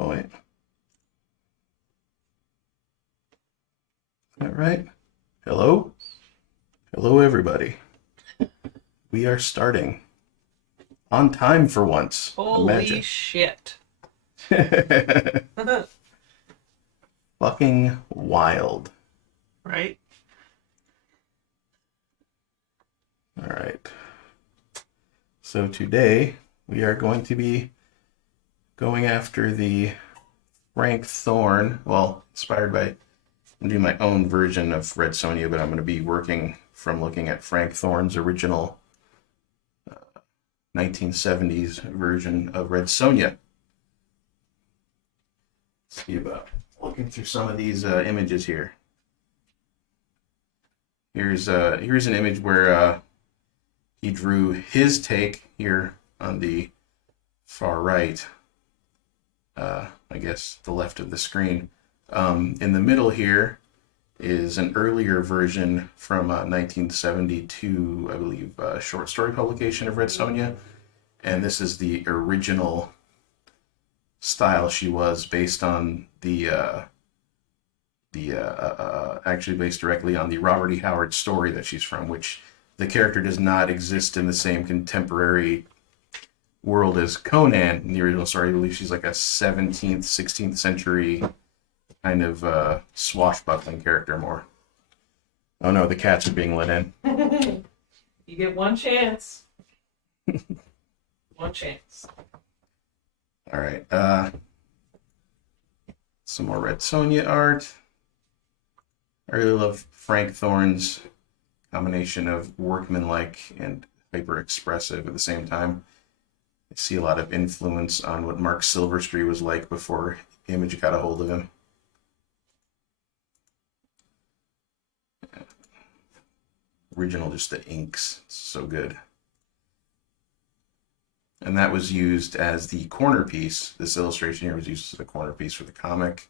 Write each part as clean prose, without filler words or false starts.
Oh, wait. Is that right? Hello? Hello, everybody. We are starting. On time for once. Holy Imagine. shit. Fucking wild. Right? All right. So today we are going to be going after the Frank Thorne, well, inspired by, I'm going to do my own version of Red Sonja, but I'm going to be working from looking at Frank Thorne's original 1970s version of Red Sonja. Let's see about looking through some of these images here. Here's an image where he drew his take here on the far right. I guess the left of the screen. In the middle here is an earlier version from 1972, I believe, short story publication of Red Sonja, and this is the original style she was, based on actually based directly on the Robert E. Howard story that she's from, which the character does not exist in the same contemporary world as Conan in the original story. I believe she's like a 17th, 16th century kind of swashbuckling character more. Oh no, the cats are being let in. You get one chance. One chance. All right. Some more Red Sonja art. I really love Frank Thorne's combination of workmanlike and hyper expressive at the same time. I see a lot of influence on what Mark Silverstreet was like before Image got a hold of him. Original, just the inks, it's so good. And that was used as the corner piece. This illustration here was used as the corner piece for the comic,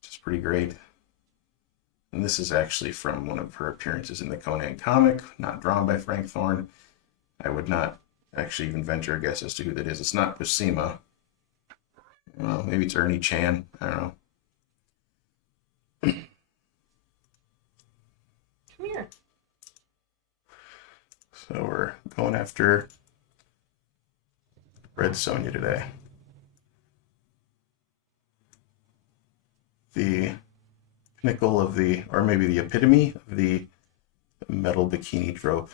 which is pretty great. And this is actually from one of her appearances in the Conan comic, not drawn by Frank Thorne. I would not actually even venture a guess as to who that is. It's not Buscema. Well, maybe it's Ernie Chan. I don't know. Come here. So we're going after Red Sonja today. The pinnacle of the, or maybe the epitome of the metal bikini trope.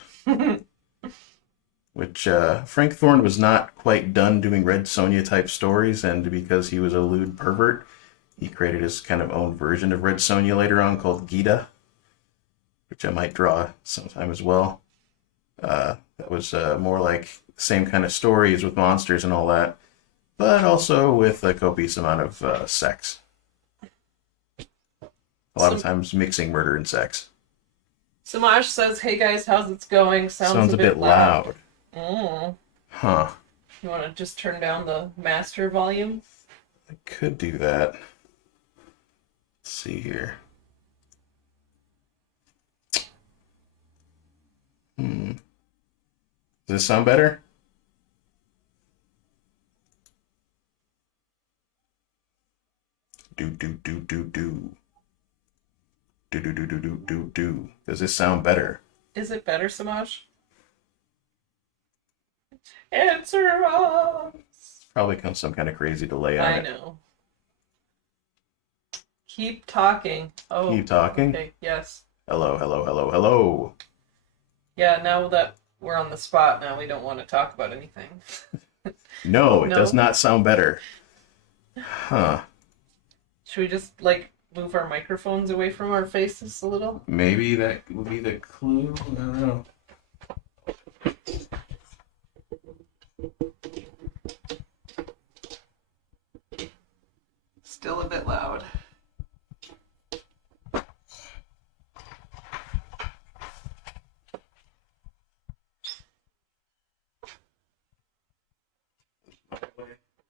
Which Frank Thorne was not quite done doing Red Sonja type stories, and because he was a lewd pervert, he created his kind of own version of Red Sonja later on called Gita, which I might draw sometime as well. That was more like the same kind of stories with monsters and all that, but also with a copious amount of sex. A lot of times mixing murder and sex. Samaj says, hey guys, how's it going? Sounds a bit loud. Huh. You want to just turn down the master volume? I could do that. Let's see here. Does this sound better? Do do do do do. Do do do do do do do. Does this sound better? Is it better, Samaj? Answer us! Probably comes some kind of crazy delay on I it. know. Keep talking. Oh. Keep talking? Okay, yes. Hello, hello, hello, hello. Yeah, now that we're on the spot now, we don't want to talk about anything. No, it No? does not sound better. Huh. Should we just, like, move our microphones away from our faces a little? Maybe that would be the clue? I don't know. Still a bit loud.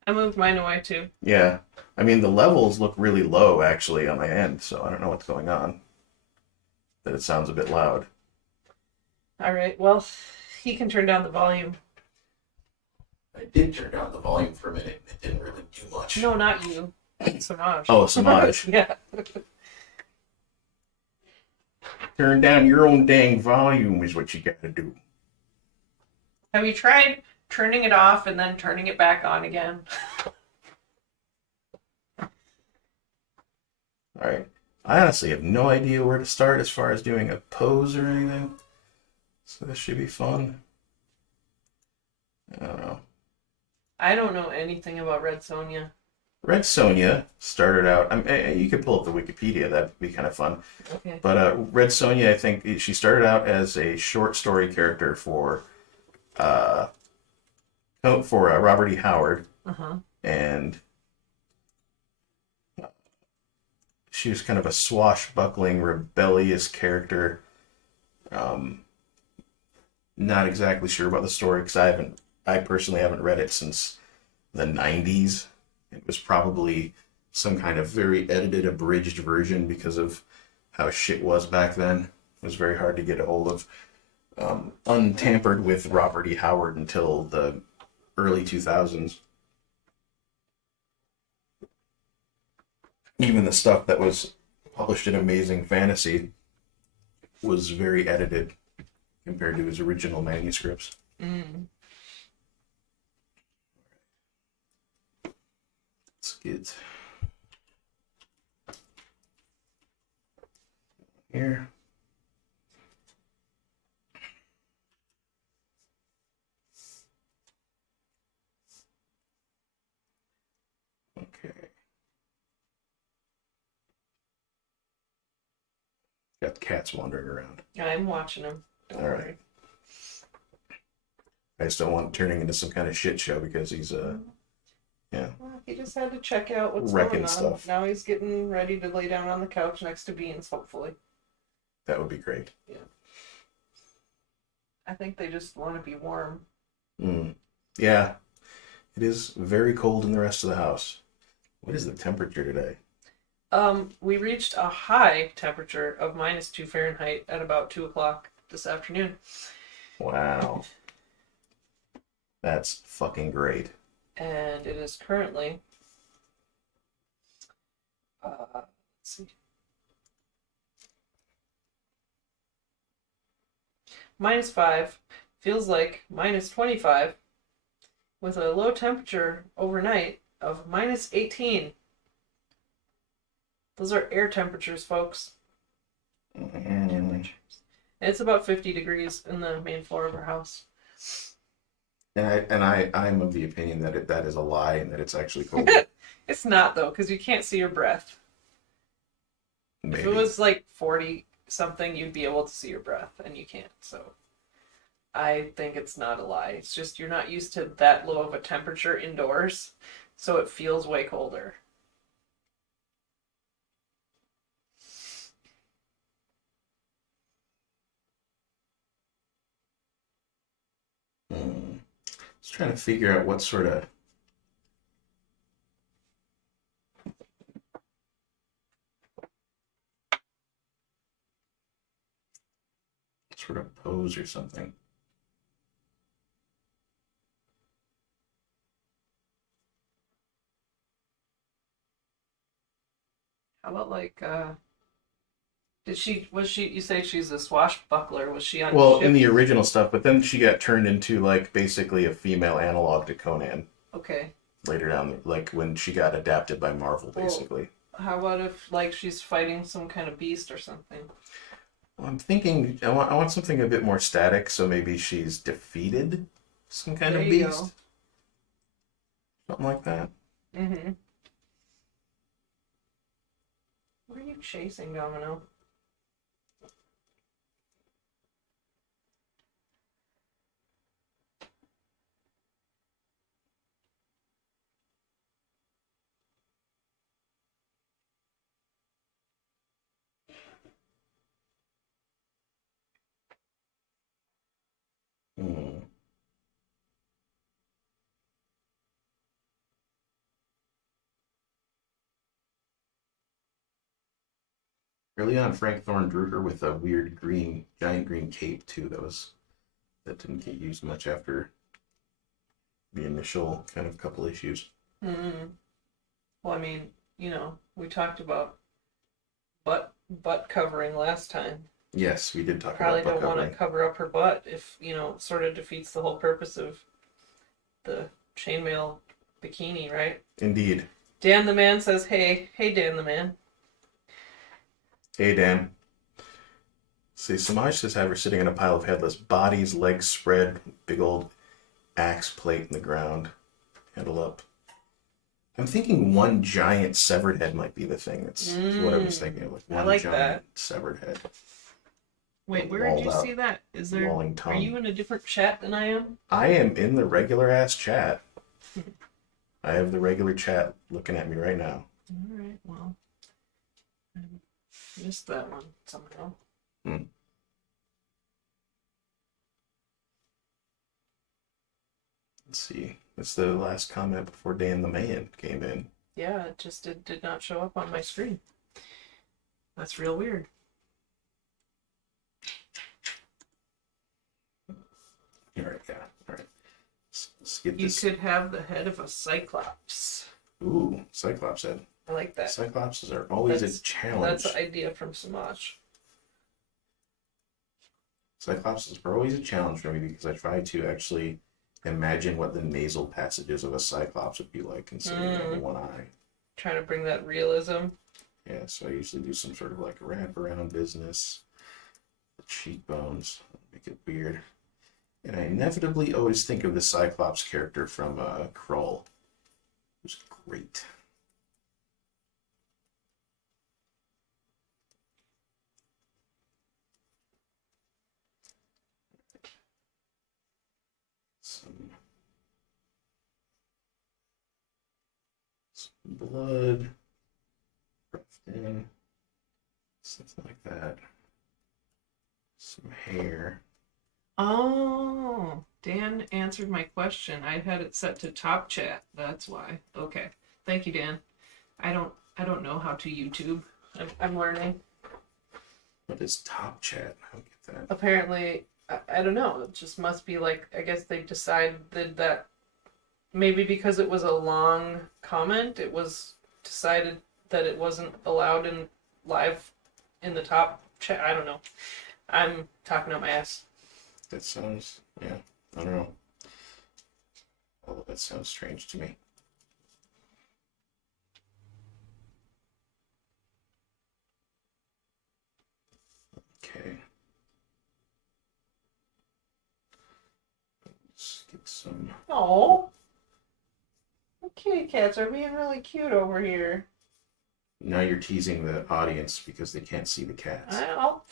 I moved mine away too. Yeah. I mean, the levels look really low, actually, on my end, so I don't know what's going on. That it sounds a bit loud. Alright, well, he can turn down the volume. I did turn down the volume for a minute. It didn't really do much. No, not you. Samaj. Oh, Samaj. Yeah. Turn down your own dang volume is what you gotta do. Have you tried turning it off and then turning it back on again? Alright. I honestly have no idea where to start as far as doing a pose or anything. So this should be fun. I don't know. I don't know anything about Red Sonja. Red Sonja started out. You could pull up the Wikipedia. That'd be kind of fun. Okay. But Red Sonja, I think she started out as a short story character for Robert E. Howard, and she was kind of a swashbuckling, rebellious character. Not exactly sure about the story because I personally haven't read it since the 90s. It was probably some kind of very edited, abridged version because of how shit was back then. It was very hard to get a hold of. Untampered with Robert E. Howard until the early 2000s. Even the stuff that was published in Amazing Fantasy was very edited compared to his original manuscripts. Let's get here. Okay. Got the cats wandering around. I'm watching them. All right. I just don't want it turning into some kind of shit show because he's yeah. Well, he just had to check out what's Wrecking going on. stuff. Now he's getting ready to lay down on the couch next to Beans, hopefully. That would be great. Yeah. I think they just want to be warm. Yeah. It is very cold in the rest of the house. What is the temperature today? We reached a high temperature of -2 Fahrenheit at about 2 o'clock this afternoon. Wow. That's fucking great. And it is currently, let's see, -5, feels like -25, with a low temperature overnight of -18. Those are air temperatures, folks. Temperatures. And it's about 50 degrees in the main floor of our house. And I'm of the opinion that that is a lie and that it's actually cold. It's not, though, because you can't see your breath. Maybe. If it was like 40 something, you'd be able to see your breath, and you can't. So I think it's not a lie. It's just you're not used to that low of a temperature indoors, so it feels way colder. Just trying to figure out what sort of pose or something. How about like you say she's a swashbuckler? Was she on Well, ship? in the original stuff, but then she got turned into like basically a female analog to Conan Okay. later down, like when she got adapted by Marvel, basically. How about if like she's fighting some kind of beast or something? Well, I'm thinking I want something a bit more static, so maybe she's defeated some kind There of you beast. go. Something like that. Mm-hmm. What are you chasing, Domino? Hmm. Early on, Frank Thorne drew her with a weird giant green cape too. That didn't get used much after the initial kind of couple issues. Mm. Well, I mean, we talked about butt covering last time. Yes, we did talk Probably about butt don't want to covering. cover up her butt if, it sort of defeats the whole purpose of the chainmail bikini, right? Indeed. Dan the Man says, hey, Dan the Man. Hey, Dan. See, Samaj says have her sitting in a pile of headless bodies, legs spread, big old axe plate in the ground, handle up. I'm thinking one giant severed head might be the thing. That's what I was thinking of. Like I one like giant that. severed head. Wait, where did Walled you out, see that? lolling Are tongue. you in a different chat than I am? I am in the regular ass chat. I have the regular chat looking at me right now. All right, well, I missed that one somehow. Hmm. Let's see. That's the last comment before Dan the Man came in. Yeah, it just did not show up on my screen. That's real weird. All right, yeah. All right. Let's get You this. could have the head of a cyclops. Ooh, Cyclops head. I like that. Cyclopses are always a challenge. That's an idea from Samaj. Cyclopses are always a challenge for me because I try to actually imagine what the nasal passages of a Cyclops would be like considering only one eye. Trying to bring that realism. Yeah, so I usually do some sort of like wraparound business. The cheekbones make it weird. And I inevitably always think of the Cyclops character from Krull, who's great. Some blood, roughed in, something like that. Some hair. Oh, Dan answered my question. I had it set to top chat. That's why. Okay. Thank you, Dan. I don't know how to YouTube. I'm learning. What is top chat? I don't get that. Apparently, I don't know. It just must be like, I guess they decided that maybe because it was a long comment, it was decided that it wasn't allowed in live in the top chat. I don't know. I'm talking out my ass. That sounds, yeah, I don't know. All of that sounds strange to me. Okay. Let's get some. Oh, the kitty cats are being really cute over here. Now you're teasing the audience because they can't see the cats. I'll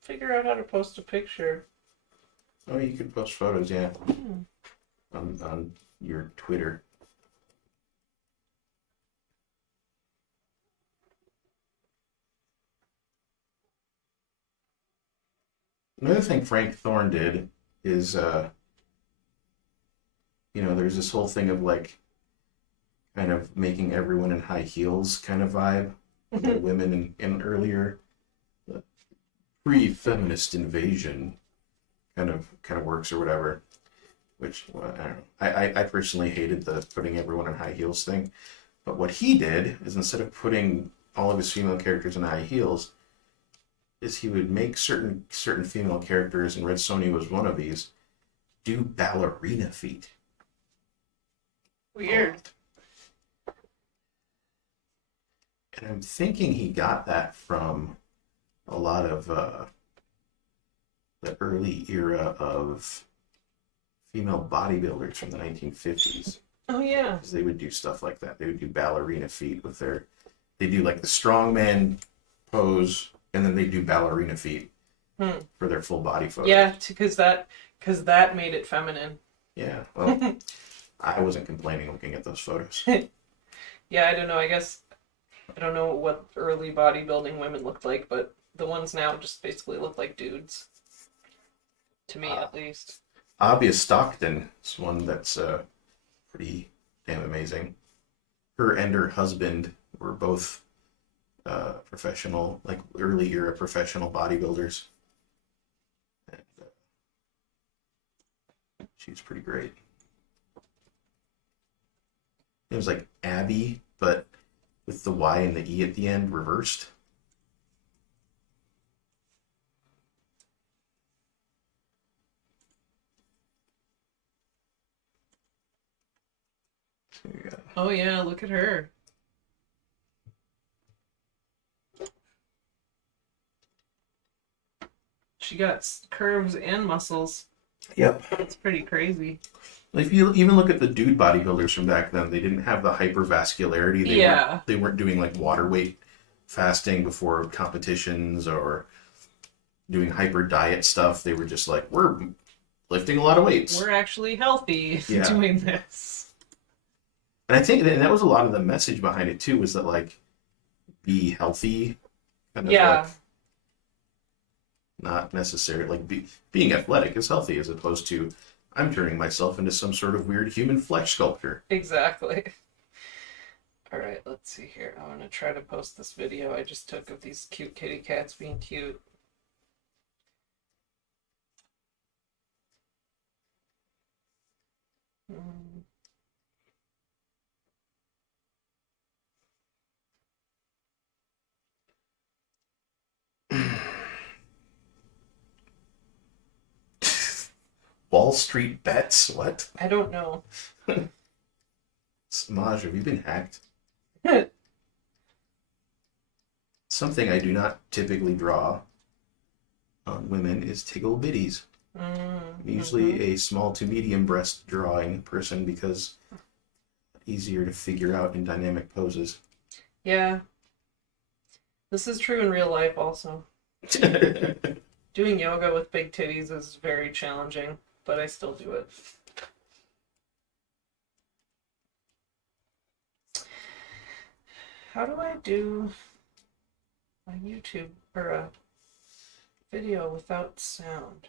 figure out how to post a picture. Oh, you could post photos, yeah, on your Twitter. Another thing Frank Thorne did is, there's this whole thing of like kind of making everyone in high heels kind of vibe. The women in earlier pre-feminist invasion kind of works or whatever. Which, well, I don't know. I personally hated the putting everyone in high heels thing. But what he did is instead of putting all of his female characters in high heels, is he would make certain female characters, and Red Sonja was one of these, do ballerina feet. Weird. And I'm thinking he got that from a lot of the early era of female bodybuilders from the 1950s. Oh yeah. Because they would do stuff like that. They would do ballerina feet with they do like the strongman pose, and then they do ballerina feet for their full body photo. Yeah, because that made it feminine. Yeah, well, I wasn't complaining looking at those photos. Yeah, I don't know. I guess I don't know what early bodybuilding women looked like, but the ones now just basically look like dudes. To me, at least. Abia Stockton is one that's pretty damn amazing. Her and her husband were both professional, like early era professional bodybuilders. And she's pretty great. It was like Abby, but with the Y and the E at the end reversed. Oh yeah, look at her. She got curves and muscles. Yep. That's pretty crazy. If you even look at the dude bodybuilders from back then, they didn't have the hypervascularity. Yeah. They weren't doing like water weight fasting before competitions or doing hyper diet stuff. They were just like, we're lifting a lot of weights. We're actually healthy Yeah. doing this. And I think that was a lot of the message behind it too, was that like be healthy, kind of Yeah. like not necessarily like being athletic is healthy as opposed to I'm turning myself into some sort of weird human flesh sculpture. Exactly. All right, let's see here. I'm gonna try to post this video I just took of these cute kitty cats being cute. Mm. Wall Street bets? What? I don't know. Samaj, have you been hacked? Something I do not typically draw on women is tiggle bitties. I'm usually a small to medium breast drawing person because easier to figure out in dynamic poses. Yeah. This is true in real life also. Doing yoga with big titties is very challenging, but I still do it. How do I do a YouTube or a video without sound?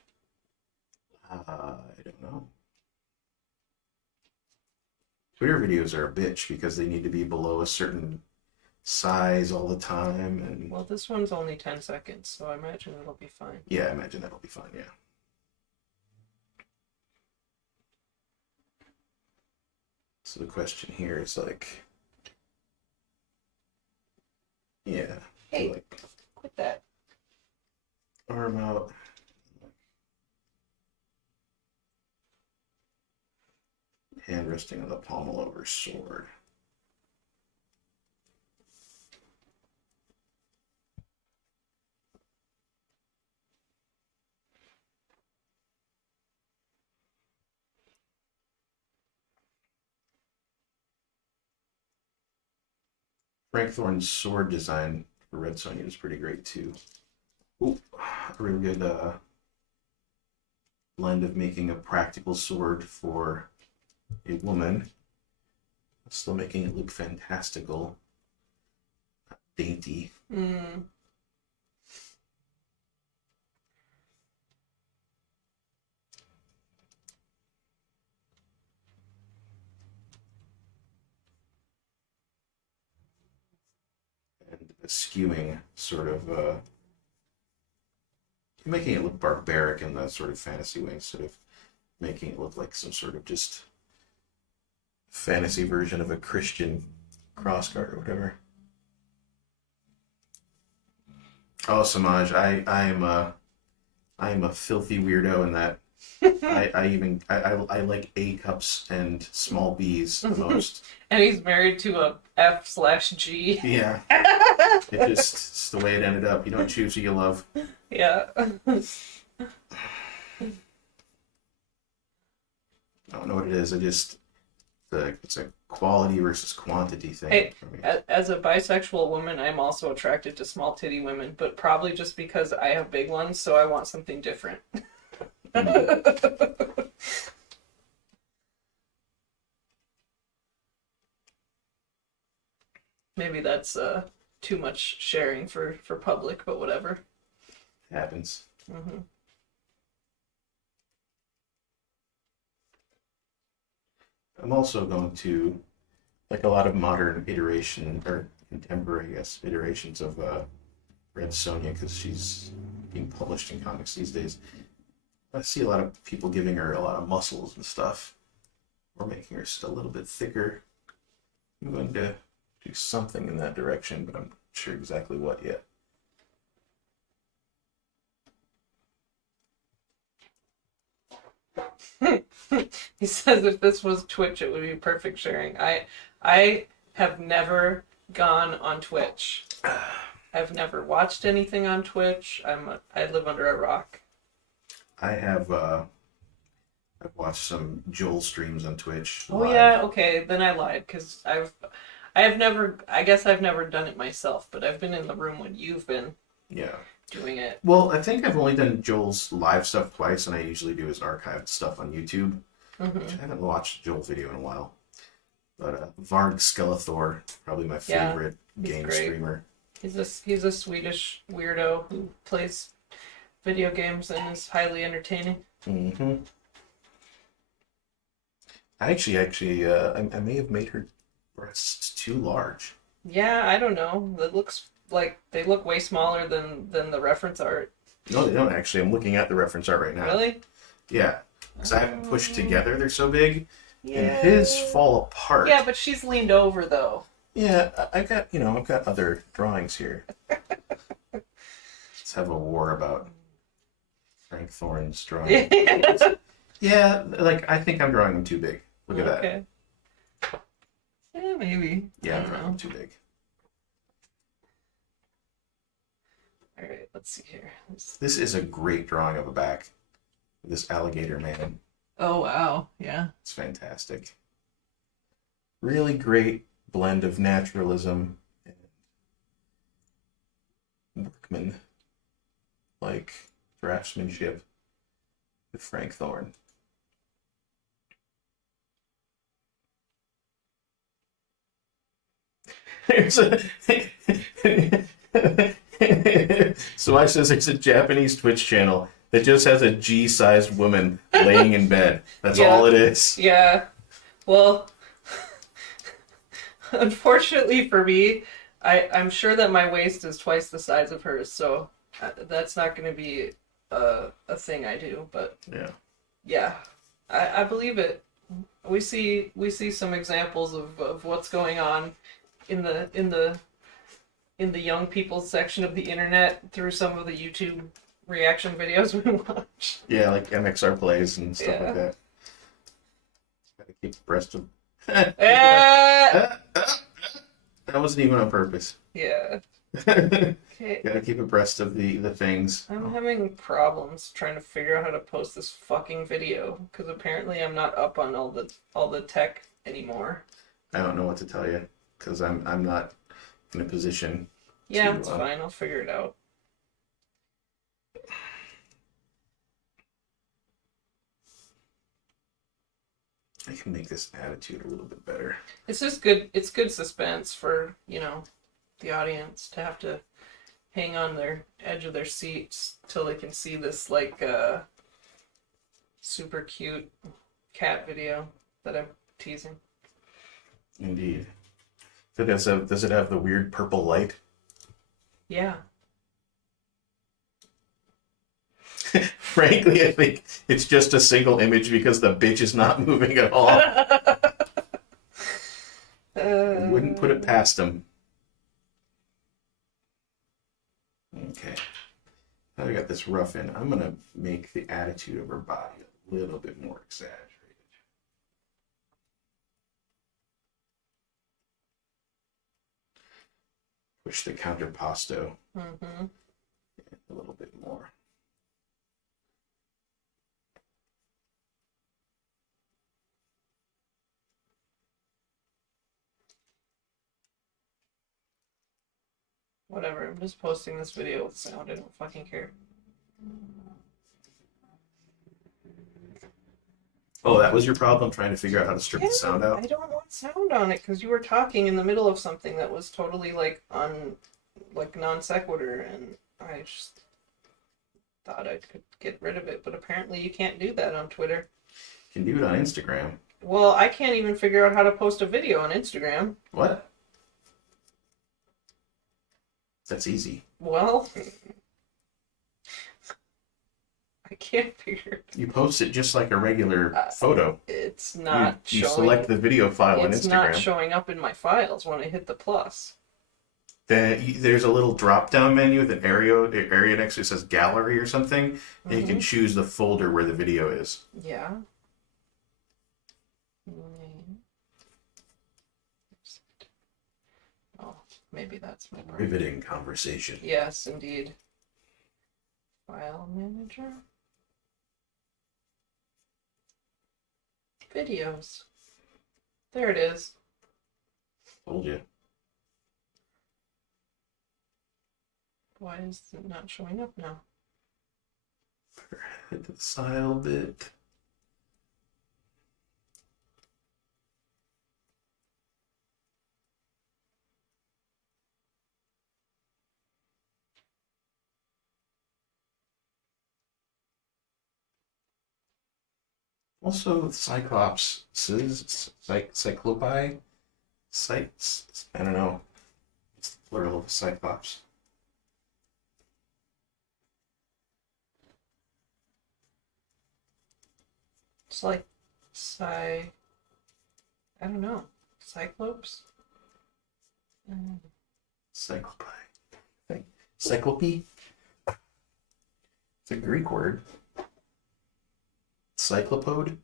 I don't know. Twitter videos are a bitch because they need to be below a certain size all the time, and Well, this one's only 10 seconds, so I imagine it'll be fine. yeah, I imagine that'll be fine. Yeah. So the question here is like, yeah, Hey. like Quit that. arm out. Hand resting on the pommel of her sword. Frank Thorne's sword design for Red Sonja is pretty great too. Ooh, a really good blend of making a practical sword for a woman, still making it look fantastical, dainty. Mm. And skewing sort of making it look barbaric in that sort of fantasy way instead of making it look like some sort of just fantasy version of a Christian crossguard or whatever. Oh, Samaj, I am a filthy weirdo in that I like A cups and small B's the most. And he's married to a F/G. Yeah, it's the way it ended up. You don't choose who you love. Yeah. I don't know what it is. It's a quality versus quantity thing Hey, for me. as a bisexual woman, I'm also attracted to small titty women, but probably just because I have big ones, so I want something different. Maybe that's too much sharing for public, but whatever. Happens. Mm-hmm. I'm also going to like a lot of modern iteration or contemporary, I guess, iterations of Red Sonja because she's being published in comics these days. I see a lot of people giving her a lot of muscles and stuff, or making her just a little bit thicker. I'm going to do something in that direction, but I'm not sure exactly what yet. He says if this was Twitch, it would be perfect sharing. I have never gone on Twitch. I've never watched anything on Twitch. I live under a rock. I have I've watched some Joel streams on Twitch. Oh live. yeah, okay, then I lied because I have never. I guess I've never done it myself, but I've been in the room when you've been Yeah. doing it. Well, I think I've only done Joel's live stuff twice, and I usually do his archived stuff on YouTube. Which I haven't watched a Joel video in a while. But Varg Skeletor, probably my favorite game great. streamer. He's a Swedish weirdo who plays video games and is highly entertaining. Mm-hmm. I may have made her breasts too large. Yeah, I don't know. It looks like they look way smaller than the reference art. No, they don't actually. I'm looking at the reference art right now. Really? Yeah. Because I have them pushed together, they're so big. Yeah. And his fall apart. Yeah, but she's leaned over though. Yeah, I've got other drawings here. Let's have a war about Frank Thorne's drawing. Yeah, like, I think I'm drawing them too big. Look at that. Okay. Yeah, maybe. Yeah, I I'm don't drawing know. them too big. All right, let's see here. This is a great drawing of a back. This alligator man. Oh wow, yeah. It's fantastic. Really great blend of naturalism and workman, like draftsmanship with Frank Thorne. There's a so I says there's a Japanese Twitch channel that just has a G-sized woman laying in bed. That's Yeah. all it is. Yeah. Well, unfortunately for me, I'm sure that my waist is twice the size of hers, so that's not going to be a thing I do. But yeah, I believe it. We see some examples of what's going on in the young people's section of the internet through some of the YouTube reaction videos we watch. Yeah, like MXR plays and stuff like that. Gotta keep abreast of. That wasn't even on purpose. Yeah. Okay. Gotta keep abreast of the things. I'm having problems trying to figure out how to post this fucking video because apparently I'm not up on all the tech anymore. I don't know what to tell you because I'm not in a position. Yeah, it's fine. I'll figure it out. I can make this attitude a little bit better. It's just good. It's good suspense for the audience to have to hang on their edge of their seats till they can see this like super cute cat video that I'm teasing. Indeed. So does it have the weird purple light? Yeah. Frankly, I think it's just a single image because the bitch is not moving at all. I wouldn't put it past him. Okay. Now we got this rough in. I'm going to make the attitude of her body a little bit more exaggerated. Push the counterpasto Mm-hmm. a little bit more. Whatever. I'm just posting this video with sound. I don't fucking care. Oh, that was your problem, trying to figure out how to strip the sound out? I don't want sound on it because you were talking in the middle of something that was totally like non sequitur, and I just thought I could get rid of it, but apparently you can't do that on Twitter. You can do it on Instagram. Well, I can't even figure out how to post a video on Instagram. What? That's easy. Well, I can't figure it. You post it just like a regular Uh, photo. It's not You showing. select the video file on It's not Instagram. showing up in my files when I hit the plus. Then there's a little drop-down menu with an area next to it says gallery or something, and you can choose the folder where the video is. Yeah. Oh, maybe that's my problem. Riveting conversation. Yes, indeed. File manager. Videos. There it is. Told you. Why is it not showing up now? Head to the side a little bit. Also, Cyclops, Cyclopi, sites. I don't know. It's the plural of Cyclops. It's like I don't know. Cyclopes? Cyclopi. Cyclope? It's a Greek word. Cyclopode?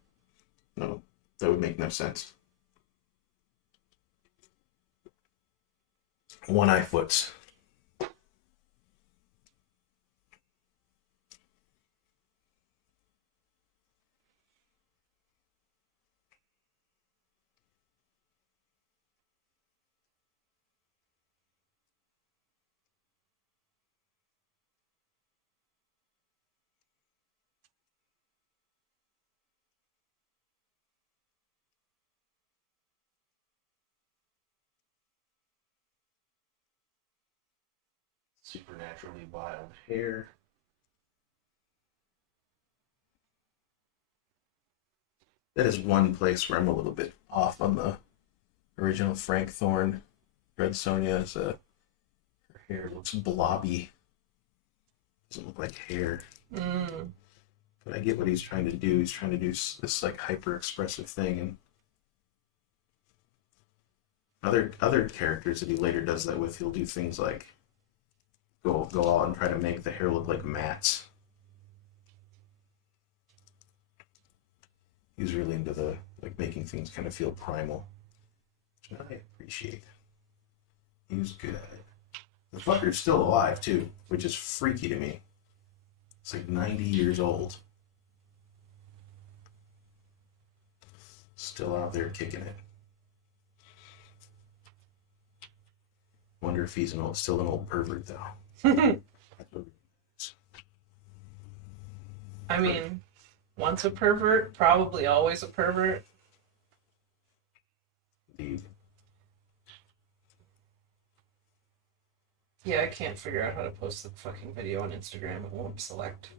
No, that would make no sense. One-eye foots. Supernaturally wild hair. That is one place where I'm a little bit off on the original Frank Thorne. Red Sonja her hair looks blobby. Doesn't look like hair. But I get what he's trying to do. He's trying to do this like hyper expressive thing, and other characters that he later does that with, he'll do things like go out and try to make the hair look like mats. He's really into the like making things kind of feel primal, which I appreciate. He was good at it. The fucker's still alive too, which is freaky to me. It's like 90 years old. Still out there kicking it. Wonder if he's still an old pervert though. I mean, once a pervert, probably always a pervert. Indeed. Yeah, I can't figure out how to post the fucking video on Instagram. It won't select.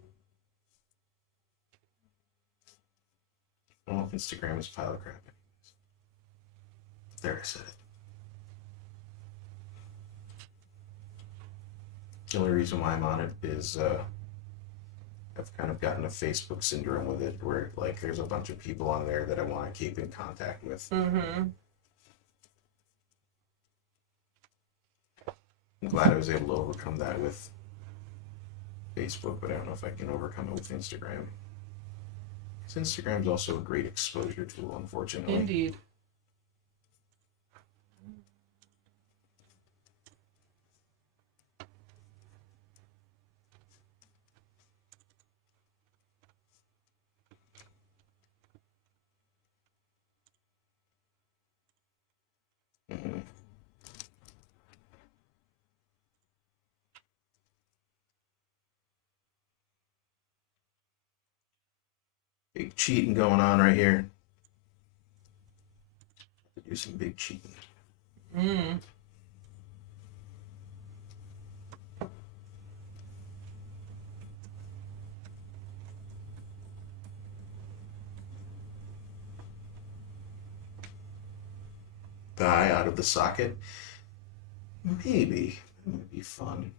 Well, Instagram is a pile of crap. There, I said it. The only reason why I'm on it is I've kind of gotten a Facebook syndrome with it, where like there's a bunch of people on there that I want to keep in contact with. Mm-hmm. I'm glad I was able to overcome that with Facebook, but I don't know if I can overcome it with Instagram. Because Instagram's also a great exposure tool, unfortunately. Indeed. Mm-hmm. Big cheating going on right here. Do some big cheating. The eye out of the socket. Maybe. That might be fun.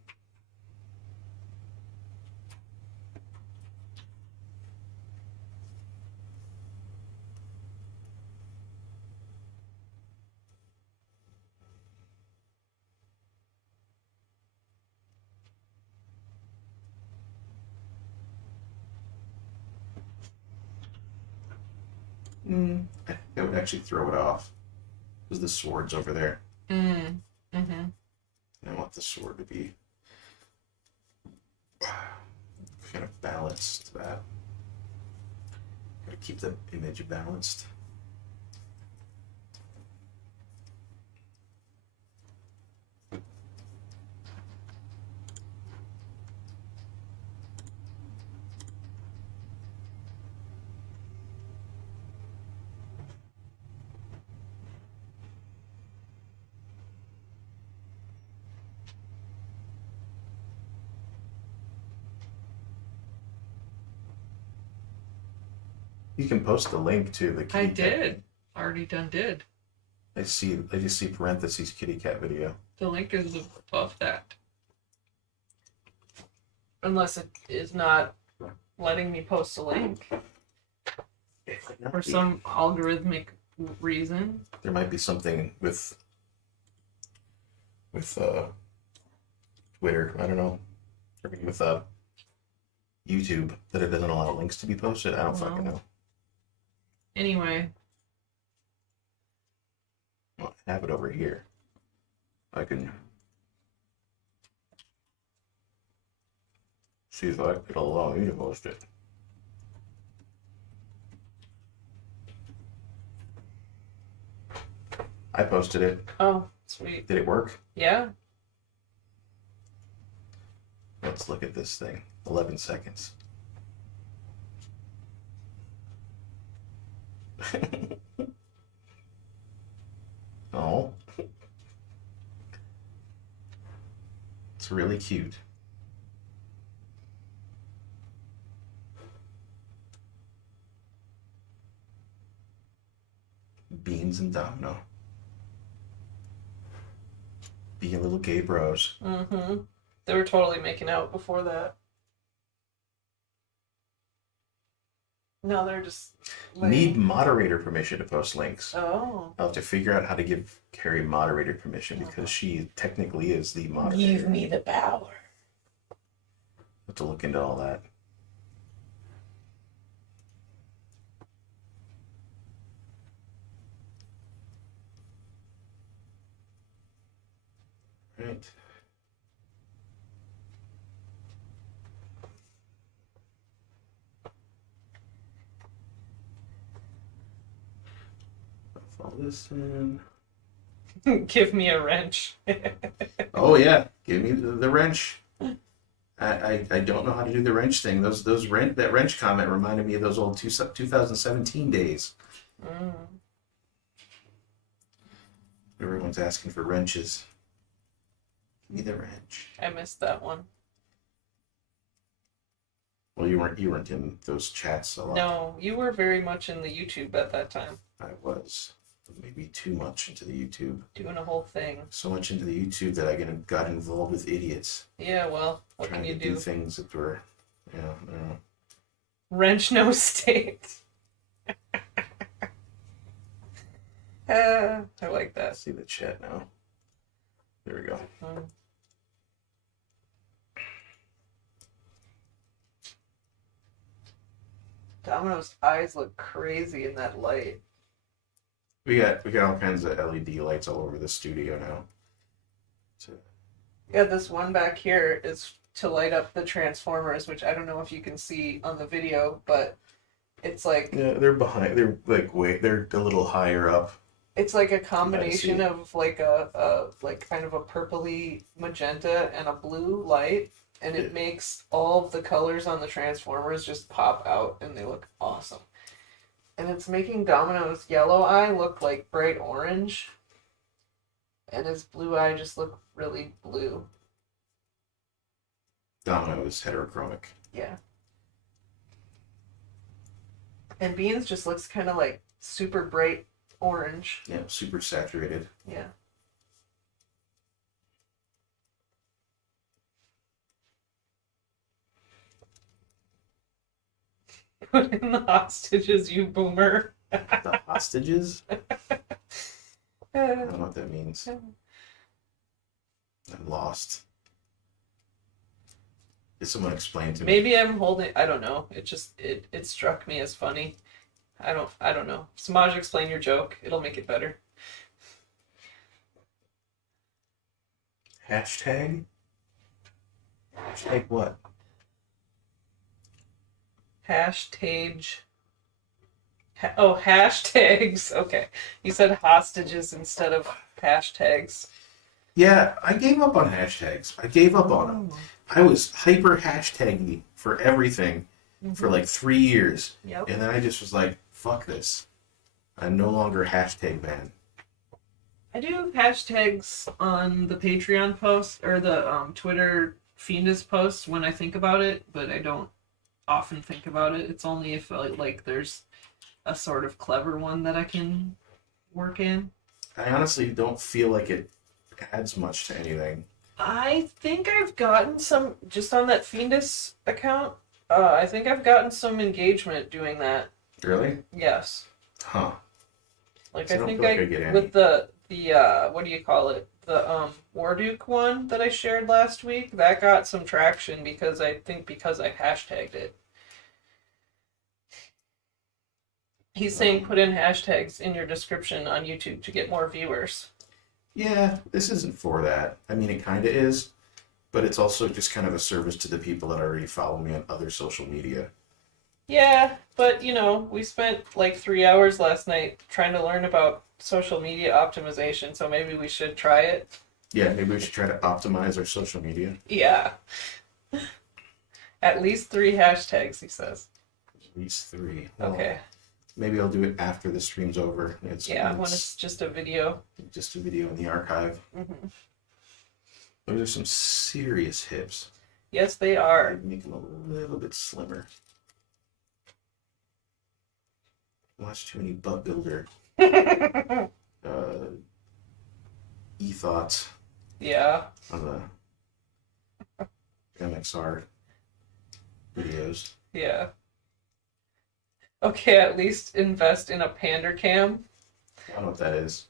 I would actually throw it off. Because the sword's over there. Mm-hmm. And I want the sword to be kind of balanced to that. Gotta keep the image balanced. You can post the link to the I kitty cat. did. Already done did. I just see parentheses kitty cat video. The link is above that. Unless it is not letting me post a link. For some algorithmic reason. There might be something with Twitter, I don't know. Or with YouTube that it doesn't allow links to be posted. I don't fucking know. Anyway. Well, I have it over here. I can see if it'll allow me to post it. I posted it. Oh, sweet. Did it work? Yeah. Let's look at this thing. 11 seconds. Oh. It's really cute. Beans and Domino. Being little gay bros. Mm-hmm. They were totally making out before that. No, they're just... Need moderator permission to post links. Oh. I'll have to figure out how to give Carrie moderator permission because she technically is the moderator. Give me the power. Have to look into all that. Right. Follow this in. Give me a wrench. Oh yeah, give me the wrench. I don't know how to do the wrench thing. That wrench comment reminded me of those old 2017 days. Mm. Everyone's asking for wrenches. Give me the wrench. I missed that one. Well, you weren't in those chats a lot. No, you were very much in the YouTube at that time. I was maybe too much into the YouTube. Doing a whole thing. So much into the YouTube that I got involved with idiots. Yeah, well, what Trying can you to do do? things that were, I don't know. Wrench no state. I like that. See the chat now. There we go. Domino's eyes look crazy in that light. We got all kinds of LED lights all over the studio now. Yeah, this one back here is to light up the Transformers, which I don't know if you can see on the video, but it's like... Yeah, they're behind. They're they're a little higher up. It's like a combination of like a kind of a purpley magenta and a blue light, and it makes all of the colors on the Transformers just pop out, and they look awesome. And it's making Domino's yellow eye look like bright orange, and his blue eye just look really blue. Domino is heterochromic. Yeah. And Beans just looks kind of like super bright orange. Yeah, super saturated. Yeah. Put in the hostages, you boomer. The hostages? I don't know what that means. I'm lost. Did someone explain to me? Maybe I'm holding... I don't know. It struck me as funny I don't know. Samaj, explain your joke. It'll make it better. Hashtag? Hashtag what? Hashtag. Hashtags. Okay. You said hostages instead of hashtags. Yeah, I gave up on hashtags. I gave up on them. I was hyper hashtagging for everything for like 3 years. Yep. And then I just was like, fuck this. I'm no longer hashtag man. I do hashtags on the Patreon post or the Twitter Fiendus post when I think about it, but I don't often think about it. It's only if like there's a sort of clever one that I can work in. I honestly don't feel like it adds much to anything. I think I've gotten some just on that Fiendus account. I think I've gotten some engagement doing that. Really? Yes. Huh. Like So I think I get any. with the what do you call it? The Warduke one that I shared last week, that got some traction because I hashtagged it. He's saying put in hashtags in your description on YouTube to get more viewers. Yeah, this isn't for that. I mean, it kind of is, but it's also just kind of a service to the people that already follow me on other social media. Yeah, but you know, we spent like 3 hours last night trying to learn about social media optimization, so maybe we should try it. Yeah, maybe we should try to optimize our social media. Yeah. At least 3 hashtags, he says. At least 3. Well, Okay. maybe I'll do it after the stream's over. When it's just a video. Just a video in the archive. Mm-hmm. Those are some serious hips. Yes, they are. Make them a little bit slimmer. Watch too many butt builder e-thoughts Yeah. on the MXR videos. Yeah. Okay, at least invest in a pander cam. I don't know what that is.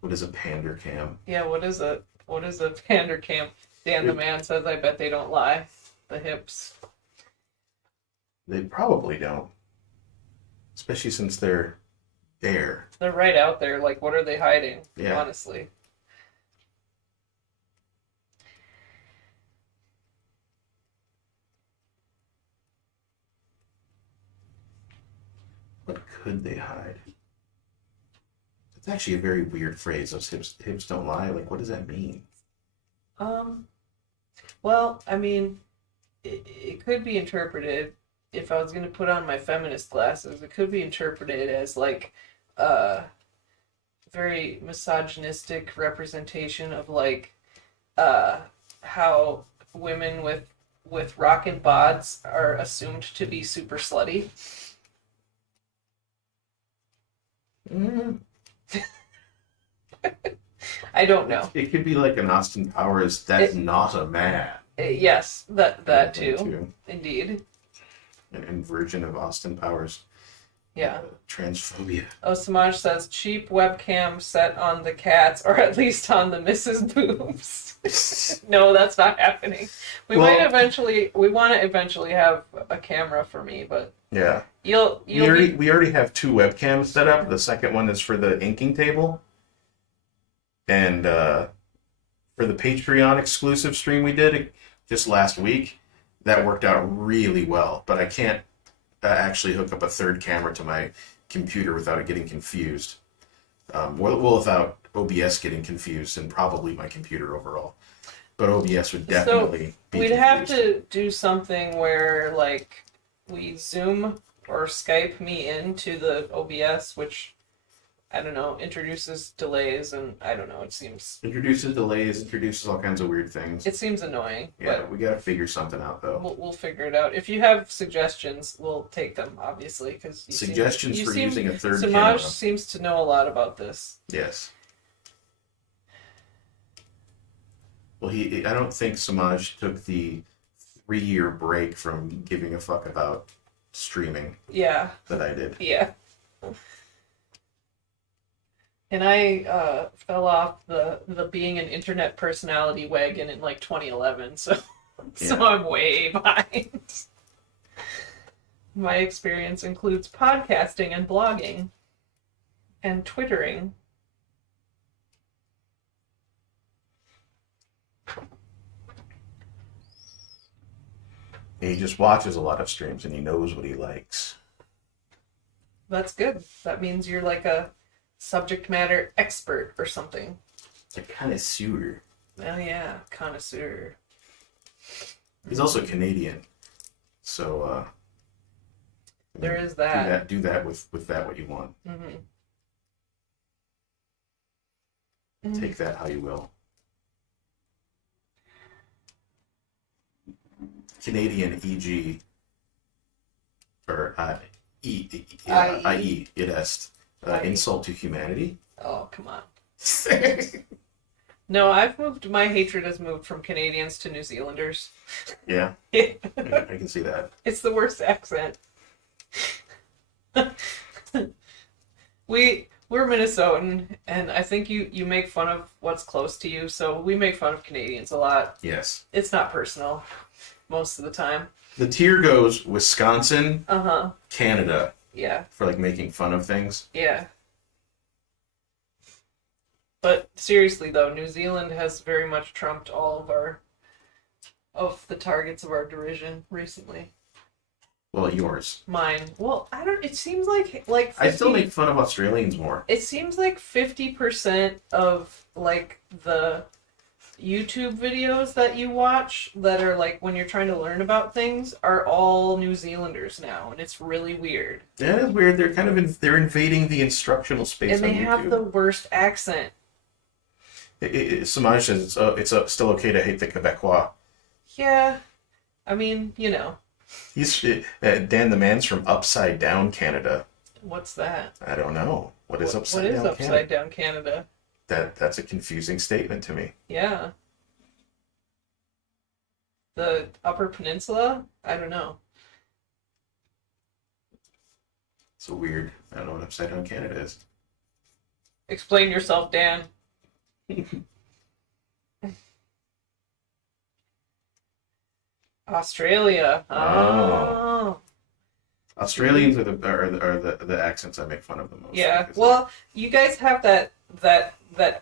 What is a pander cam? Yeah, what is it? What is a pander cam? Dan the man says, I bet they don't lie. The hips. They probably don't. Especially since they're there. They're right out there. Like, what are they hiding? Yeah. Honestly. What could they hide? It's actually a very weird phrase. Those hips don't lie. Like, what does that mean? Well, I mean, it could be interpreted, if I was going to put on my feminist glasses, it could be interpreted as like very misogynistic representation of like how women with rockin' bods are assumed to be super slutty. Mm. I don't know. It could be like an Austin Powers, that's not a man. Yes, that too. Indeed. An inversion of Austin Powers. Yeah. Transphobia. Oh, Samaj says cheap webcam set on the cats, or at least on the Mrs. Boobs. No, that's not happening. We want to eventually have a camera for me, but Yeah. we already have 2 webcams set up. The second one is for the inking table. And for the Patreon exclusive stream we did just last week, that worked out really well. But I can't actually hook up a third camera to my computer without it getting confused. Well, without OBS getting confused, and probably my computer overall. But OBS would definitely be we'd confused. have to do something where like we Zoom or Skype me into the OBS, which I don't know, introduces delays, and I don't know, it seems Introduces delays, introduces all kinds of weird things. it seems annoying. Yeah, we gotta figure something out though. We'll figure it out. If you have suggestions, we'll take them, obviously, because Suggestions for using a third Samaj camera. seems to know a lot about this. Yes. Well, I don't think Samaj took the 3-year break from giving a fuck about streaming Yeah, that I did. yeah. And I fell off the being an internet personality wagon in like 2011, so Yeah. so I'm way behind. My experience includes podcasting and blogging and twittering. He just watches a lot of streams and he knows what he likes. That's good. That means you're like a subject matter expert or something. A connoisseur. Oh yeah, connoisseur. He's also Canadian, so There is that. Do that with that what you want. Mm-hmm. Take that how you will. Canadian, e.g., or i.e. it est, insult to humanity. Oh, come on. No, my hatred has moved from Canadians to New Zealanders. Yeah, I can see that. It's the worst accent. We're Minnesotan, and I think you make fun of what's close to you, so we make fun of Canadians a lot. Yes. It's not personal most of the time. The tier goes Wisconsin, Canada, Yeah. for like making fun of things. Yeah. But seriously though, New Zealand has very much trumped all of the targets of our derision recently. Well, yours. Mine. Well, it seems like 50, I still make fun of Australians more. It seems like 50% of like the YouTube videos that you watch that are like when you're trying to learn about things are all New Zealanders now, and it's really weird. That is weird. They're kind of they're invading the instructional space. And they on have YouTube. the worst accent. Samaj says it's still okay to hate the Quebecois. Yeah, I mean, you know. He's Dan the Man's from Upside Down, Canada. What's that? I don't know. What is Upside Down? What is Upside Down Canada? That's a confusing statement to me. Yeah. The Upper Peninsula? I don't know. It's so weird. I don't know what Upside Down Canada is. Explain yourself, Dan. Australia. Oh. Australians are the accents I make fun of the most. Yeah. Well, you guys have that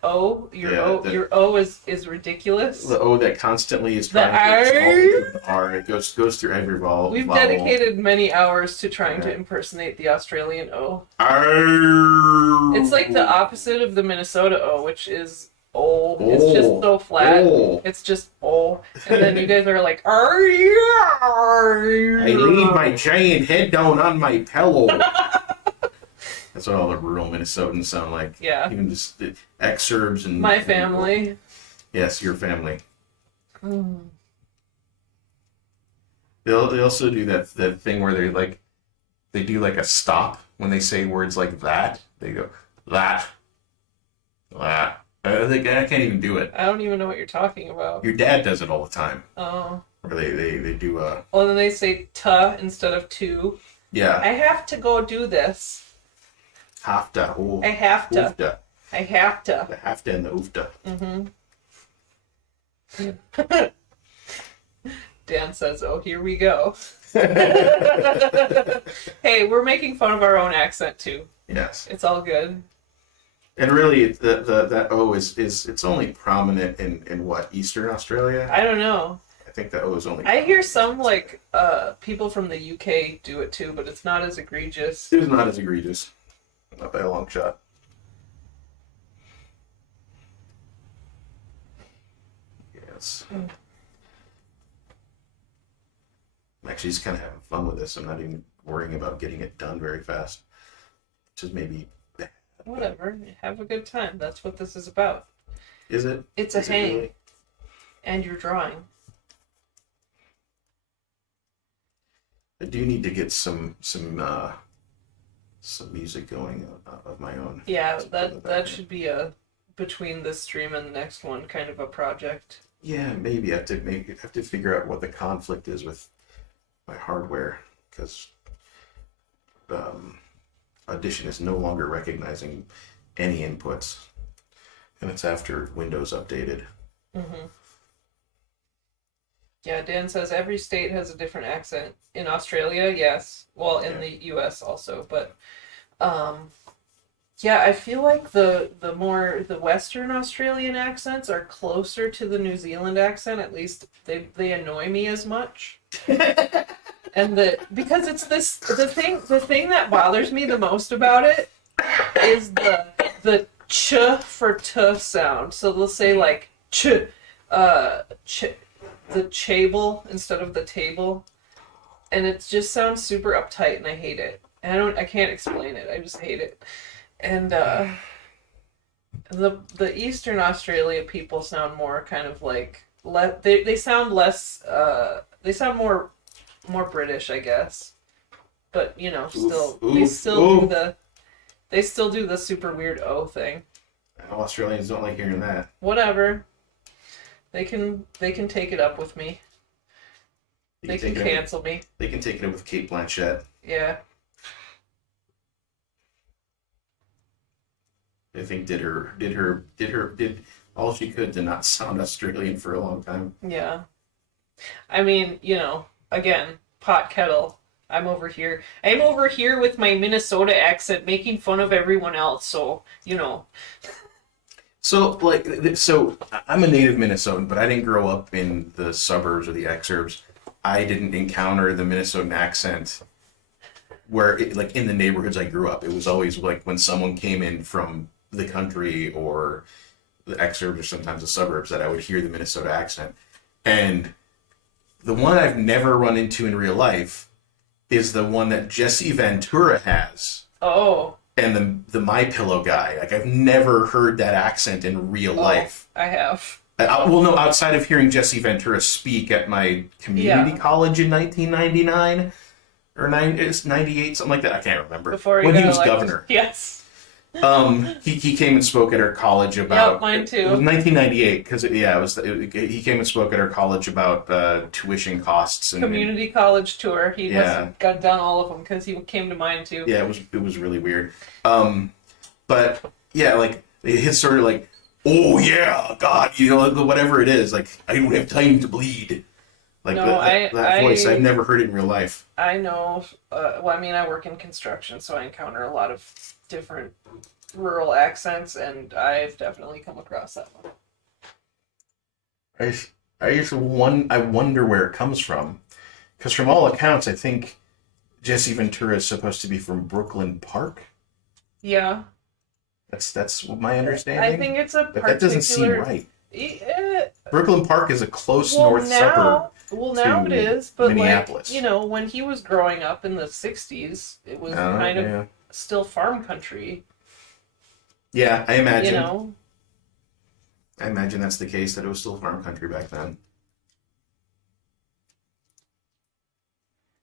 O. Your O is ridiculous. The O that constantly is trying to get the R. It goes through every vowel. We've dedicated many hours to trying to impersonate the Australian O. Arr. It's like the opposite of the Minnesota O, which is O. It's just so flat. It's just O. And then you guys are like, "Are you?" I lean my giant head down on my pillow. That's what all the rural Minnesotans sound like. Yeah. Even just the exurbs and... My family. Yes, your family. They also do that thing where they do like a stop when they say words like that. They go, that. I can't even do it. I don't even know what you're talking about. Your dad does it all the time. Oh. Or they do Well, then they say "ta" instead of "to." Yeah. I have to go do this. Hafta. I have to. Oofta. I have to. The hafta and the oofta. Dan says, "Oh, here we go." Hey, we're making fun of our own accent too. Yes. It's all good. And really, that O is it's only prominent in what, Eastern Australia? I don't know. I think that O is only. I hear some like people from the UK do it too, but it's not as egregious. It is not as egregious, not by a long shot. Yes. I'm actually just kind of having fun with this. I'm not even worrying about getting it done very fast, which is maybe bad. Whatever. Have a good time. That's what this is about. Is it? It's a Is it hang. really? And you're drawing. I do need to get some music going of my own. Yeah, that should be a between this stream and the next one kind of a project. Yeah, maybe I have to figure out what the conflict is with my hardware, because Audition is no longer recognizing any inputs, and it's after Windows updated. Mm-hmm. Yeah, Dan says every state has a different accent. In Australia, yes. Well, in the US also, but um yeah, I feel like the Western Australian accents are closer to the New Zealand accent. At least they annoy me as much. And because it's the thing that bothers me the most about it is the ch for t sound. So they'll say like ch ch the chable instead of the table, and it just sounds super uptight, and I hate it. And I can't explain it. I just hate it. And the Eastern Australia people sound more kind of like they sound less they sound more British, I guess. But still they still do the super weird O thing. Australians don't like hearing that. Whatever. They can take it up with me. They can cancel me. They can take it up with Kate Blanchett. Yeah. I think did all she could to not sound Australian for a long time. Yeah. I mean, again, pot kettle. I'm over here with my Minnesota accent making fun of everyone else, so. So I'm a native Minnesotan, but I didn't grow up in the suburbs or the exurbs. I didn't encounter the Minnesotan accent where in the neighborhoods I grew up. It was always like when someone came in from the country or the exurbs or sometimes the suburbs that I would hear the Minnesota accent. And the one I've never run into in real life is the one that Jesse Ventura has. Oh. And the My Pillow guy. Like, I've never heard that accent in real life. I have. Well, no, outside of hearing Jesse Ventura speak at my community college in 1999 or 98, something like that. I can't remember. Before when he was governor. Yes. He came and spoke at our college about. Yep, mine too. It was 1998 because he came and spoke at our college about tuition costs and community college tour. He must got done all of them because he came to mine too. Yeah, it was really weird. But yeah, like it's sort of like, oh yeah, God, whatever it is. Like, I don't have time to bleed. Like no, that voice, I've never heard it in real life. I know. Well, I mean, I work in construction, so I encounter a lot of different rural accents, and I've definitely come across that one. I wonder where it comes from, because from all accounts, I think Jesse Ventura is supposed to be from Brooklyn Park. Yeah, that's my understanding. I think it's a particular. But that doesn't seem right. Brooklyn Park is a close north suburb. Well, now it is, but Minneapolis. when he was growing up in the '60s, it was kind of still farm country. Yeah, I imagine. I imagine that's the case, that it was still farm country back then.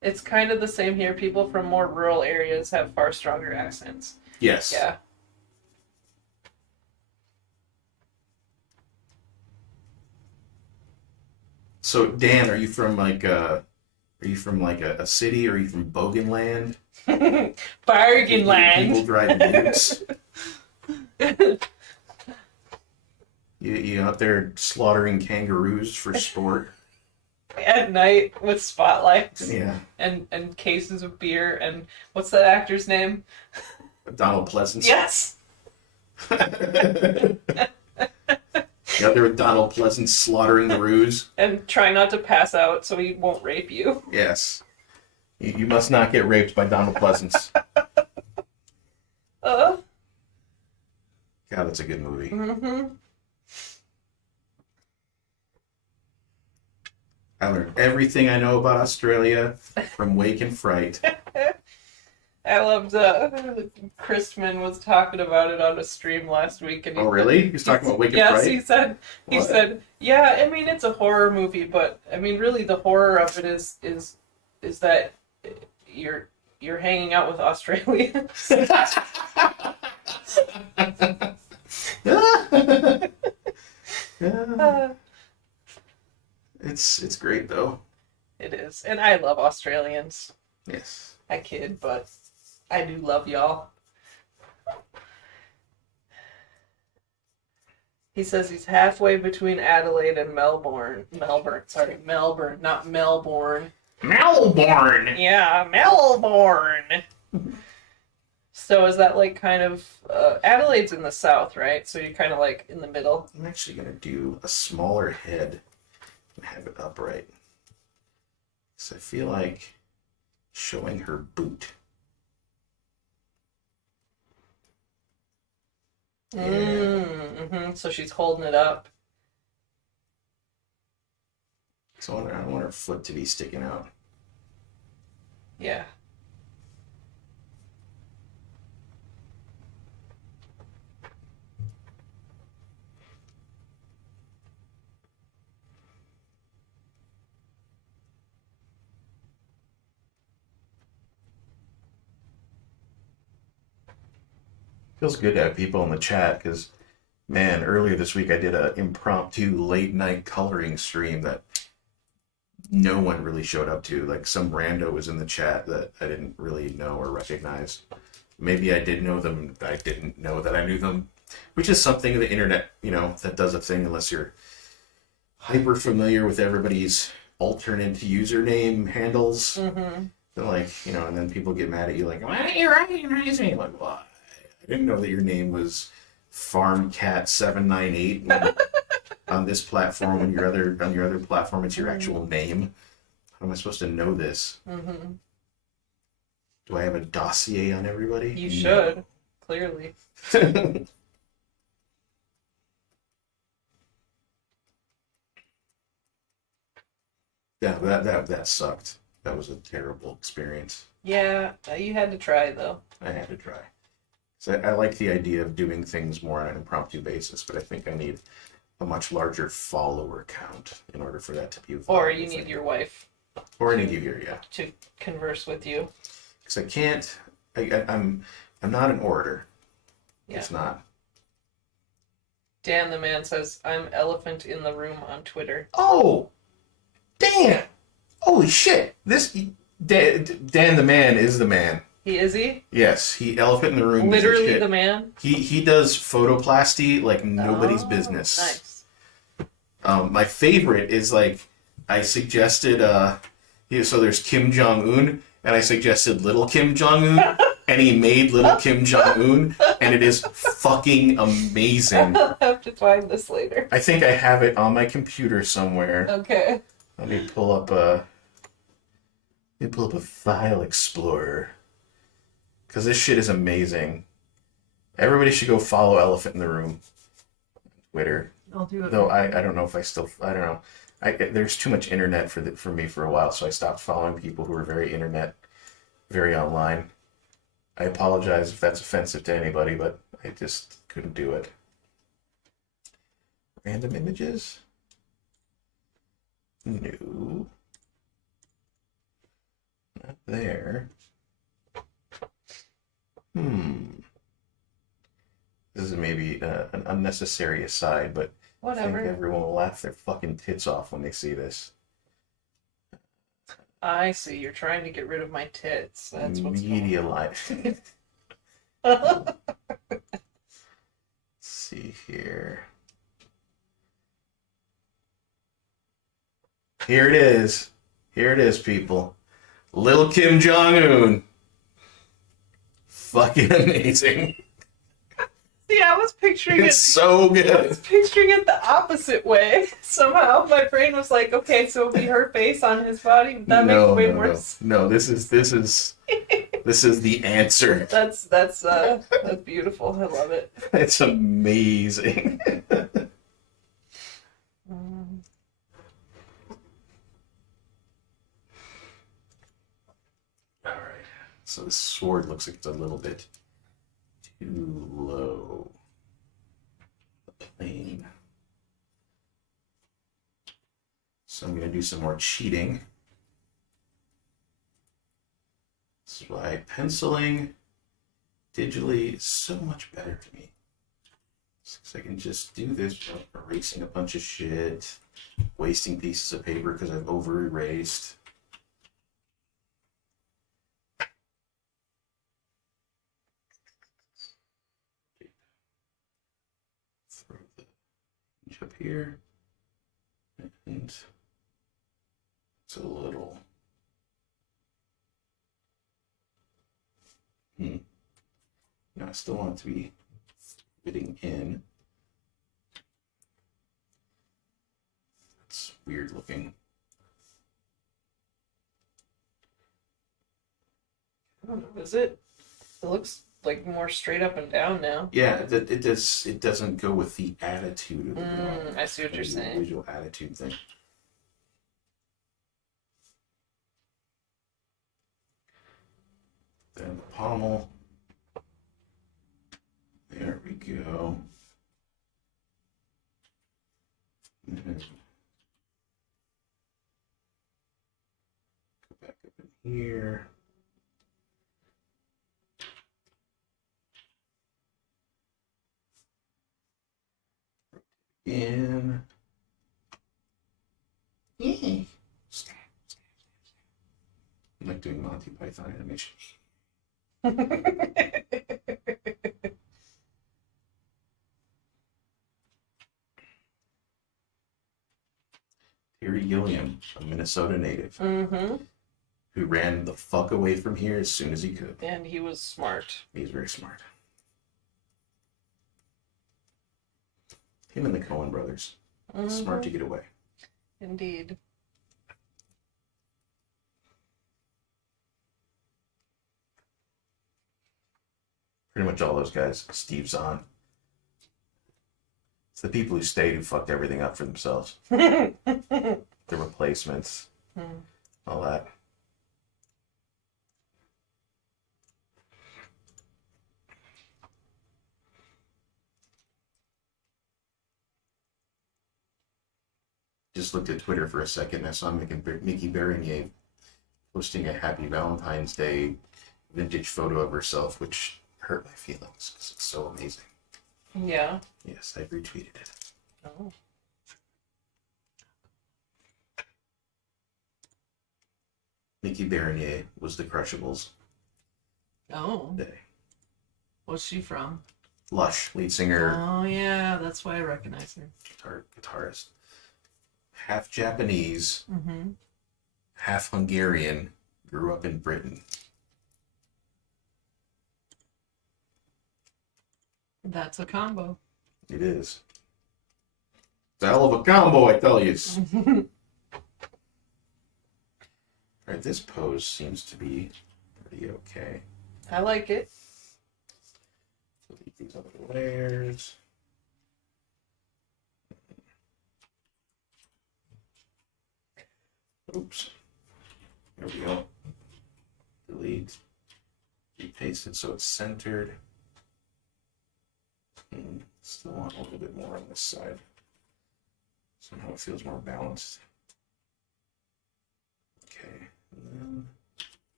It's kind of the same here. People from more rural areas have far stronger accents. Yes. Yeah. So, Dan, are you from a city, or are you from Boganland? Bargainland. People drive utes. You out there slaughtering kangaroos for sport? At night with spotlights. Yeah. And cases of beer and what's that actor's name? Donald Pleasance. Yes. You out there with Donald Pleasance slaughtering the roos. And try not to pass out so he won't rape you. Yes. You must not get raped by Donald Pleasance. God, that's a good movie. Mm-hmm. I learned everything I know about Australia from Wake and Fright. I loved Christman was talking about it on a stream last week, and really? He was talking about Wake and Fright? Yes, he said, yeah, I mean, it's a horror movie, but I mean, really the horror of it is that you're hanging out with Australians. It's great though. It is, and I love Australians. Yes. I kid, but I do love y'all. He says he's halfway between Adelaide and Melbourne. Melbourne, not Melbourne. Melbourne! Yeah, Melbourne! So is that like kind of... Adelaide's in the south, right? So you're kind of like in the middle. I'm actually going to do a smaller head and have it upright. So I feel like showing her boot. Yeah. Mm-hmm. So she's holding it up. So I don't want her foot to be sticking out. Yeah. Feels good to have people in the chat because, man, earlier this week I did an impromptu late night coloring stream that no one really showed up to. Like some rando was in the chat that I didn't really know or recognize. Maybe I did know them. I didn't know that I knew them, which is something the internet, that does a thing unless you're hyper familiar with everybody's alternate username handles. Mm-hmm. And then people get mad at you like, why didn't you recognize me? Like, why? I didn't know that your name was FarmCat798 on this platform. On your other platform, it's your actual name. How am I supposed to know this? Mm-hmm. Do I have a dossier on everybody? You should, clearly. Yeah, that sucked. That was a terrible experience. Yeah, you had to try though. I had to try. So I like the idea of doing things more on an impromptu basis, but I think I need a much larger follower count in order for that to be a Or viable you need thing. your wife Or I need you here, yeah. to converse with you. Because I can't. I'm not an orator. Yeah. It's not. Dan the man says, I'm elephant in the room on Twitter. Oh, Dan! Holy shit! This Dan the man is the man. Is he? Yes, he elephant in the room. Literally the man? He does photoplasty like nobody's business. Nice. My favorite is I suggested so there's Kim Jong-un and I suggested little Kim Jong-un and he made little Kim Jong-un and it is fucking amazing. I'll have to find this later. I think I have it on my computer somewhere. Okay. Let me pull up a file explorer. Because this shit is amazing. Everybody should go follow Elephant in the Room. Twitter. I'll do it. Though I don't know if I don't know. There's too much internet for me for a while, so I stopped following people who were very internet, very online. I apologize if that's offensive to anybody, but I just couldn't do it. Random images? No. Not there. This is maybe an unnecessary aside, but Whatever. I think everyone will laugh their fucking tits off when they see this. I see. You're trying to get rid of my tits. That's what's Media going on. life. Let's see here. Here it is. Here it is, people. Little Kim Jong-un. Fucking amazing. See, I was picturing It's so I was good. picturing it the opposite way. Somehow my brain was like, okay, so it'll be her face on his body. That makes it way worse. No, this is the answer. That's beautiful. I love it. It's amazing. All right. So this sword looks like it's a little bit too low. The plane. So I'm going to do some more cheating. This is why penciling digitally is so much better to me. Because I can just do this without erasing a bunch of shit, wasting pieces of paper because I've over erased. here. And it's a little... No, I still want it to be fitting in. It's weird looking. I don't know, is it? It looks like more straight up and down now. Yeah, it does. It doesn't go with the attitude of the dog. I see what you're saying. Visual attitude thing. Then the pommel. There we go. Go back up in here. In. Yay. I'm like doing Monty Python animation. Carrie, a Minnesota native, who ran the fuck away from here as soon as he could. And he was smart. He's very smart. Him and the Coen brothers. Smart to get away. Indeed. Pretty much all those guys. Steve Zahn. It's the people who stayed who fucked everything up for themselves. The replacements. All that. Just looked at Twitter for a second and I saw Mickey Bernier posting a Happy Valentine's Day vintage photo of herself, which hurt my feelings because it's so amazing. Yeah. Yes, I retweeted it. Oh. Mickey Bernier was the Crushables. Oh. Day. What's she from? Lush, lead singer. Oh, yeah, that's why I recognize her. Guitarist. Half Japanese, half Hungarian, grew up in Britain. That's a combo. It is. It's a hell of a combo, I tell you. Alright, this pose seems to be pretty okay. I like it. Delete these other layers. Oops. There we go. Delete. Repaste it so it's centered. Still want a little bit more on this side. Somehow it feels more balanced. Okay, and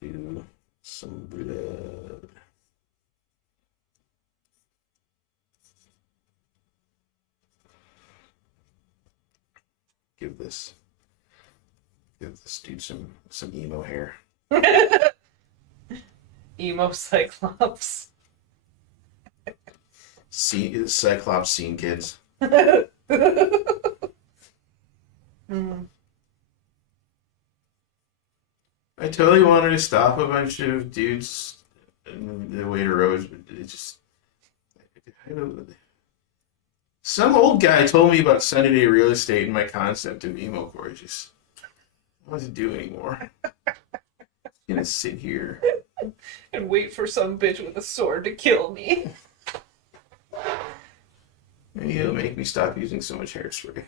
then do some blood. Give this dude some emo hair. Emo Cyclops. Cyclops scene kids. I totally wanted to stop a bunch of dudes in the way to Rose, but it just... Some old guy told me about Sunny Day real estate and my concept of emo core. Just I wasn't do anymore. I'm gonna sit here and wait for some bitch with a sword to kill me. Maybe it'll make me stop using so much hairspray.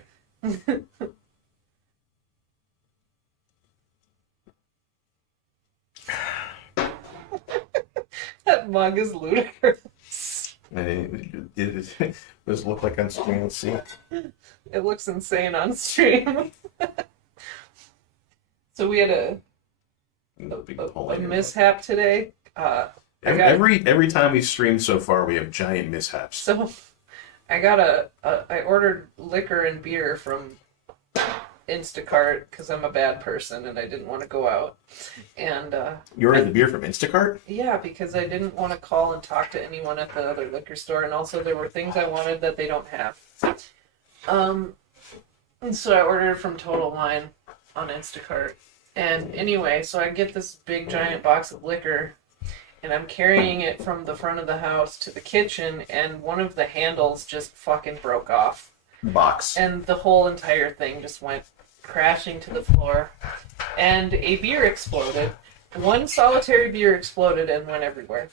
That mug is ludicrous. Does it look like on screen? Let's see. It looks insane on stream. So we had a mishap today. Every time we stream so far, we have giant mishaps. So I ordered liquor and beer from Instacart because I'm a bad person and I didn't want to go out. And you ordered the beer from Instacart? Yeah, because I didn't want to call and talk to anyone at the other liquor store, and also there were things I wanted that they don't have. And so I ordered from Total Wine on Instacart. And anyway, so I get this big giant box of liquor and I'm carrying it from the front of the house to the kitchen and one of the handles just fucking broke off. Box. And the whole entire thing just went crashing to the floor. And a beer exploded. One solitary beer exploded and went everywhere.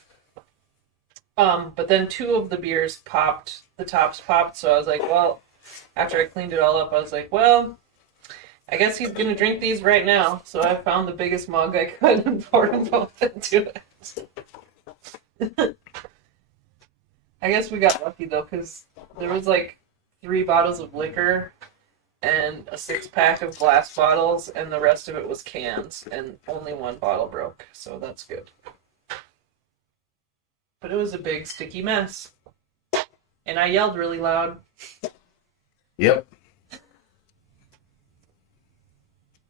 But then two of the beers popped, the tops popped, so I was like, well, after I cleaned it all up, I was like, well, I guess he's gonna drink these right now. So I found the biggest mug I could and poured them both into it. I guess we got lucky though, because there was like 3 bottles of liquor and a 6-pack of glass bottles, and the rest of it was cans, and only 1 bottle broke, so that's good. But it was a big sticky mess. And I yelled really loud. Yep.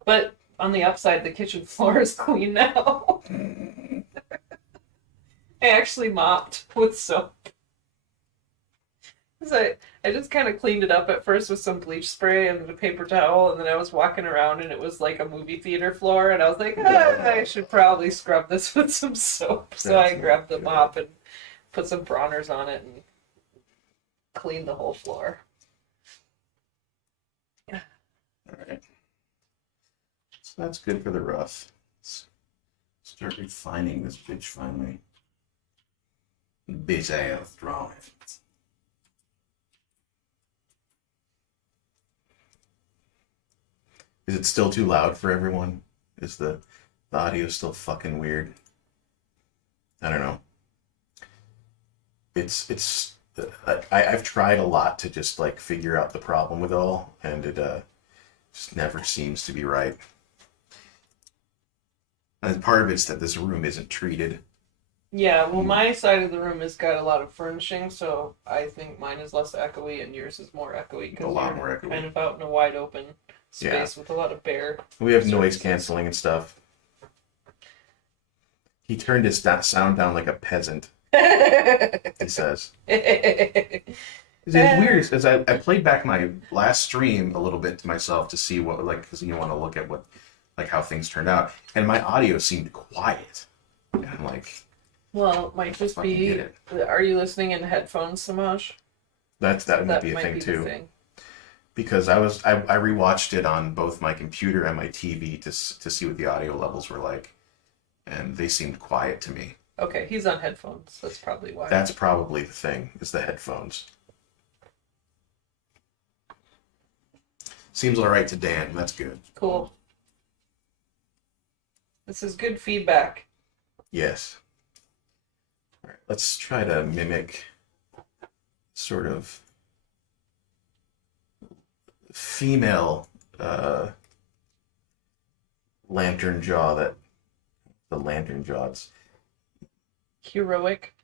But on the upside, the kitchen floor is clean now. I actually mopped with soap. So I just kind of cleaned it up at first with some bleach spray and a paper towel, and then I was walking around and it was like a movie theater floor, and I was like, I should probably scrub this with some soap. So I grabbed the mop and put some bronzers on it and cleaned the whole floor. All right. So that's good for the rough. Let's start refining this bitch finally. Bitch ass drawing. Is it still too loud for everyone? Is the audio still fucking weird? I don't know. I've tried a lot to just like figure out the problem with it all, and it just never seems to be right. And part of it's that this room isn't treated. Yeah, well, my side of the room has got a lot of furnishing, so I think mine is less echoey and yours is more echoey because you're kind of out in a wide open space with a lot of bare. We have noise canceling and stuff. He turned his sound down like a peasant. He says. It's weird as I played back my last stream a little bit to myself to see what, like, because you want to look at what, like, how things turned out, and my audio seemed quiet. And I'm like, well, it might just be. Are you listening in headphones so much? That might be a thing too. Because I rewatched it on both my computer and my TV to see what the audio levels were like, and they seemed quiet to me. Okay, he's on headphones. That's probably why. That's probably the thing, is the headphones. Seems all right to Dan. That's good. Cool. This is good feedback. Yes. All right, let's try to mimic sort of female lantern jaw that the lantern jaws. Heroic.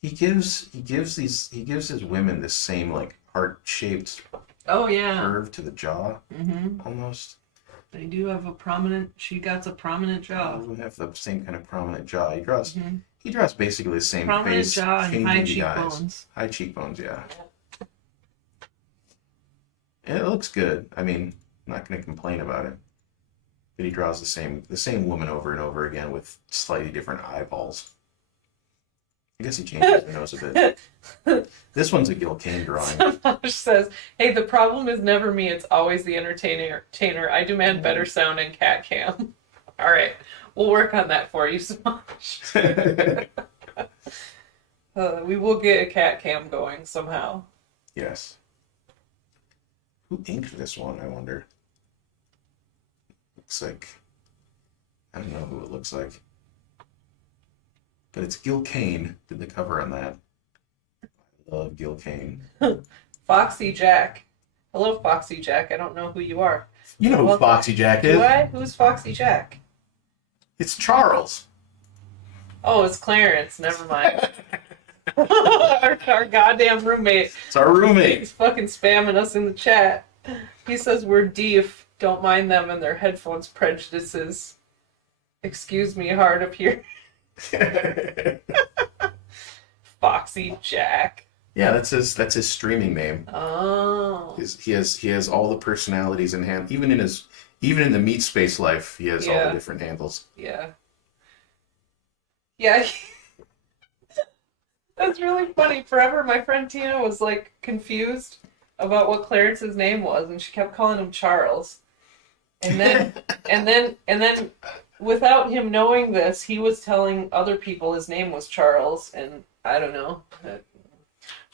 He gives his women this same like heart-shaped curve to the jaw. Almost. They do have a prominent. She got a prominent jaw. We have the same kind of prominent jaw. He draws basically the same prominent face. Jaw and high cheekbones. High cheekbones, yeah. And it looks good. I mean, I'm not going to complain about it. But he draws the same woman over and over again with slightly different eyeballs. I guess he changes the nose a bit. This one's a Gil Kane drawing. Samaj says, "Hey, the problem is never me. It's always the entertainer. I demand better sound and cat cam." All right, we'll work on that for you, Samaj. We will get a cat cam going somehow. Yes. Who inked this one, I wonder? Looks like... I don't know who it looks like. But it's Gil Kane did the cover on that. I love Gil Kane. Foxy Jack. Hello, Foxy Jack. I don't know who you are. You know who Foxy Jack is. Do I? Who's Foxy Jack? It's Charles. Oh, it's Clarence. Never mind. our goddamn roommate. It's our roommate. He's fucking spamming us in the chat. He says we're deaf. Don't mind them and their headphones prejudices. Excuse me, hard up here. Foxy Jack. Yeah, that's his streaming name. Oh, He has all the personalities in hand. Even in the meat space life, he has all the yeah, different handles. yeah, yeah. That's really funny. Forever, my friend Tina was like confused about what Clarence's name was, and she kept calling him Charles. And then, and then, without him knowing this, he was telling other people his name was Charles, and I don't know.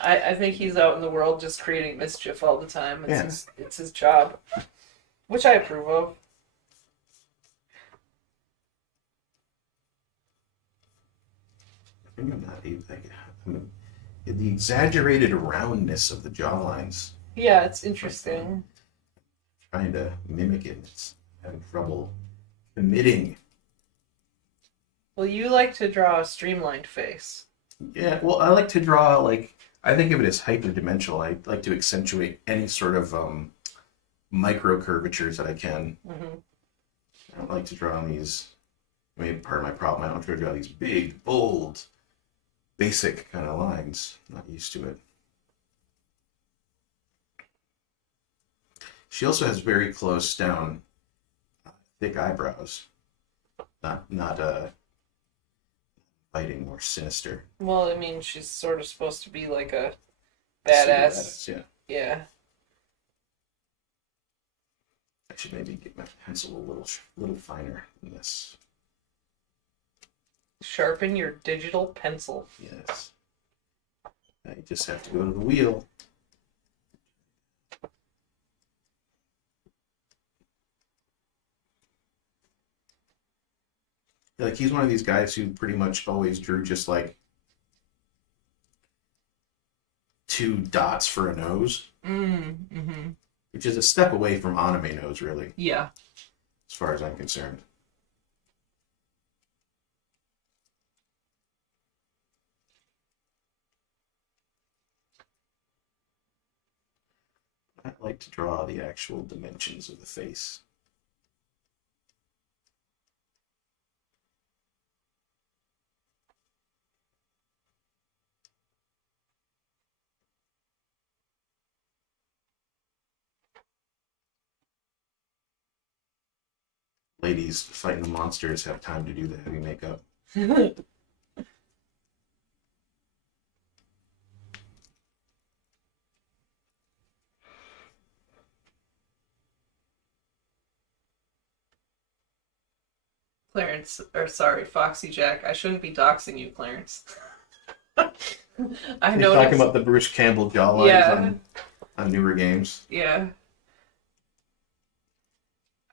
I think he's out in the world just creating mischief all the time. It's Yeah. his job, which I approve of. I think I'm not even. The exaggerated roundness of the jawlines. Yeah, it's interesting. Trying to mimic it. It's having trouble committing. Well, you like to draw a streamlined face. Yeah, well, I like to draw I think of it as hyperdimensional. I like to accentuate any sort of micro curvatures that I can. Hmm. I don't like to draw on these. I mean, part of my problem, I don't try to draw these big, bold, basic kind of lines. I'm not used to it. She also has very close down, thick eyebrows. Not biting or sinister. Well, I mean, she's sort of supposed to be like a Super badass. yeah. Yeah. I should maybe get my pencil a little finer than this. Sharpen your digital pencil. Yes. I just have to go to the wheel. Like he's one of these guys who pretty much always drew just like two dots for a nose, Mm-hmm. which is a step away from anime nose, really, Yeah. as far as I'm concerned. I like to draw the actual dimensions of the face. Ladies fighting the monsters have time to do the heavy makeup. Clarence, or sorry, Foxy Jack. I shouldn't be doxing you, Clarence. I You're talking noticed. about the Bruce Campbell jawlines Yeah, on newer games. yeah.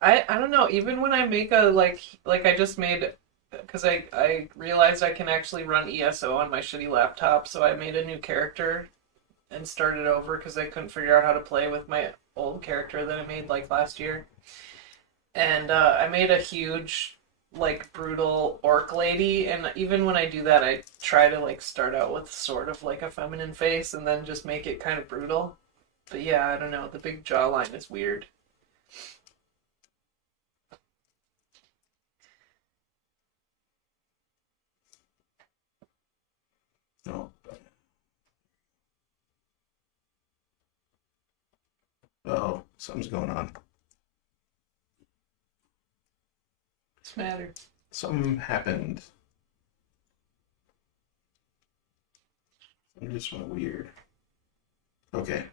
I don't know. Even when I make a like I just made, because I realized I can actually run ESO on my shitty laptop, so I made a new character and started over because I couldn't figure out how to play with my old character that I made like last year. And I made a huge, like, brutal orc lady. And even when I do that, I try to like start out with sort of like a feminine face and then just make it kind of brutal. But yeah, I don't know. The big jawline is weird. No. Oh, something's going on. What's the matter? Something happened. Something just went weird. Okay.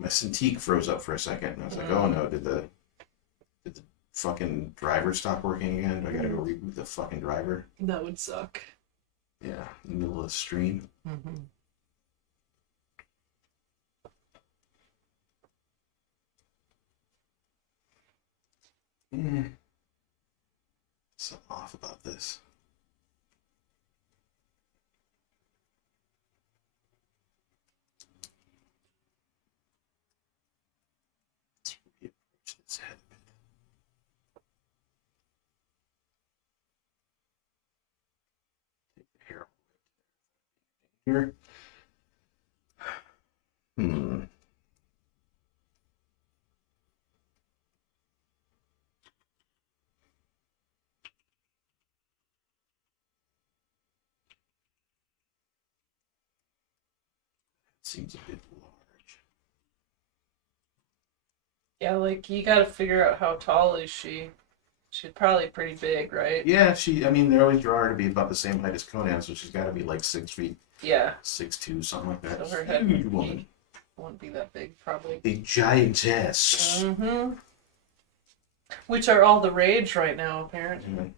My Cintiq froze up for a second, and I was like, oh no, did the fucking driver stop working again? Do I gotta go reboot the fucking driver? That would suck. Yeah, in the middle of the stream. Mm-hmm. Mm. Something off about this. Approach this head a bit. Take the hair here. Hmm. seems a bit large. Yeah, like you got to figure out how tall is she. She's probably pretty big, right? Yeah, I mean, they always draw her to be about the same height as Conan, so she's got to be like 6 feet, Yeah. 6'2", something like that. So her head Huge woman. won't be that big, probably. A giantess. Mm-hmm. Which are all the rage right now, apparently.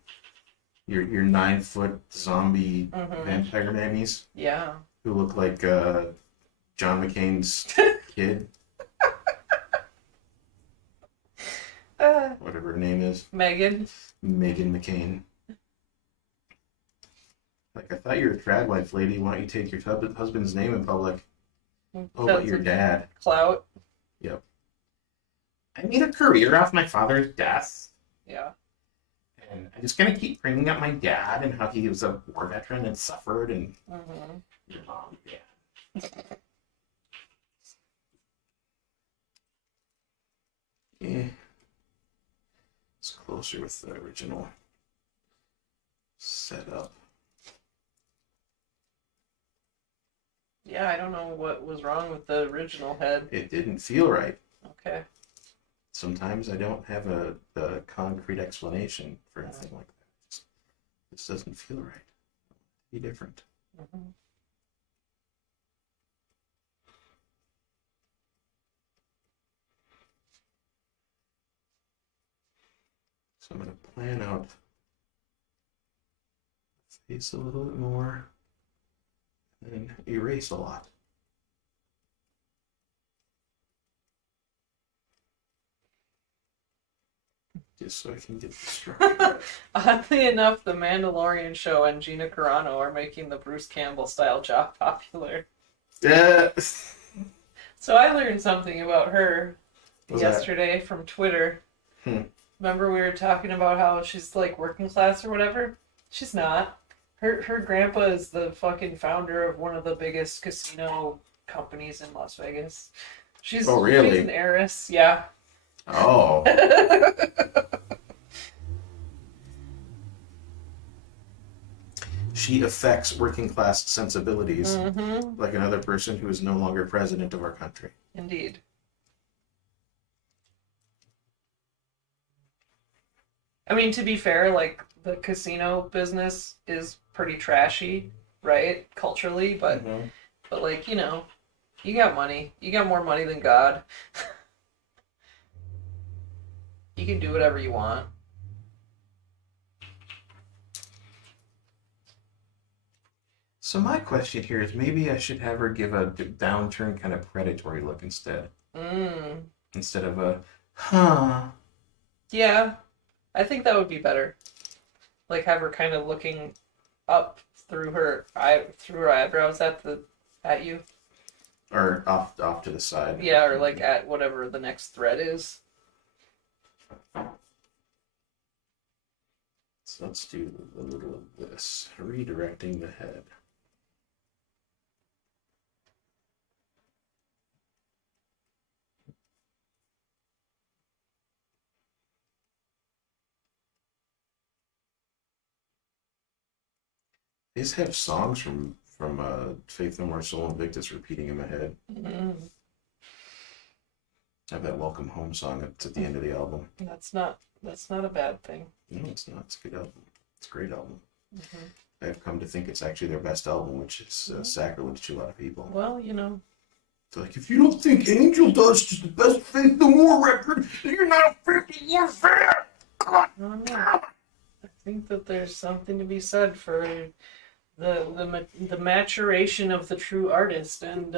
Mm-hmm. Your 9-foot zombie Mm-hmm. vampire mammies Yeah. who look like John McCain's kid, whatever her name is. Megan. Megan McCain. Like, I thought you were a trad wife lady. Why don't you take your husband's name in public? Oh, but your dad. Clout. Yep. I made a career off my father's death. Yeah. And I'm just going to keep bringing up my dad and how he was a war veteran and suffered and Mm-hmm. your mom, yeah. Yeah. It's closer with the original setup. Yeah, I don't know what was wrong with the original head. It didn't feel right. Okay. Sometimes I don't have a concrete explanation for anything like that. This doesn't feel right. Be different. Mm-hmm. So I'm going to plan out the face a little bit more and erase a lot. Just so I can get the structure. Oddly enough, the Mandalorian show and Gina Carano are making the Bruce Campbell style job popular. Yeah. So I learned something about her What's yesterday from Twitter. Remember we were talking about how she's like working class or whatever? She's not. Her grandpa is the fucking founder of one of the biggest casino companies in Las Vegas. She's Oh, really? She's an heiress, yeah. Oh. She affects working class sensibilities Mm-hmm. like another person who is no longer president of our country. Indeed. I mean, to be fair, like the casino business is pretty trashy, right? Culturally, but like, you know, you got money. You got more money than God. You can do whatever you want. So my question here is maybe I should have her give a downturn kind of predatory look instead. Instead of a, huh. Yeah, I think that would be better. Like have her kind of looking up through her eyebrows at you. Or off to the side. Yeah, or like at whatever the next thread is. So let's do a little of this. Redirecting the head. These have songs from Faith No More, Soul Invictus repeating in my head. Mm-hmm. I have that Welcome Home song that's at the end of the album. That's not a bad thing. No, it's not. It's a good album. It's a great album. Mm-hmm. I've come to think it's actually their best album, which is sacrilege to a lot of people. Well, you know. It's like, if you don't think Angel Dust is the best Faith No More record, then you're not a Faith No More fan! God. I don't know. I think that there's something to be said for the maturation of the true artist, and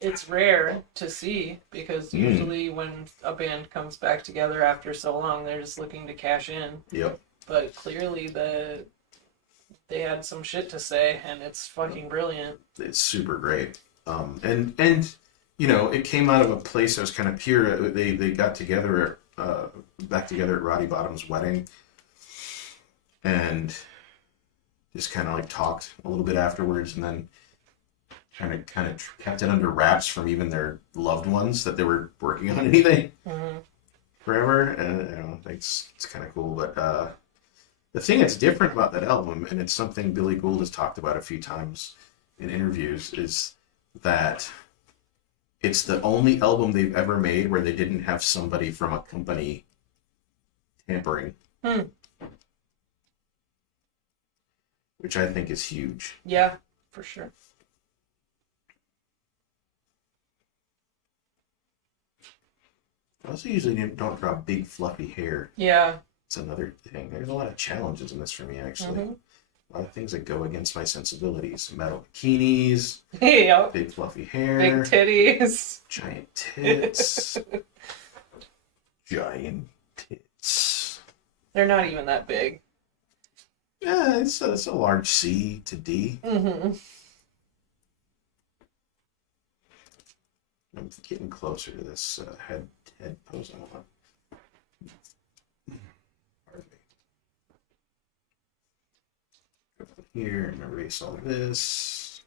it's rare to see because usually when a band comes back together after so long, they're just looking to cash in. Yep. But clearly they had some shit to say, and it's fucking brilliant. It's super great. And you know, it came out of a place that was kind of pure. They got together back together at Roddy Bottom's wedding, and just kind of like talked a little bit afterwards, and then kind of kept it under wraps from even their loved ones that they were working on anything forever. And you know, it's kind of cool. But the thing that's different about that album, and it's something Billy Gould has talked about a few times, in interviews is that it's the only album they've ever made where they didn't have somebody from a company tampering, Hmm. which I think is huge. Yeah, for sure. I also usually don't draw big fluffy hair. Yeah. It's another thing. There's a lot of challenges in this for me, actually. Mm-hmm. A lot of things that go against my sensibilities. Metal bikinis, Yep. big fluffy hair, Big titties. giant tits, giant tits. They're not even that big. Yeah, it's a large C to D. Mm-hmm. I'm getting closer to this head pose I want. Pardon me. Here, erase all this.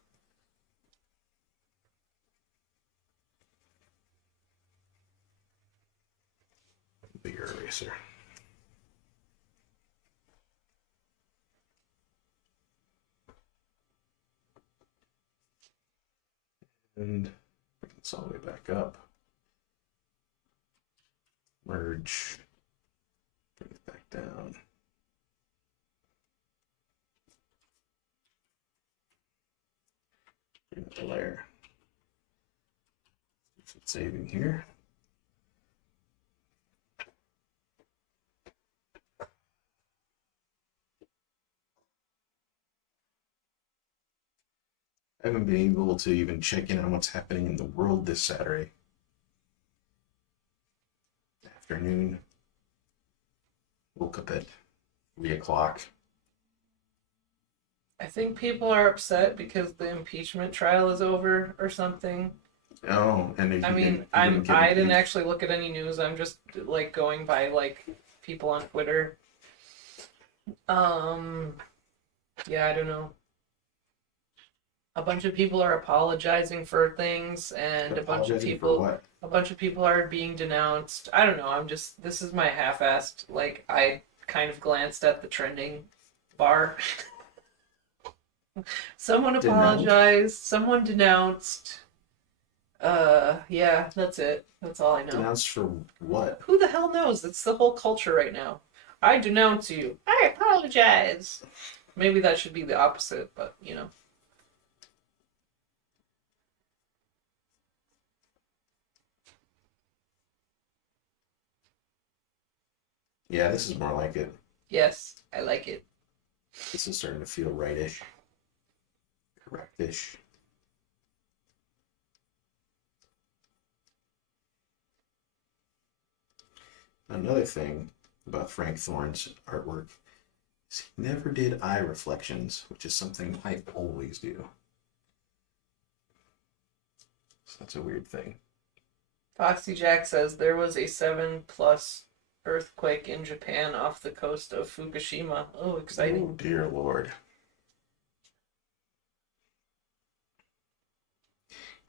Bigger eraser. And bring this all the way back up. Merge. Bring it back down. Bring up the layer. Saving here. I haven't been able to even check in on what's happening in the world this Saturday afternoon. Woke up at 3 o'clock. I think people are upset because the impeachment trial is over or something. Oh, and I mean, I didn't actually look at any news. I'm just like going by like people on Twitter. Yeah, I don't know. A bunch of people are apologizing for things, and a bunch of people are being denounced. I don't know. This is my half-assed. Like, I kind of glanced at the trending bar. Someone apologized. Someone denounced. Yeah, that's it. That's all I know. Denounced for what? Who the hell knows? It's the whole culture right now. I denounce you. I apologize. Maybe that should be the opposite, but you know. Yeah, this is more like it. Yes, I like it. This is starting to feel rightish. Correctish. Another thing about Frank Thorne's artwork is he never did eye reflections, which is something I always do. So that's a weird thing. Foxy Jack says there was a 7+ earthquake in Japan off the coast of Fukushima. Oh, exciting. Oh, dear Lord.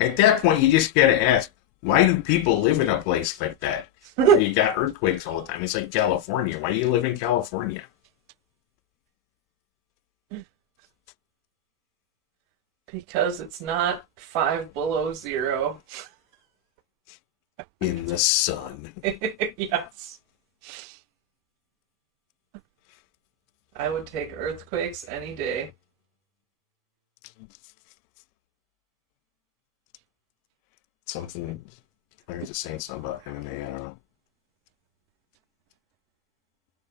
At that point, you just gotta ask, why do people live in a place like that? Where you got earthquakes all the time. It's like California. Why do you live in California? Because it's not 5 below 0. In the sun. Yes. I would take earthquakes any day. Something, Claire's just saying something about MMA, I don't know.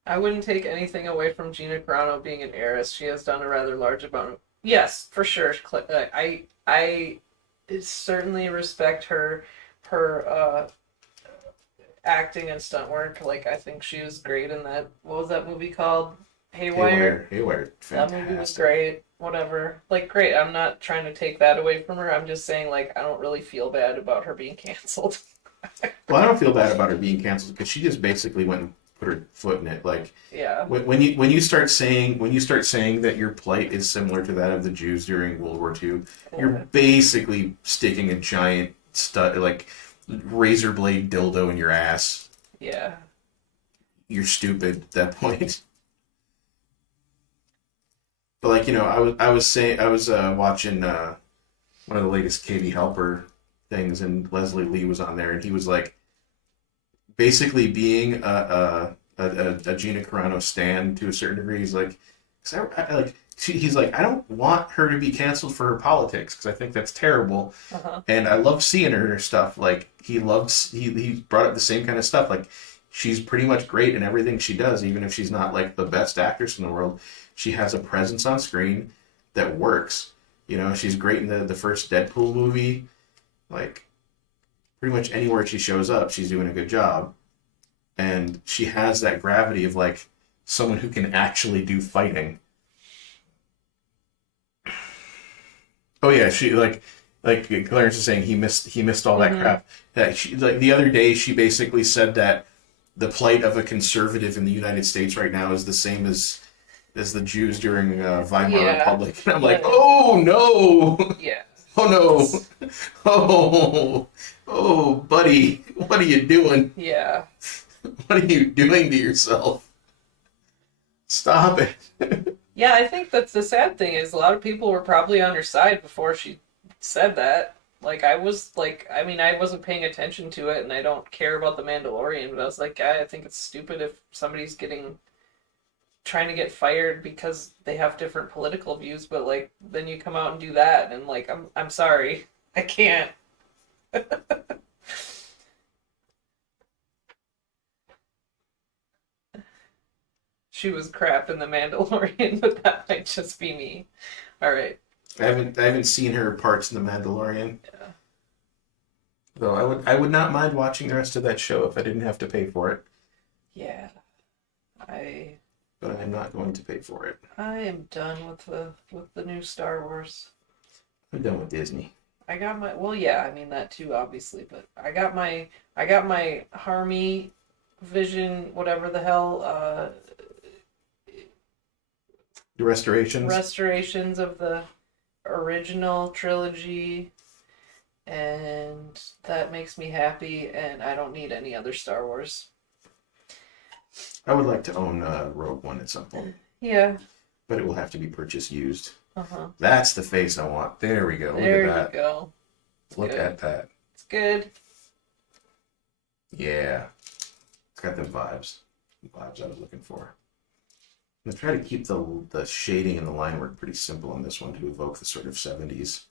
I wouldn't take anything away from Gina Carano being an heiress. She has done a rather large amount of... Yes, for sure. I certainly respect her acting and stunt work. Like, I think she was great in that... What was that movie called? Haywire. Fantastic. That movie was great. Whatever. Like, great. I'm not trying to take that away from her. I'm just saying, like, I don't really feel bad about her being canceled. Well, I don't feel bad about her being canceled because she just basically went and put her foot in it. Like, yeah. When you start saying that your plight is similar to that of the Jews during World War II, you're basically sticking a giant razor blade dildo in your ass. Yeah. You're stupid at that point. But like, you know, I was watching one of the latest Katie Halper things, and Leslie Lee was on there, and he was like basically being a Gina Carano stan to a certain degree. He's like, 'cause he's like, I don't want her to be canceled for her politics because I think that's terrible, Uh-huh. and I love seeing her stuff. Like he brought up the same kind of stuff. Like she's pretty much great in everything she does, even if she's not like the best actress in the world. She has a presence on screen that works. You know, she's great in the first Deadpool movie. Like pretty much anywhere she shows up, she's doing a good job. And she has that gravity of like someone who can actually do fighting. Oh yeah, she like Clarence is saying he missed all that Mm-hmm. crap. That she like the other day she basically said that the plight of a conservative in the United States right now is the same as the Jews during Weimar Yeah. Republic. And I'm like, Yeah. oh no, Yeah. oh no, oh buddy, what are you doing? Yeah. What are you doing to yourself? Stop it. Yeah, I think that's the sad thing is a lot of people were probably on her side before she said that. Like I was like I mean I wasn't paying attention to it and I don't care about the Mandalorian, but I was like, I think it's stupid if somebody's getting trying to get fired because they have different political views, but like then you come out and do that and like I'm sorry. I can't. She was crap in the Mandalorian, but that might just be me. All right. I haven't seen her parts in The Mandalorian. Yeah. Though I would not mind watching the rest of that show if I didn't have to pay for it. Yeah. I But I'm not going to pay for it. I am done with the new Star Wars. I'm done with Disney. I got my well, yeah, I mean that too, obviously, but I got my Harmy Vision, whatever the hell, The restorations. restorations of the original trilogy, and that makes me happy, and I don't need any other Star Wars. I would like to own Rogue One at some point, Yeah. but it will have to be purchased used. Uh-huh. That's the face I want. There we go. Look There at you that. go. Look good. at that. It's good. Yeah. It's got the vibes. The vibes I was looking for. I'm gonna try to keep the shading and the line work pretty simple on this one to evoke the sort of 70s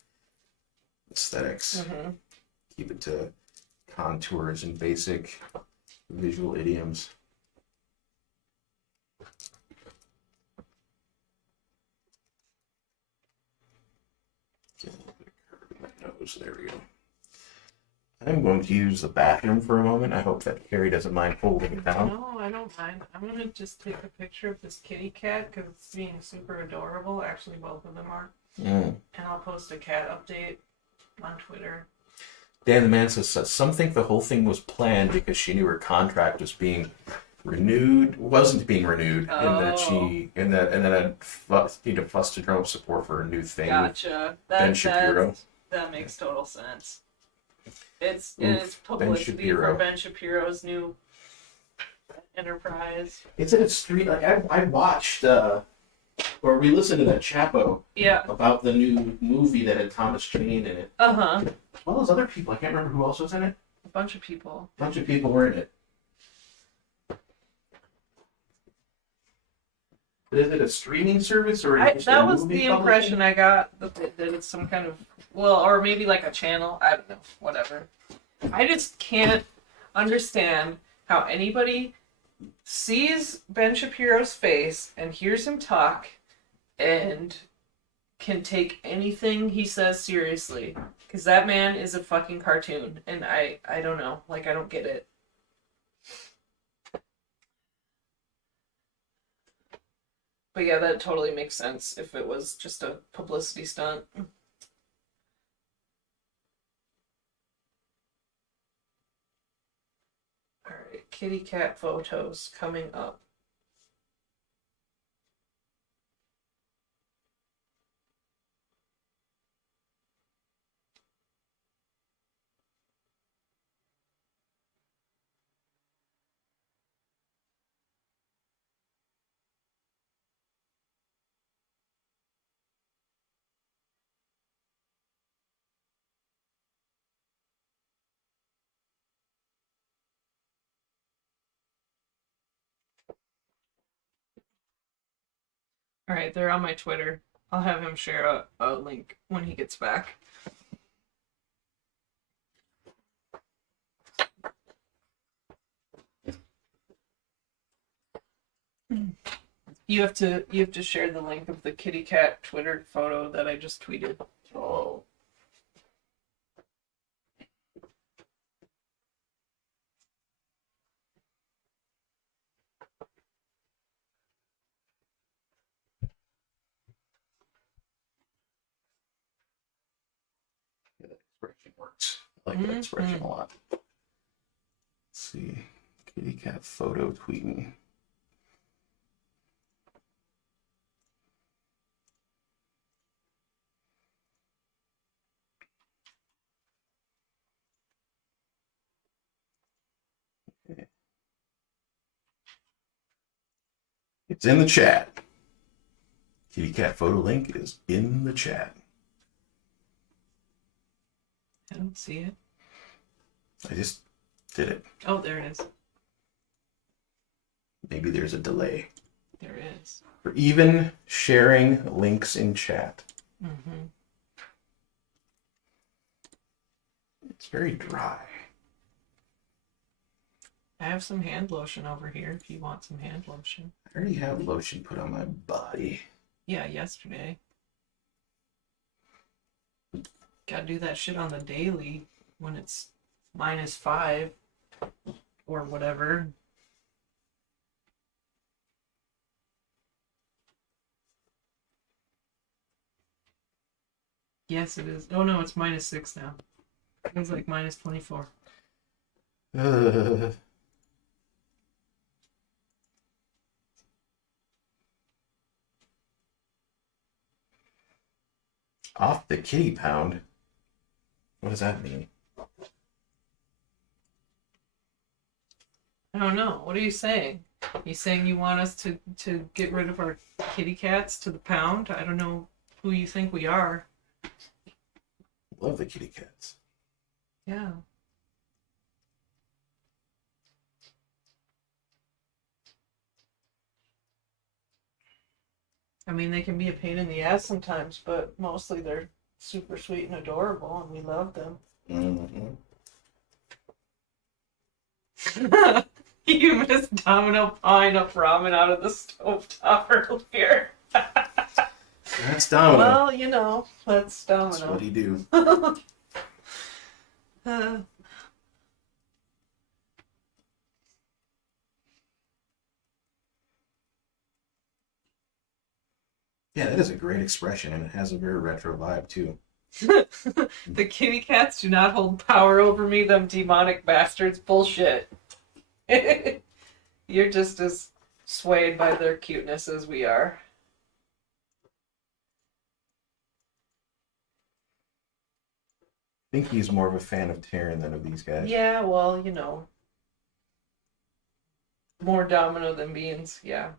aesthetics. Mm-hmm. Keep it to contours and basic visual idioms. Get a little bit of curve in my nose. There we go. I'm going to use the bathroom for a moment. I hope that Carrie doesn't mind holding it down. No, I don't mind. I'm gonna just take a picture of this kitty cat because it's being super adorable. Actually, both of them are. Mm. And I'll post a cat update on Twitter. Dan the Man says some think the whole thing was planned because she knew her contract was being renewed, wasn't being renewed, and that she and that need to fuss to drum up support for a new thing. Gotcha. Ben Shapiro. That makes total sense. It's Ben publicity Shapiro. for Ben Shapiro's new enterprise. It's a street. Like I watched or we listened to that Chapo Yeah. about the new movie that had Thomas Jane in it, Uh-huh. as well as other people. I can't remember who else was in it. A bunch of people. A bunch of people were in it. But is it a streaming service or is it just That a was movie the publishing? impression I got that it's some kind of or maybe like a channel. I don't know. Whatever. I just can't understand how anybody sees Ben Shapiro's face and hears him talk and can take anything he says seriously. Because that man is a fucking cartoon. And I don't know. Like, I don't get it. But yeah, that totally makes sense if it was just a publicity stunt. Alright, kitty cat photos coming up. All right, they're on my Twitter. I'll have him share a link when he gets back. You have to share the link of the kitty cat Twitter photo that I just tweeted. Oh. Yeah, that expression works. I like that expression a lot. Let's see. Kitty cat photo tweeting. Okay. It's in the chat. Kitty cat photo link is in the chat. I don't see it. I just did it. Oh, there it is. Maybe there's a delay. There is. For even sharing links in chat. Mm-hmm. It's very dry. I have some hand lotion over here if you want some hand lotion. I already have lotion put on my body. Yeah, yesterday. Gotta do that shit on the daily when it's -5 or whatever. Yes, it is. Oh no, it's -6 now. It was like -24. Off the kitty pound? What does that mean? I don't know. What are you saying? You saying you want us to get rid of our kitty cats to the pound? I don't know who you think we are. Love the kitty cats. Yeah. I mean, they can be a pain in the ass sometimes, but mostly they're super sweet and adorable, and we love them. Mm-hmm. You missed Domino pawing up ramen out of the stovetop earlier. That's Domino. Well, you know, that's Domino. That's what he do. Yeah, that is a great expression, and it has a very retro vibe, too. The kitty cats do not hold power over me, them demonic bastards. Bullshit. You're just as swayed by their cuteness as we are. I think he's more of a fan of Taryn than of these guys. Yeah, well, you know. More Domino than Beans, yeah.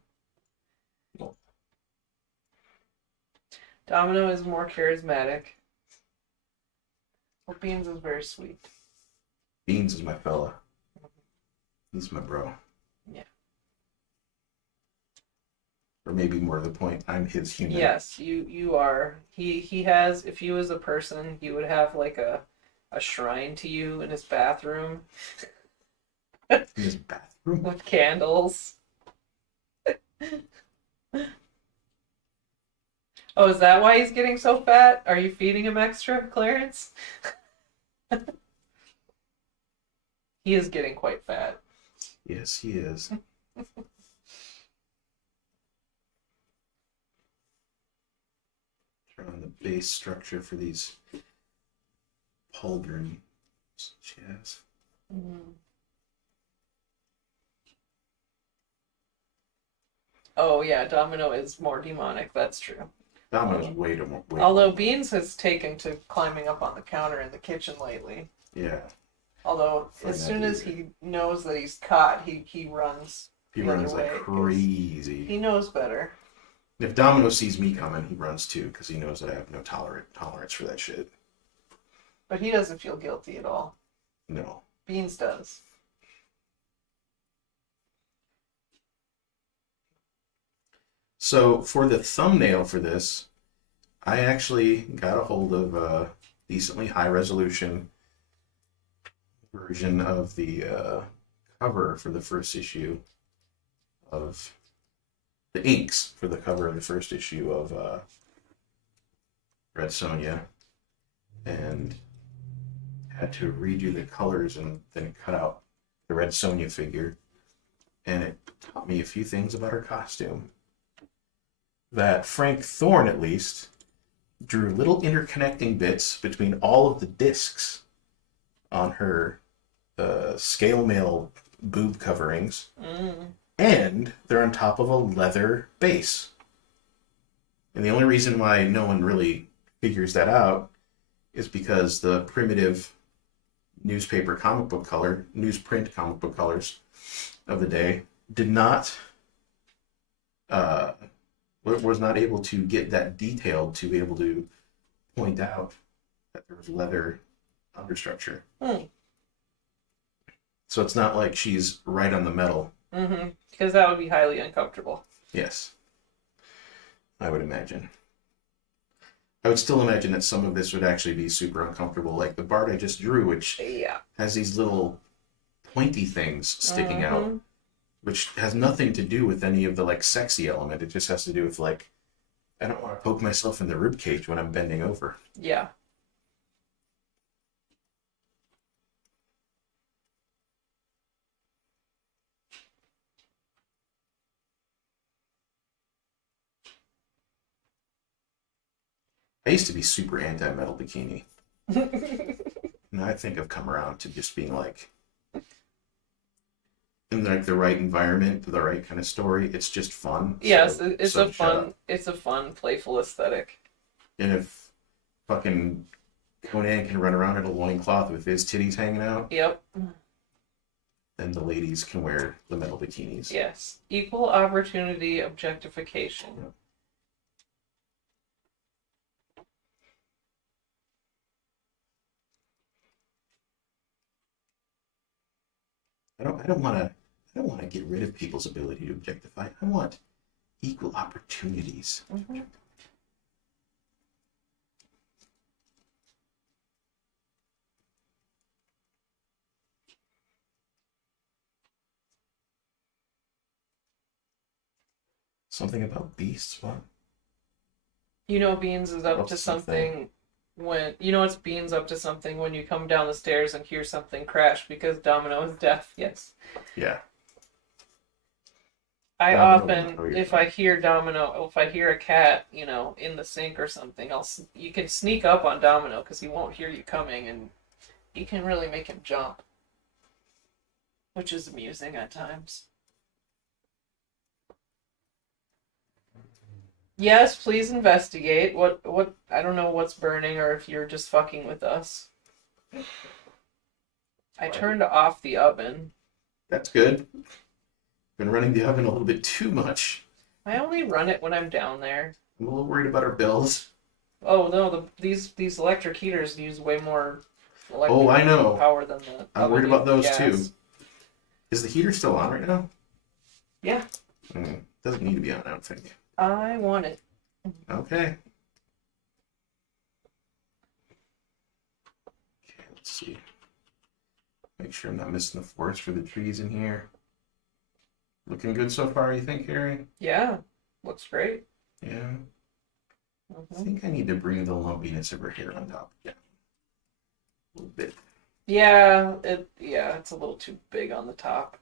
Well, Domino is more charismatic. Well, Beans is very sweet. Beans is my fella. He's my bro. Yeah. Or maybe more to the point, I'm his human. Yes, you are. He has, if he was a person, he would have like a shrine to you in his bathroom. In his bathroom? With candles. Oh, is that why he's getting so fat? Are you feeding him extra, Clarence? He is getting quite fat. Yes, he is. Turn on the base structure for these pauldron jazz. Mm. Oh yeah, Domino is more demonic. That's true. Domino's way too more. Although Beans has taken to climbing up on the counter in the kitchen lately. Yeah. Although as soon as he knows that he's caught, he runs. He runs like crazy. He knows better. If Domino sees me coming, he runs too, because he knows that I have no tolerance for that shit. But he doesn't feel guilty at all. No. Beans does. So for the thumbnail for this, I actually got a hold of a decently high resolution version of the cover for the first issue of the inks for the cover of the first issue of Red Sonja, and had to redo the colors and then cut out the Red Sonja figure. And it taught me a few things about her costume. That Frank Thorne, at least, drew little interconnecting bits between all of the discs on her scale mail boob coverings, and they're on top of a leather base. And the only reason why no one really figures that out is because the primitive newsprint comic book colors of the day did not was not able to get that detailed to be able to point out that there was leather understructure. So it's not like she's right on the metal. Because that would be highly uncomfortable. Yes, I would imagine. I would still imagine that some of this would actually be super uncomfortable, like the Bard I just drew, which has these little pointy things sticking out, which has nothing to do with any of the like sexy element. It just has to do with like, I don't want to poke myself in the rib cage when I'm bending over. Yeah. I used to be super anti-metal bikini. And I think I've come around to just being like, in like the right environment, the right kind of story. It's just fun. Yes, it's a fun, playful aesthetic. And if fucking Conan can run around in a loincloth with his titties hanging out, yep, then the ladies can wear the metal bikinis. Yes. Equal opportunity objectification. Yep. I don't want to get rid of people's ability to objectify. I want equal opportunities. Something about beasts, what? You know Beans is up to something when it's Beans up to something when you come down the stairs and hear something crash because Domino is deaf. Yes. Yeah. I often, if I hear a cat, in the sink or something, you can sneak up on Domino because he won't hear you coming, and you can really make him jump, which is amusing at times. Yes, please investigate. What I don't know what's burning or if you're just fucking with us. I turned off the oven. That's good. Been running the oven a little bit too much. I only run it when I'm down there. I'm a little worried about our bills. Oh no, these electric heaters use way more electric I know. power than the I'm worried about those gas. too. Is the heater still on right now? Yeah. Doesn't need to be on, I don't think. I want it. Okay. Okay, let's see. Make sure I'm not missing the forest for the trees in here. Looking good so far, you think, Carrie? Yeah, looks great. Yeah. I think I need to bring the lumpiness of her hair on top again. A little bit. Yeah, it's a little too big on the top.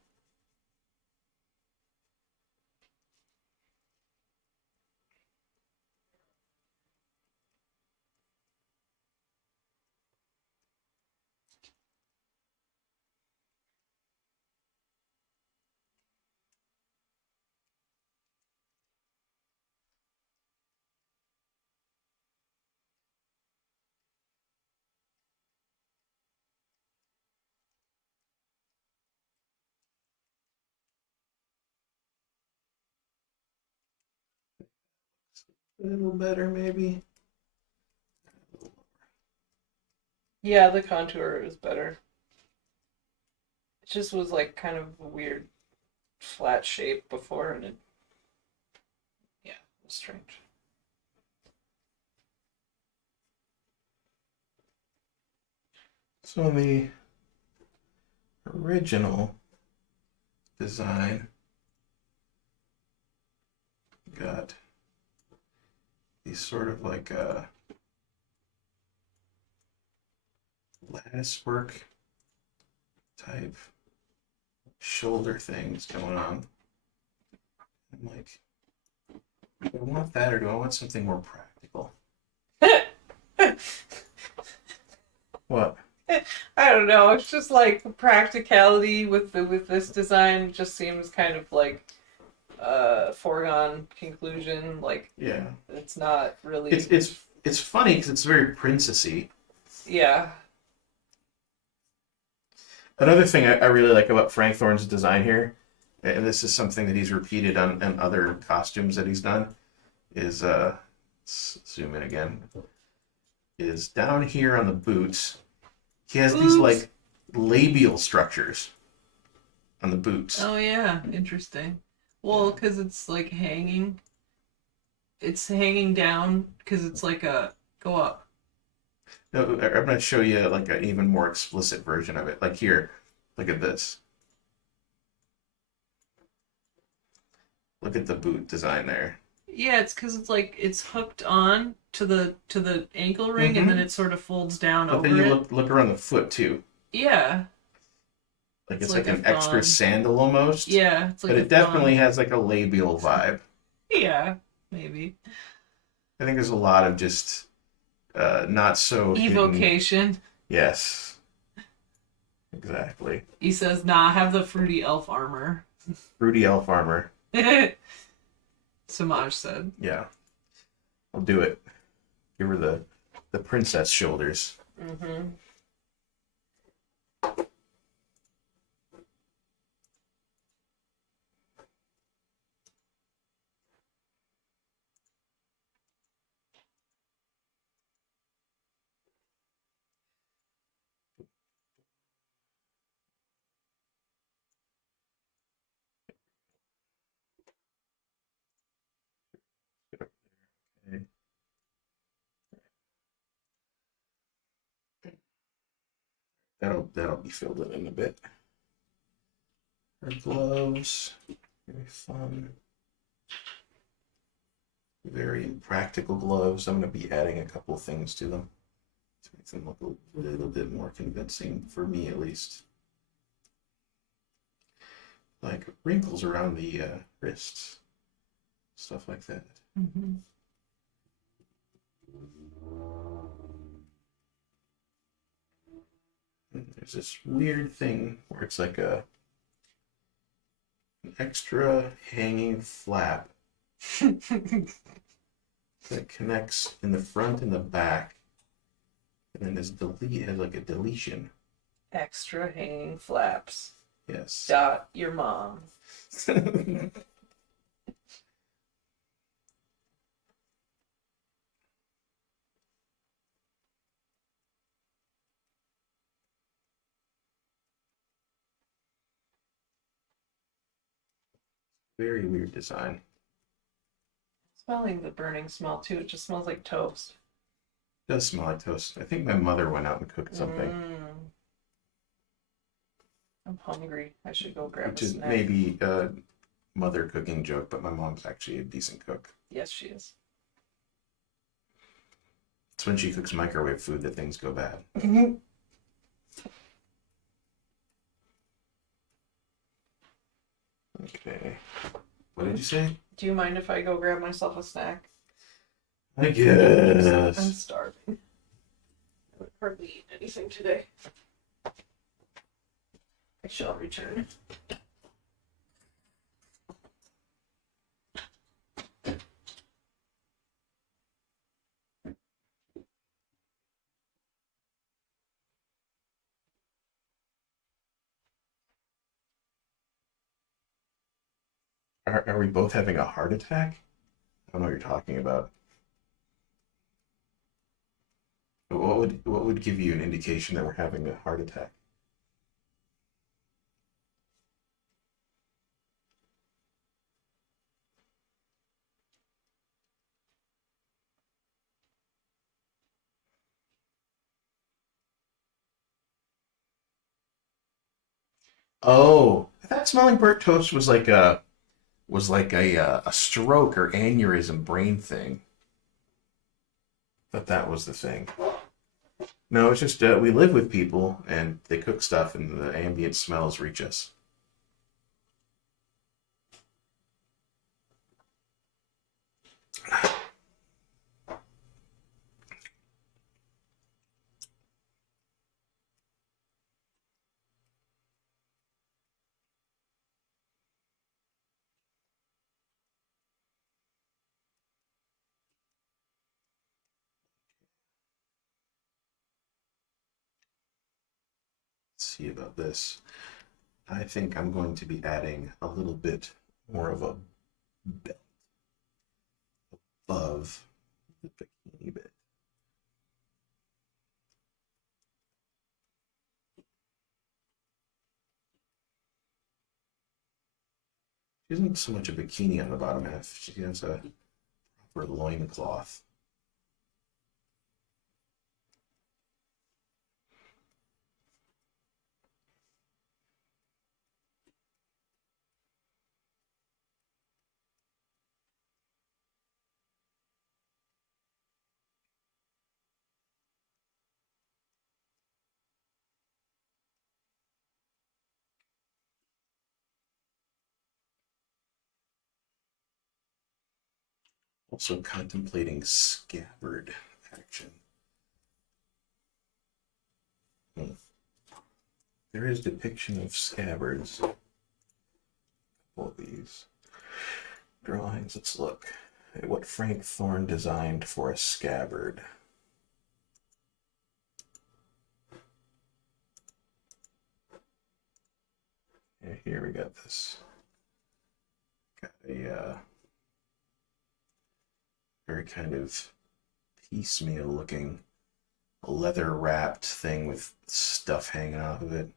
A little better, maybe. Yeah, the contour is better. It just was like kind of a weird flat shape before, and Strange. So the original design got these sort of like lattice work type shoulder things going on. I'm like, do I want that or do I want something more practical? What? I don't know. It's just like the practicality with this design just seems kind of like foregone conclusion. Like Yeah. it's not really. It's funny because it's very princessy. Yeah. Another thing I really like about Frank Thorne's design here, and this is something that he's repeated on other costumes that he's done, is let's zoom in again. Is down here on the boots, he has these like labial structures on the boots. Oh yeah, interesting. Well, because it's like hanging. It's hanging down because it's like a go up. No, I'm going to show you like an even more explicit version of it. Like here, look at this. Look at the boot design there. Yeah, it's because it's like it's hooked on to the ankle ring, and then it sort of folds down But over then you it. look around the foot too. Yeah. Like it's like an extra sandal almost. Yeah, it's like but it definitely has like a labial vibe. Yeah, maybe. I think there's a lot of just not so evocation. Hidden. Yes. Exactly. He says, "Nah, have the fruity elf armor." Fruity elf armor. Samaj said. Yeah. I'll do it. Give her the princess shoulders. Mm-hmm. Okay. That'll be filled in a bit. Her gloves. Very fun. Very practical gloves. I'm going to be adding a couple things to them to make them look a little bit more convincing, for me at least. Like wrinkles around the wrists. Stuff like that. Mm-hmm. And there's this weird thing where it's like an extra hanging flap that connects in the front and the back, and then has like a deletion. Extra hanging flaps. Yes. Dot your mom. Very weird design. Smelling the burning smell too. It just smells like toast. It does smell like toast. I think my mother went out and cooked something. I'm hungry. I should go grab Which a is snack. maybe a mother cooking joke, but my mom's actually a decent cook. Yes, she is. It's when she cooks microwave food that things go bad. Okay. What did you say? Do you mind if I go grab myself a snack? I guess. I'm starving. I would hardly eat anything today. I shall return. Are we both having a heart attack? I don't know what you're talking about. What would give you an indication that we're having a heart attack? Oh, I thought smelling burnt toast was like a stroke or aneurysm brain thing. Thought that was the thing. No, it's just we live with people and they cook stuff and the ambient smells reach us. Let's see about this. I think I'm going to be adding a little bit more of a belt above the bikini bit. She isn't so much a bikini on the bottom half. She has a proper loincloth. Also contemplating scabbard action. Hmm. There is depiction of scabbards. All these drawings. Let's look at what Frank Thorne designed for a scabbard. Yeah, here we got this. Got a very kind of piecemeal looking leather wrapped thing with stuff hanging off of it.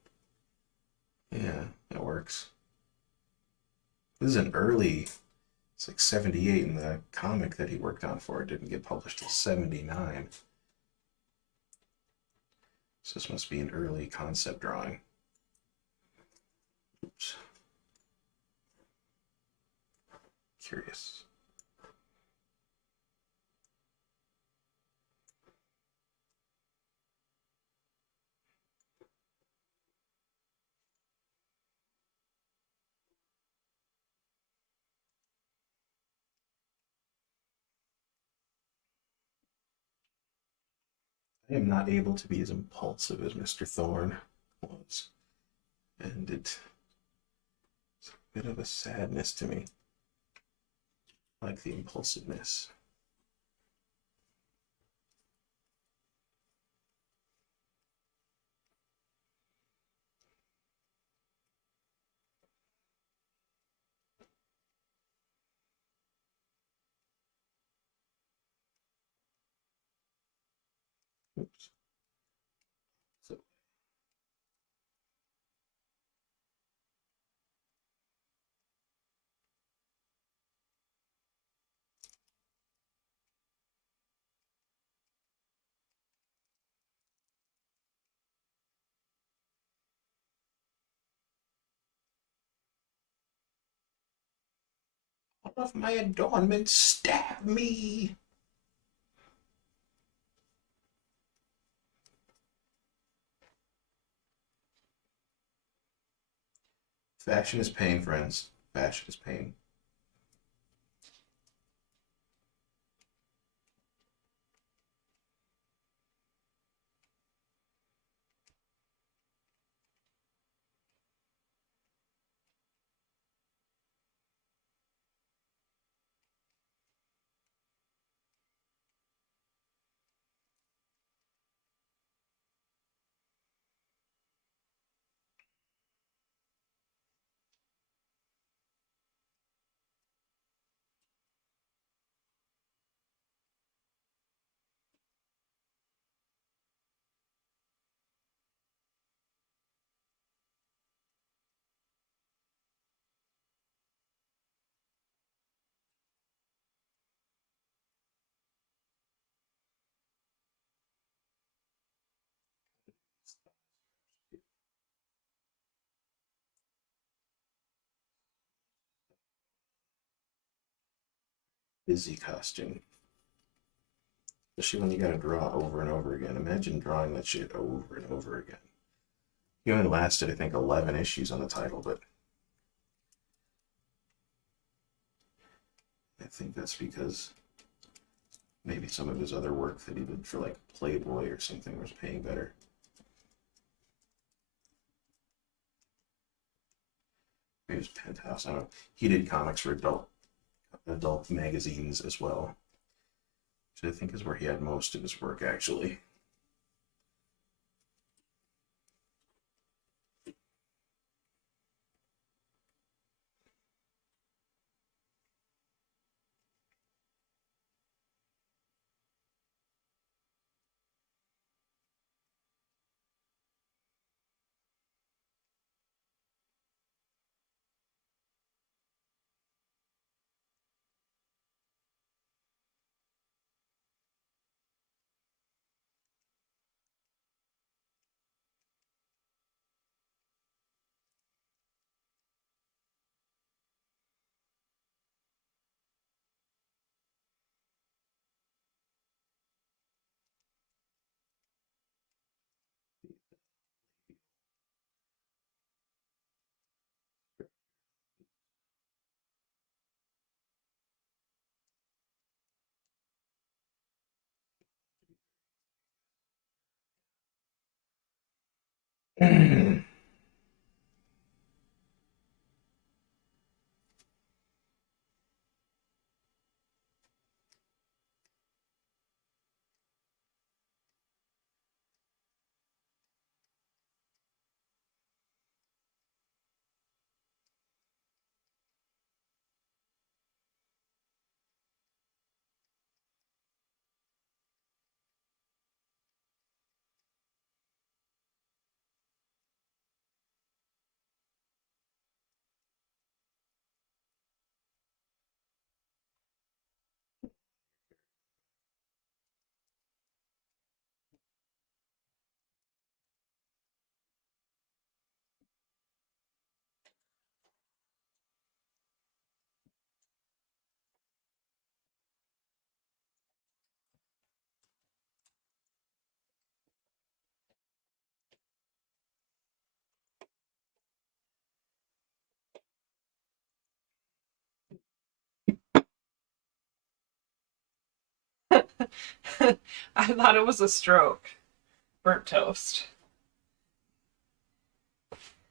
Yeah, that works. This is an early, it's like 78 in the comic that he worked on for it. Didn't get published till 79. So this must be an early concept drawing. Oops. Curious. I am not able to be as impulsive as Mr. Thorne was. And it's a bit of a sadness to me. I like the impulsiveness. Oops. So all of my adornments stab me. Fashion is pain, friends. Fashion is pain. busy costume. Especially when you gotta draw over and over again. Imagine drawing that shit over and over again. He only lasted, I think, 11 issues on the title, but I think that's because maybe some of his other work that he did for like Playboy or something was paying better. Maybe it was Penthouse. I don't know. He did comics for adult magazines as well, which I think is where he had most of his work actually. I thought it was a stroke. Burnt toast.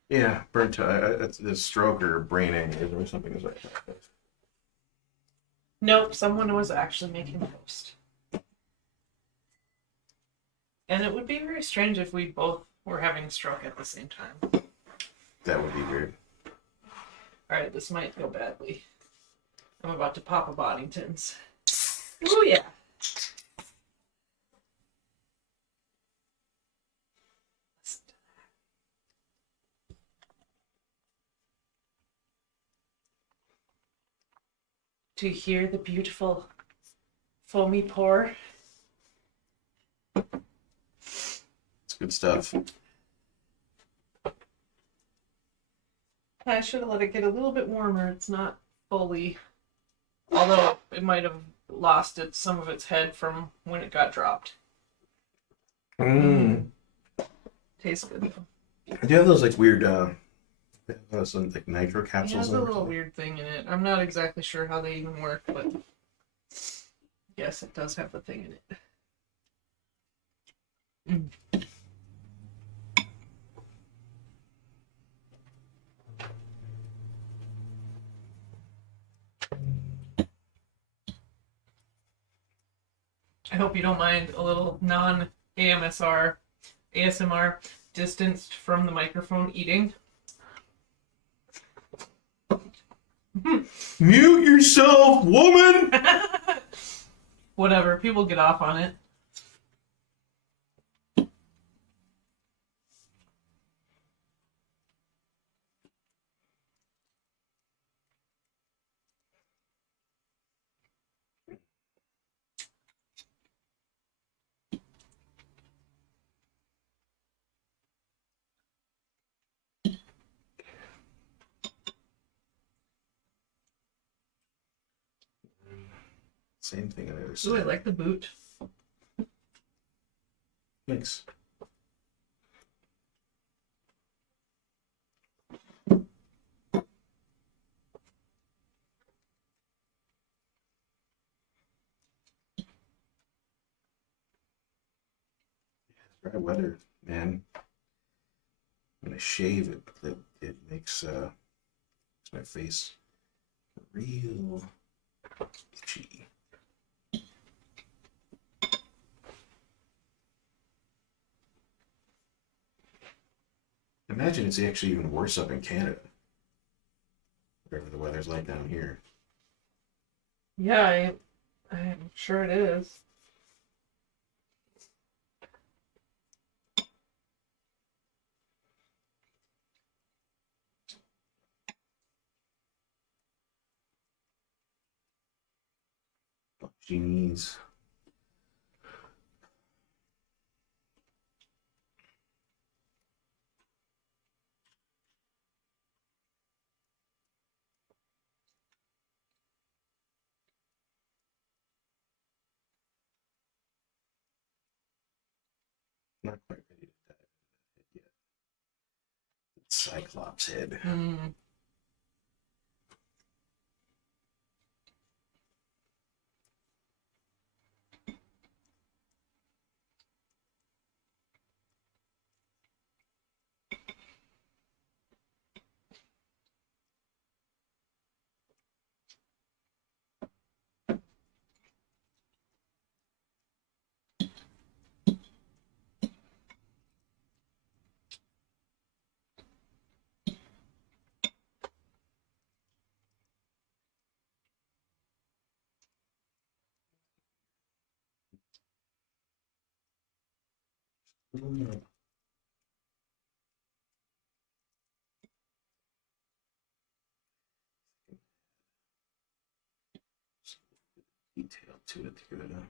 Yeah, burnt. It's a stroke or brain aneurysm or something like that. Nope, someone was actually making toast. And it would be very strange if we both were having a stroke at the same time. That would be weird. Alright, this might go badly. I'm about to pop a Boddington's. Oh yeah. To hear the beautiful foamy pour. It's good stuff. I should have let it get a little bit warmer. It's not fully, although it might have lost some of its head from when it got dropped. Tastes good though. Do you have those like weird, some like nitro It capsules? has a little weird thing in it. I'm not exactly sure how they even work, but yes, it does have the thing in it. I hope you don't mind a little ASMR, distanced from the microphone eating. Mute yourself, woman! Whatever, people get off on it. Same thing on the other Ooh, side. I like the boot. Thanks. Dry weather, man. When I shave it makes my face real itchy. Imagine it's actually even worse up in Canada. Whatever the weather's like down here. Yeah, I'm sure it is. Jeez. Not quite ready to dive into that yet. Cyclops head. Mm. Mm. Detail to it to give it a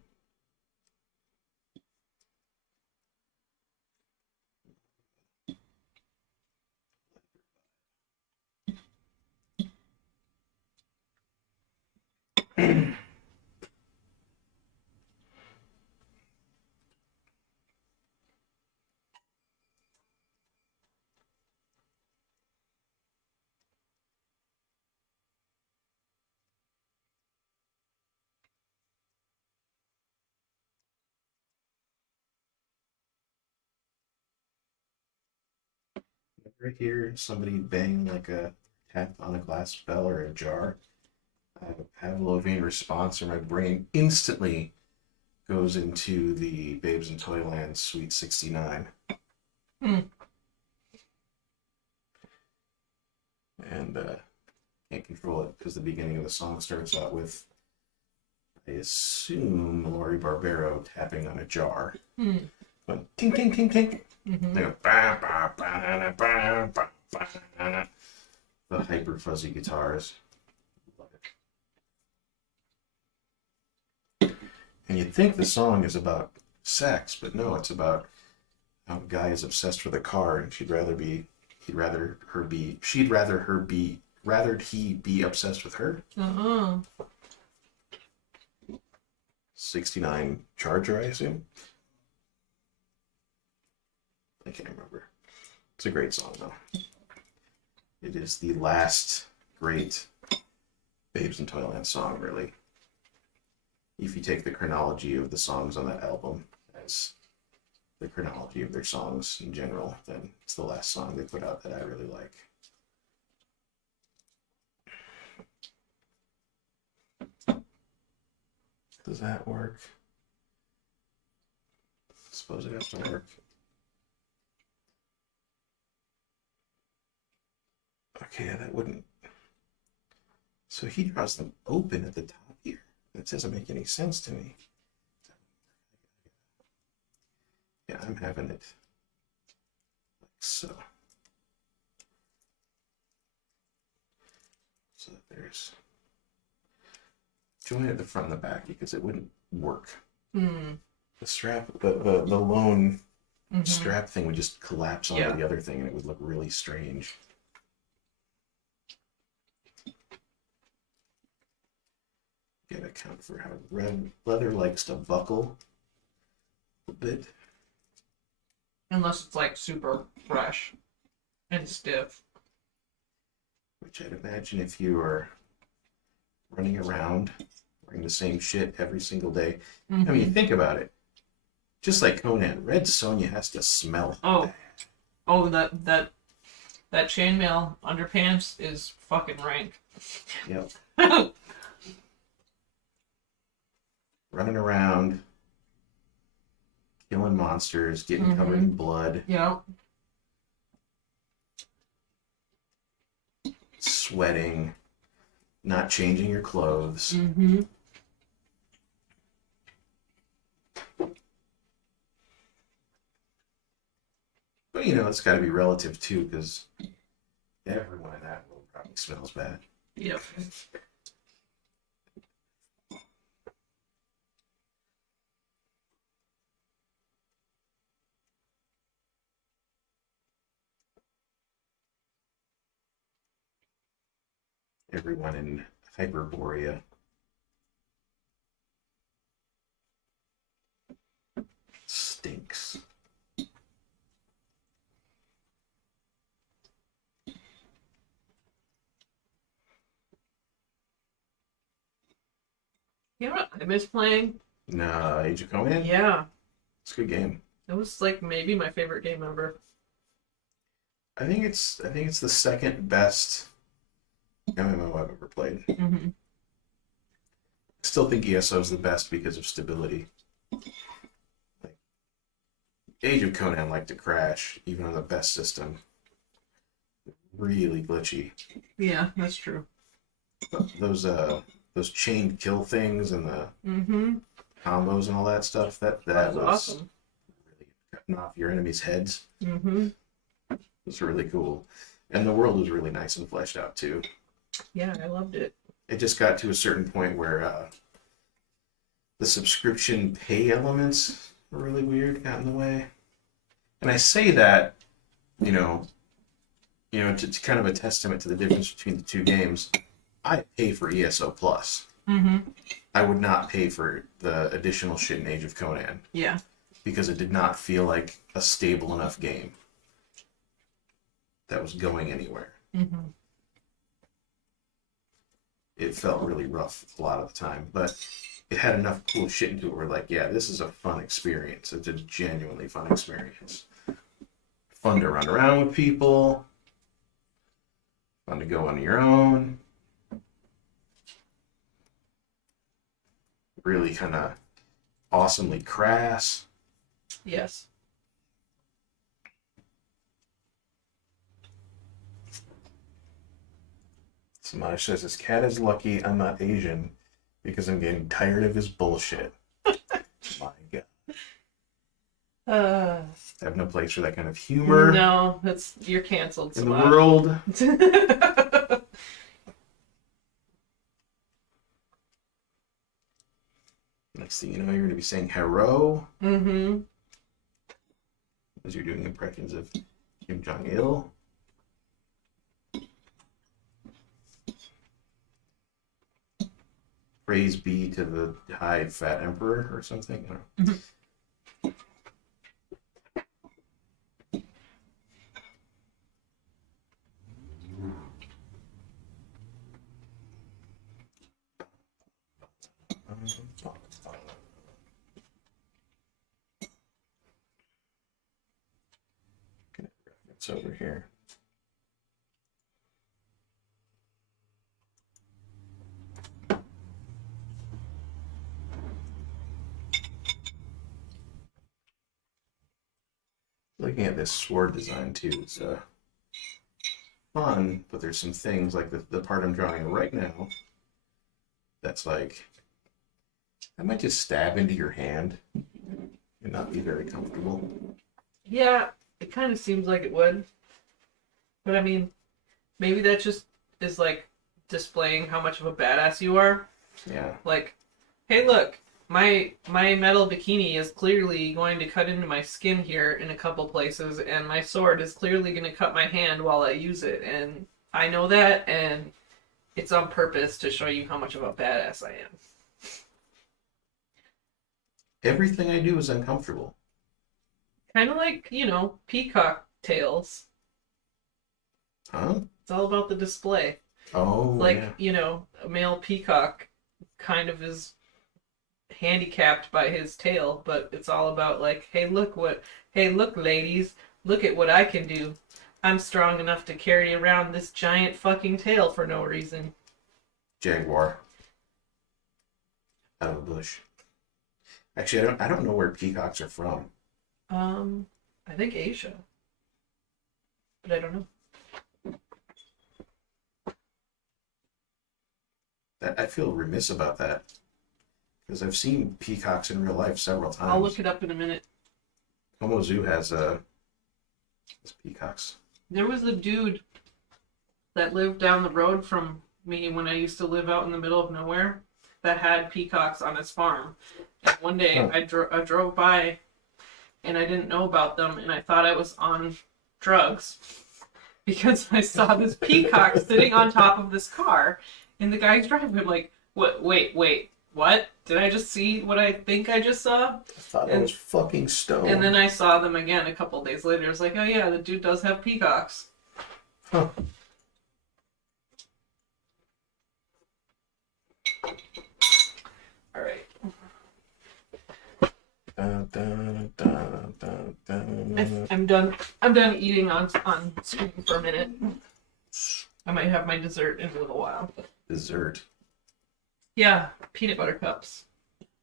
right here, somebody bang like a tap on a glass bell or a jar. I have a Pavlovian response, or my brain instantly goes into the Babes in Toyland Sweet 69. Mm. And can't control it because the beginning of the song starts out with, I assume, Laurie Barbero tapping on a jar. Mm. Going ting ting ting ting. Mm-hmm. They go ba ba ba ba ba ba. The hyper fuzzy guitars. Love it. And you'd think the song is about sex, but no, it's about how a guy is obsessed with a car, and rathered he be obsessed with her. Uh-huh. 69 Charger, I assume. I can't remember. It's a great song, though. It is the last great Babes in Toyland song, really. If you take the chronology of the songs on that album as the chronology of their songs in general, then it's the last song they put out that I really like. Does that work? I suppose it has to work. Okay, that wouldn't. So he draws them open at the top here. That doesn't make any sense to me. Yeah, I'm having it like so. So that there's join at the front and the back because it wouldn't work. Mm. The strap, the lone Mm-hmm. strap thing would just collapse onto Yeah. the other thing and it would look really strange. Get a account for how red leather likes to buckle a bit. Unless it's like super fresh and stiff. Which I'd imagine if you are running around wearing the same shit every single day. Mm-hmm. I mean, think about it. Just like Conan, Red Sonja has to smell bad. Oh, that chainmail underpants is fucking rank. Yep. Running around, killing monsters, getting covered in blood, Yeah. sweating, not changing your clothes. Mm-hmm. But it's got to be relative too, because everyone in that world probably smells bad. Yep. Everyone in Hyperborea stinks. You know what I miss playing? Age of Conan? Yeah. It's a good game. It was like maybe my favorite game ever. I think it's the second best MMO I've ever played. Mm-hmm. I still think ESO is the best because of stability. Like, Age of Conan liked to crash, even on the best system. Really glitchy. Yeah, that's true. But those chained kill things and the combos and all that stuff, that was awesome. really cutting off your enemies' heads. Mm-hmm. It was really cool. And the world was really nice and fleshed out too. Yeah, I loved it. It just got to a certain point where the subscription pay elements were really weird, got in the way. And I say that, to kind of a testament to the difference between the two games. I pay for ESO Plus. Mm-hmm. I would not pay for the additional shit in Age of Conan. Yeah. Because it did not feel like a stable enough game that was going anywhere. Mm-hmm. It felt really rough a lot of the time, but it had enough cool shit into it where, like, yeah, this is a fun experience. It's a genuinely fun experience. Fun to run around with people. Fun to go on your own. Really kind of awesomely crass. Yes. Samaj says, his cat is lucky I'm not Asian because I'm getting tired of his bullshit. My God. I have no place for that kind of humor. No, you're canceled, in the world. Next thing you know, you're going to be saying hello. Mm-hmm. As you're doing impressions of Kim Jong-il. Praise be to the high fat emperor or something. I don't know. Mm-hmm. It's over here. Looking at this sword design too, it's fun, but there's some things like the part I'm drawing right now that's like, I might just stab into your hand and not be very comfortable. Yeah, it kind of seems like it would. But I mean, maybe that just is like displaying how much of a badass you are. Yeah. Like, hey, look, my metal bikini is clearly going to cut into my skin here in a couple places, and my sword is clearly going to cut my hand while I use it, and I know that, and it's on purpose to show you how much of a badass I am. Everything I do is uncomfortable. Kind of like, peacock tails. Huh? It's all about the display. Oh, Like, yeah. a male peacock kind of is handicapped by his tail, but it's all about like, hey, look, ladies, look at what I can do. I'm strong enough to carry around this giant fucking tail for no reason. Jaguar out of the bush. Actually, I don't know where peacocks are from. I think Asia, but I don't know. I feel remiss about that because I've seen peacocks in real life several times. I'll look it up in a minute. Como Zoo has peacocks. There was a dude that lived down the road from me when I used to live out in the middle of nowhere that had peacocks on his farm. And one day I drove by and I didn't know about them and I thought I was on drugs because I saw this peacock sitting on top of this car in the guy's driveway. I'm like, what? Wait, what? Did I just see what I think I just saw? I thought I was fucking stoned. And then I saw them again a couple days later. I was like, oh yeah, the dude does have peacocks. Huh. All right. I'm done. I'm done eating on screen for a minute. I might have my dessert in a little while. Dessert. Yeah, peanut butter cups.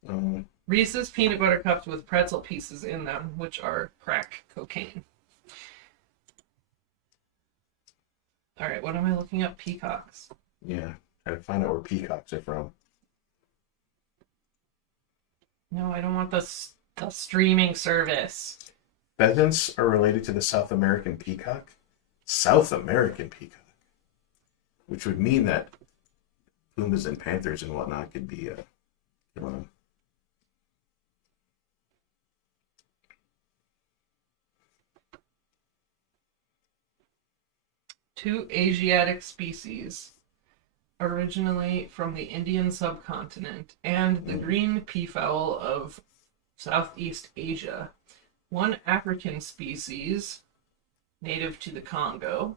Um, Reese's peanut butter cups with pretzel pieces in them, which are crack cocaine. All right, what am I looking up? Peacocks. yeah, try to find out where peacocks are from. No, I don't want the streaming service. Pheasants are related to the South American peacock. South American peacock, which would mean that pumas and panthers and whatnot could be killing them. Two Asiatic species, originally from the Indian subcontinent, and the green peafowl of Southeast Asia. One African species, native to the Congo.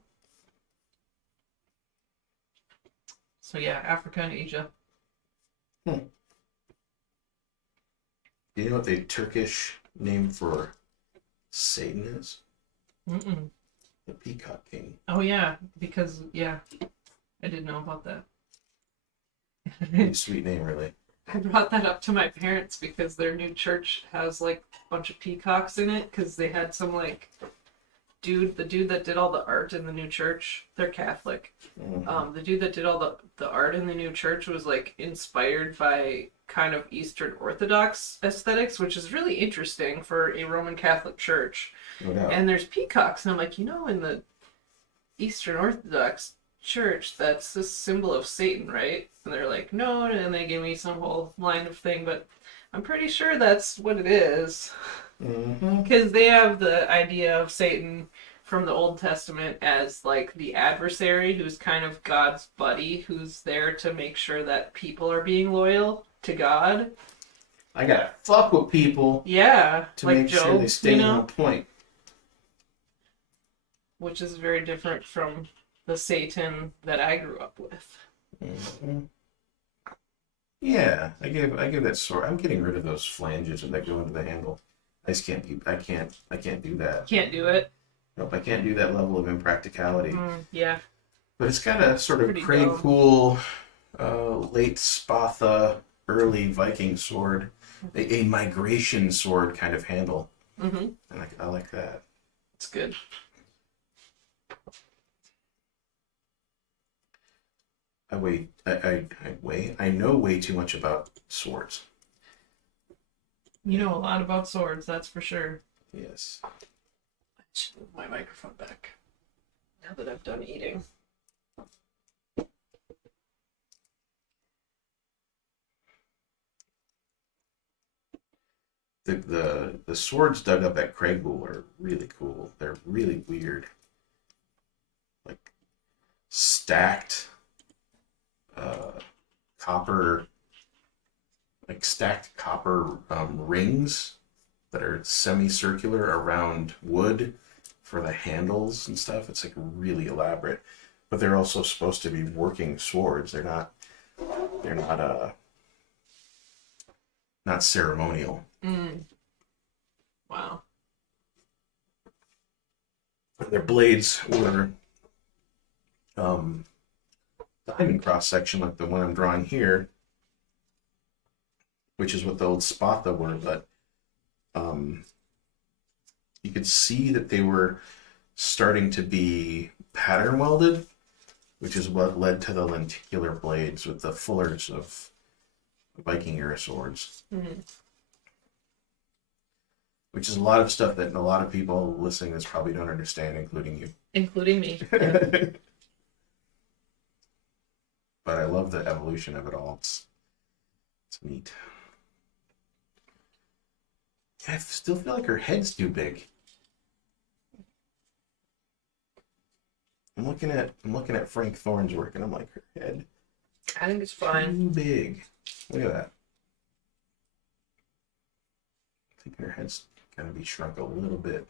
So yeah, Africa and Asia. Do you know what the Turkish name for Satan is? Mm-mm. The Peacock King. Oh yeah, because I didn't know about that. Pretty sweet name, really. I brought that up to my parents because their new church has like a bunch of peacocks in it because they had some like the dude that did all the art in the new church. They're Catholic. Mm-hmm. The dude that did all the art in the new church was like inspired by kind of Eastern Orthodox aesthetics, which is really interesting for a Roman Catholic church. No doubt. And there's peacocks, and I'm like, in the Eastern Orthodox church, that's a symbol of Satan, right? And they're like, no, and they give me some whole line of thing, but I'm pretty sure that's what it is. Because they have the idea of Satan from the Old Testament as like the adversary who's kind of God's buddy, who's there to make sure that people are being loyal to God. I gotta fuck with people. Yeah, to like make Job, sure they stay on point. Which is very different from the Satan that I grew up with. Mm-hmm. Yeah, I give that sword. I'm getting rid of those flanges that go into the handle. I just can't do that. Can't do it. Nope, I can't do that level of impracticality. Yeah. But it's got a sort of Pretty Craig dope. Cool, late Spatha, early Viking sword, a migration sword kind of handle. Mm-hmm. And I like that. It's good. I know way too much about swords. You know a lot about swords, that's for sure. Yes. I should move my microphone back now that I've done eating. The swords dug up at Craigwood are really cool. They're really weird. Like stacked copper like stacked copper rings that are semicircular around wood for the handles and stuff. It's like really elaborate, but they're also supposed to be working swords. They're not. They're not. Not ceremonial. Mm. Wow. Their blades were diamond cross section, like the one I'm drawing here, which is what the old Spatha were, but you could see that they were starting to be pattern welded, which is what led to the lenticular blades with the fullers of Viking era swords. Mm-hmm. Which is a lot of stuff that a lot of people listening to this probably don't understand, including you. Including me. But I love the evolution of it all. It's neat. I still feel like her head's too big. I'm looking at Frank Thorne's work, and I'm like, her head I think it's fine. too big. Look at that. I think her head's gonna be shrunk a little bit.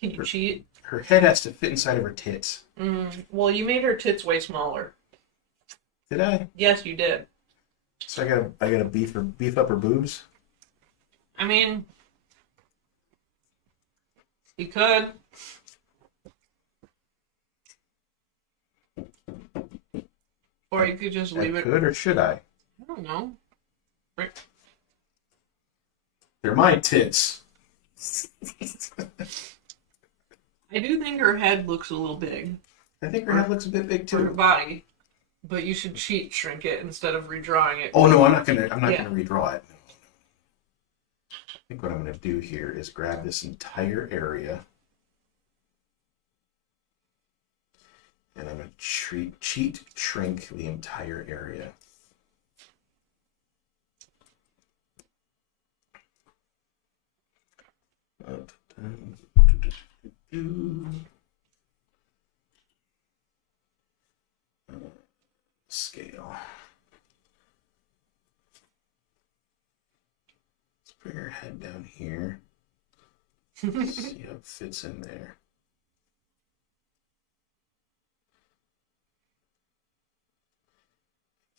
Can you cheat? Her head has to fit inside of her tits. Well, you made her tits way smaller. Did I? Yes, you did. So I gotta beef up her boobs. I mean, you could. Or you could just leave I it. could, or should I? I don't know. They're my tits. I do think her head looks a little big. I think her head looks a bit big For her too. body. But you should cheat shrink it instead of redrawing it. Oh no, I'm not gonna Yeah. redraw it. I think what I'm gonna do here is grab this entire area, and I'm gonna cheat shrink the entire area. Scale. Let's bring her head down here. See how it fits in there.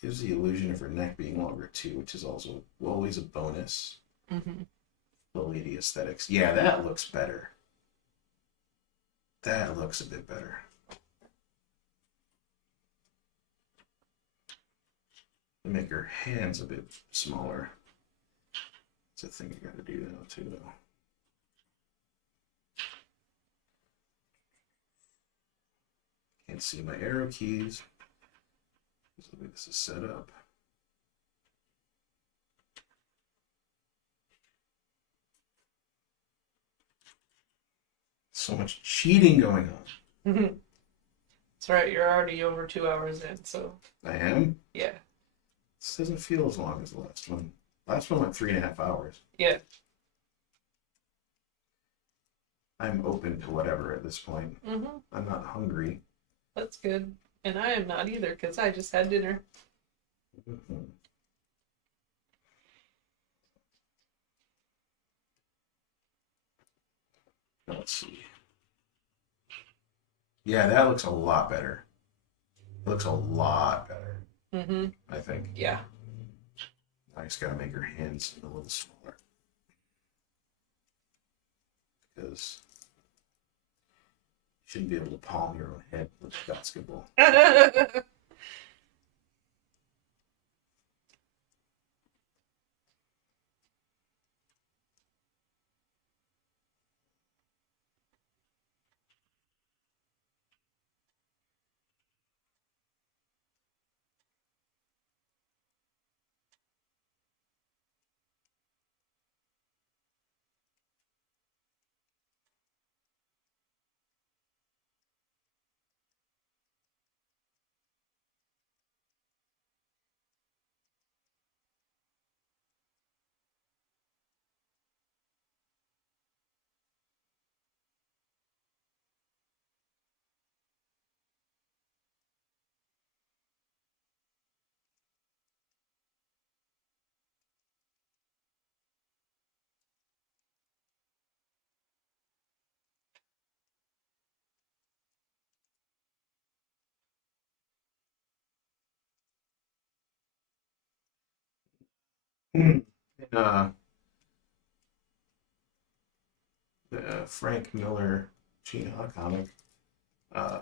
Gives the illusion of her neck being longer too, which is also always a bonus. Mm-hmm. The lady aesthetics. Yeah, that looks better. That looks a bit better. Make her hands a bit smaller. It's a thing I gotta do now too, though. Can't see my arrow keys. The way this is set up. So much cheating going on. That's right, you're already over 2 hours in, so. I am? Yeah. This doesn't feel as long as the last one. Last one went 3.5 hours. Yeah. I'm open to whatever at this point. Mm-hmm. I'm not hungry. That's good. And I am not either, because I just had dinner. Mm-hmm. Let's see. Yeah, that looks a lot better. It looks a lot better, Mm-hmm. I think. Yeah. I just gotta make her hands a little smaller. Because you shouldn't be able to palm your own head with a basketball. In, the Frank Miller Gene Ha comic, uh,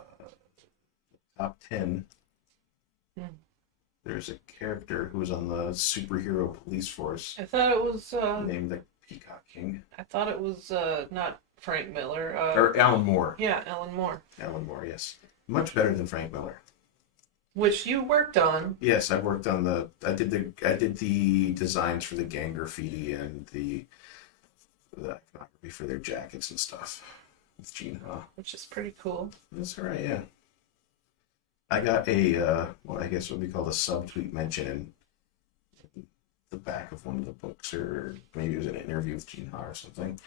top 10, Hmm. there's a character who was on the superhero police force I thought it was. named the Peacock King. I thought it was not Frank Miller. Or Alan Moore. Yeah, Alan Moore, Alan Moore, yes. Much better than Frank Miller. which you worked on. Yes, I worked on I did the designs for the gang graffiti and the iconography for their jackets and stuff with Gene Ha. Which is pretty cool. That's all right, yeah. I got what I guess would be called a subtweet mention in the back of one of the books, or maybe it was an interview with Gene Ha or something.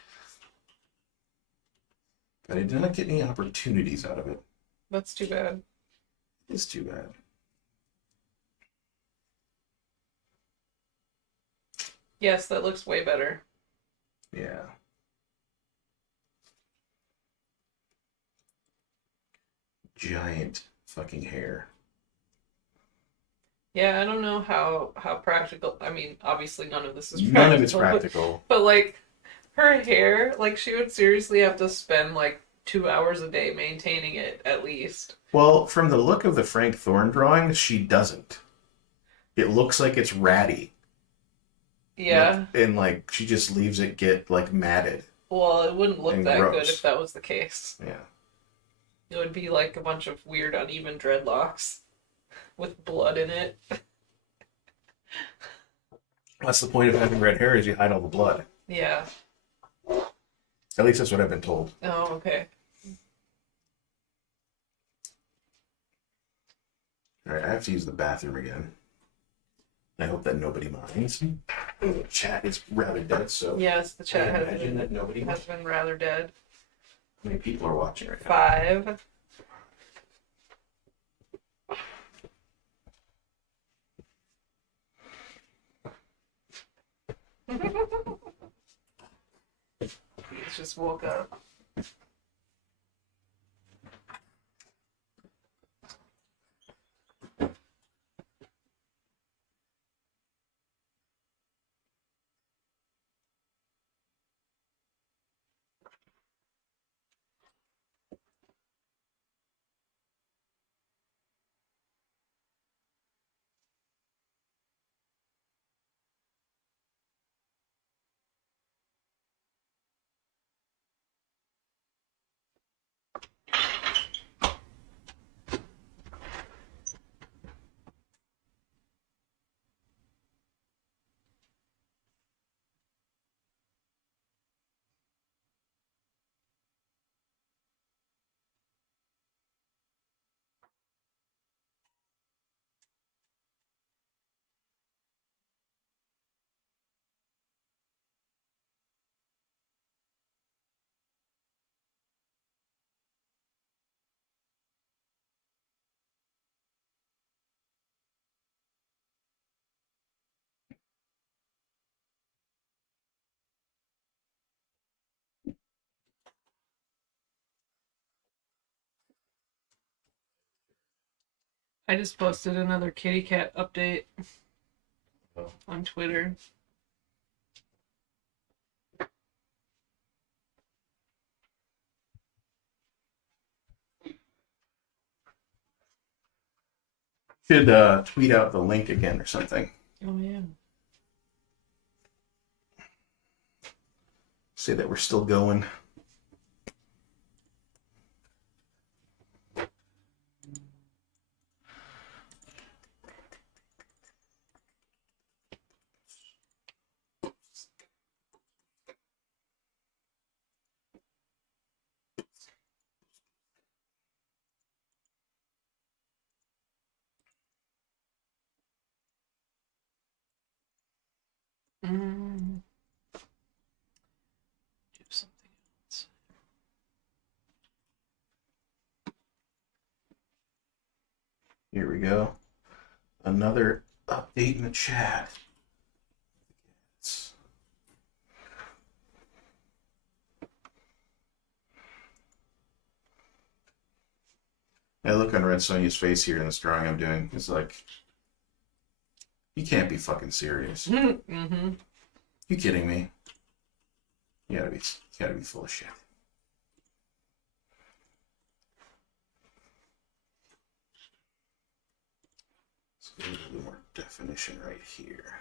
But I did not get any opportunities out of it. That's too bad. It's too bad. Yes, that looks way better. Yeah. Giant fucking hair. Yeah, I don't know how practical. I mean, obviously none of this is None of it's practical, practical. but like her hair, like she would seriously have to spend like 2 hours a day maintaining it at least. Well, from the look of the Frank Thorne drawing, she doesn't. It looks like it's ratty. Yeah. And like she just leaves it get like matted. Well, it wouldn't look And that good gross. if that was the case. Yeah. It would be like a bunch of weird uneven dreadlocks with blood in it. That's the point of having red hair, is you hide all the blood. Yeah. At least that's what I've been told. Oh, okay. Alright, I have to use the bathroom again. I hope that nobody minds. The chat is rather dead, so Yes, the I chat imagine that nobody has been rather dead. How many people are watching right now? 5. He's just woke up. I just posted another kitty cat update on Twitter. Should tweet out the link again or something. Oh, yeah. Say that we're still going. Mm. Do something else. Here we go. Another update in the chat. I look on Red Sonja's face here in this drawing I'm doing. It's like You can't be fucking serious. Mm-hmm. You kidding me? You gotta be full of shit. Let's get a little bit more definition right here.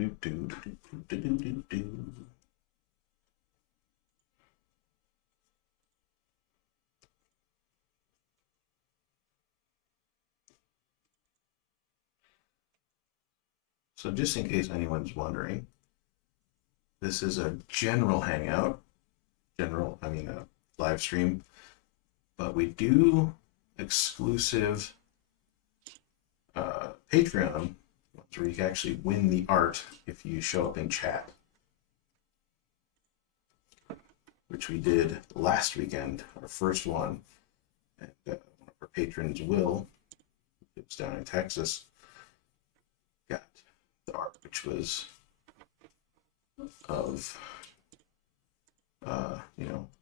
Do, do, do, do, do, do, do. So just in case anyone's wondering, this is a general hangout. A live stream. But we do exclusive Patreon ones where you can actually win the art if you show up in chat, which we did last weekend, our first one. And one of our patrons, Will, who lives down in Texas, got the art, which was of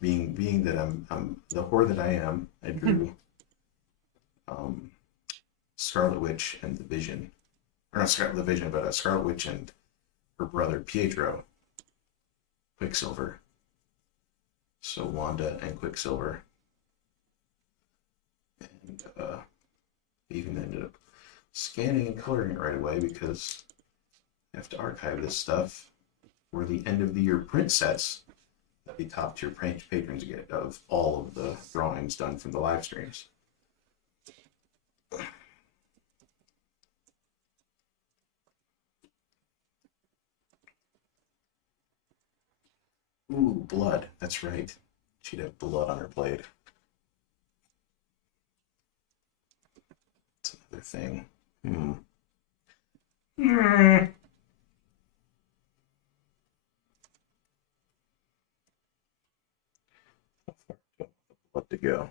being that I'm the whore that I am. I drew Scarlet Witch and the Vision, or not Scarlet the Vision, but Scarlet Witch and her brother Pietro, Quicksilver. So Wanda and Quicksilver, and even ended up scanning and coloring it right away because I have to archive this stuff for the end of the year print sets that the top tier patrons get of all of the drawings done from the live streams. Ooh, blood. That's right. She'd have blood on her blade. That's another thing. What to go?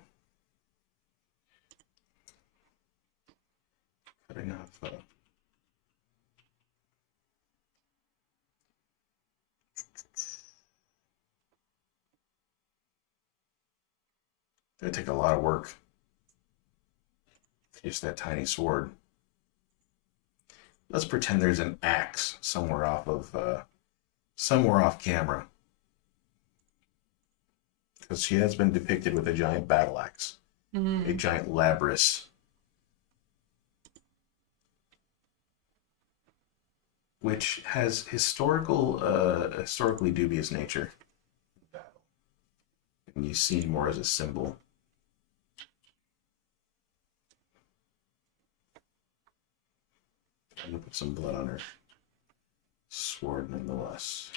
Cutting off. It'd take a lot of work. Just that tiny sword. Let's pretend there's an axe somewhere off camera, because she has been depicted with a giant battle axe, a giant labrys, which has historically dubious nature. And you see more as a symbol. I'm gonna put some blood on her sword nonetheless.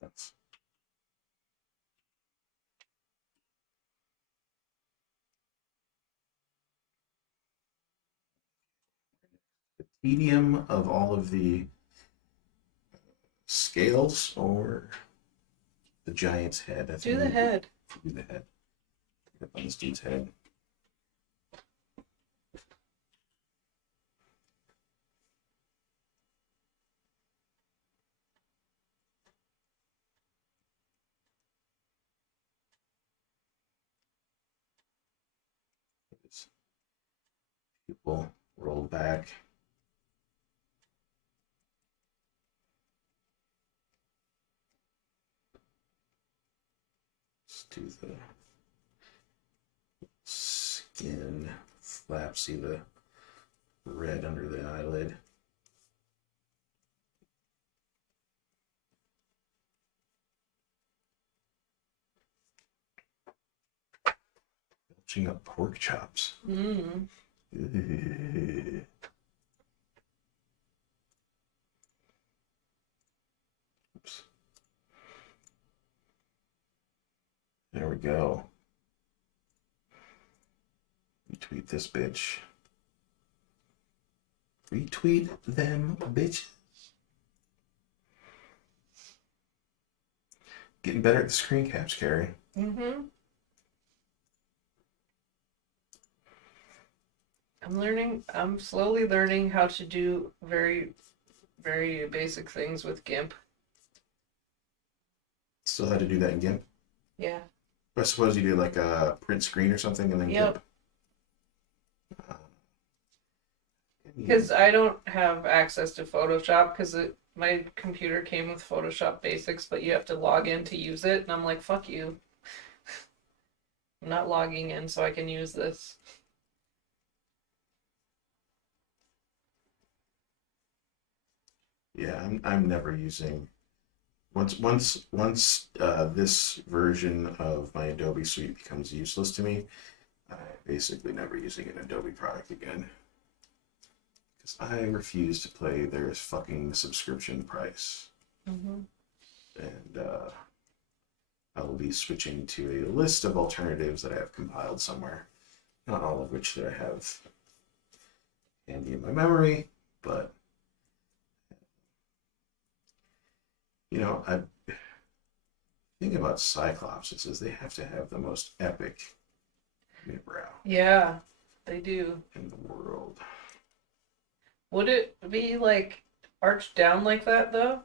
That's the tedium of all of the scales, or the giant's head. That's Do the head. Do the head. Up on this dude's head. People roll back. Let's do the skin flap. See the red under the eyelid. Belching up pork chops. Mm. Oops. There we go. Retweet this bitch. Retweet them bitches. Getting better at the screen caps, Carrie. Mm-hmm. I'm slowly learning how to do very, very basic things with GIMP. Still had to do that in GIMP. Yeah. I suppose you do like a print screen or something and then Yep. GIMP. Because I don't have access to Photoshop because my computer came with Photoshop Basics, but you have to log in to use it, and I'm like, fuck you. I'm not logging in so I can use this. Yeah, I'm never using. Once this version of my Adobe suite becomes useless to me, I'm basically never using an Adobe product again. Because I refuse to pay their fucking subscription price. Mm-hmm. And I will be switching to a list of alternatives that I have compiled somewhere. Not all of which that I have handy in my memory, but you know, I think about Cyclopses is they have to have the most epic midbrow Yeah, they do. in the world. Would it be like arched down like that though?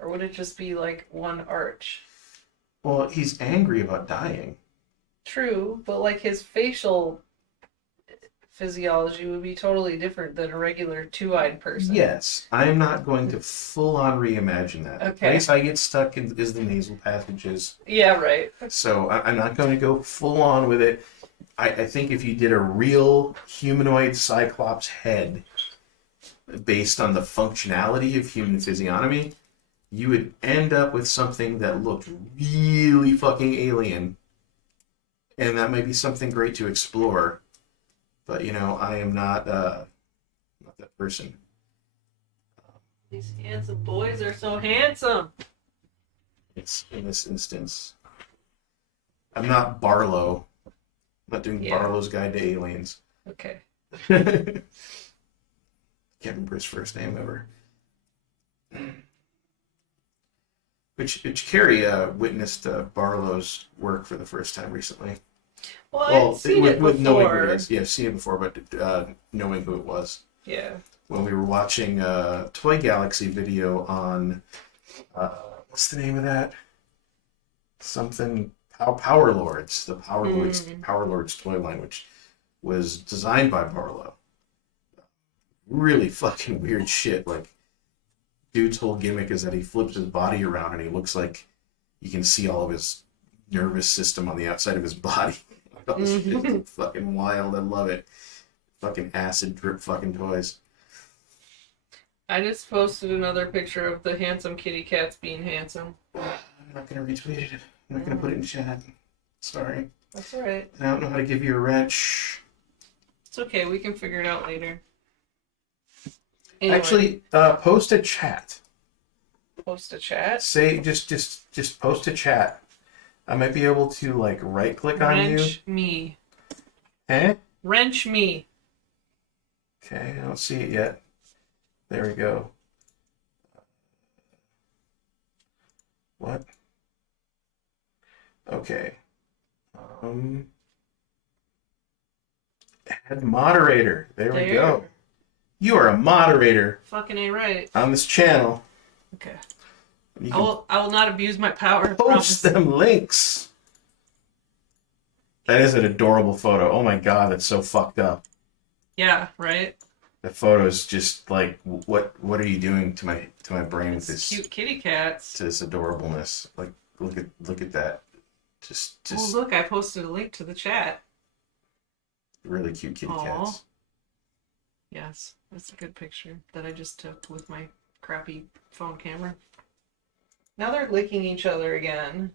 Or would it just be like one arch? Well, he's angry about dying. True, but like his facial physiology would be totally different than a regular two-eyed person. Yes, I'm not going to full-on reimagine that. The Okay. place I get stuck in is the nasal passages. Yeah, right. So I'm not going to go full-on with it. I think if you did a real humanoid Cyclops head based on the functionality of human physiognomy, you would end up with something that looked really fucking alien. And that might be something great to explore. But, you know, I am not that person. These handsome boys are so handsome. It's in this instance. I'm not Barlow. I'm not doing Barlow's Guide to Aliens. Okay. Can't remember his first name ever. Which Carrie witnessed Barlow's work for the first time recently. Well, I've seen it with knowing who before. it is. Yeah, I've seen it before, but knowing who it was. Yeah. When we were watching Toy Galaxy video on what's the name of that? Something Power Lords, the Power Lords toy line, which was designed by Barlow. Really fucking weird shit. Like, dude's whole gimmick is that he flips his body around and he looks like you can see all of his nervous system on the outside of his body. All this shit is fucking wild. I love it. Fucking acid drip fucking toys. I just posted another picture of the handsome kitty cats being handsome. I'm not gonna retweet it. I'm not gonna put it in chat. Sorry. That's alright. I don't know how to give you a wrench. It's okay, we can figure it out later. Anyway, Actually, post a chat. post a chat. Say just post a chat. I might be able to like right click on you. Wrench me. Eh? Wrench me. Okay, I don't see it yet. There we go. What? Okay. Add moderator. There we go. You are a moderator Fucking ain't right. on this channel. Okay. You I can will not abuse my power. post them links. That is an adorable photo. Oh my god, that's so fucked up. Yeah, right? The photo is just like, what are you doing to my brain with It's this cute kitty cats. to this adorableness? Like, look at that. Just Oh, look, I posted a link to the chat. really cute kitty Aw. cats. Yes, that's a good picture that I just took with my crappy phone camera. Now they're licking each other again.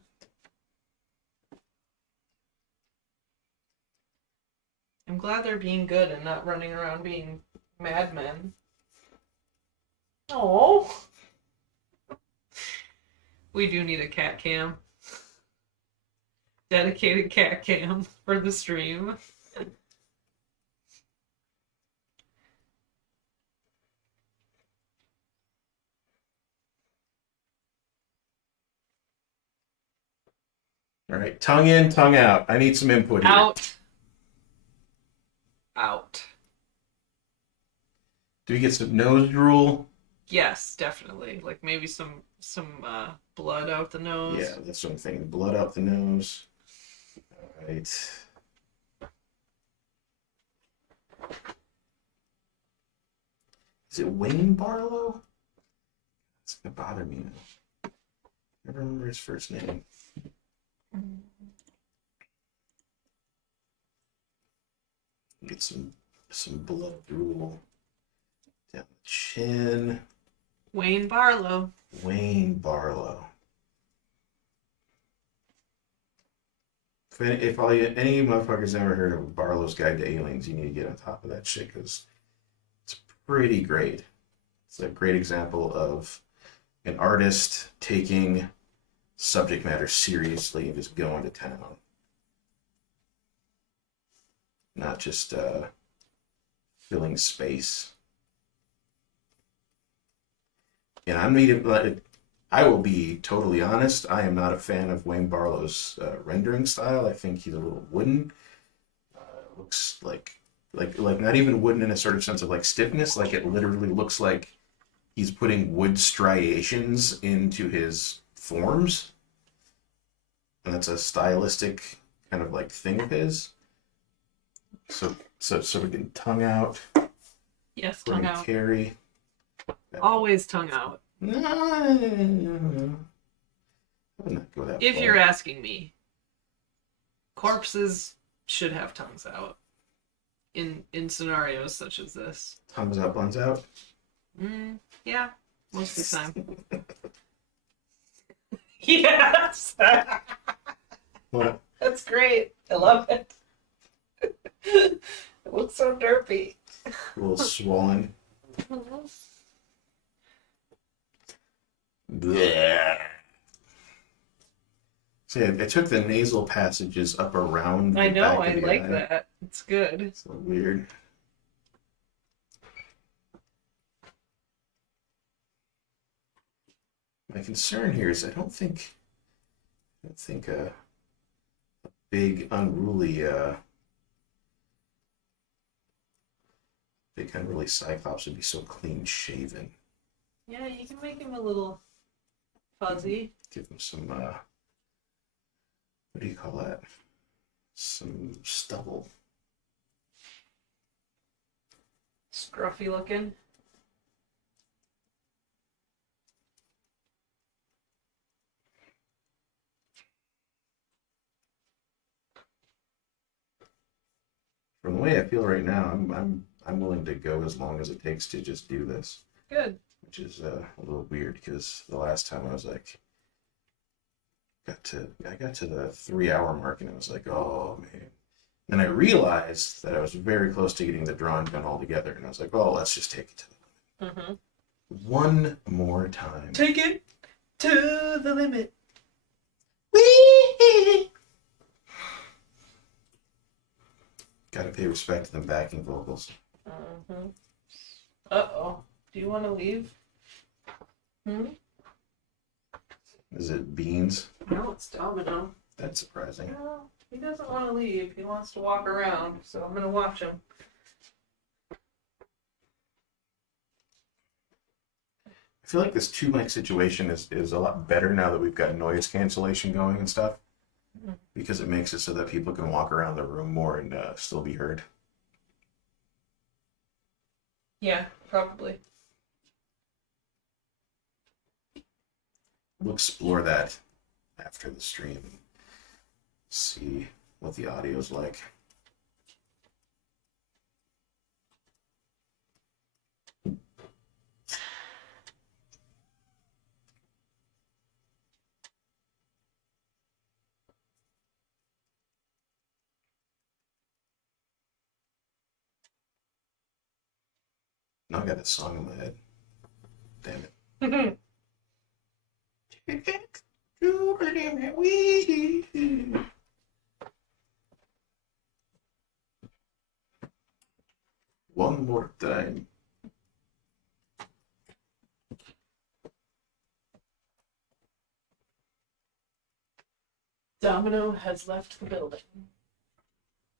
I'm glad they're being good and not running around being madmen. Oh, we do need a cat cam. Dedicated cat cam for the stream. All right, tongue in, tongue out. I need some input here. Out. Out. Do we get some nose drool? Yes, definitely. Like maybe some blood out the nose. Yeah, that's what I'm thinking. Blood out the nose. All right. Is it Wayne Barlow? It's gonna bother me now. I don't remember his first name. Get some blood drool down the chin. Wayne Barlow. Wayne Barlow. If any motherfuckers ever heard of Barlow's Guide to Aliens, you need to get on top of that shit because it's pretty great. It's a great example of an artist taking subject matter seriously and just going to town. Not just filling space. And I will be totally honest. I am not a fan of Wayne Barlow's rendering style. I think he's a little wooden. Looks like not even wooden in a sort of sense of like stiffness. Like it literally looks like he's putting wood striations into his forms, and that's a stylistic kind of like thing of his. So we can tongue out. Yes, tongue out. Carrie. Always tongue out. No. I would not go that If far. you're asking me, corpses should have tongues out in scenarios such as this. Tongues out, buns out. Yeah, most of the time. Yes. What? That's great. I love it. It looks so derpy. A little swollen. Blech. See, I took the nasal passages up around the I know, back I of the like eye. that. It's good. It's so weird. My concern here is I don't think a big unruly Cyclops would be so clean shaven. Yeah, you can make him a little fuzzy. Give him some what do you call that? Some stubble. Scruffy looking. From the way I feel right now, I'm willing to go as long as it takes to just do this. Good. Which is a little weird because the last time I was like, I got to the 3 hour mark and I was like, oh man. Then I realized that I was very close to getting the drawing done altogether, and I was like, oh, let's just take it to the limit. One more time. Take it to the limit. Whee! Gotta pay respect to the backing vocals. Uh-oh. Do you want to leave? Is it Beans? No, it's Domino. That's surprising. No, he doesn't want to leave. He wants to walk around, so I'm going to watch him. I feel like this two mic situation is a lot better now that we've got noise cancellation going and stuff. Because it makes it so that people can walk around the room more and still be heard. Yeah, probably. We'll explore that after the stream and see what the audio's like. Now I got that song in my head. Damn it. One more time. Domino has left the building.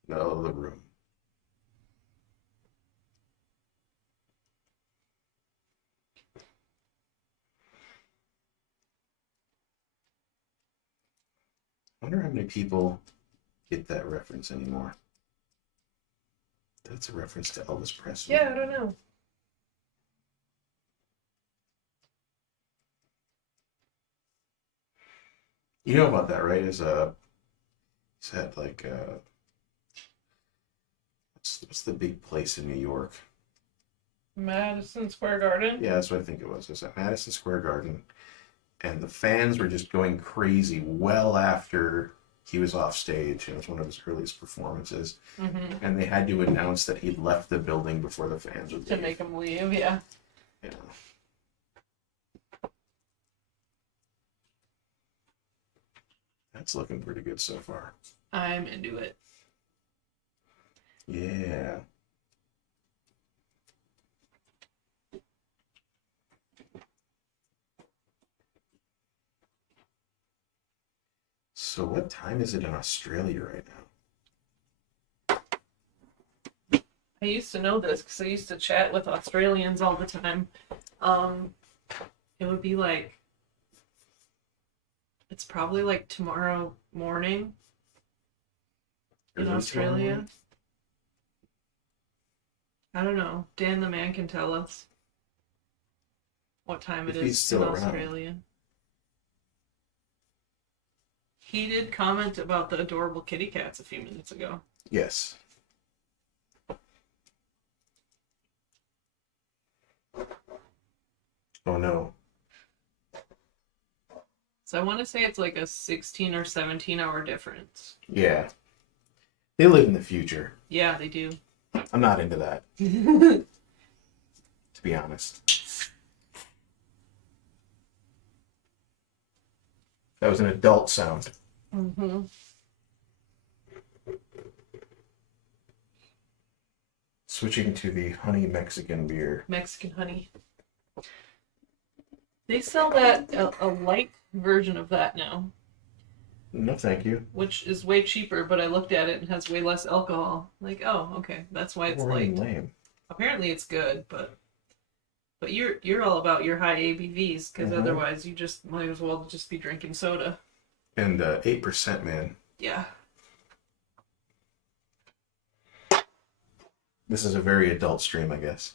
No, the room. I wonder how many people get that reference anymore. That's a reference to Elvis Presley. Yeah, I don't know. You know about that, right? Is that like what's the big place in New York? Madison Square Garden? Yeah, that's what I think it was. It was at Madison Square Garden, and the fans were just going crazy well after he was off stage. It was one of his earliest performances, and they had to announce that he'd left the building before the fans would To leave. make him leave, yeah. Yeah. That's looking pretty good so far. I'm into it. Yeah. So what time is it in Australia right now? I used to know this because I used to chat with Australians all the time. It would be like, it's probably like tomorrow morning in Australia. I don't know. Dan the man can tell us what time it If he's is still in around. Australia. He did comment about the adorable kitty cats a few minutes ago. Yes. Oh no. So I want to say it's like a 16 or 17 hour difference. Yeah. They live in the future. Yeah, they do. I'm not into that, to be honest. That was an adult sound. Mm-hmm. Switching to the honey Mexican beer. Mexican honey. They sell that, a light version of that now, No, thank you. which is way cheaper, but I looked at it and has way less alcohol. Like, oh, okay, that's why it's Boring, light. lame. Apparently it's good, but you're all about your high ABVs, because Mhm. otherwise you just might as well just be drinking soda. And 8%, man. Yeah. This is a very adult stream, I guess.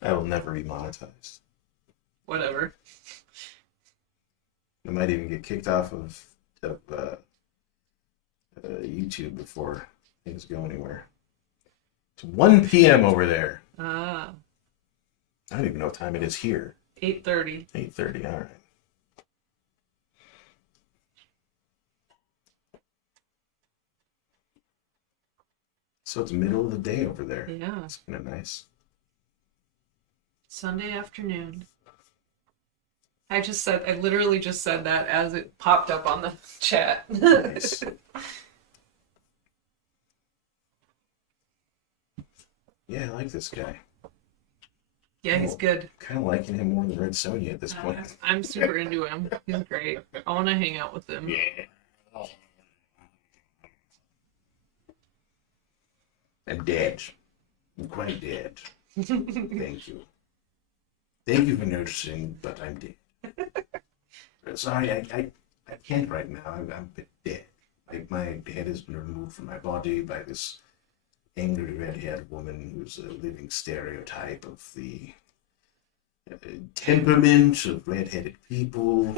I will never be monetized. Whatever. I might even get kicked off of YouTube before things go anywhere. It's 1 p.m. over there. Ah, I don't even know what time it is here. 8:30. 8:30. All right. So it's middle of the day over there. Yeah. It's kind of nice. Sunday afternoon. I literally just said that as it popped up on the chat. Nice. Yeah, I like this guy. Yeah, he's good. Kind of liking him more than Red Sonja at this point. I'm super into him. He's great. I want to hang out with him. Yeah. I'm dead. I'm quite dead. Thank you. Thank you for noticing, but I'm dead. Sorry, I can't right now. I'm a bit dead. My head has been removed from my body by this angry red-haired woman who's a living stereotype of the temperament of red-headed people.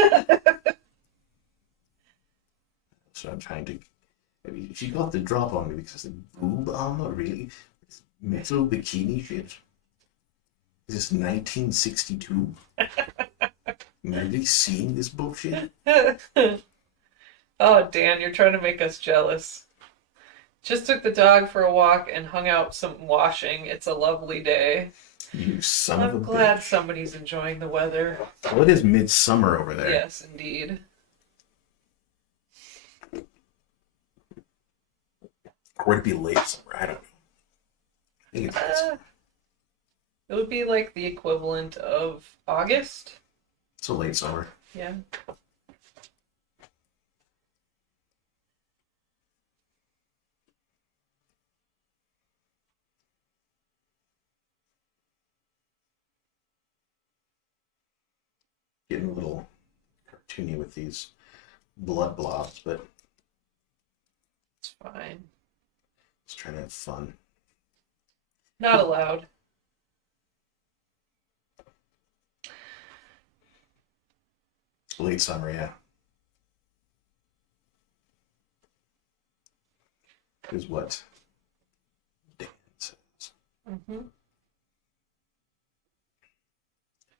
So I'm trying to. I mean, she got the drop on me because the boob armor, really? This metal bikini shit? Is this 1962? Am I really seeing this bullshit? Oh, Dan, you're trying to make us jealous. Just took the dog for a walk and hung out some washing. It's a lovely day. You son of a I'm glad bitch. somebody's enjoying the weather. Well, it is midsummer over there. Yes, indeed. Or would it be late summer? I don't know. I think it's midsummer. It would be like the equivalent of August. It's a late summer. Yeah. Getting a little cartoony with these blood blobs, but It's fine. just trying to have fun. Not allowed. Late summer, yeah. Is what Dan says. Mm-hmm.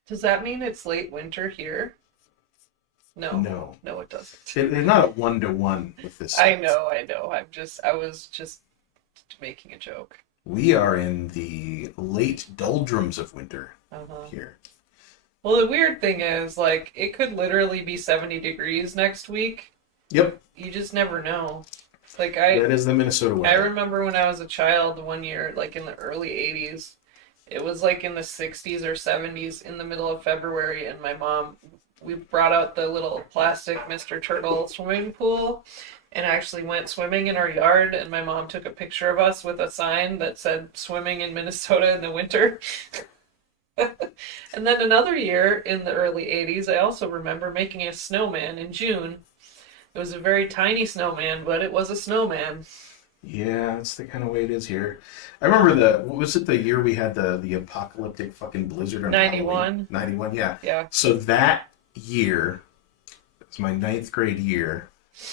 Does that mean it's late winter here? No. No. It doesn't. There's not a 1-to-1 with this. I know. I was just making a joke. We are in the late doldrums of winter here. Well, the weird thing is, like, it could literally be 70 degrees next week. Yep. You just never know. Like, That is the Minnesota I weather. remember when I was a child one year, like in the early 80s, it was like in the 60s or 70s in the middle of February, and my mom, we brought out the little plastic Mr. Turtle swimming pool and actually went swimming in our yard, and my mom took a picture of us with a sign that said swimming in Minnesota in the winter. And then another year in the early 80s, I also remember making a snowman in June. It was a very tiny snowman, but it was a snowman. Yeah, that's the kind of way it is here. I remember what was it, the year we had the apocalyptic fucking blizzard on 91. Halloween? 91, yeah. Yeah. So that year, it was my 9th grade year,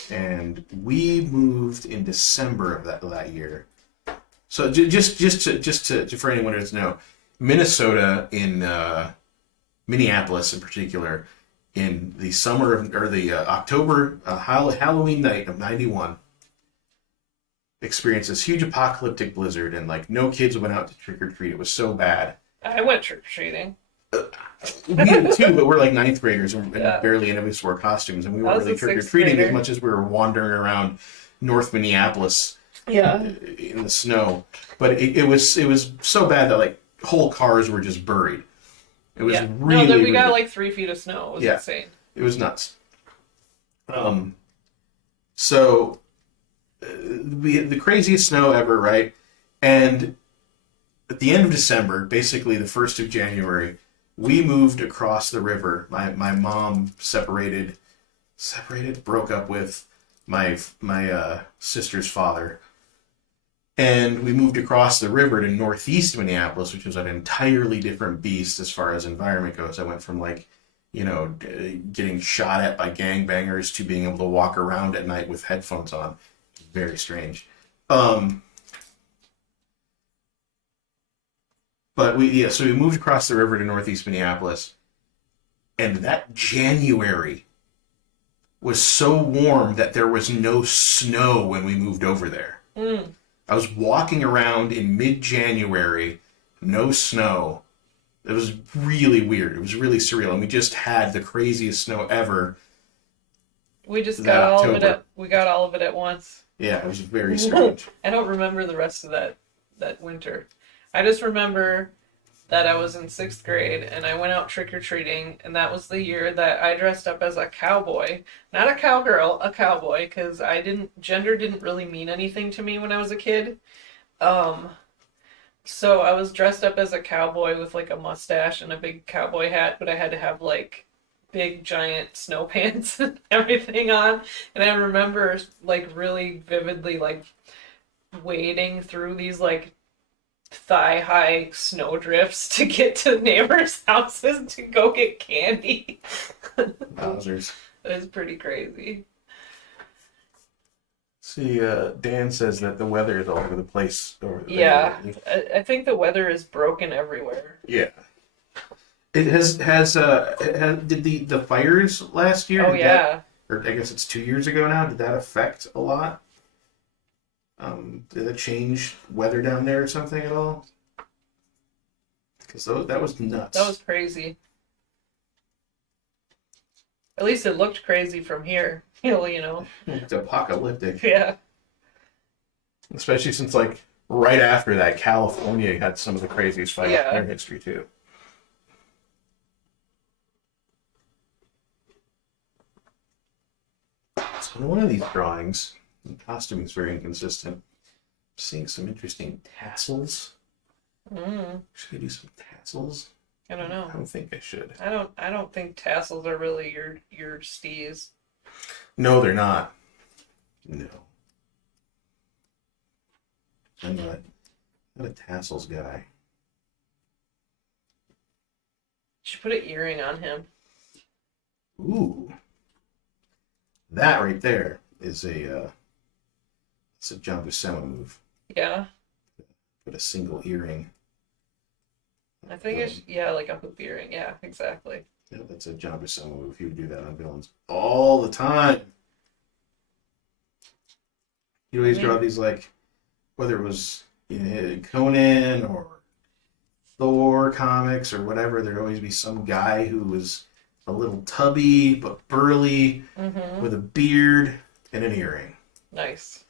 and we moved in December of that year. So just to for anyone who doesn't know, Minnesota in Minneapolis in particular, in the summer of, or the October Halloween night of 91, experienced this huge apocalyptic blizzard, and like no kids went out to trick or treat. It was so bad. I went trick or treating. We did too, but we're like 9th graders and Yeah. barely any of us wore costumes, and we I weren't was really a trick or 6th treating as grader. much as we were wandering around North Minneapolis Yeah. in the snow. But it was so bad that like whole cars were just buried. It was really. No, we got really- like 3 feet of snow. It was Yeah. insane. It was nuts. So the craziest snow ever, right? And at the end of December, basically the 1st of January, we moved across the river. My mom broke up with my sister's father. And we moved across the river to northeast Minneapolis, which was an entirely different beast as far as environment goes. I went from like, getting shot at by gangbangers to being able to walk around at night with headphones on. Very strange. But so we moved across the river to northeast Minneapolis, and that January was so warm that there was no snow when we moved over there. Mm. I was walking around in mid-January, no snow. It was really weird. It was really surreal, and we just had the craziest snow ever. We just That got all of it October. we got all of it at once. Yeah, it was very strange. I don't remember the rest of that winter. I just remember that I was in 6th grade and I went out trick-or-treating, and that was the year that I dressed up as a cowboy. Not a cowgirl, a cowboy, because gender didn't really mean anything to me when I was a kid. So I was dressed up as a cowboy with like a mustache and a big cowboy hat, but I had to have like big giant snow pants and everything on. And I remember like really vividly like wading through these like thigh-high snow drifts to get to neighbors' houses to go get candy. Wowzers. It was pretty crazy. See, Dan says that the weather is all over the place. Yeah, I think the weather is broken everywhere. Yeah. It did the fires last year? Oh did yeah. that, or I guess it's 2 years ago now. Did that affect a lot? Did it change weather down there or something at all? Because that was nuts. That was crazy. At least it looked crazy from here. You know. It's apocalyptic. Yeah. Especially since, like, right after that, California had some of the craziest fires in their history, too. So in one of these drawings, the costume is very inconsistent. I'm seeing some interesting tassels. Should I do some tassels? I don't know. I don't think I should. I don't think tassels are really your steez. No, they're not. No. I'm not a tassels guy. You should put an earring on him. Ooh. That right there is it's a John Buscema move. Yeah. Put a single earring. I think it's like a hoop earring. Yeah, exactly. Yeah, that's a John Buscema move. He would do that on villains all the time. He always draw these, like, whether it was Conan or Thor comics or whatever, there'd always be some guy who was a little tubby but burly with a beard and an earring. Nice.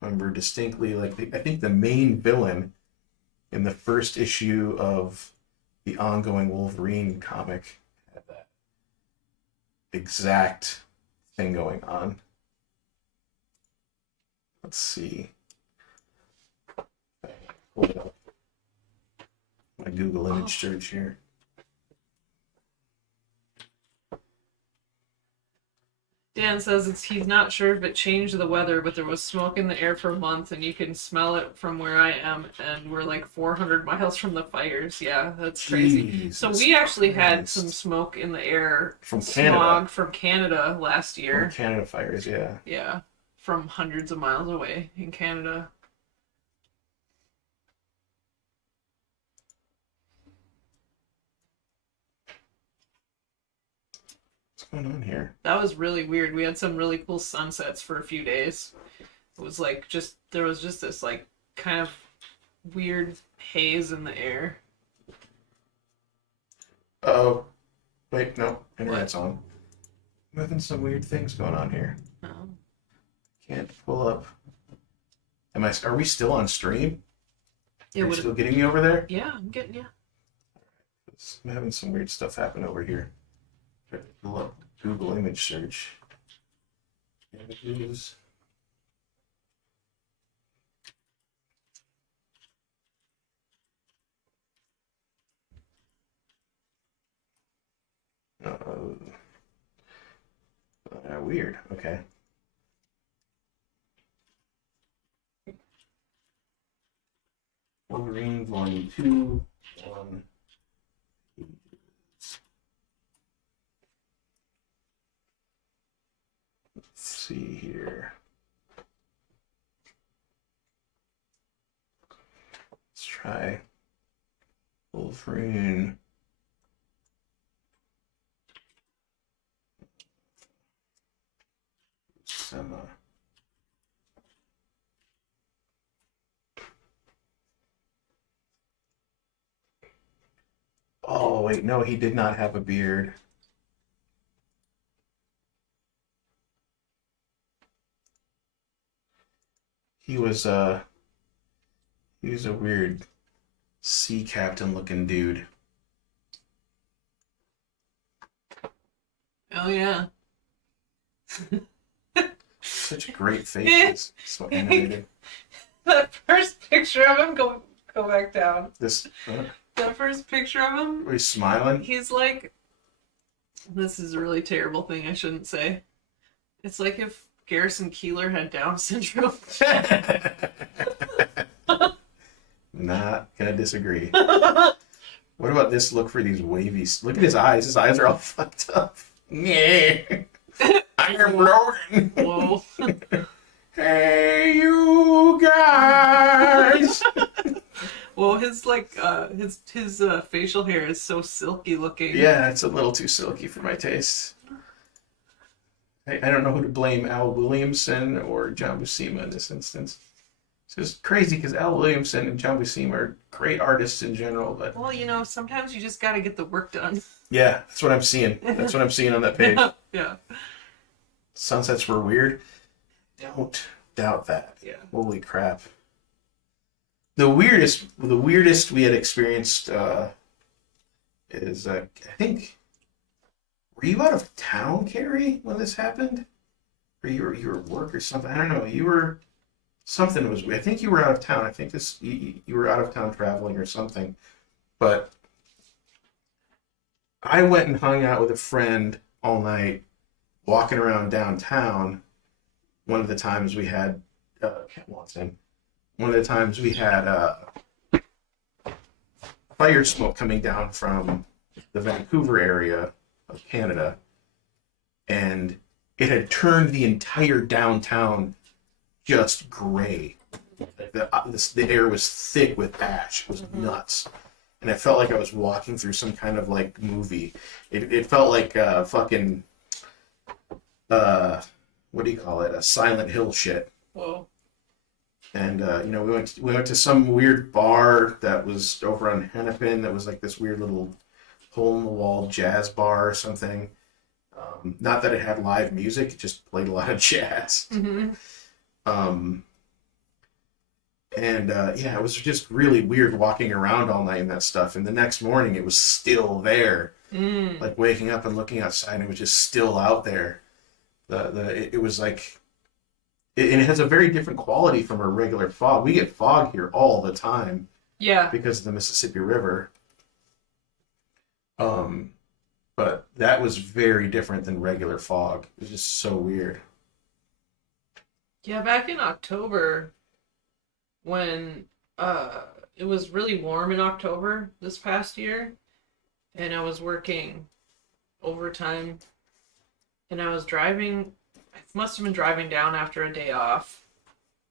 I remember distinctly, like, I think the main villain in the first issue of the ongoing Wolverine comic had that exact thing going on. Let's see. Hold up. My Google image search here. Dan says he's not sure if it changed the weather, but there was smoke in the air for a month, and you can smell it from where I am, and we're like 400 miles from the fires. Yeah, that's crazy. Jesus so we actually had Christ. some smoke in the air From Canada. Smog from Canada last year. From Canada fires, yeah. Yeah, from hundreds of miles away in Canada. What's going on here? That was really weird. We had some really cool sunsets for a few days. It was like there was just this like kind of weird haze in the air. Oh, wait, no, internet's on. I'm having some weird things going on here. Oh. Can't pull up. Are we still on stream? Yeah, Are you still getting me over there? Yeah, I'm getting you. I'm having some weird stuff happen over here. Try to pull up Google image search. Images. Weird. Okay. Wolverine Volume 2 on let's see here. Let's try Wolverine. Buscema. Oh, wait, no, he did not have a beard. He was a weird sea captain looking dude. Oh yeah. Such a great face. So animated. That first picture of him, go back down. This That first picture of him, where he's smiling. he's like, this is a really terrible thing I shouldn't say. It's like if Garrison Keillor had Down syndrome. Not gonna disagree. What about this look for these wavy? Look at his eyes. His eyes are all fucked up. Yeah. I am Logan. Whoa. Hey, you guys. Well, his like his facial hair is so silky looking. Yeah, it's a little too silky for my taste. I don't know who to blame, Al Williamson or John Buscema in this instance. It's just crazy because Al Williamson and John Buscema are great artists in general, but Well, sometimes you just got to get the work done. yeah, that's what I'm seeing. That's what I'm seeing on that page. Yeah. Sunsets were weird. Don't doubt that. Yeah. Holy crap. The weirdest we had experienced is I think, were you out of town, Carrie, when this happened? Or you were at work or something? I don't know. You were something was. I think you were out of town. I think you were out of town traveling or something. But I went and hung out with a friend all night, walking around downtown. One of the times we had Cat wants in. One of the times we had fire smoke coming down from the Vancouver area of Canada, and it had turned the entire downtown just gray. The air was thick with ash. It was nuts. And it felt like I was walking through some kind of like movie. It felt like fucking what do you call it? A Silent Hill shit. Whoa. And we went to some weird bar that was over on Hennepin that was like this weird little hole in the wall jazz bar or something. Not that it had live music, it just played a lot of jazz. Mm-hmm. It was just really weird walking around all night and that stuff. And the next morning it was still there. Like waking up and looking outside and it was just still out there. It was like, and it has a very different quality from a regular fog. We get fog here all the time. Yeah. Because of the Mississippi River. But that was very different than regular fog. It was just so weird. Yeah, back in October, when it was really warm in October this past year, and I was working overtime, and I was driving, I must have been driving down after a day off,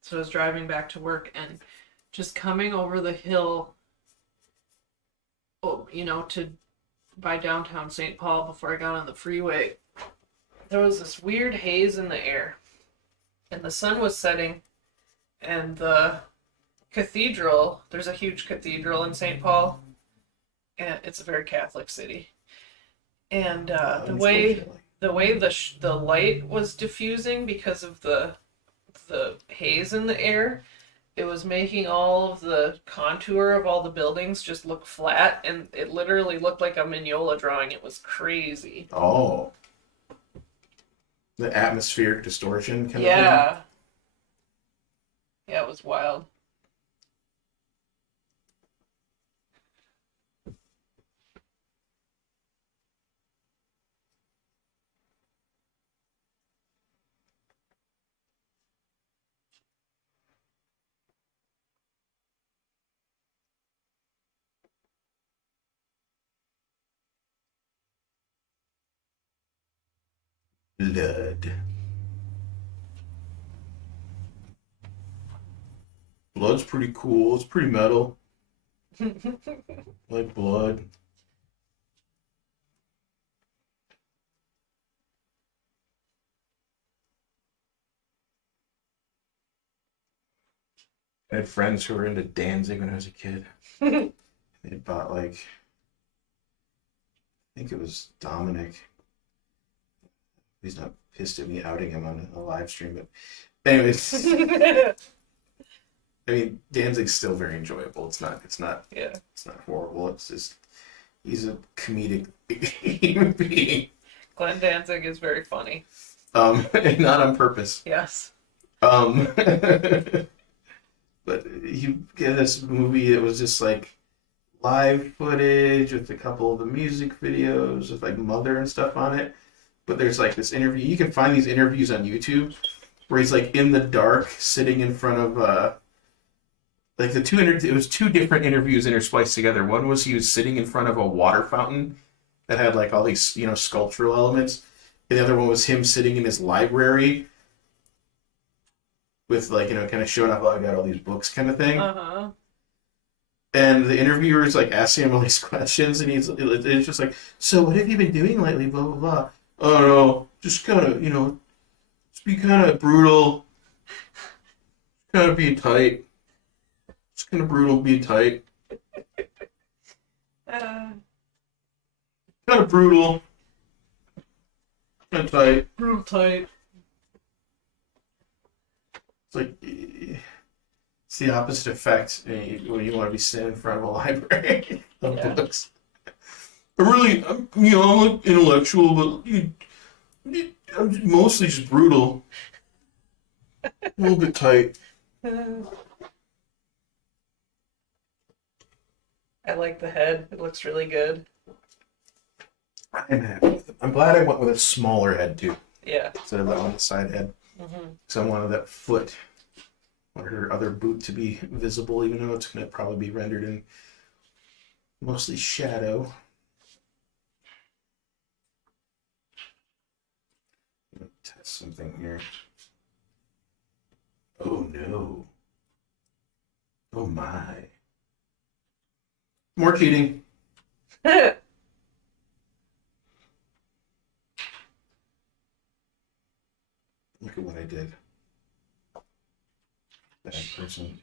so I was driving back to work, and just coming over the hill, to by downtown St. Paul before I got on the freeway, there was this weird haze in the air, and the sun was setting, and the cathedral, there's a huge cathedral in St. Paul, and it's a very Catholic city, and the way the light was diffusing because of the haze in the air, it was making all of the contour of all the buildings just look flat, and it literally looked like a Mignola drawing. It was crazy. Oh. The atmospheric distortion kind of thing? Yeah, it was wild. Blood. Blood's pretty cool. It's pretty metal. Like blood. I had friends who were into Danzig when I was a kid. They bought I think it was Dominic. He's not pissed at me outing him on a live stream, but anyways, I mean, Danzig's still very enjoyable. It's not Yeah. It's not horrible. It's just he's a comedic human being. Glenn Danzig is very funny. And not on purpose. Yes. But you get this movie that was just like live footage with a couple of the music videos with like Mother and stuff on it. But there's like this interview. You can find these interviews on YouTube where he's like in the dark sitting in front of it was two different interviews interspliced together. One was he was sitting in front of a water fountain that had like all these, sculptural elements. And the other one was him sitting in his library with kind of showing off, I got all these books kind of thing. Uh-huh. And the interviewer is like asking him all these questions, and it's just like, so what have you been doing lately? Blah blah blah. Oh no, just kind of be kind of brutal. Kind of be tight. It's kind of brutal, be tight. Uh, Kind of brutal. Kind of tight. Real tight. It's like it's the opposite effect when you want to be sitting in front of a library of Yeah. books. I'm like intellectual, but I'm mostly just brutal. A little bit tight. I like the head. It looks really good. I'm happy with it. I'm glad I went with a smaller head too, Yeah. instead of the on the side head. Because I wanted that foot or her other boot to be visible, even though it's going to probably be rendered in mostly shadow. Let me test something here. Oh no. Oh my. More cheating. Look at what I did. Bad person.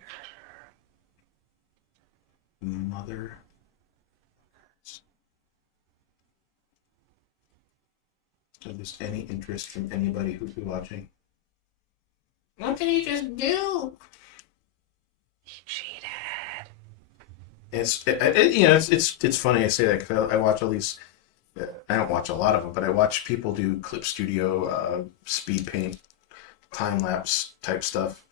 Mother. So just any interest from anybody who's watching. What did he just do? He cheated. It's funny I say that because I watch all these. I don't watch a lot of them, but I watch people do clip studio, speed paint, time lapse type stuff,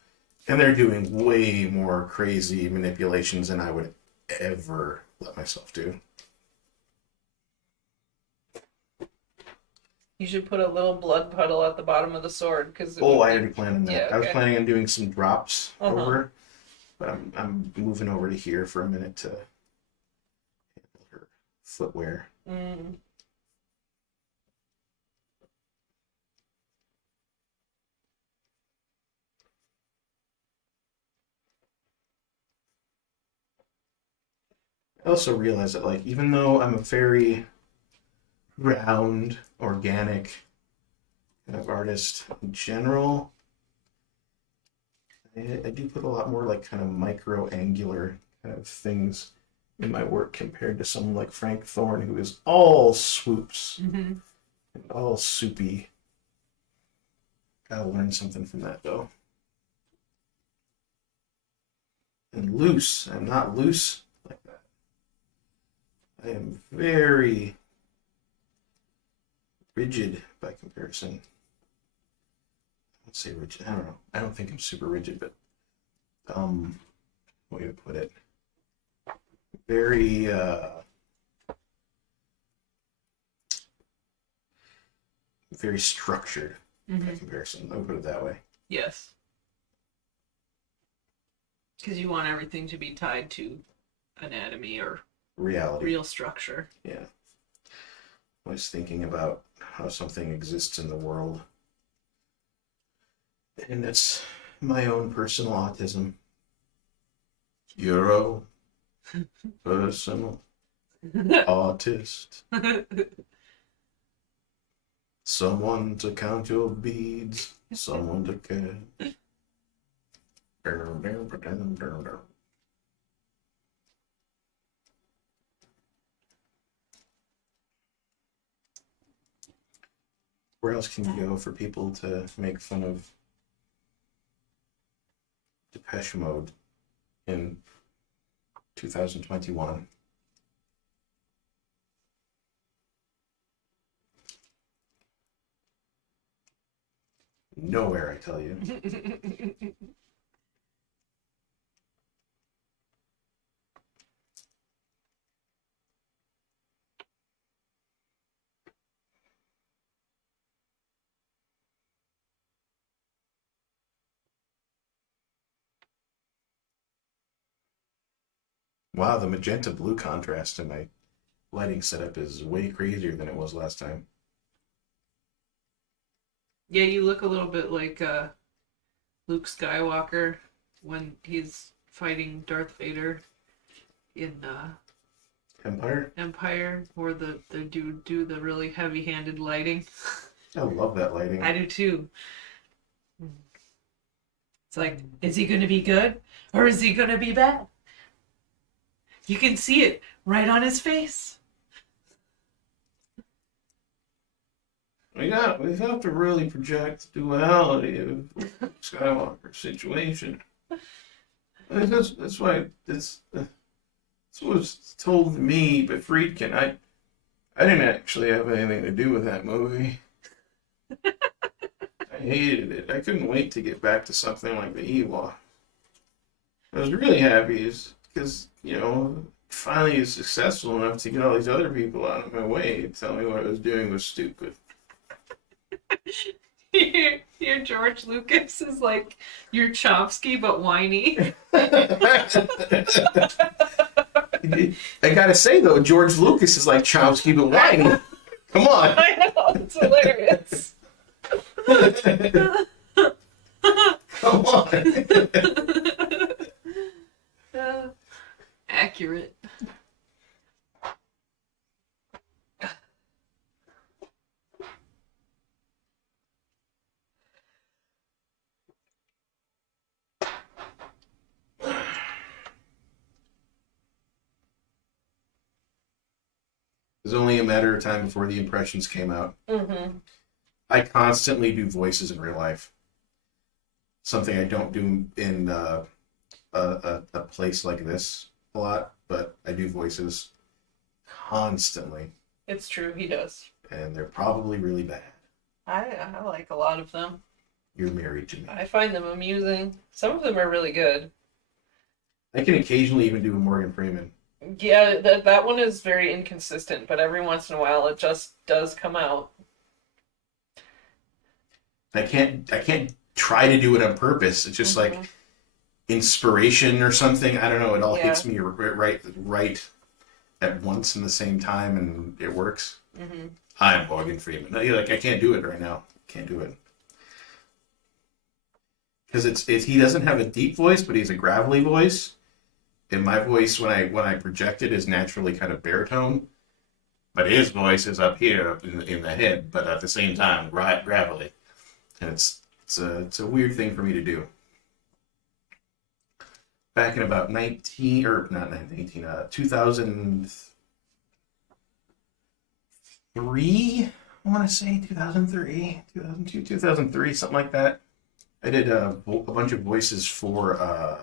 and they're doing way more crazy manipulations than I would ever let myself do. You should put a little blood puddle at the bottom of the sword because. I already planned on that. Yeah, I was okay. planning on doing some drops Uh-huh. over, but I'm moving over to here for a minute to handle her footwear. Mm. I also realize that, like, even though I'm a very round, organic kind of artist in general, I do put a lot more, like, kind of micro angular kind of things in my work compared to someone like Frank Thorne, who is all swoops Mm-hmm. and all soupy. Gotta learn something from that, though. And loose. I'm not loose like that. I am very rigid by comparison. Let's say rigid. I don't know. I don't think I'm super rigid, but way to put it. Very very structured by comparison. I'll put it that way. Yes. Because you want everything to be tied to anatomy or Reality. real structure. Yeah. I was thinking about how something exists in the world. And it's my own personal autism. Euro. Personal. Artist. Someone to count your beads. Someone to care. Where else can you go for people to make fun of Depeche Mode in 2021? Nowhere, I tell you. Wow, the magenta blue contrast in my lighting setup is way crazier than it was last time. Yeah, you look a little bit like Luke Skywalker when he's fighting Darth Vader in Empire? Empire, where the dude do the really heavy-handed lighting. I love that lighting. I do too. It's like, is he going to be good or is he going to be bad? You can see it right on his face. We have to really project the duality of Skywalker's situation. That's why that's what was told to me by Friedkin. I didn't actually have anything to do with that movie. I hated it. I couldn't wait to get back to something like the Ewok. I was really happy because, finally is successful enough to get all these other people out of my way and tell me what I was doing was stupid. Your George Lucas is like your Chomsky, but whiny. I gotta say, though, George Lucas is like Chomsky, but whiny. Come on. I know, it's hilarious. Come on. Accurate. It was only a matter of time before the impressions came out. Mm-hmm. I constantly do voices in real life. Something I don't do in a place like this a lot, but I do voices constantly, It's true, he does. and they're probably really bad. I like a lot of them. You're married to me. I find them amusing. Some of them are really good. I can occasionally even do a Morgan Freeman. Yeah, that one is very inconsistent, but every once in a while it just does come out. I can't try to do it on purpose. It's just like inspiration or something. I don't know. It all hits me right at once in the same time, and it works. Mm-hmm. I'm Morgan Freeman. Like I can't do it right now. Can't do it because it's he doesn't have a deep voice, but he's a gravelly voice. And my voice, when I project it, is naturally kind of baritone, but his voice is up here in the head, but at the same time, gravelly, and it's a weird thing for me to do. Back in about 2003, I want to say 2003, 2002, 2003, something like that. I did a bunch of voices for a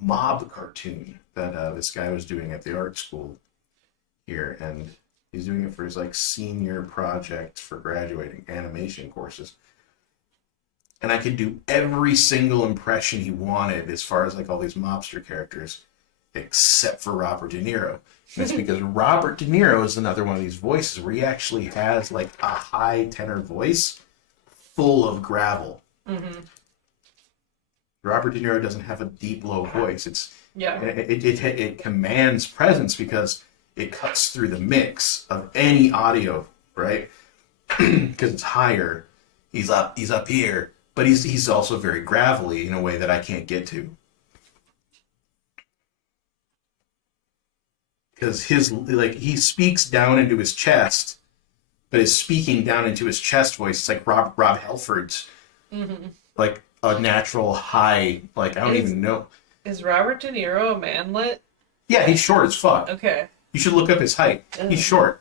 mob cartoon that this guy was doing at the art school here, and he's doing it for his like senior project for graduating animation courses. And I could do every single impression he wanted as far as like all these mobster characters, except for Robert De Niro. And it's because Robert De Niro is another one of these voices where he actually has like a high tenor voice full of gravel. Mm-hmm. Robert De Niro doesn't have a deep, low voice. It commands presence because it cuts through the mix of any audio, right? Because it's higher. He's up here, but he's also very gravelly in a way that I can't get to. Because he speaks down into his chest, but is speaking down into his chest voice. It's like Rob Halford's, like a natural high. Like I don't even know. Is Robert De Niro a manlet? Yeah, he's short as fuck. Okay. You should look up his height. He's short.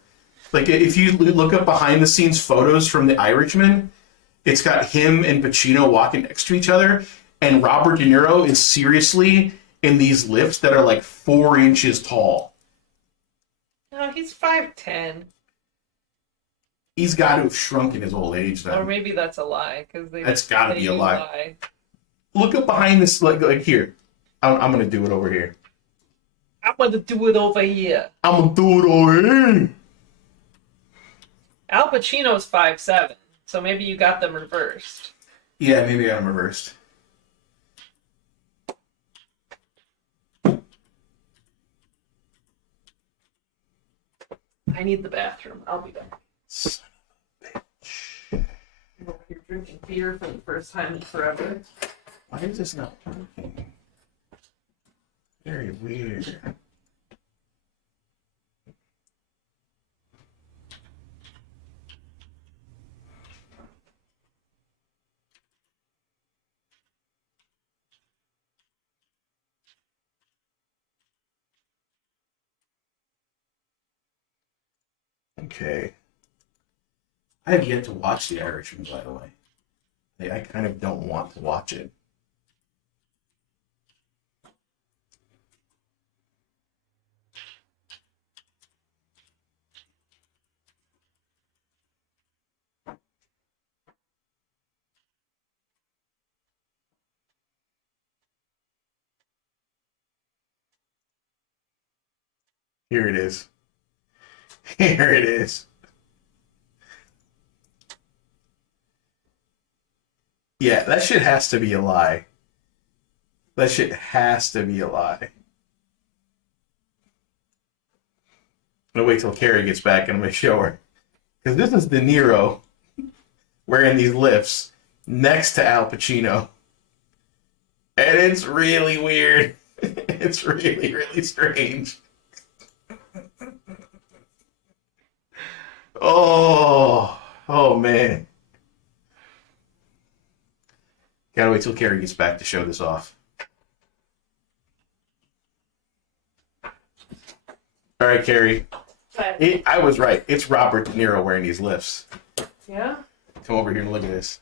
Like if you look up behind the scenes photos from The Irishman, it's got him and Pacino walking next to each other, and Robert De Niro is seriously in these lifts that are like 4 inches tall. No, he's 5'10". He's got to have shrunk in his old age, though. Or maybe that's a lie, because That's got to be a lie. Look up behind this, like here. I'm gonna do it over here. I'm gonna do it over here. I'm gonna do it over here. Al Pacino's 5'7", so maybe you got them reversed. Yeah, maybe I got them reversed. I need the bathroom. I'll be back. Son of a bitch. You're drinking beer for the first time in forever. Why is this not working? Very weird. Okay. I have yet to watch The Irishman, by the way. I kind of don't want to watch it. Here it is. Here it is. Yeah, that shit has to be a lie. That shit has to be a lie. I'm gonna wait till Carrie gets back and I'm gonna show her. Because this is De Niro wearing these lifts next to Al Pacino. And it's really weird. It's really, really strange. Oh man. Gotta wait till Carrie gets back to show this off. All right, Carrie. I was right. It's Robert De Niro wearing these lifts. Yeah? Come over here and look at this.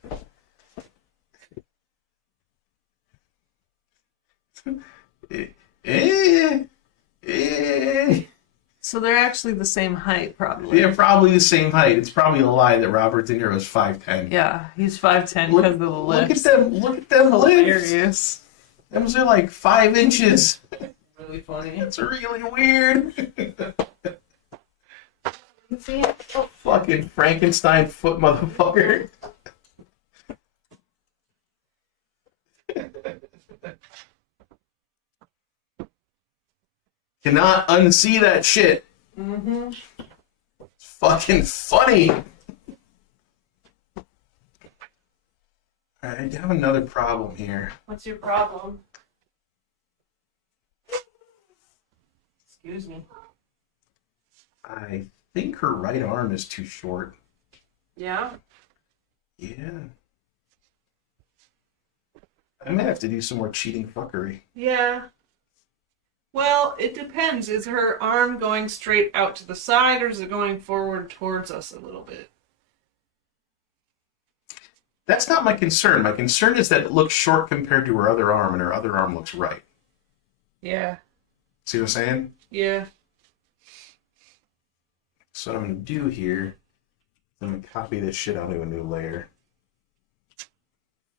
So they're actually the same height, probably. They're probably the same height. It's probably a lie that Robert De Niro is 5'10". Yeah, he's 5'10" because of the lips. Look at them lips. Hilarious. Those are like 5 inches. Really funny. It's really weird. See? Oh. Fucking Frankenstein foot motherfucker. Cannot unsee that shit. Mm-hmm. It's fucking funny. Alright, I have another problem here. What's your problem? Excuse me. I think her right arm is too short. Yeah? Yeah. I may have to do some more cheating fuckery. Yeah. Well, it depends. Is her arm going straight out to the side, or is it going forward towards us a little bit? That's not my concern. My concern is that it looks short compared to her other arm, and her other arm looks right. Yeah. See what I'm saying? Yeah. So what I'm going to do here, I'm going to copy this shit onto a new layer.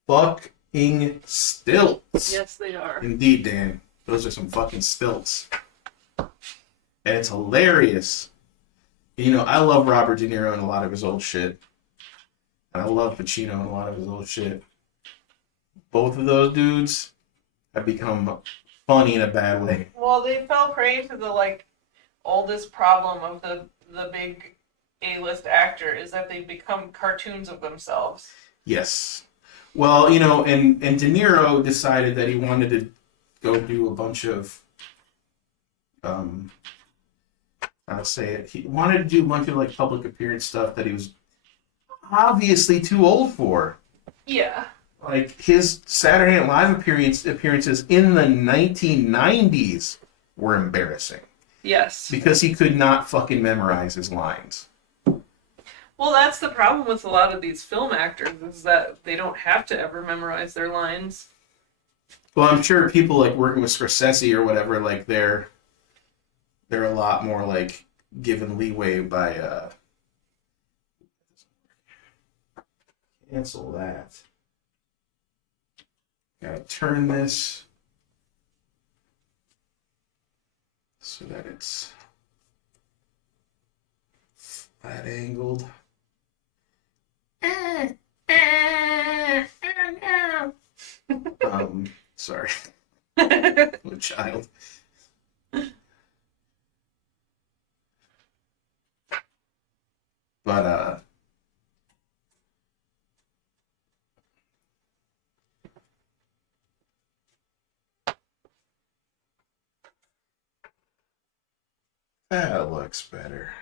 Fucking stilts. Yes, they are. Indeed, Dan. Those are some fucking stilts. And it's hilarious. You know, I love Robert De Niro and a lot of his old shit. And I love Pacino and a lot of his old shit. Both of those dudes have become funny in a bad way. Well, they fell prey to the, like, oldest problem of the big A-list actor is that they become cartoons of themselves. Yes. Well, you know, and De Niro decided that he wanted to go do a bunch of, I'll say it, he wanted to do a bunch of, like, public appearance stuff that he was obviously too old for. Yeah. Like, his Saturday Night Live appearances in the 1990s were embarrassing. Yes. Because he could not fucking memorize his lines. Well, that's the problem with a lot of these film actors is that they don't have to ever memorize their lines. Well, I'm sure people like working with Scorsese or whatever, like they're a lot more like given leeway by cancel that. Gotta turn this so that it's flat angled. Sorry. I'm a child. But that looks better.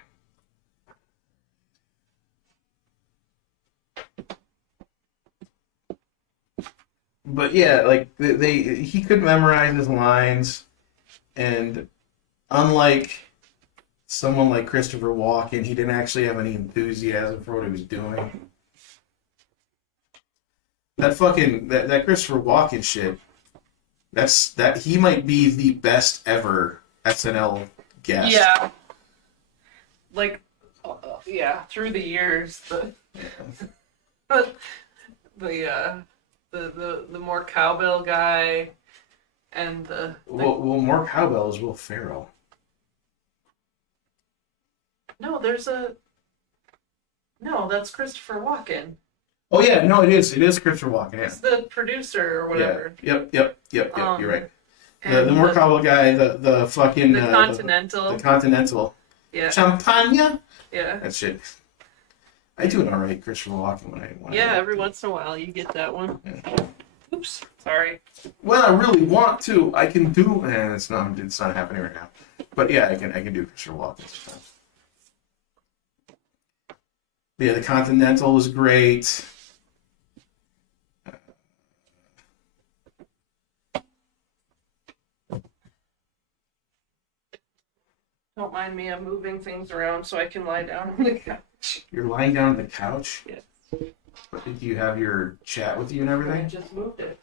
But yeah, like he could memorize his lines, and unlike someone like Christopher Walken, he didn't actually have any enthusiasm for what he was doing. That fucking that Christopher Walken shit. That he might be the best ever SNL guest. Yeah. Like, yeah, through the years, the more cowbell guy, and well, more cowbell is Will Ferrell. No, that's Christopher Walken. Oh yeah, no, it is Christopher Walken. Yeah. He's the producer or whatever. Yeah. Yep. You're right. And The more cowbell guy, the fucking the Continental. the Continental. Yeah. Champagne. Yeah. That shit. I do an alright Christopher Walken when I every once in a while you get that one. Yeah. Oops, sorry. Well, I really want to. I can do, and it's not happening right now. But yeah, I can do Christopher Walken sometimes. Yeah, the Continental was great. Don't mind me, I'm moving things around so I can lie down on the couch. You're lying down on the couch? Yes. But did you have your chat with you and I everything? just moved it.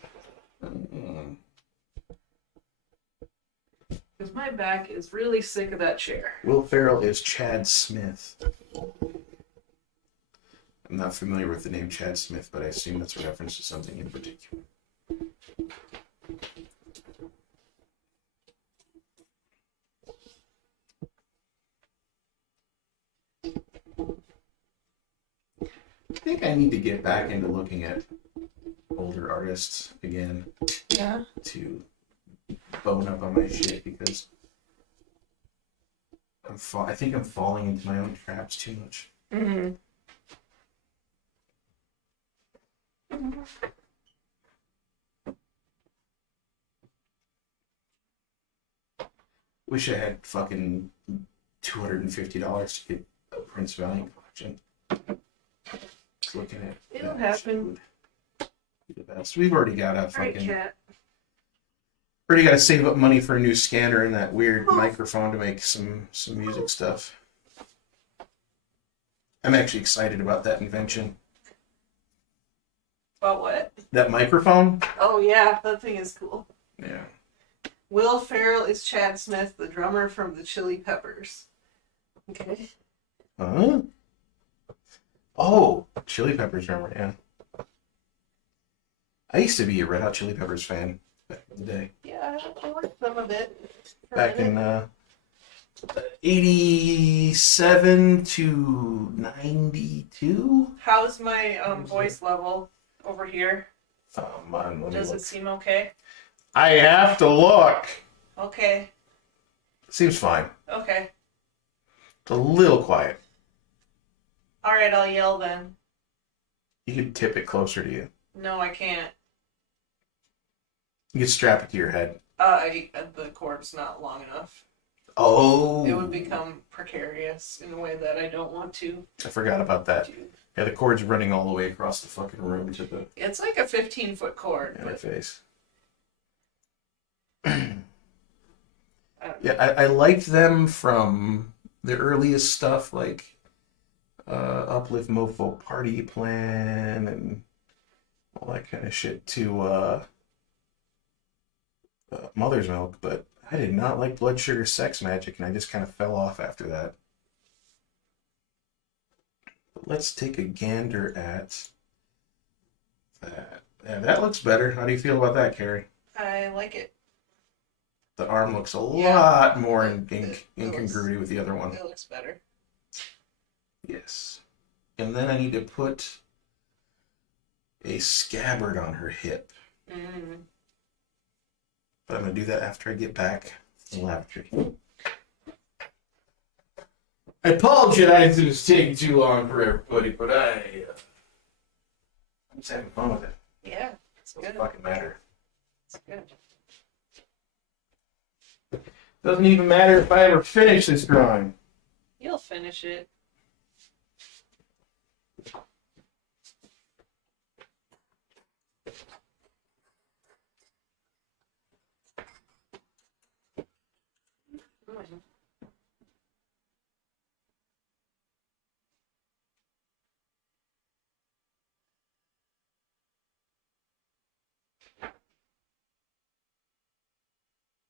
Because my back is really sick of that chair. Will Ferrell is Chad Smith. I'm not familiar with the name Chad Smith, but I assume that's a reference to something in particular. I think I need to get back into looking at older artists again. Yeah. To bone up on my shit because I think I'm falling into my own traps too much. Mm-hmm. Wish I had fucking $250 to get a Prince Valiant collection. Just looking at It'll that happen. shit would be the best. We've already got a Right, fucking cat. already got to save up money for a new scanner and that weird microphone to make some music stuff. I'm actually excited about that invention. About what? That microphone? Oh yeah, that thing is cool. Yeah. Will Ferrell is Chad Smith, the drummer from the Chili Peppers. Okay. Huh? Oh, Chili Peppers drummer, yeah. I used to be a Red Hot Chili Peppers fan back in the day. Yeah, I like some of it. Back in 87 to 92? How's my voice level over here? Let me Does look. it seem okay? I have to look. Okay. Seems fine. Okay. It's a little quiet. All right, I'll yell then. You could tip it closer to you. No, I can't. You could strap it to your head. The cord's not long enough. Oh. It would become precarious in a way that I don't want to. I forgot about that. do. Yeah, the cord's running all the way across the fucking room to the It's like a 15-foot cord. But interface. I don't know. Yeah, I liked them from the earliest stuff like Uplift Mofo Party Plan and all that kind of shit to Mother's Milk, but I did not like Blood Sugar Sex Magic, and I just kind of fell off after that. But let's take a gander at that. Yeah, that looks better. How do you feel about that, Carrie? I like it. The arm looks a Yeah. lot more in It incongruity with the other one. It looks better. Yes. And then I need to put a scabbard on her hip. Mm. But I'm going to do that after I get back from the lavatory. I apologize if it's taking too long for everybody, but I'm just having fun with it. Yeah, it's Doesn't good. fucking matter. It's good. Doesn't even matter if I ever finish this drawing. You'll finish it.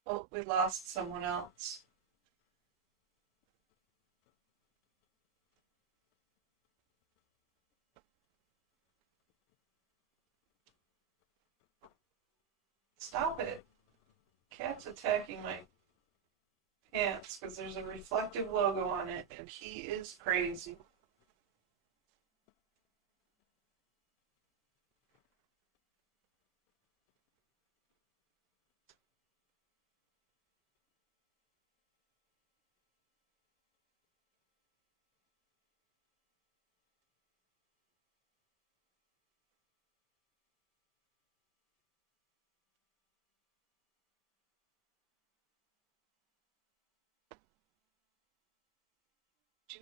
Oh, we lost someone else. Stop it. Cat's attacking my pants because there's a reflective logo on it and he is crazy.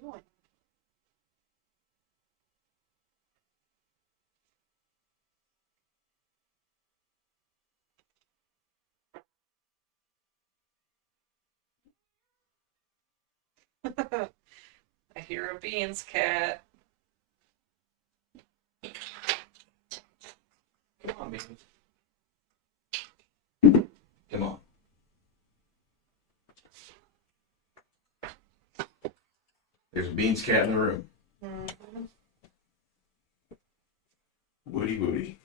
Doing? I hear a beans cat. Come on, baby. Come on. There's a beans cat in the room. Mm-hmm. Woody, Woody.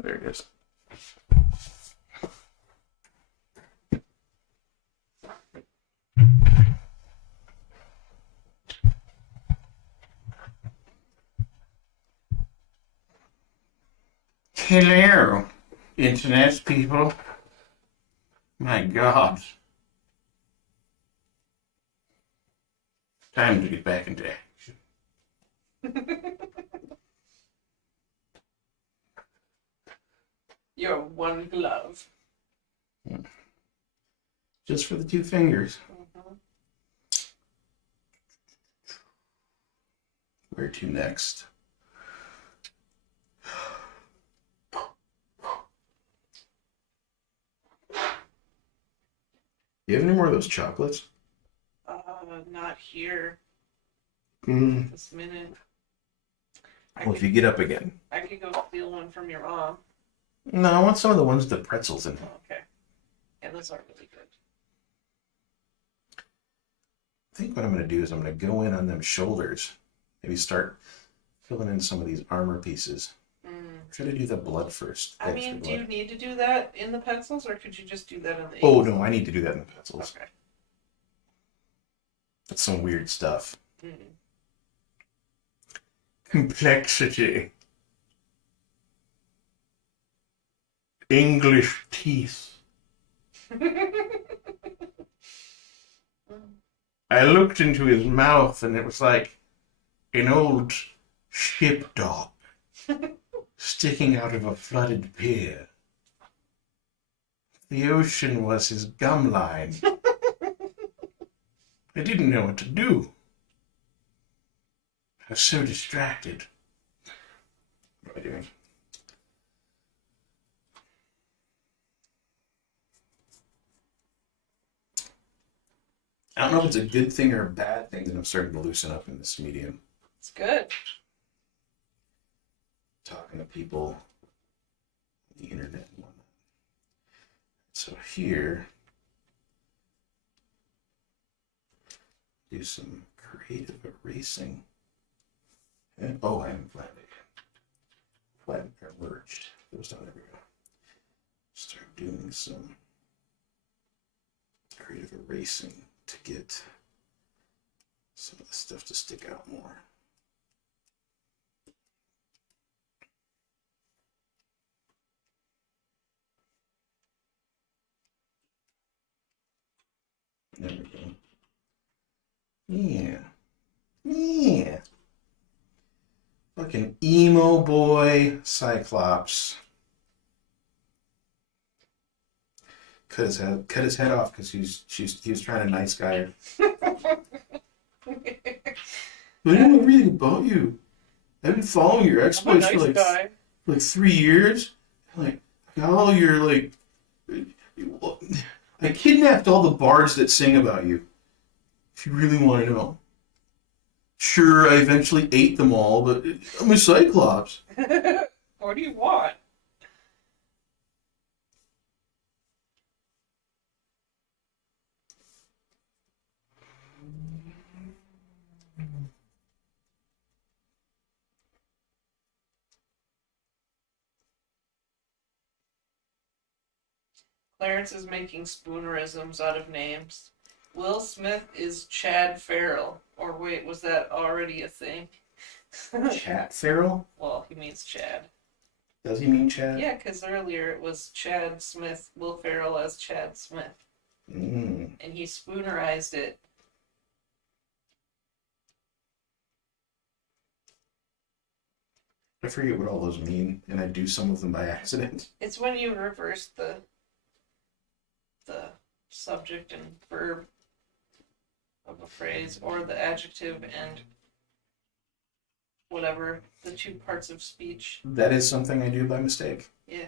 There it is. Hello, internet people. My God. Time to get back into action. Your one glove. Just for the 2 fingers. Mm-hmm. Where to next? You have any more of those chocolates? Not here Mm. this minute. Well, if you get up again. I could go steal one from your mom. No, I want some of the ones with the pretzels in them. Okay. Yeah, those are really good. I think what I'm going to do is I'm going to go in on them shoulders. Maybe start filling in some of these armor pieces. Try to do the blood first. I mean, do you need to do that in the pencils, or could you just do that in the Oh, inks? no, I need to do that in the pencils. Okay. That's some weird stuff. Mm. Complexity. English teeth. I looked into his mouth and it was like an old ship dock sticking out of a flooded pier. The ocean was his gum line. I didn't know what to do. I was so distracted. What am I doing? I don't know if it's a good thing or a bad thing that I'm starting to loosen up in this medium. It's good. Talking to people on the internet and whatnot. So here, do some creative erasing. And, oh, I haven't flattened it yet. Flattened or merged. Those down, there we go. Start doing some creative erasing to get some of the stuff to stick out more. There we go. Yeah. Yeah. Fucking emo boy Cyclops. Cut his head off because he was trying to nice guy her. I didn't know everything about you. I've been following your exploits I'm a nice guy. for like 3 years. Like, I got all your like, I kidnapped all the bards that sing about you. If you really want to know. Sure, I eventually ate them all, but I'm a Cyclops. What do you want? Clarence is making spoonerisms out of names. Will Smith is Chad Farrell. Or wait, was that already a thing? Chat Farrell? Well, he means Chad. Does he mean Chad? Yeah, because earlier it was Chad Smith, Will Ferrell as Chad Smith. Mm. And he spoonerized it. I forget what all those mean, and I do some of them by accident. It's when you reverse the subject and verb of a phrase, or the adjective and whatever, the two parts of speech. That is something I do by mistake. Yeah.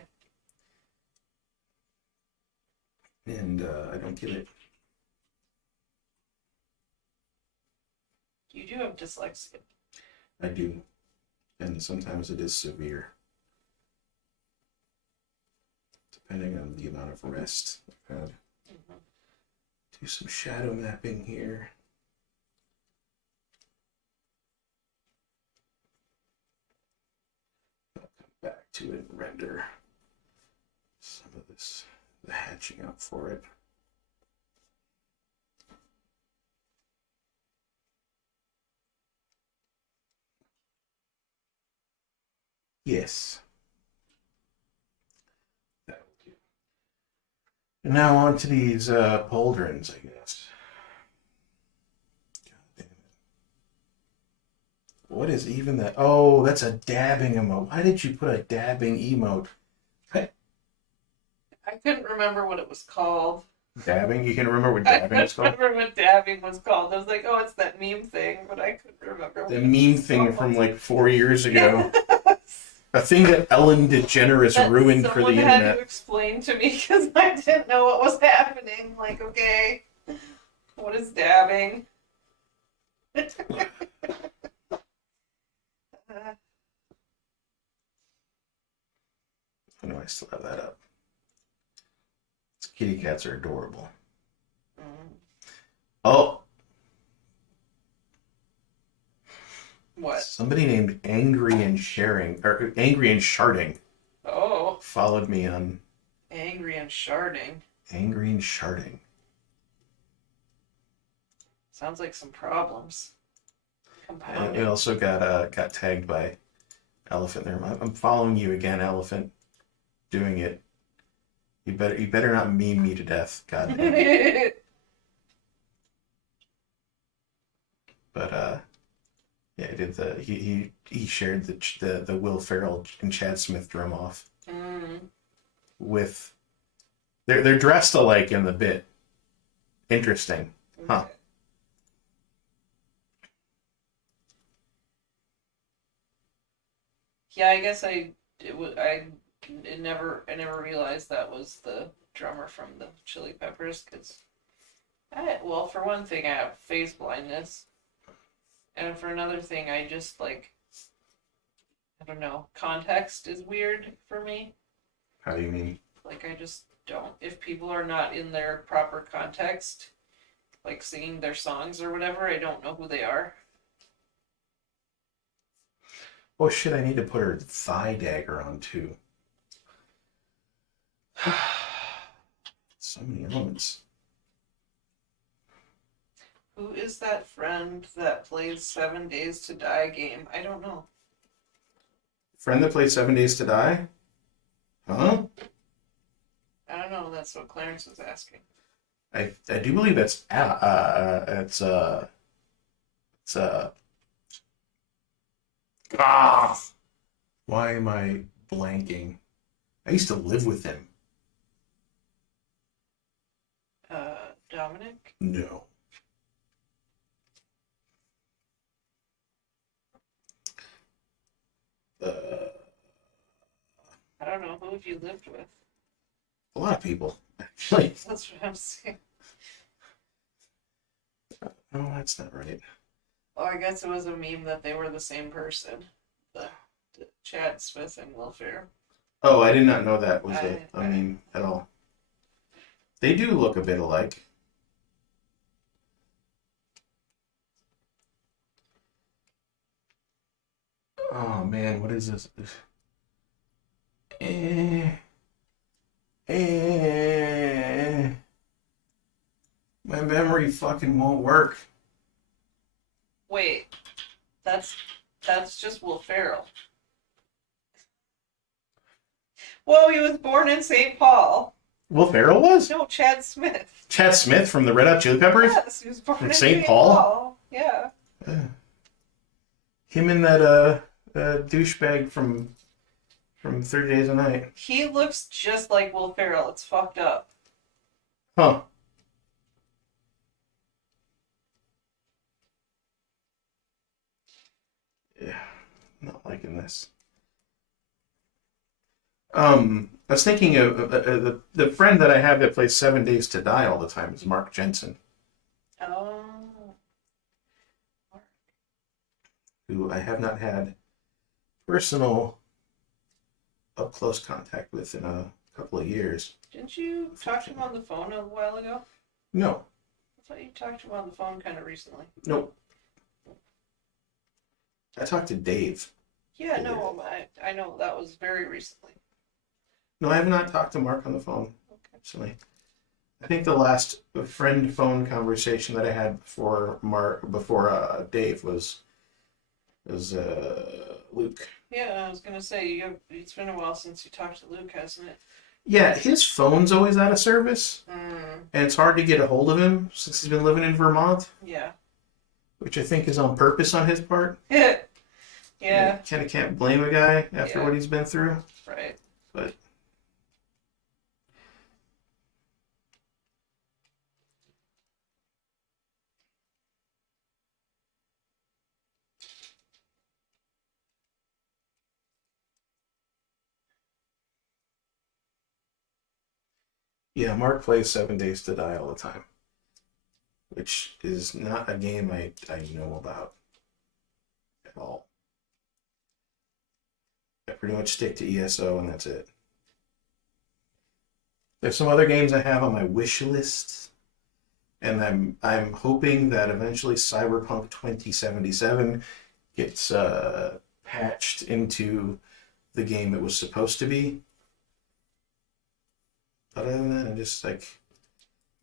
And I don't get it. You do have dyslexia. I do. And sometimes it is severe. Depending on the amount of rest I've had. Mm-hmm. Do some shadow mapping here. I'll come back to it and render some of this, the hatching out for it. Yes. That will do. And now on to these pauldrons, I guess. God damn it. What is even that? Oh, that's a dabbing emote. Why did you put a dabbing emote? I couldn't remember what it was called. Dabbing? You can remember what I dabbing is couldn't called? remember what dabbing was called. I was like, oh, it's that meme thing, but I couldn't remember what The it meme was thing called. from like 4 years ago. Yes. A thing that Ellen DeGeneres That ruined for the someone had internet. to explain to me because I didn't know what was happening. Like, okay, what is dabbing? I know I still have that up. These kitty cats are adorable. Oh, What? somebody named Angry and Sharing, or Angry and Sharding, Oh, followed me on angry and sharding. Angry and Sharding. Sounds like some problems. And Compounding. it also got tagged by Elephant there. I'm following you again, Elephant. Doing it. You better not meme me to death. God damn it. But yeah, I did he shared the Will Ferrell and Chad Smith drum off with they're dressed alike in the bit. Interesting, huh? Yeah, I guess I never realized that was the drummer from the Chili Peppers because well, for one thing, I have phase blindness, and for another thing, I just like I don't know, context is weird for me. How do you mean? Like I just don't. If people are not in their proper context, like singing their songs or whatever, I don't know who they are. Oh shit! I need to put her thigh dagger on too. So many elements. Who is that friend that plays 7 Days to Die game? I don't know. Friend that played 7 Days to Die? Huh? I don't know. That's what Clarence was asking. I do believe it's why am I blanking? I used to live with him. Dominic? No. I don't know. Who have you lived with? A lot of people, actually. That's what I'm saying. No, that's not right. Oh, I guess it was a meme that they were the same person. The Chad Smith and Will Ferrell. Oh, I did not know that was a I- meme at all. They do look a bit alike. Oh man, what is this? Carrie fucking won't work. Wait, that's just Will Ferrell. Whoa, he was born in St. Paul. Will Ferrell was? No, Chad Smith. Chad Smith from the Red Hot Chili Peppers? Yes, he was born From in St. St. Paul? Paul. Yeah. Him and that douchebag from 30 Days a Night. He looks just like Will Ferrell. It's fucked up. Huh. Yeah, not liking this. I was thinking of the friend that I have that plays 7 Days to Die all the time is Mark Jensen, Oh. who I have not had personal up close contact with in a couple of years. Didn't you talk to him on the phone a while ago? No, I thought you talked to him on the phone kind of recently. nope. I talked to Dave. Yeah, no, I know that was very recently. No, I have not talked to Mark on the phone Okay. recently. I think the last friend phone conversation that I had before Dave was Luke. Yeah, I was gonna say it's been a while since you talked to Luke, hasn't it? Yeah, his phone's always out of service, and it's hard to get a hold of him since he's been living in Vermont. Yeah. Which I think is on purpose on his part. Yeah. Kind of can't blame a guy after Yeah. what he's been through. Right. But yeah, Mark plays 7 Days to Die all the time, which is not a game I know about at all. I pretty much stick to ESO and that's it. There's some other games I have on my wish list, and I'm hoping that eventually Cyberpunk 2077 gets patched into the game it was supposed to be. But other than that, I'm just like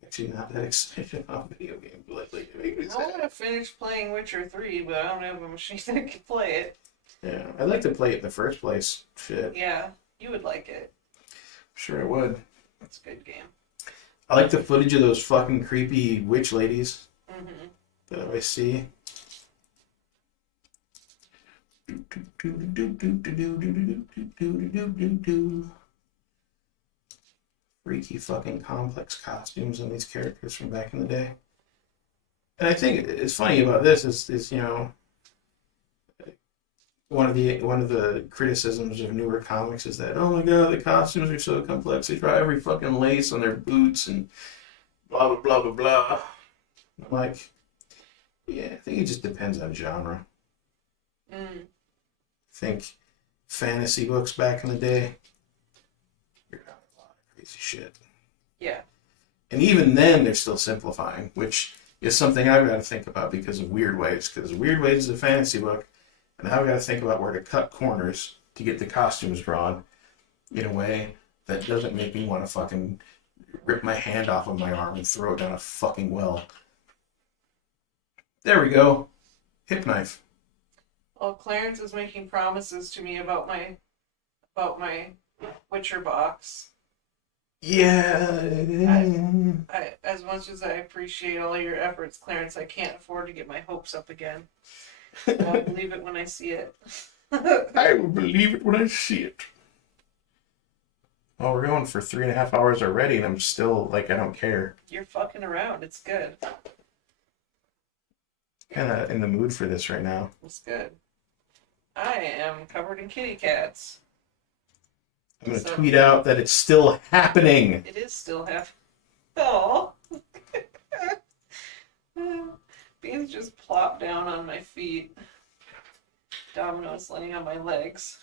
actually not that excited about video games lately. I want to finish playing Witcher 3, but I don't have a machine that can play it. Yeah, I'd like to play it in the first place. Shit. Yeah, you would like it. Sure I would. It's a good game. I like the footage of those fucking creepy witch ladies Mm-hmm. that I see. Freaky fucking complex costumes on these characters from back in the day. And I think it's funny about this is you know, one of the criticisms of newer comics is that, oh my god, the costumes are so complex, they draw every fucking lace on their boots and blah blah blah blah blah. I'm like, yeah, I think it just depends on genre. I think fantasy books back in the day, you're having a lot of crazy shit. Yeah. And even then, they're still simplifying, which is something I've got to think about because of Weird Ways. Because Weird Ways is a fantasy book, and now I've got to think about where to cut corners to get the costumes drawn in a way that doesn't make me want to fucking rip my hand off of my arm and throw it down a fucking well. There we go. Hip knife. Well, Clarence is making promises to me about my Witcher box. Yeah. I as much as I appreciate all your efforts, Clarence, I can't afford to get my hopes up again. I'll believe it when I see it. I will believe it when I see it. Well, we're going for 3.5 hours already, and I'm still like, I don't care. You're fucking around. It's good. Kind of in the mood for this right now. It's good. I am covered in kitty cats. I'm going to tweet out that it's still happening. It is still happening. Oh. Beans just plopped down on my feet. Domino's laying on my legs.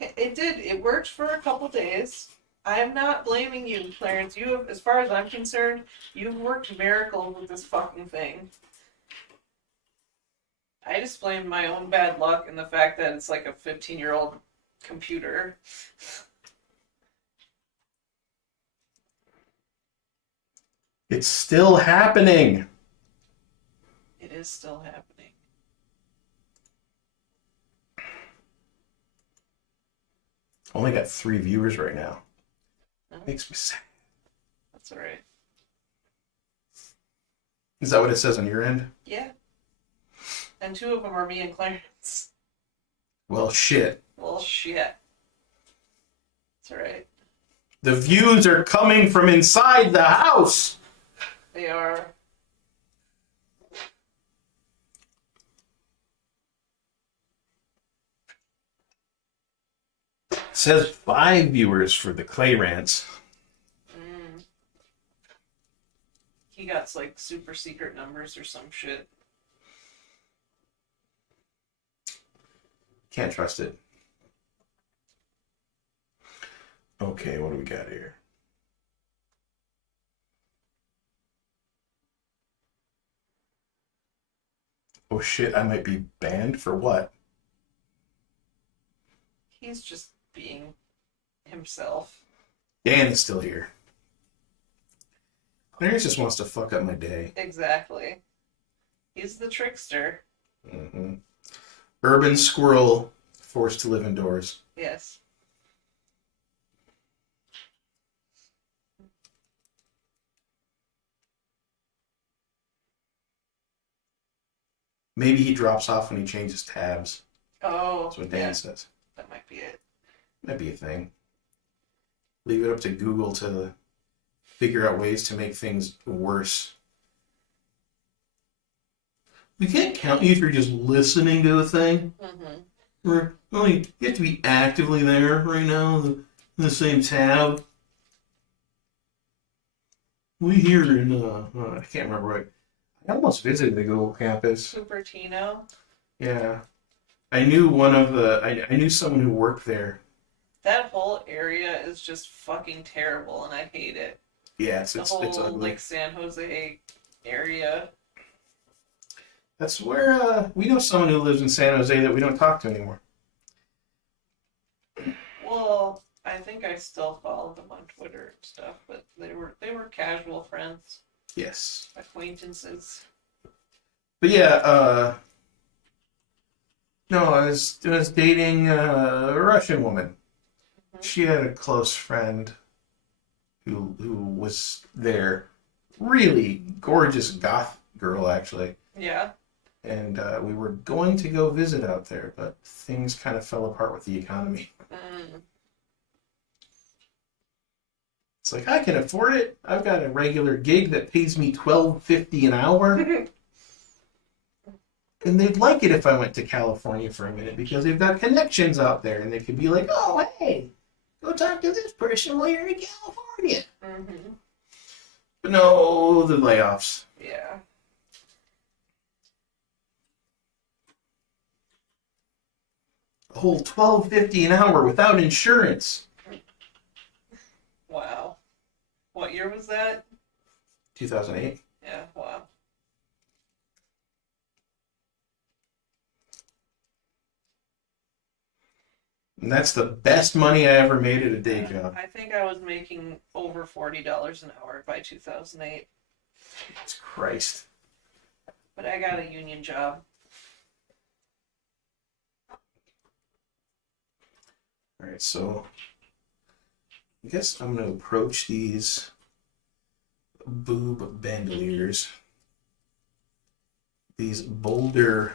It did. It worked for a couple days. I am not blaming you, Clarence. You have, as far as I'm concerned, you've worked miracles with this fucking thing. I just blame my own bad luck and the fact that it's like a 15-year-old computer. It's still happening. It is still happening. Only got 3 viewers right now. No, Makes me sad. that's all right. Is that what it says on your end? Yeah. And 2 of them are me and Clarence. Well, shit. Well, shit. It's all right. The views are coming from inside the house. They are. It says 5 viewers for the Clay Rants. He got like super secret numbers or some shit. Can't trust it. Okay, what do we got here? Oh shit, I might be banned for what? He's just being himself. Dan is still here. Clarence just wants to fuck up my day. Exactly. He's the trickster. Mm-hmm. Urban squirrel forced to live indoors. Yes. Maybe he drops off when he changes tabs. Oh. That's what Dan says. That might be it. Might be a thing. Leave it up to Google to figure out ways to make things worse. We can't count you if you're just listening to a thing. Mm-hmm. Or, oh, you have to be actively there right now in the same tab. We here in, I can't remember what. I almost visited the Google campus. Cupertino. Yeah. I knew one of the, I knew someone who worked there. That whole area is just fucking terrible, and I hate it. Yeah, The it's whole ugly. like San Jose area. That's where we know someone who lives in San Jose that we don't talk to anymore. Well, I think I still follow them on Twitter and stuff, but they were casual friends, Yes. acquaintances. But yeah, no, I was dating a Russian woman. Mhm. She had a close friend who was there. Really gorgeous goth girl, actually. Yeah. And we were going to go visit out there, but things kind of fell apart with the economy. Mm. It's like, I can afford it. I've got a regular gig that pays me $12.50 an hour. And they'd like it if I went to California for a minute because they've got connections out there and they could be like, oh, hey, go talk to this person while you're in California. Mm-hmm. But no, the layoffs. Yeah. A whole $12.50 an hour without insurance. Wow. What year was that? 2008. Yeah. Wow. And that's the best money I ever made at a day job. I think I was making over $40 an hour by 2008, Jesus Christ. but I got a union job. All right, so I guess I'm going to approach these boob bandoliers, these boulder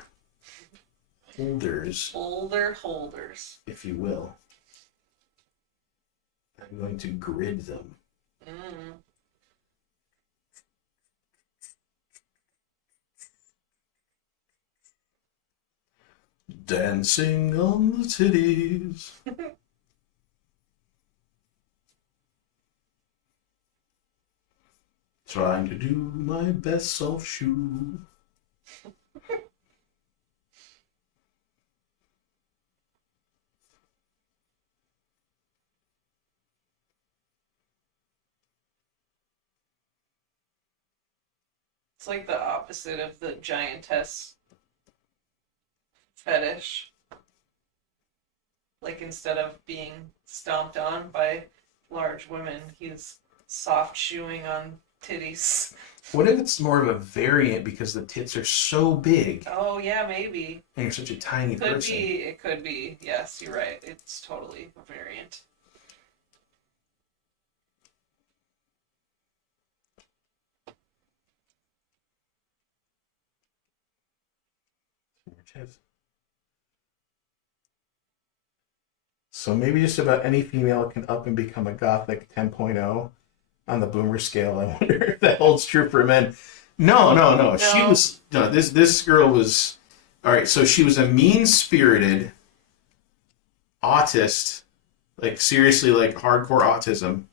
holders, Boulder holders. if you will. I'm going to grid them. Mm. Dancing on the titties. Trying to do my best soft shoe. It's like the opposite of the giantess fetish. Like instead of being stomped on by large women, he's soft shoeing on titties. What if it's more of a variant because the tits are so big Oh yeah, maybe. and you're such a tiny Could person? be. It could be. Yes, you're right. It's totally a variant. So maybe just about any female can up and become a gothic 10.0 on the boomer scale. I wonder if that holds true for men. No, no, no. She No. was no. This girl was all right. So she was a mean-spirited autist, like seriously, like hardcore autism,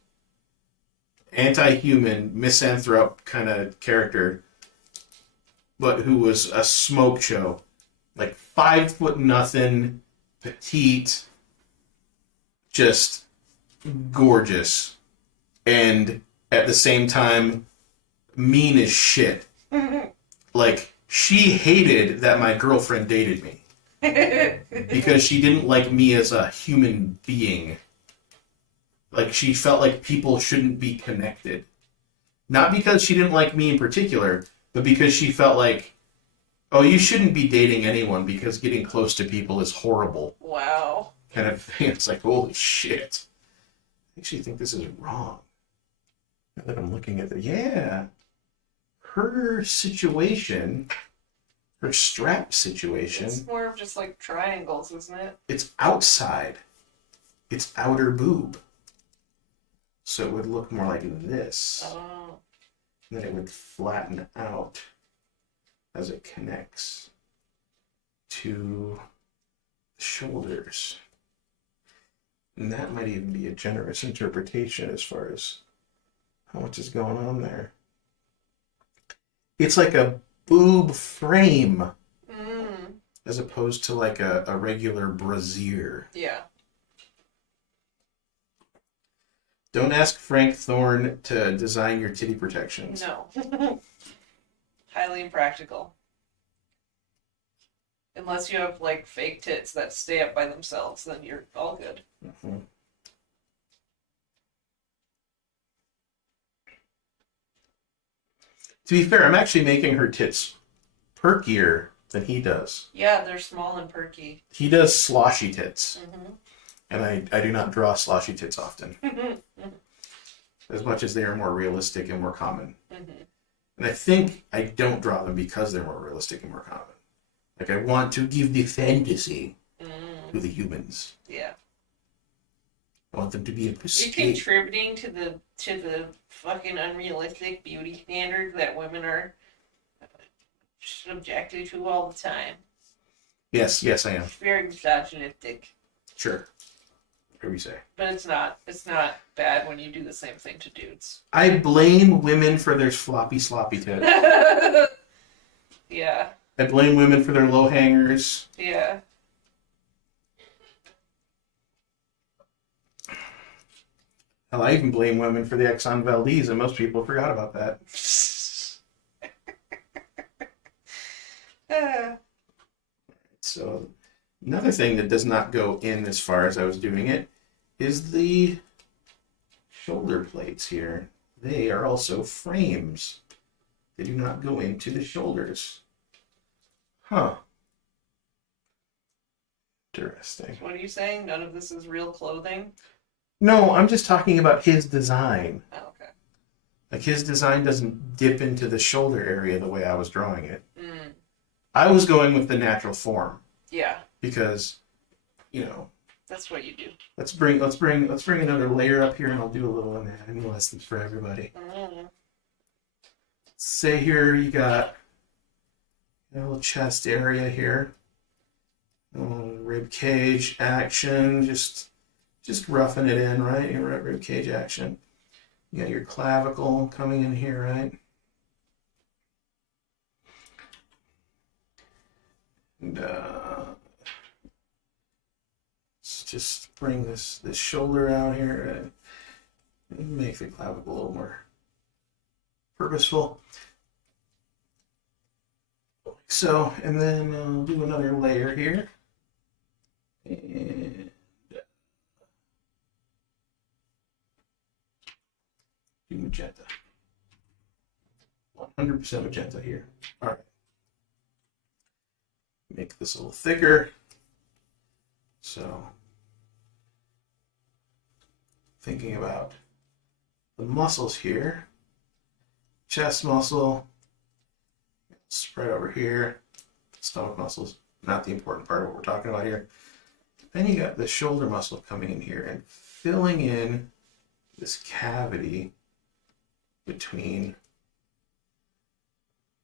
anti-human, misanthrope kind of character, but who was a smoke show, like 5 foot nothing, petite, just gorgeous, and at the same time mean as shit. Like, she hated that my girlfriend dated me because she didn't like me as a human being. Like, she felt like people shouldn't be connected. Not because she didn't like me in particular, but because she felt like, oh, you shouldn't be dating anyone because getting close to people is horrible. Wow. Kind of thing. It's like, holy shit. I actually think this is wrong. Now that I'm looking at it, yeah. Her situation, her strap situation, It's more of just like triangles, isn't it? it's outside. It's outer boob. So it would look more like this. Oh. And then it would flatten out as it connects to the shoulders. And that might even be a generous interpretation as far as how much is going on there. It's like a boob frame as opposed to like a regular brassiere. Yeah. Don't ask Frank Thorne to design your titty protections. No. Highly impractical. Unless you have like fake tits that stay up by themselves, then you're all good. Mm-hmm. To be fair, I'm actually making her tits perkier than he does. Yeah, they're small and perky. He does sloshy tits, Mm-hmm. and I do not draw sloshy tits often, as much as they are more realistic and more common. Mm-hmm. And I think I don't draw them because they're more realistic and more common. Like, I want to give the fantasy to the humans. Yeah. I want them to be a You're escape. contributing to the fucking unrealistic beauty standards that women are subjected to all the time. Yes, I am. It's very misogynistic. Sure. Whatever you say. But it's not bad when you do the same thing to dudes. I blame women for their sloppy tits. Yeah. I blame women for their low hangers. Yeah. Hell, I even blame women for the Exxon Valdez, and most people forgot about that. So, another thing that does not go in as far as I was doing it is the shoulder plates here. They are also frames. They do not go into the shoulders. Huh. Interesting. What are you saying? None of this is real clothing? No, I'm just talking about his design. Oh, okay. Like, his design doesn't dip into the shoulder area the way I was drawing it. Mm. I was going with the natural form Yeah. because, you know, That's what you do. let's bring another layer up here, and I'll do a little anatomy lesson for everybody. Say here you got a little chest area here, a little rib cage action, just roughing it in, right? Your rib cage action. You got your clavicle coming in here, right? And let's just bring this shoulder out here and make the clavicle a little more purposeful. So, and then I'll do another layer here. And do magenta. 100% magenta here. All right. Make this a little thicker. So, thinking about the muscles here, chest muscle, spread over here, stomach muscles, not the important part of what we're talking about here. Then you got the shoulder muscle coming in here and filling in this cavity between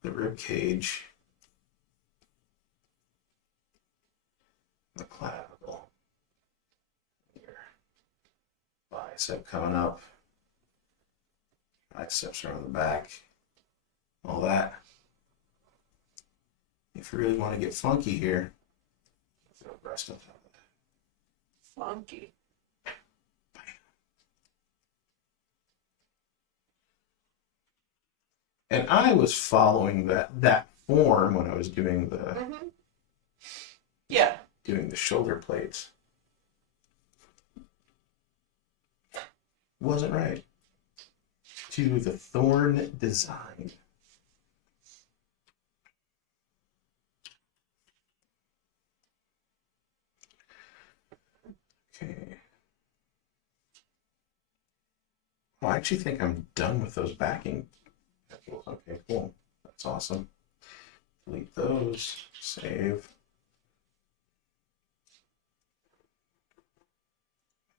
the rib cage and the clavicle. Here. Bicep coming up, biceps around the back, all that. If you really want to get funky here, throw breast on top of that. Funky. And I was following that form when I was doing the Yeah. doing the shoulder plates. Wasn't right. To the thorn design. Okay. Well, I actually think I'm done with those backing. Okay, cool. That's awesome. Delete those. Save.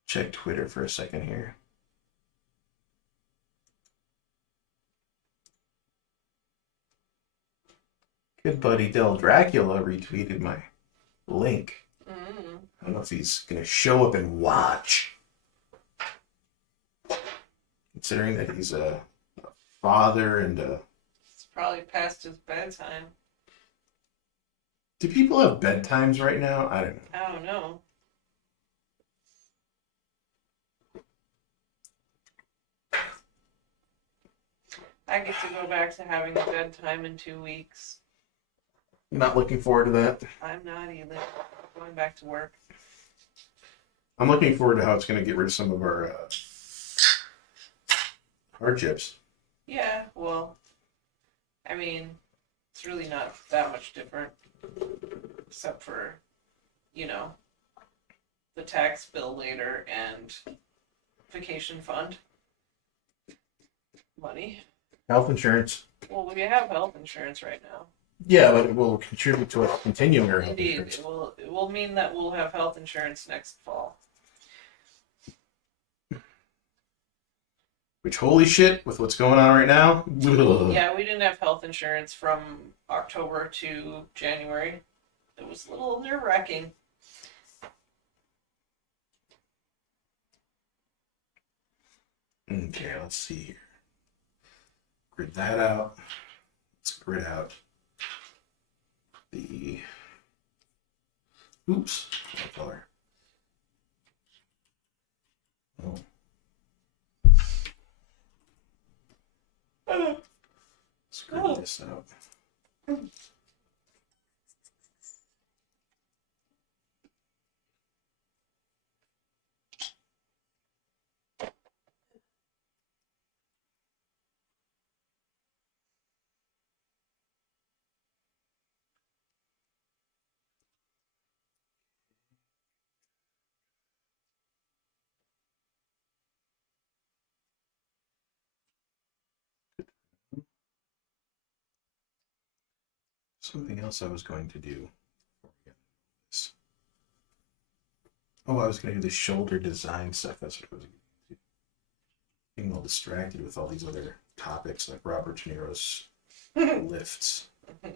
Check Twitter for a second here. Good buddy Del Dracula retweeted my link. I don't know if he's going to show up and watch. Considering that he's a father and a... It's probably past his bedtime. Do people have bedtimes right now? I don't know. I don't know. I get to go back to having a bedtime in 2 weeks. Not looking forward to that. I'm not either. Going back to work. I'm looking forward to how it's going to get rid of some of our hardships. Yeah, well, I mean, it's really not that much different. Except for, you know, the tax bill later and vacation fund. Money. Health insurance. Well, we have health insurance right now. Yeah, but it will contribute to us continuing our health Indeed, insurance. it will mean that we'll have health insurance next fall. Which, holy shit, with what's going on right now. Ugh. Yeah, we didn't have health insurance from October to January. It was a little nerve-wracking. Okay, let's see here. Grid that out. Let's grid out the... Oops, what color? Oh. Let's grid this out. Something else I was going to do. Oh, I was going to do the shoulder design stuff. That's what I was going to do. Getting all distracted with all these other topics like Robert De Niro's lifts. And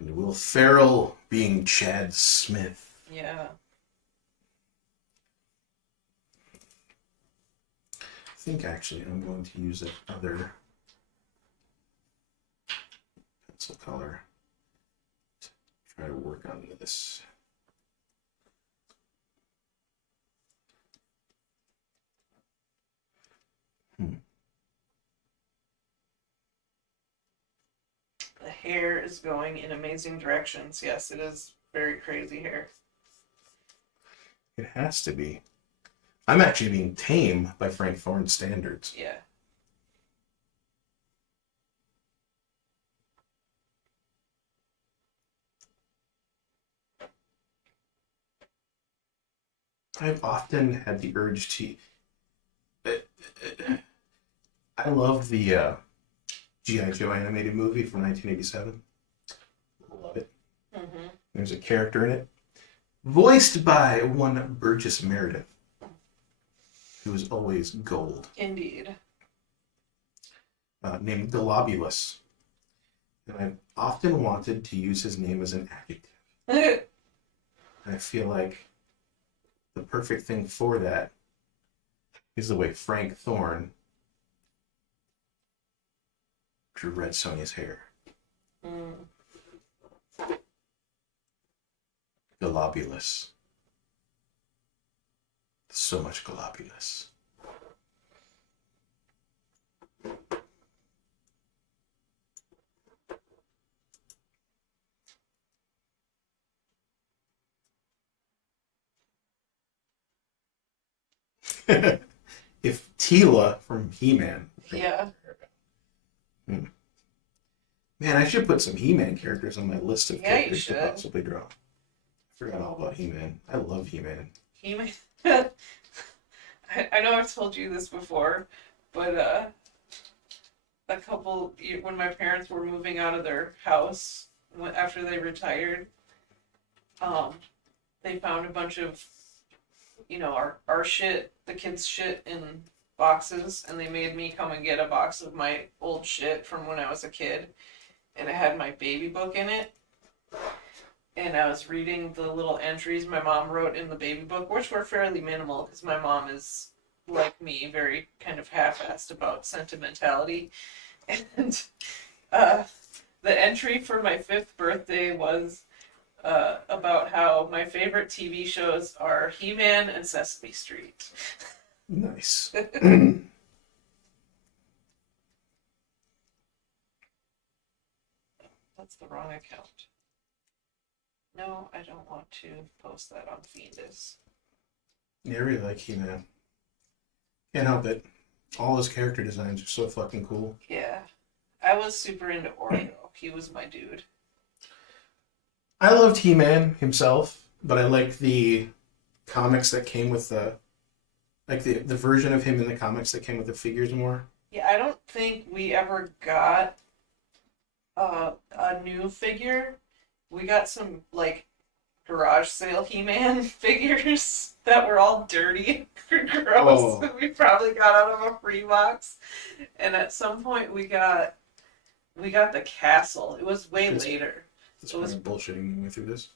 Will Ferrell being Chad Smith. Yeah. I think actually I'm going to use that other pencil color to try to work on this. The hair is going in amazing directions. Yes, it is very crazy hair. It has to be. I'm actually being tame by Frank Thorne's standards. Yeah. I've often had the urge to. I love the G.I. Joe animated movie from 1987. Love it. Mm-hmm. There's a character in it, voiced by one Burgess Meredith, who is always gold, Indeed. named Globulus. And I've often wanted to use his name as an adjective. And I feel like the perfect thing for that is the way Frank Thorne drew Red Sonja's hair. Mm. Globulus. So much globulus. If Tila from He-Man. Yeah. Man, I should put some He-Man characters on my list of Yeah, you characters to should. possibly draw. I forgot all about He-Man. I love He-Man. He-Man. I know I've told you this before, but when my parents were moving out of their house after they retired, they found a bunch of, our shit, the kids' shit in boxes, and they made me come and get a box of my old shit from when I was a kid, and it had my baby book in it. And I was reading the little entries my mom wrote in the baby book, which were fairly minimal because my mom is, like me, very kind of half-assed about sentimentality. And the entry for my 5th birthday was about how my favorite TV shows are He-Man and Sesame Street. Nice. That's the wrong account. No, I don't want to post that on Fiendus. Yeah, I really like He-Man. Can't help it. All his character designs are so fucking cool. Yeah. I was super into Oreo. He was my dude. I loved He-Man himself, but I like the comics that came with the version of him in the comics that came with the figures more. Yeah, I don't think we ever got a new figure. We got some, garage sale He-Man figures that were all dirty and gross. Oh. We probably got out of a free box. And at some point we got the castle. It was way later. That's probably bullshitting me through this.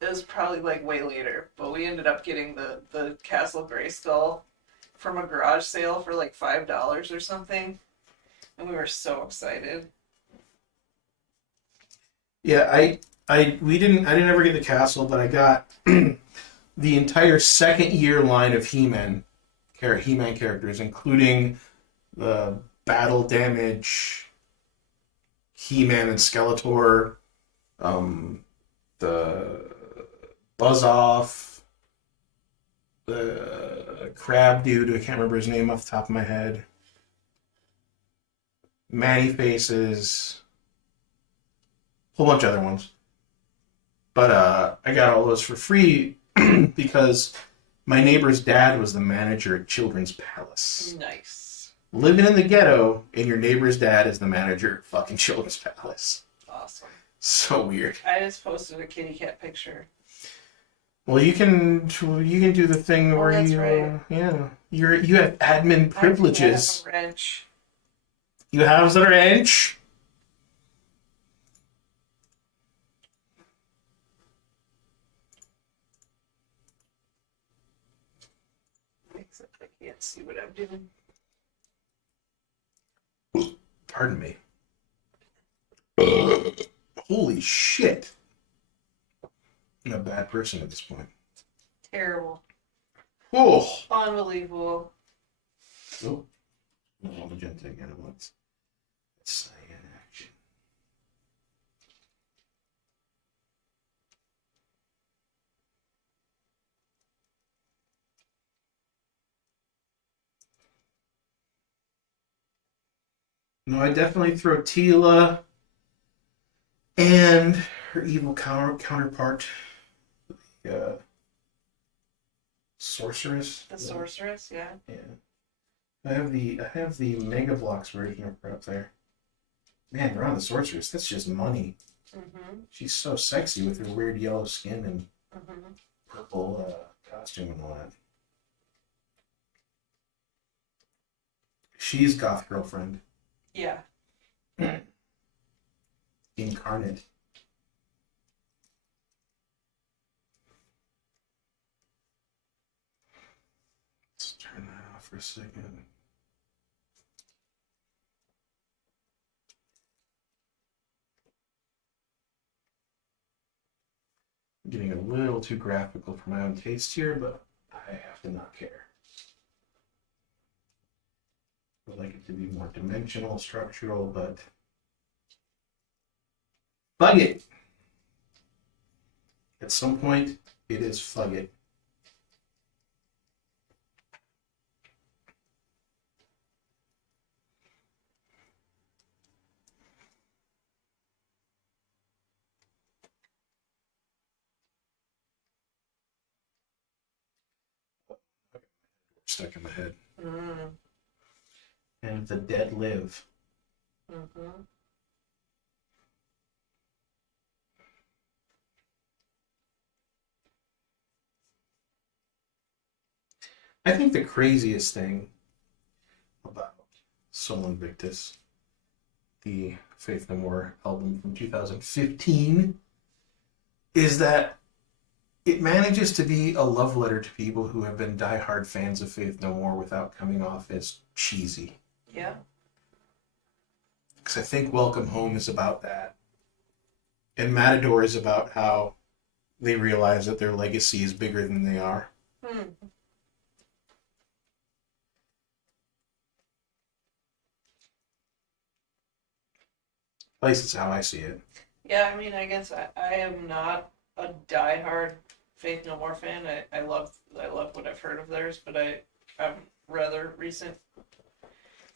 It was probably way later, but we ended up getting the Castle Grayskull from a garage sale for $5 or something, and we were so excited. Yeah, I didn't ever get the castle, but I got the entire second year line of He-Man characters, including the Battle Damage, He-Man and Skeletor, the Buzz-Off, the Crab Dude, I can't remember his name off the top of my head, Manny Faces, a whole bunch of other ones. But I got all those for free because my neighbor's dad was the manager at Children's Palace. Nice. Living in the ghetto, and your neighbor's dad is the manager at fucking Children's Palace. Awesome. So weird. I just posted a kitty cat picture. Well, you can do the thing where that's you right. you have admin privileges. I have a wrench. You have the wrench. Except I can't see what I'm doing. Pardon me. Holy shit. I'm a bad person at this point. Terrible. Oh. Unbelievable. Oh. No, magenta again at once. Cyan action. No, I definitely throw Tila and her evil counterpart, Sorceress. The Sorceress, yeah. Yeah. I have the Mega Bloks version of her up there. Man, Ron the Sorceress, that's just money. Mm-hmm. She's so sexy with her weird yellow skin and Mm-hmm. purple costume and all that. She's Goth Girlfriend. Yeah. Incarnate. Let's turn that off for a second. I'm getting a little too graphical for my own taste here, but I have to not care. I'd like it to be more dimensional, structural, but fug it. At some point, it is fug it. Stuck in my head. Mm. And the dead live. Mm-hmm. I think the craziest thing about Sol Invictus, the Faith No More album from 2015, is that it manages to be a love letter to people who have been diehard fans of Faith No More without coming off as cheesy. Yeah. Because I think Welcome Home is about that. And Matador is about how they realize that their legacy is bigger than they are. Hmm. At least it's how I see it. Yeah, I mean, I guess I am not a diehard Faith No More fan. I love what I've heard of theirs, but I'm rather recent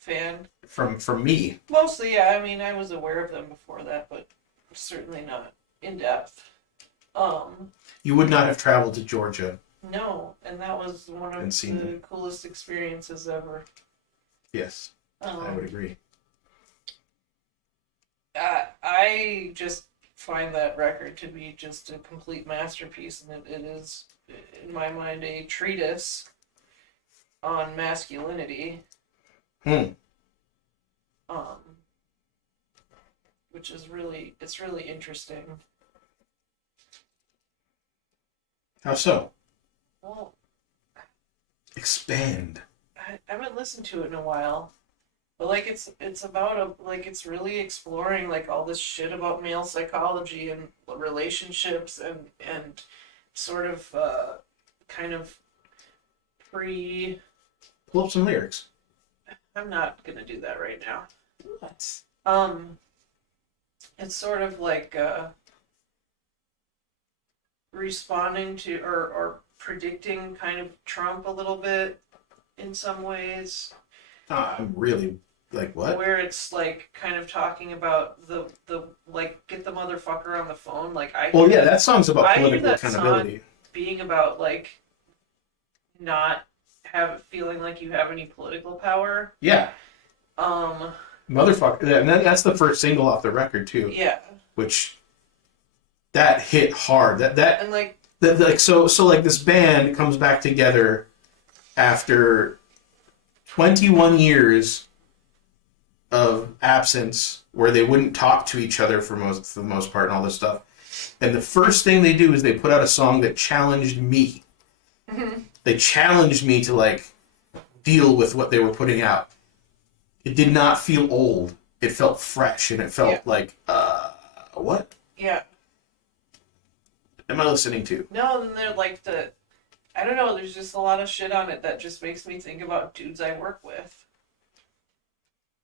fan. From me. Mostly, yeah. I mean, I was aware of them before that, but certainly not in depth. You would not have traveled to Georgia. No, and that was one of And seen the them. coolest experiences ever. Yes, I would agree. I just find that record to be just a complete masterpiece, and it is, in my mind, a treatise on masculinity. Hmm. Which is really interesting. How so? Well, Expand. I haven't listened to it in a while, but like it's about it's really exploring like all this shit about male psychology and relationships and sort of kind of pre. Pull up some lyrics. I'm not gonna do that right now. What? It's sort of like responding to or predicting kind of Trump a little bit in some ways. I'm really like what? Where it's like kind of talking about the like get the motherfucker on the phone. Like Well, yeah, that song's about I hear political that accountability. song being about like not feeling like you have any political power. Yeah. Motherfucker, and that's the first single off the record too. Yeah. Which that hit hard. That And like so like this band comes back together after 21 years of absence where they wouldn't talk to each other for the most part and all this stuff. And the first thing they do is they put out a song that challenged me. Mm-hmm. They challenged me to like deal with what they were putting out. It did not feel old. It felt fresh and it felt like what? Yeah. Am I listening to? No, then they're like I don't know, there's just a lot of shit on it that just makes me think about dudes I work with.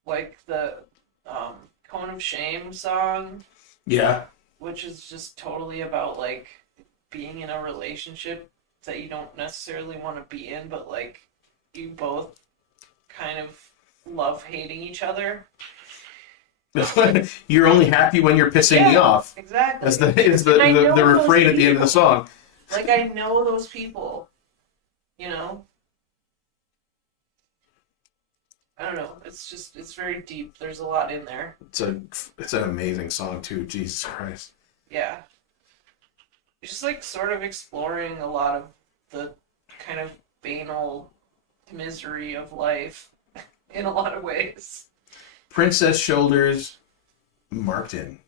Like the Cone of Shame song. Yeah. Which is just totally about like being in a relationship that you don't necessarily want to be in, but like you both kind of love hating each other. You're only happy when you're pissing me off. Exactly. Is the refrain at the end of the song. Like I know those people. you know? I don't know. It's very deep. There's a lot in there. It's an amazing song too. Jesus Christ. Yeah. It's just like sort of exploring a lot of the kind of banal misery of life in a lot of ways. Princess Shoulders, marked in.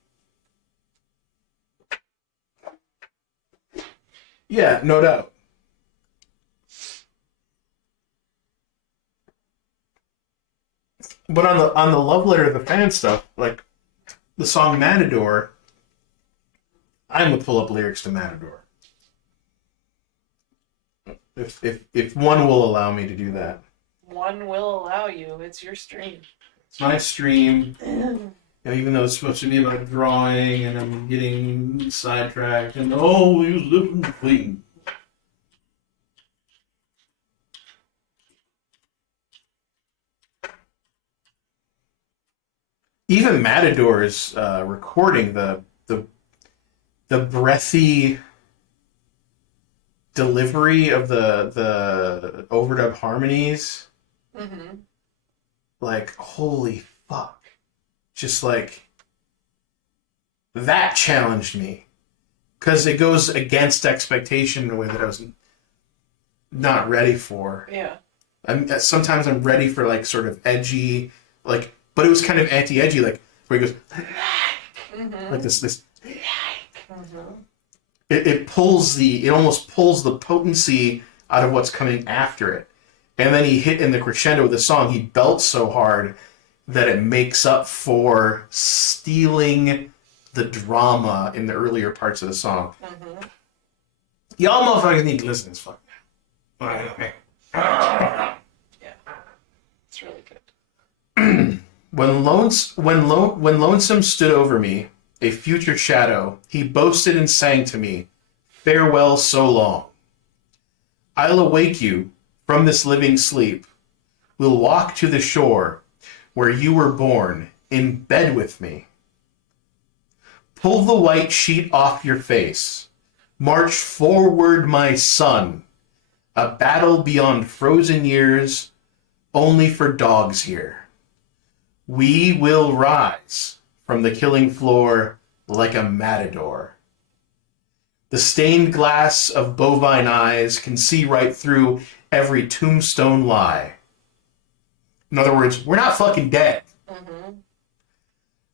Yeah, no doubt. But on the love letter to the fan stuff, like the song Matador, I'm gonna pull up lyrics to Matador. If one will allow me to do that. One will allow you. It's your stream. It's my stream. You know, even though it's supposed to be about drawing and I'm getting sidetracked and he's living clean. Even Matador's recording the breathy delivery of the overdub harmonies, Mm-hmm. like holy fuck, just like that challenged me because it goes against expectation in a way that I was not ready for. Yeah. Sometimes I'm ready for like sort of edgy, like, but it was kind of anti-edgy, like where he goes Mm-hmm. like this. Mm-hmm. It almost pulls the potency out of what's coming after it. And then he hit in the crescendo of the song, he belts so hard that it makes up for stealing the drama in the earlier parts of the song. Mm-hmm. Y'all motherfuckers need to listen to this fucking. Yeah. It's really good. When Lonesome stood over me, a future shadow, he boasted and sang to me, farewell so long. I'll awake you from this living sleep. We'll walk to the shore where you were born, in bed with me. Pull the white sheet off your face. March forward, my son. A battle beyond frozen years, only for dogs here. We will rise from the killing floor like a matador. The stained glass of bovine eyes can see right through every tombstone lie. In other words, we're not fucking dead. Mm-hmm.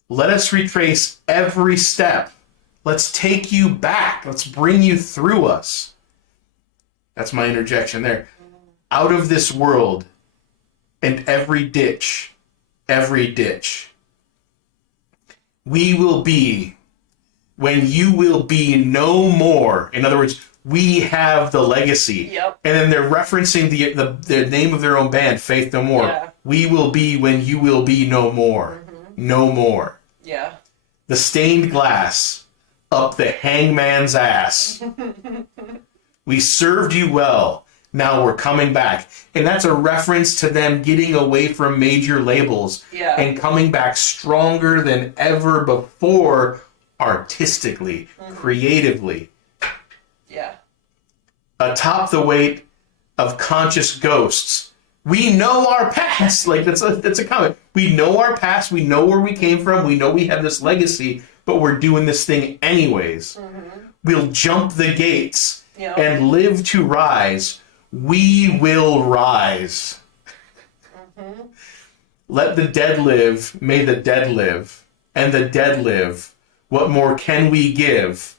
Let us retrace every step. Let's take you back. Let's bring you through us. That's my interjection there. Out of this world and every ditch. We will be when you will be no more. In other words, we have the legacy. Yep. And then they're referencing the name of their own band, Faith No More. Yeah. We will be when you will be no more. Mm-hmm. No more. Yeah. The stained glass up the hangman's ass. We served you well. Now we're coming back. And that's a reference to them getting away from major labels Yeah. and coming back stronger than ever before, artistically, creatively. Yeah. Atop the weight of conscious ghosts. We know our past. Like, that's a comment. We know our past. We know where we came from. We know we have this legacy, but we're doing this thing anyways. Mm-hmm. We'll jump the gates Yep. and live to rise. We will rise. Mm-hmm. Let the dead live. May the dead live. And the dead live. What more can we give?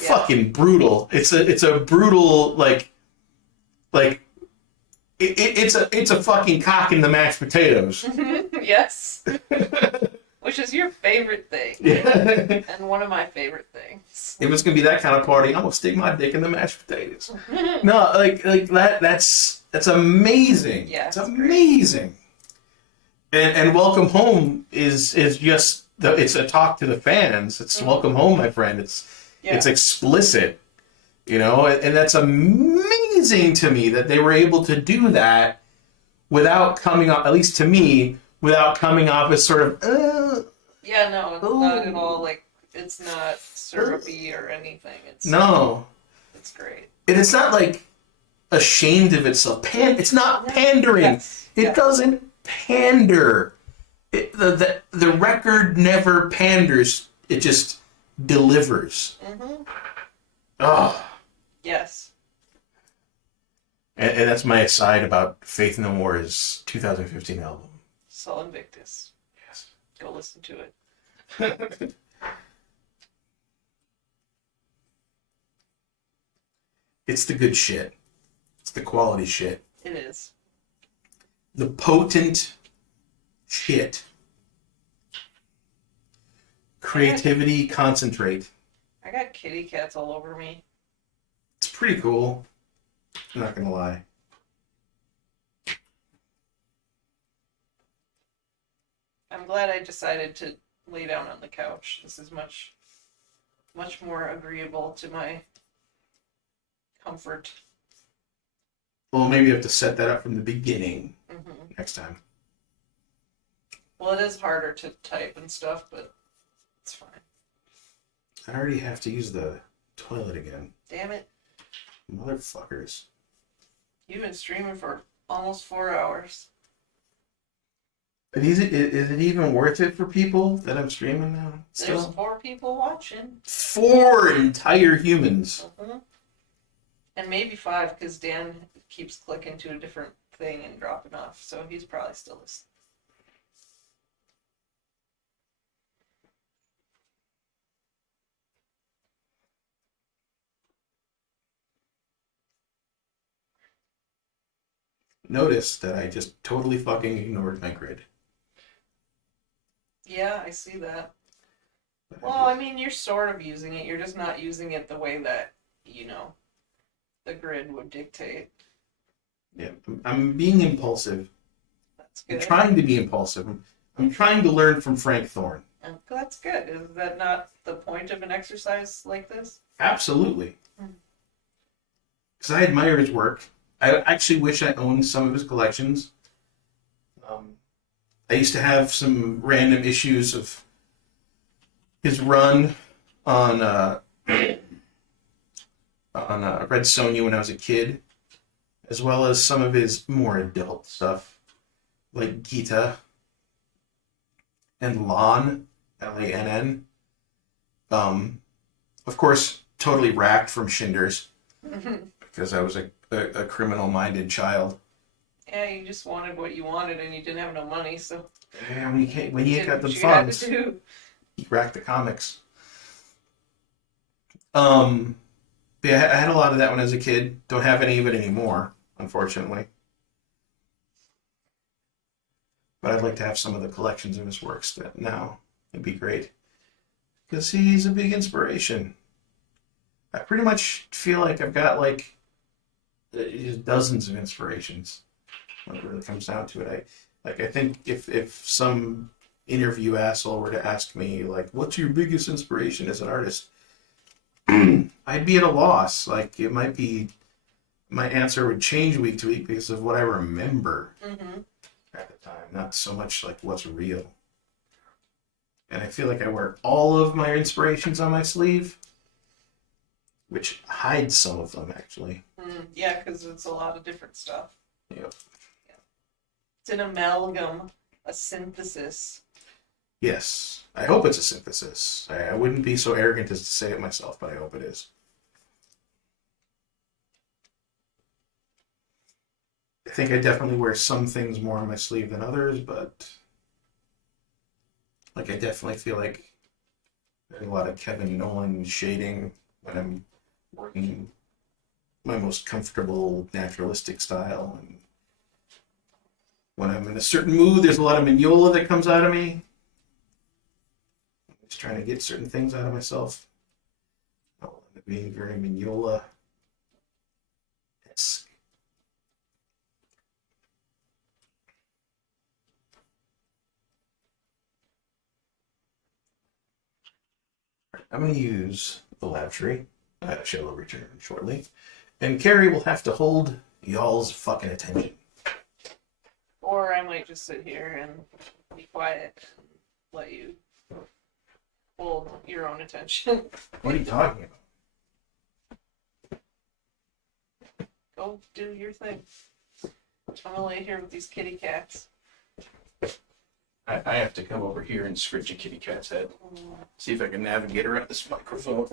Yeah. Fucking brutal. It's a brutal, it's a fucking cock in the mashed potatoes. Yes. Which is your favorite thing. Yeah. And one of my favorite things. If it's gonna be that kind of party, I'm gonna stick my dick in the mashed potatoes. No, like that's amazing. Yeah, it's it's amazing. And Welcome Home is just it's a talk to the fans. It's Welcome Home, my friend. It's explicit, you know, and that's amazing to me that they were able to do that without coming off, at least to me, without coming off as sort of Yeah, no, it's not at all like it's not syrupy or anything. It's no. It's great. And it's not like ashamed of itself. It's not pandering. Yes. It doesn't pander. The record never panders. It just delivers. Mm-hmm. Oh. Yes. And that's my aside about Faith No More's 2015 album. Sol Invictus. Yes. Go listen to it. It's the good shit. It's the quality shit. It is. The potent shit. Creativity concentrate. I got kitty cats all over me. It's pretty cool. I'm not gonna lie. I'm glad I decided to lay down on the couch. This is much more agreeable to my comfort. Well, maybe you have to set that up from the beginning Mm-hmm. next time. Well, it is harder to type and stuff, but it's fine. I already have to use the toilet again. Damn it. Motherfuckers. You've been streaming for almost 4 hours. But is it even worth it for people that I'm streaming now? There's Still? 4 people watching. 4 entire humans. Mm-hmm. And maybe 5, because Dan keeps clicking to a different thing and dropping off, so he's probably still listening. Notice that I just totally fucking ignored my grid. Yeah, I see that. Well, I mean, you're sort of using it. You're just not using it the way that, the grid would dictate. Yeah, I'm being impulsive. That's I'm good. trying to be impulsive. I'm trying to learn from Frank Thorne. That's good. Is that not the point of an exercise like this? Absolutely. Hmm. Because I admire his work. I actually wish I owned some of his collections. I used to have some random issues of his run on Red Sonja when I was a kid, as well as some of his more adult stuff, like Gita and Lan, Lann. Of course, totally racked from Shinders because I was a criminal-minded child. Yeah, you just wanted what you wanted and you didn't have no money, so... Yeah, when you got the you had funds, to do. you racked the comics. But yeah, I had a lot of that when I was a kid. Don't have any of it anymore, unfortunately. But I'd like to have some of the collections of his works that now. It'd be great. Because he's a big inspiration. I pretty much feel like I've got dozens of inspirations when it really comes down to it. I think if some interview asshole were to ask me, like, what's your biggest inspiration as an artist? I'd be at a loss. Like, it might be, my answer would change week to week because of what I remember at the time, not so much like what's real. And I feel like I wear all of my inspirations on my sleeve, which hides some of them, actually. Yeah, because it's a lot of different stuff. Yep. Yeah. It's an amalgam, a synthesis. Yes. I hope it's a synthesis. I wouldn't be so arrogant as to say it myself, but I hope it is. I think I definitely wear some things more on my sleeve than others, but I definitely feel like there's a lot of Kevin Nolan shading when I'm working my most comfortable naturalistic style, and when I'm in a certain mood there's a lot of Mignola that comes out of me. I'm just trying to get certain things out of myself. I'll end up being very Mignola-esque. I'm going to use the lab tree. She will return shortly. And Carrie will have to hold y'all's fucking attention. Or I might just sit here and be quiet and let you hold your own attention. What are you talking about? Go do your thing. I'm gonna lay here with these kitty cats. I have to come over here and scratch a kitty cat's head. See if I can navigate around this microphone.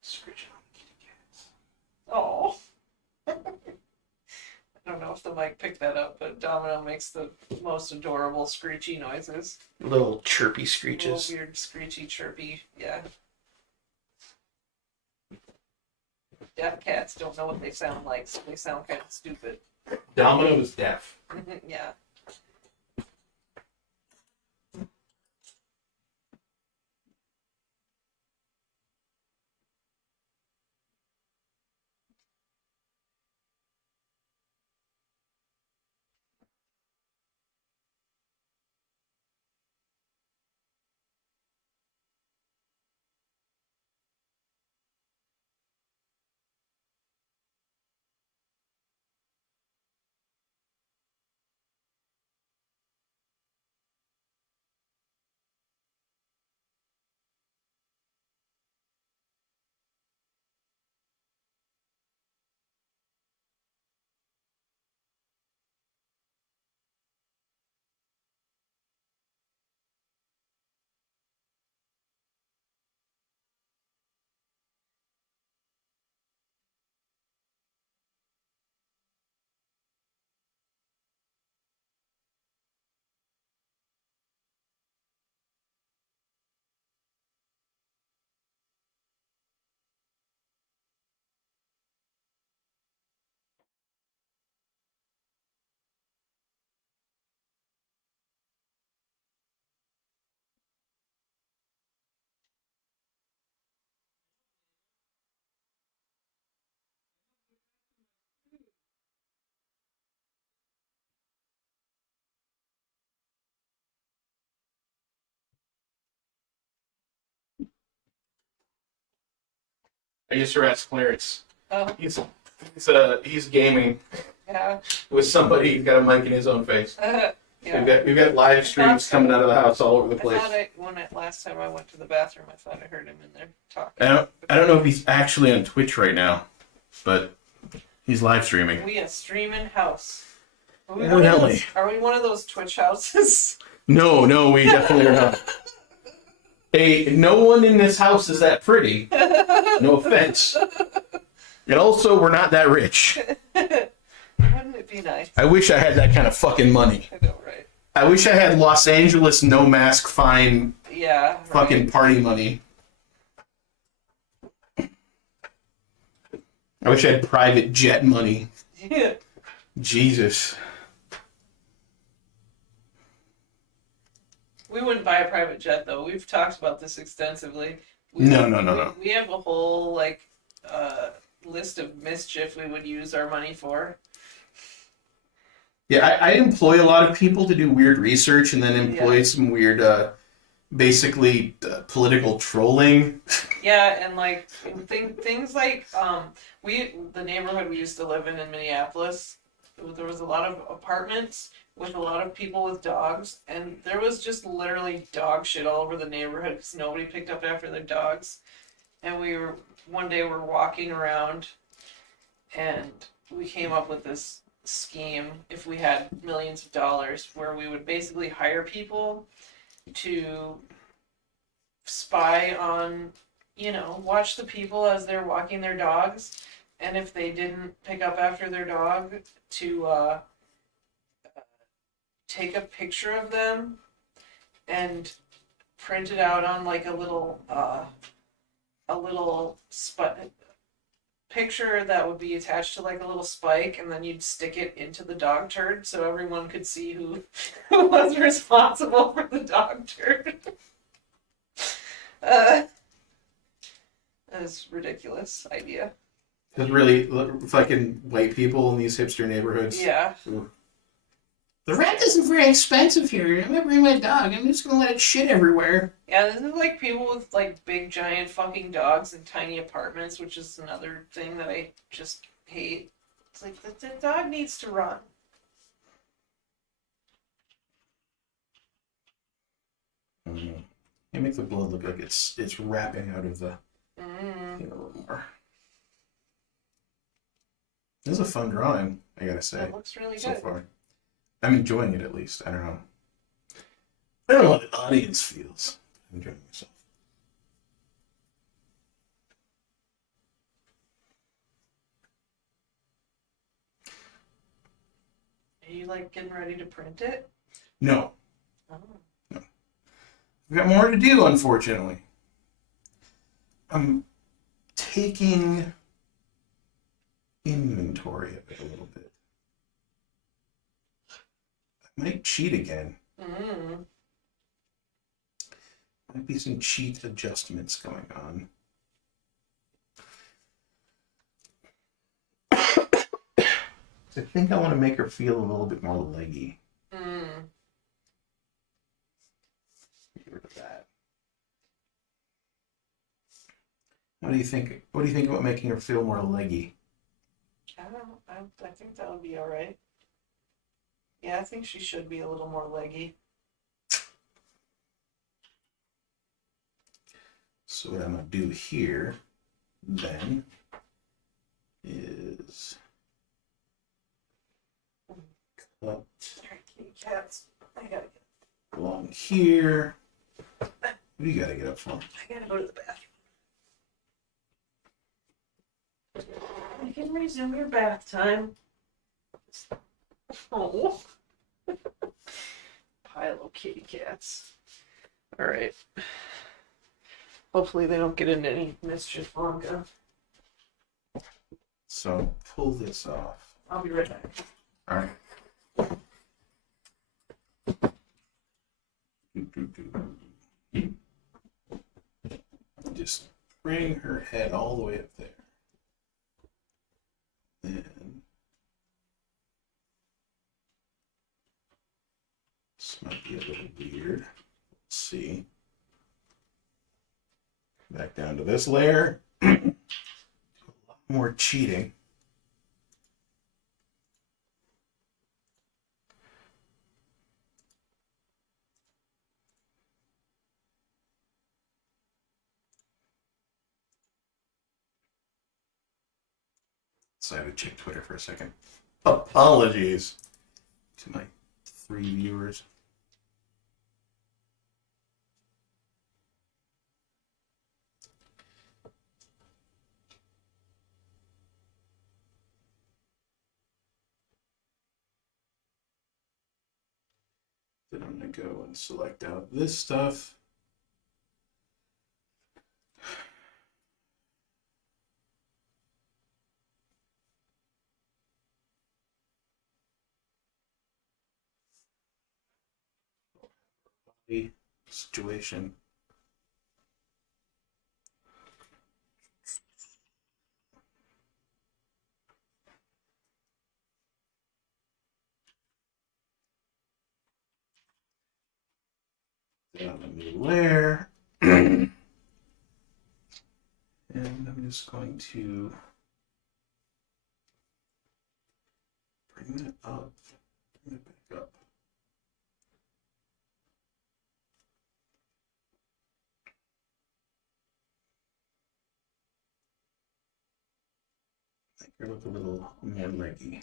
Scratching on the kitty cats. Oh. I don't know if the mic picked that up, but Domino makes the most adorable screechy noises. Little chirpy screeches. Little weird screechy chirpy, yeah. Deaf cats don't know what they sound like, so they sound kind of stupid. Domino is deaf. Yeah. I used to ask Clarence. Oh, He's gaming yeah. with somebody. He's got a mic in his own face. Yeah. We've got live streams coming out of the house all over the place. Last time I went to the bathroom, I thought I heard him in there talking. I don't know if he's actually on Twitch right now, but he's live streaming. We a streaming house. Evidently. Are we one of those Twitch houses? No, we definitely are not. Hey, no one in this house is that pretty. No offense. And also, we're not that rich. Wouldn't it be nice? I wish I had that kind of fucking money. I know, right? I wish I had Los Angeles no mask fine Yeah. Right. fucking party money. I wish I had private jet money. Yeah. Jesus. We wouldn't buy a private jet though. We've talked about this extensively. No. We have a whole list of mischief we would use our money for. Yeah, I employ a lot of people to do weird research and then employ some weird, basically political trolling. Yeah, and like things like the neighborhood we used to live in Minneapolis, there was a lot of apartments with a lot of people with dogs, and there was just literally dog shit all over the neighborhood because nobody picked up after their dogs. And one day we're walking around, and we came up with this scheme, if we had millions of dollars, where we would basically hire people to spy on, watch the people as they're walking their dogs, and if they didn't pick up after their dog, to take a picture of them and print it out on like a little picture that would be attached to like a little spike, and then you'd stick it into the dog turd so everyone could see who was responsible for the dog turd. That is a ridiculous idea. It's really fucking white people in these hipster neighborhoods. Yeah. Ooh. The rent isn't very expensive here. I'm gonna bring my dog. I'm just gonna let it shit everywhere. Yeah, this is like people with like big giant fucking dogs in tiny apartments, which is another thing that I just hate. It's like the dog needs to run. Mm-hmm. You make the blood look like it's wrapping out of the Mm. thing a little more. This is a fun drawing, I gotta say, That looks really so good. far. I'm enjoying it at least. I don't know. I don't know what the audience feels. I'm enjoying myself. Are you like getting ready to print it? No, Oh. we've got more to do, unfortunately. I'm taking inventory of it a little bit. I might cheat again. Mm. Might be some cheat adjustments going on. I think I want to make her feel a little bit more leggy. Mm. Get rid of that. What do you think? What do you think about making her feel more leggy? I don't know. I think that would be all right. Yeah, I think she should be a little more leggy. So what I'm gonna do here then is cut All right, kitty cats. I gotta get. along here. What do you gotta get up for? I gotta go to the bathroom. You can resume your bath time. Oh. Pile of kitty cats. All right. Hopefully they don't get into any mischief, Wonka. So pull this off. I'll be right back. All right. Just bring her head all the way up there. Then this might be a little weird. Let's see. Back down to this layer. A lot more cheating. So I would check Twitter for a second. Apologies to my 3 viewers. Then I'm going to go and select out this stuff. Situation. Then on a new layer. And I'm just going to bring that up, bring it back up. Make her look a little more leggy. I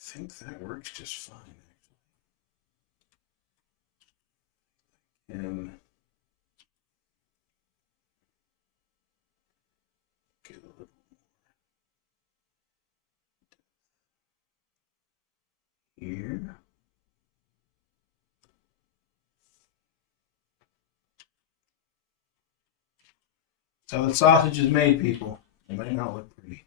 think that works just fine, actually. And get a little here. That's how the sausage is made, people. It might not look pretty.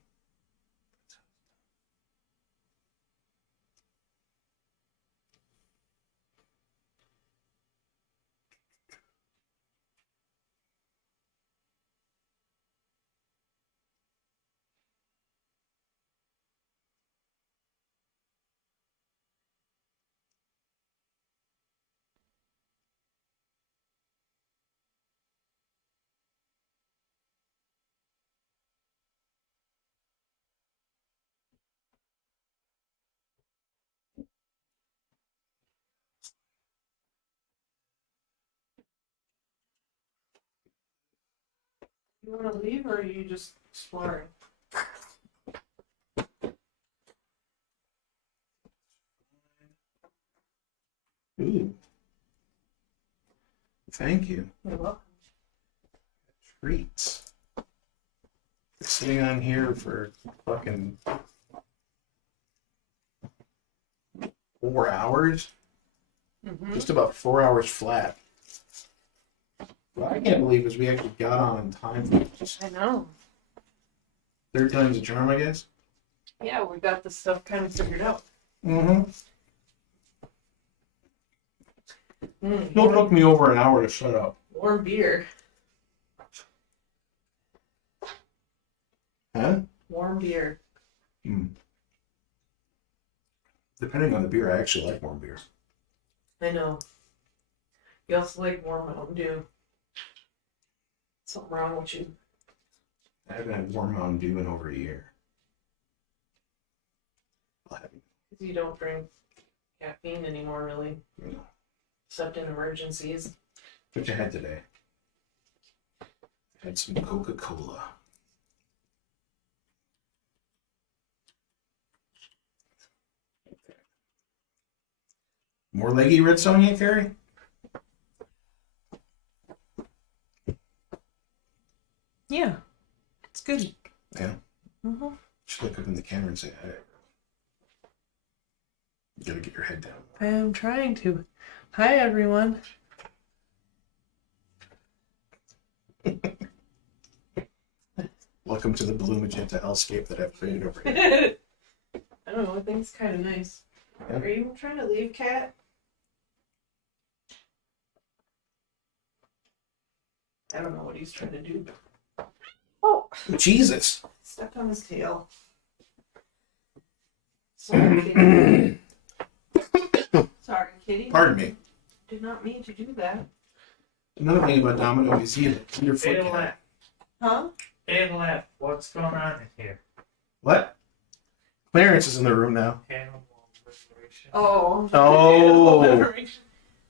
You want to leave or are you just exploring? Ooh. Thank you. You're welcome. Treats. Sitting on here for fucking 4 hours. Mm-hmm. Just about 4 hours flat. What I can't believe is we actually got on in time for just I know. third time's a charm, I guess. Yeah, we got this stuff kind of figured out. Mm-hmm. Still Warm, took me over an hour to shut up. warm beer. Huh? Warm beer. Hmm. Depending on the beer, I actually like warm beer. I know. You also like warm Mountain Dew. Something wrong with you. I haven't had warm Mountain Dew in over a year. I'll have it. Because you don't drink caffeine anymore, really. You know. Except in emergencies. What you had today? I had some Coca-Cola. More leggy Red Sonja, Carrie? Yeah. It's good. Yeah. Mm-hmm. Should look up in the camera and say hi. You gotta get your head down. I am trying to. Hi, everyone. Welcome to the blue magenta hellscape that I've created over here. I don't know. I think it's kind of nice. Yeah. Are you trying to leave, Cat? I don't know what he's trying to do. Oh, Jesus! stepped on his tail. Sorry, kitty. Sorry, kitty. Pardon me. Did not mean to do that. Another thing about Domino is he your foot Hey, cat. left. Huh? Hey, left. What's going on in here? What? Clarence is in the room now. Animal liberation. Oh. Oh.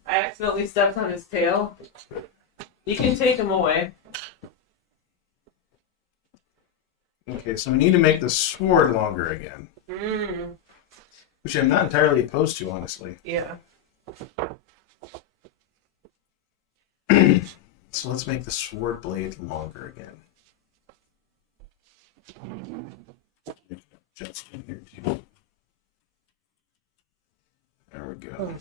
I accidentally stepped on his tail. You can take him away. Okay, so we need to make the sword longer again. Mm. Which I'm not entirely opposed to, honestly. Yeah. So let's make the sword blade longer again. Just in here too. There we go.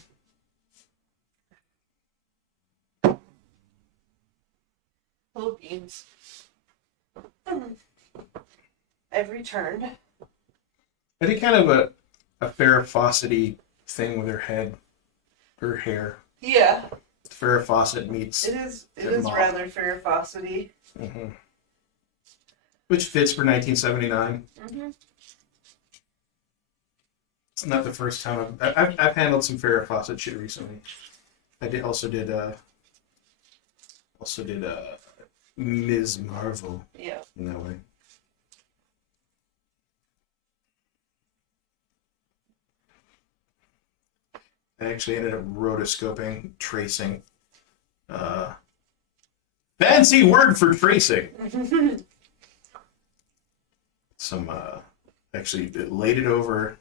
Hello, Beans. I've returned. I did kind of a Farrah Fawcett-y thing with her head, her hair. Yeah, Farrah Fawcett meets, it is. It Good is mom. rather Farrah Fawcett-y. which fits for 1979. Mm-hmm. It's not the first time I've handled some Farrah Fawcett shit recently. I also did Ms. Marvel Yeah. in that way. I actually ended up rotoscoping, tracing. Fancy word for tracing. Some actually laid it over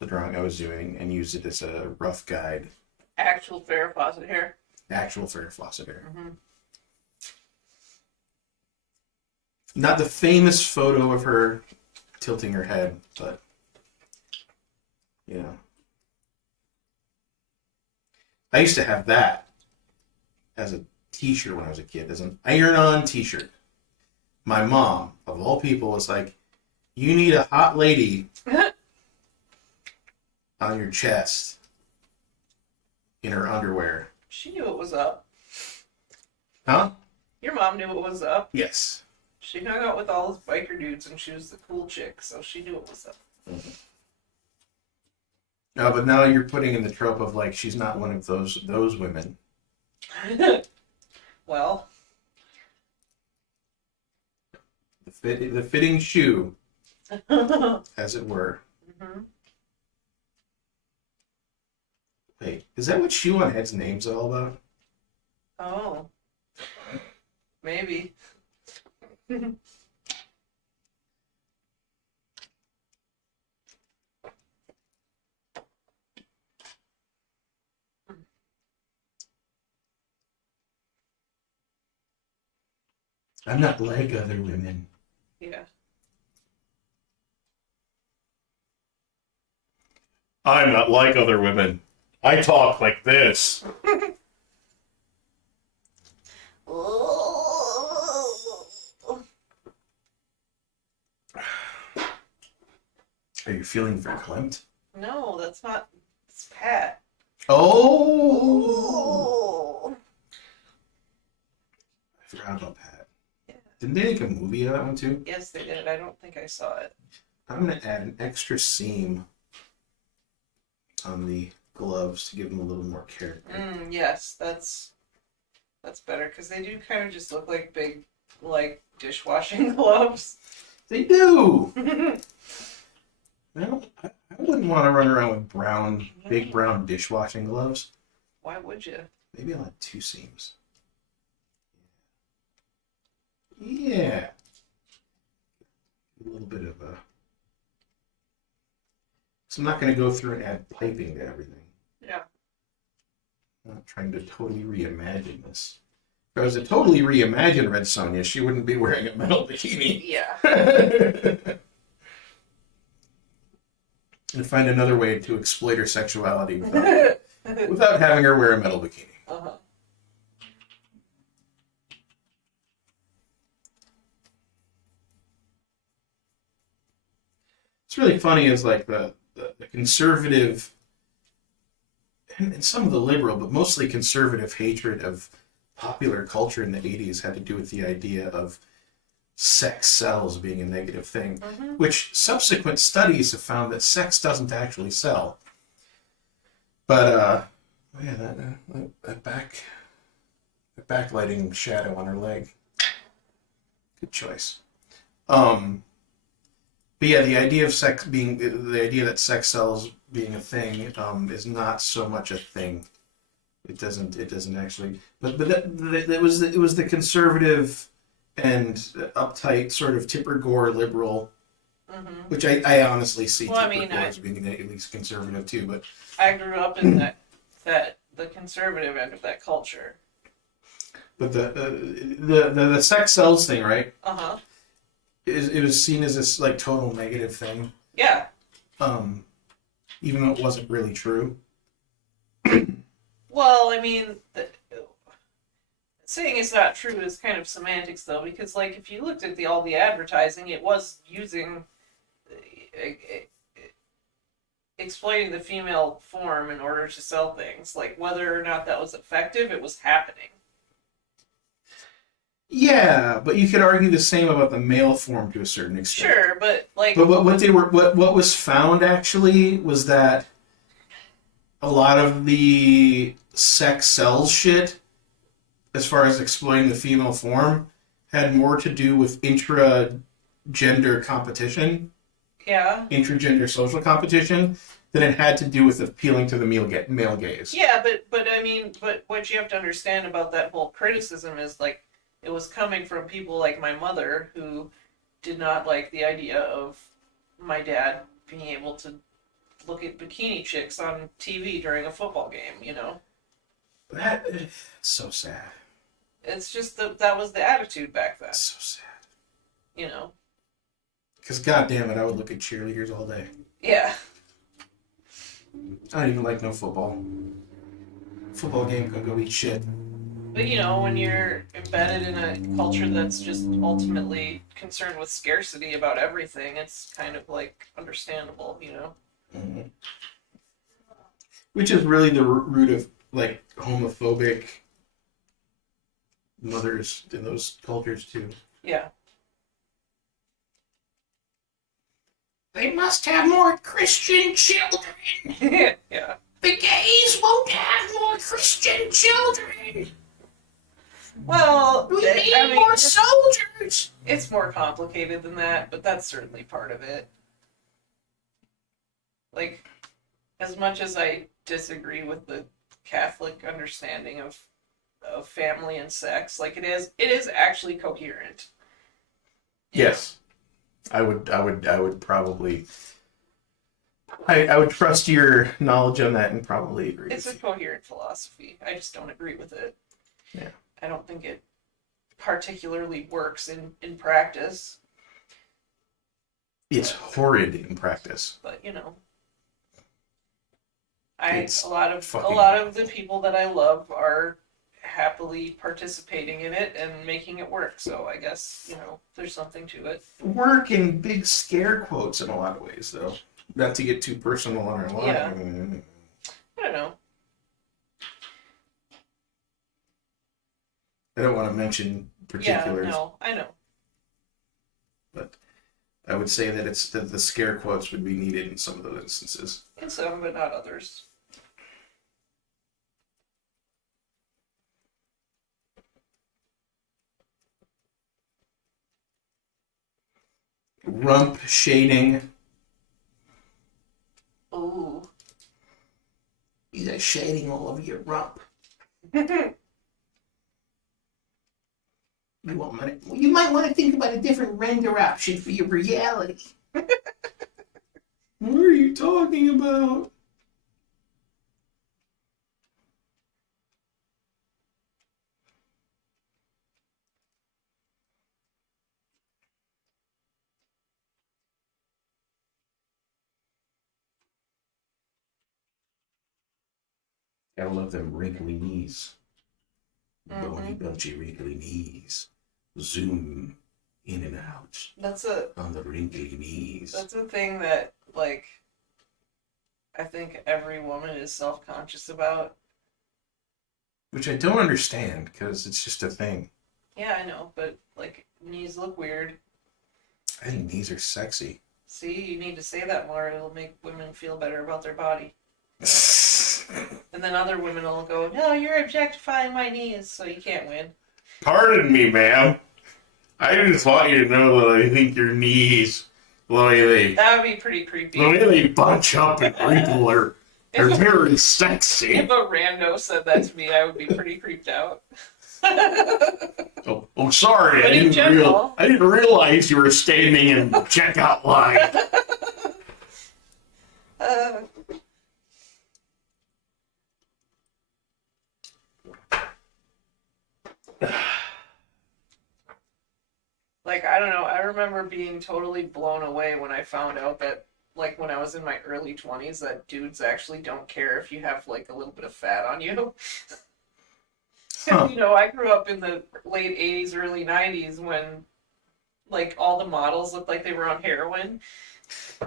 the drawing I was doing and used it as a rough guide. Actual Farrah Fawcett hair. Actual Farrah Fawcett hair. Mm-hmm. Not the famous photo of her tilting her head, but you know. I used to have that as a t-shirt when I was a kid, as an iron-on t-shirt. My mom, of all people, was like, you need a hot lady on your chest in her underwear. She knew it was up. Huh? Your mom knew it was up. Yes. She hung out with all those biker dudes and she was the cool chick, so she knew it was up. Mm-hmm. No, but now you're putting in the trope of like she's not one of those women. Well, The fitting shoe, as it were. mm-hmm. Wait, is that what Shoe on Head's name's all about? Oh, maybe. I'm not like other women. Yeah. I'm not like other women. I talk like this. Are you feeling verklempt? No, that's not. It's Pat. Oh! I forgot about Pat. Yeah. Didn't they make a movie of that one too? Yes, they did. I don't think I saw it. I'm going to add an extra seam on the gloves to give them a little more character. Yes, that's better because they do kind of just look like big, like dishwashing gloves. They do! Well, I wouldn't want to run around with brown, big brown dishwashing gloves. Why would you? Maybe I'll add 2 seams. Yeah. A little bit of a... So I'm not going to go through and add piping to everything. Yeah. I'm not trying to totally reimagine this. If I was to totally reimagine Red Sonja, she wouldn't be wearing a metal bikini. Yeah. And find another way to exploit her sexuality without having her wear a metal bikini. Uh-huh. It's really funny is like the conservative and some of the liberal, but mostly conservative hatred of popular culture in the 80s had to do with the idea of sex sells being a negative thing, which subsequent studies have found that sex doesn't actually sell. But yeah, that backlighting shadow on her leg, good choice. But yeah, the idea of sex being the idea that sex sells being a thing is not so much a thing. It doesn't actually. But it was the conservative and uptight sort of Tipper Gore liberal, which I honestly see Tipper Gore as being at least conservative too. But I grew up in that the conservative end of that culture. But the sex sells thing, right? Uh-huh. It was seen as this like total negative thing. Yeah. Even though it wasn't really true. Well, I mean, saying it's not true is kind of semantics, though, because like if you looked at all the advertising, it was using exploiting the female form in order to sell things. Like whether or not that was effective, it was happening. Yeah, but you could argue the same about the male form to a certain extent. Sure, but like. But what was found actually was that a lot of the sex sells shit, as far as exploiting the female form, had more to do with intra-gender competition. Yeah. Intragender social competition than it had to do with appealing to the male gaze. Yeah, but I mean, but what you have to understand about that whole criticism is like it was coming from people like my mother who did not like the idea of my dad being able to look at bikini chicks on TV during a football game, you know? That's so sad. It's just that was the attitude back then. That's so sad. You know? Because goddamn it, I would look at cheerleaders all day. Yeah. I don't even like no football. Football game can go eat shit. But you know, when you're embedded in a culture that's just ultimately concerned with scarcity about everything, it's kind of like understandable, you know? Mm-hmm. Which is really the root of like homophobic mothers in those cultures too. Yeah. They must have more Christian children. Yeah. The gays won't have more Christian children. Well, We need more soldiers. It's more complicated than that, but that's certainly part of it. Like, as much as I disagree with the Catholic understanding of family and sex, like it is actually coherent. Yes. I would probably... I would trust your knowledge on that and probably agree It's a with you. coherent philosophy. I just don't agree with it. Yeah. I don't think it particularly works in practice, It's horrid in practice. but It's a lot fucking of the awful. people that I love are happily participating in it and making it work. So I guess, there's something to it. Work in big scare quotes in a lot of ways, though. Not to get too personal on our line. Yeah. I don't know. I don't want to mention particulars, Yeah, no, I know. but I would say that it's that the scare quotes would be needed in some of those instances. In some, but not others. Rump shading. Ooh. You got shading all over your rump. You might want to think about a different render option for your reality. What are you talking about? Gotta love them wrinkly knees. Bony, bunchy, wrinkly knees. Zoom in and out That's on the wrinkly knees. a thing that, like, I think every woman is self-conscious about. Which I don't understand, because it's just a thing. Yeah, I know, but, like, knees look weird. I think knees are sexy. See, you need to say that more. It'll make women feel better about their body. And then other women will go, no, you're objectifying my knees, so you can't win. Pardon me, ma'am. I just want you to know that I think your knees, the way That would be pretty creepy. they bunch up and wrinkle are very sexy. If a rando said that to me, I would be pretty creeped out. Oh, sorry. But in general- I didn't realize you were standing in the checkout line. Like, I don't know. I remember being totally blown away when I found out that, like, when I was in my early 20s, that dudes actually don't care if you have, like, a little bit of fat on you. Huh. I grew up in the late 80s, early 90s when, like, all the models looked like they were on heroin.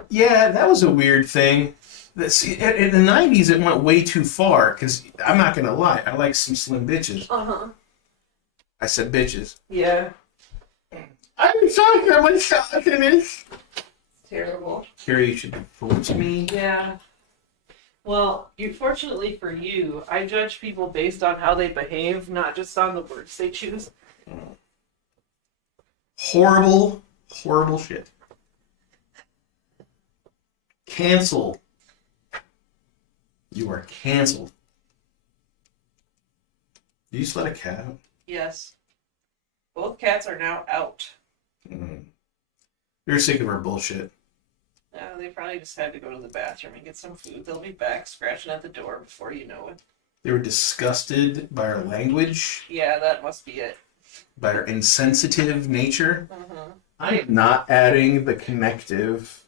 Yeah, that was a weird thing. In the 90s, it went way too far, because I'm not going to lie, I like some slim bitches. Uh-huh. I said bitches. Yeah. I'm sorry, I'm shocking it. Terrible. Carrie, you should divorce me. Yeah. Well, fortunately for you, I judge people based on how they behave, not just on the words they choose. Horrible, horrible shit. Cancel. You are canceled. Did you just let a cat out? Yes. Both cats are now out. You're sick of our bullshit. They probably just had to go to the bathroom and get some food. They'll be back scratching at the door before you know it. They were disgusted by our language, Yeah, that must be it. by our insensitive nature. Mm-hmm. I am not adding the connective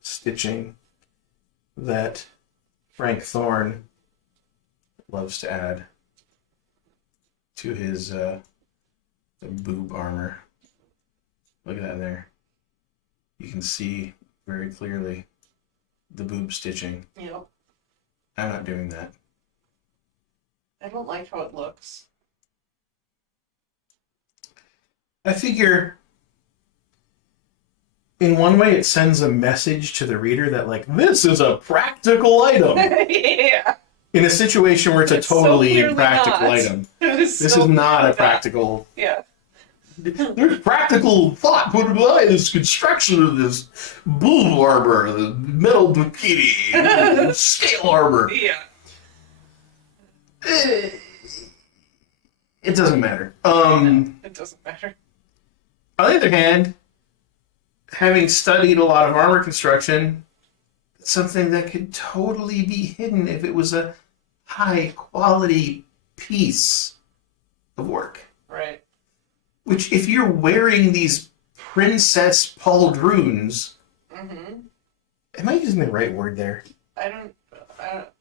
stitching that Frank Thorne loves to add to his the boob armor. Look at that there. You can see very clearly the boob stitching. Yep. I'm not doing that. I don't like how it looks. I figure in one way it sends a message to the reader that, like, this is a practical item. Yeah. In a situation where it's a It's so totally clearly impractical not. item. This This is not a practical. Yeah. There's practical thought put by this construction of this boob armor, the metal bikini, scale armor. Yeah. It doesn't matter. It doesn't matter. On the other hand, having studied a lot of armor construction, it's something that could totally be hidden if it was a high quality piece of work. Right. Which, if you're wearing these princess pauldroons, Mm-hmm. am I using the right word there? I don't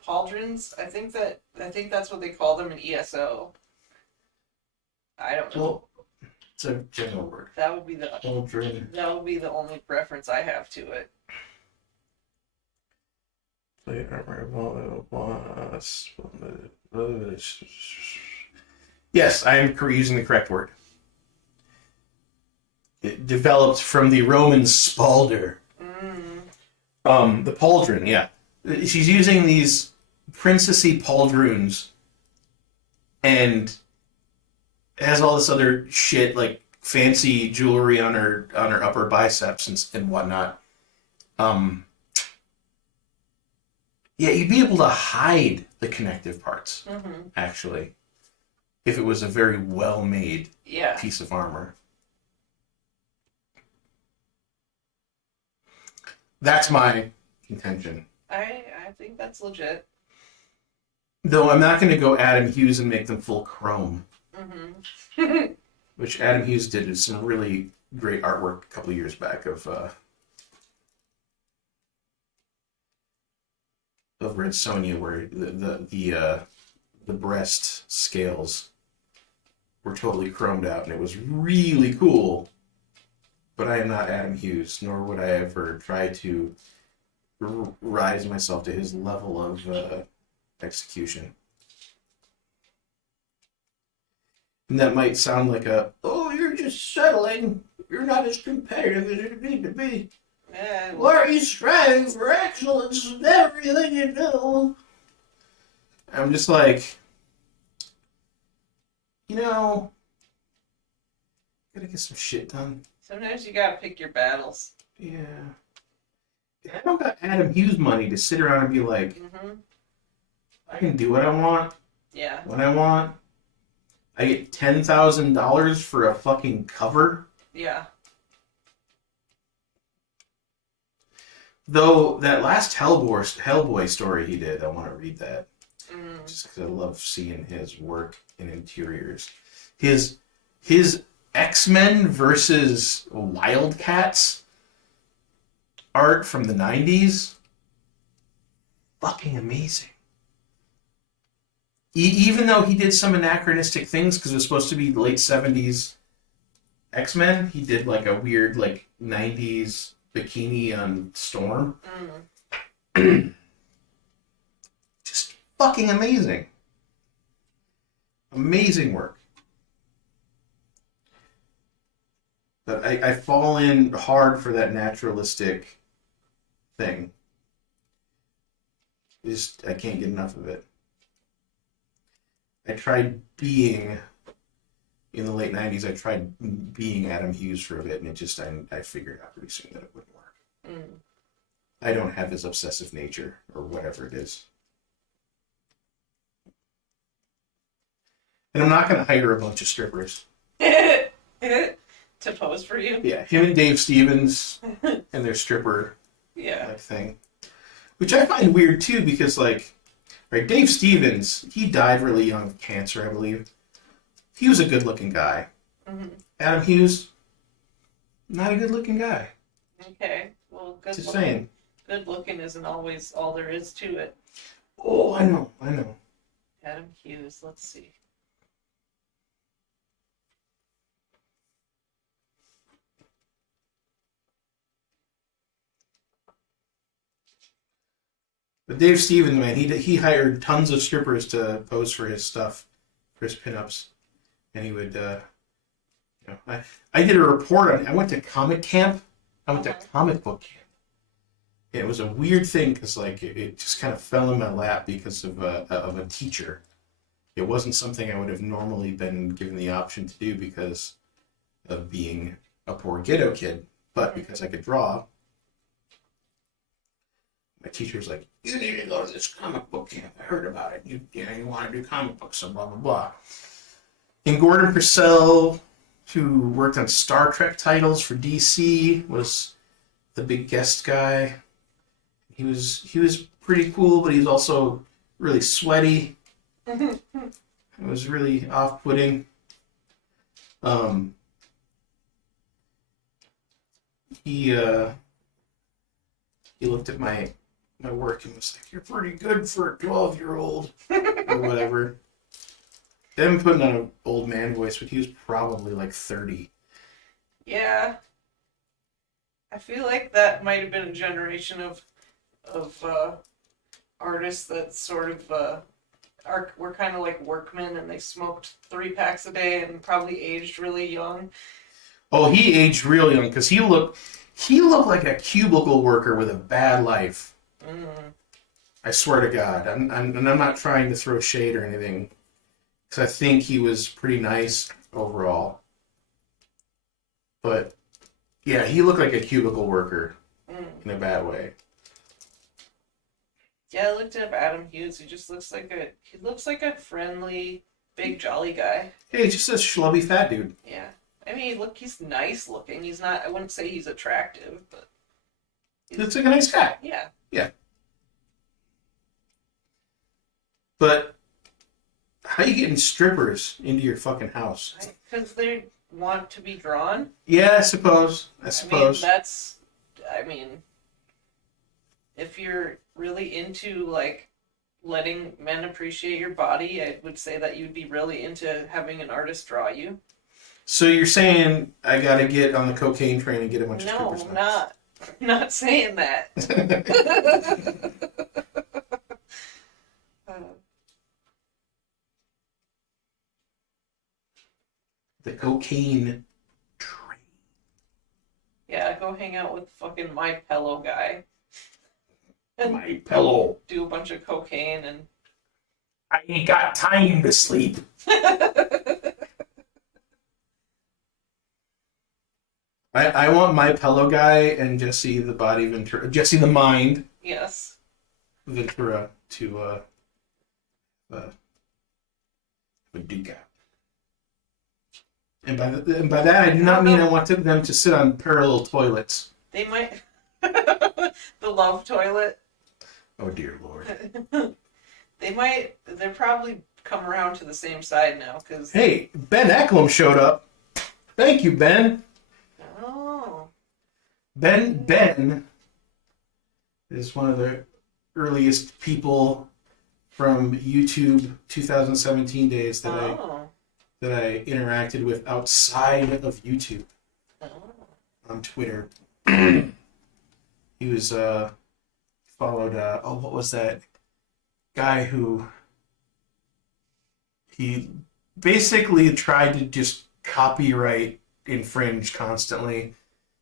pauldrons. I think that's what they call them in ESO. I don't know. Well, it's a general word. That would be the Pauldron. only reference I have to it. Yes, I am using the correct word. It developed from the Roman spalder. The pauldron, yeah. She's using these princessy pauldroons and has all this other shit like fancy jewelry on her upper biceps and whatnot. Yeah, you'd be able to hide the connective parts, actually, if it was a very well-made piece of armor. That's my contention. I think that's legit. Though I'm not going to go Adam Hughes and make them full chrome. Which Adam Hughes did some really great artwork a couple of years back of Red Sonja, where the breast scales were totally chromed out, and it was really cool. But I am not Adam Hughes, nor would I ever try to rise myself to his level of execution. And that might sound like you're just settling. You're not as competitive as you need to be. Yeah. Why are you striving for excellence in everything you do? I'm just like, gotta get some shit done. Sometimes you gotta pick your battles. Yeah. I don't got Adam Hughes money to sit around and be like, I can do what I want. Yeah. When I want. I get $10,000 for a fucking cover. Yeah. Though that last Hellboy story he did, I want to read that. Just because I love seeing his work in interiors. His X-Men versus Wildcats art from the 90s. Fucking amazing. Even though he did some anachronistic things, because it was supposed to be late 70s X-Men, he did like a weird like 90s bikini on Storm. Just fucking amazing. Amazing work. But I fall in hard for that naturalistic thing. I can't get enough of it. I tried being, in the late 90s, I tried being Adam Hughes for a bit, and I figured out pretty soon that it wouldn't work. I don't have his obsessive nature, or whatever it is. And I'm not going to hire a bunch of strippers. To pose for you? Yeah, him and Dave Stevens and their stripper thing. Which I find weird, too, because, right, Dave Stevens, he died really young of cancer, I believe. He was a good-looking guy. Adam Hughes, not a good-looking guy. Okay, well, Just saying. Good looking isn't always all there is to it. Oh, I know. Adam Hughes, let's see. But Dave Stevens, man, he hired tons of strippers to pose for his stuff, for his pinups, and he would, I did a report on it. I went to comic camp. I went to comic book camp. And it was a weird thing because it just kind of fell in my lap because of a teacher. It wasn't something I would have normally been given the option to do because of being a poor ghetto kid, but because I could draw. My teacher was like, you need to go to this comic book camp. I heard about it. You want to do comic books, so blah, blah, blah. And Gordon Purcell, who worked on Star Trek titles for DC, was the big guest guy. He was pretty cool, but he was also really sweaty. It was really off-putting. He looked at my work and was like, "You're pretty good for a 12-year-old," or whatever. Them putting on an old man voice, but he was probably like 30. Yeah. I feel like that might have been a generation of artists that sort of were kind of like workmen, and they smoked 3 packs a day and probably aged really young. Oh, he aged real young because he looked like a cubicle worker with a bad life. Mm. I swear to God, and I'm not trying to throw shade or anything, because I think he was pretty nice overall. But yeah, he looked like a cubicle worker in a bad way. Yeah, I looked up Adam Hughes. He looks like a friendly, big jolly guy. Hey, he's just a schlubby fat dude. Yeah. I mean, look, he's nice looking. He's not, I wouldn't say he's attractive, but He looks like a nice guy. yeah. But how you getting strippers into your fucking house? Because they want to be drawn. Yeah, I suppose. I mean, if you're really into, like, letting men appreciate your body, I would say that you'd be really into having an artist draw you. So you're saying I gotta get on the cocaine train and get a bunch of No, strippers? I'm not saying that. The cocaine train. Yeah, go hang out with fucking My Pillow guy. My pillow. Do a bunch of cocaine and I ain't got time to sleep. I want My Pillow guy and Jesse the Body Ventura, Jesse the Mind yes. Ventura to duke out. And by that I do not mean I want them to sit on parallel toilets. They might the love toilet. Oh dear Lord. They're probably come around to the same side now, because Hey, Ben Eklund showed up. Thank you, Ben. oh. Ben is one of the earliest people from YouTube 2017 days that I interacted with outside of YouTube on Twitter. He was followed what was that guy who he basically tried to just copyright infringe constantly.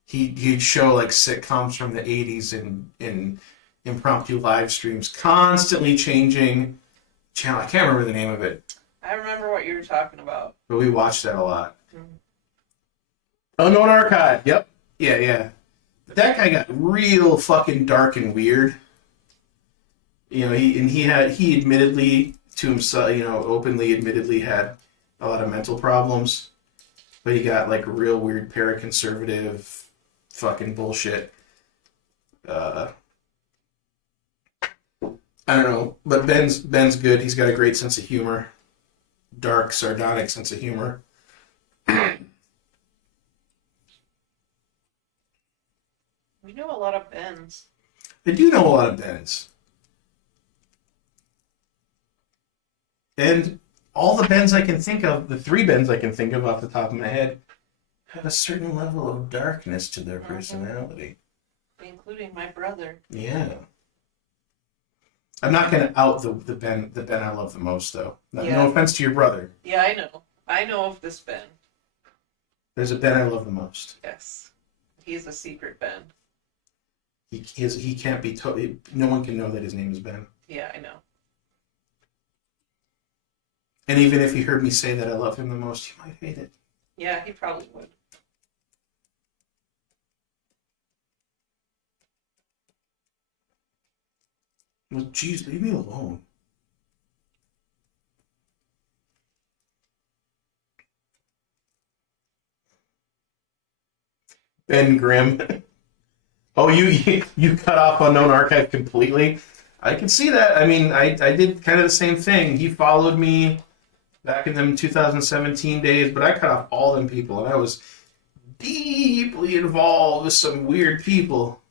He'd show like sitcoms from the 80s in impromptu live streams, constantly changing channel. I can't remember the name of it. I remember what you were talking about. But we watched that a lot. Mhm. Unknown Archive. Yep. Yeah. But that guy got real fucking dark and weird. You know, he admittedly to himself, openly admittedly had a lot of mental problems. But he got like real weird paraconservative fucking bullshit. I don't know, but Ben's good. He's got a great sense of humor. Dark, sardonic sense of humor. We know a lot of Bens. I do know a lot of Bens. And all the Bens I can think of, the 3 Bens I can think of off the top of my head, have a certain level of darkness to their personality. Including my brother. Yeah. I'm not going to out the Ben I love the most, though. No offense to your brother. Yeah, I know. I know of this Ben. There's a Ben I love the most. Yes. He's a secret Ben. He can't be no one can know that his name is Ben. Yeah, I know. And even if he heard me say that I love him the most, he might hate it. Yeah, he probably would. Well, geez, leave me alone. Ben Grimm. Oh, you cut off Unknown Archive completely? I can see that. I mean, I did kind of the same thing. He followed me back in them 2017 days, but I cut off all them people, and I was deeply involved with some weird people.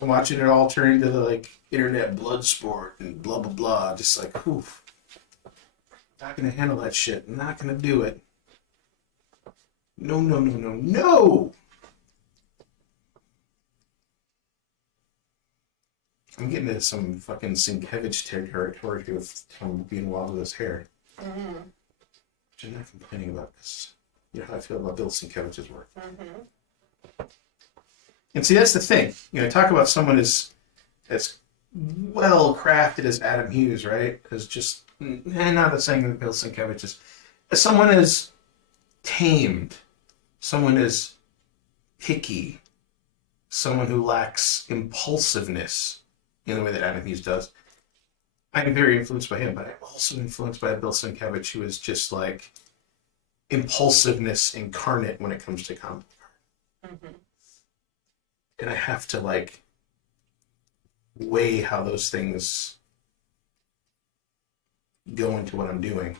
And watching it all turn into the, like, internet blood sport and blah blah blah. Just like, oof. Not gonna handle that shit. Not gonna do it. No, no, no, no, no! I'm getting into some fucking Sienkiewicz territory with him being wild with his hair. Mm-hmm. Which I'm not complaining about because you know how I feel about Bill Sienkiewicz's work. Mm-hmm. And see, that's the thing. You know, talk about someone as well crafted as Adam Hughes, right? As just, not saying that Bill Sienkiewicz is, as someone as tamed, someone as picky, someone who lacks impulsiveness in the way that Adam Hughes does. I'm very influenced by him, but I'm also influenced by Bill Sienkiewicz, who is just like impulsiveness incarnate when it comes to comic. Mm-hmm. And I have to like weigh how those things go into what I'm doing.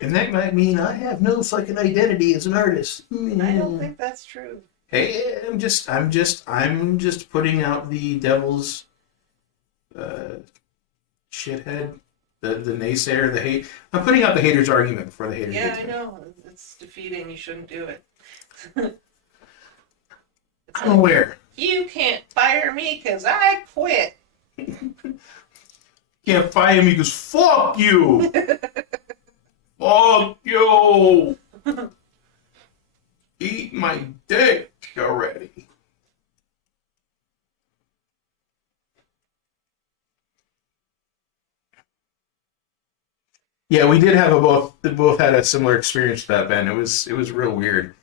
And that might mean I have no fucking identity as an artist. I don't think that's true. Hey, I'm just putting out the devil's shithead, the naysayer, the hate. I'm putting out the hater's argument before the haters Yeah, get to I me. know. It's defeating. You shouldn't do it. I'm aware. You can't fire me because I quit. Can't fire me because fuck you. Fuck you. Eat my dick already. Yeah, we did have both had a similar experience to that, Ben. It was real weird.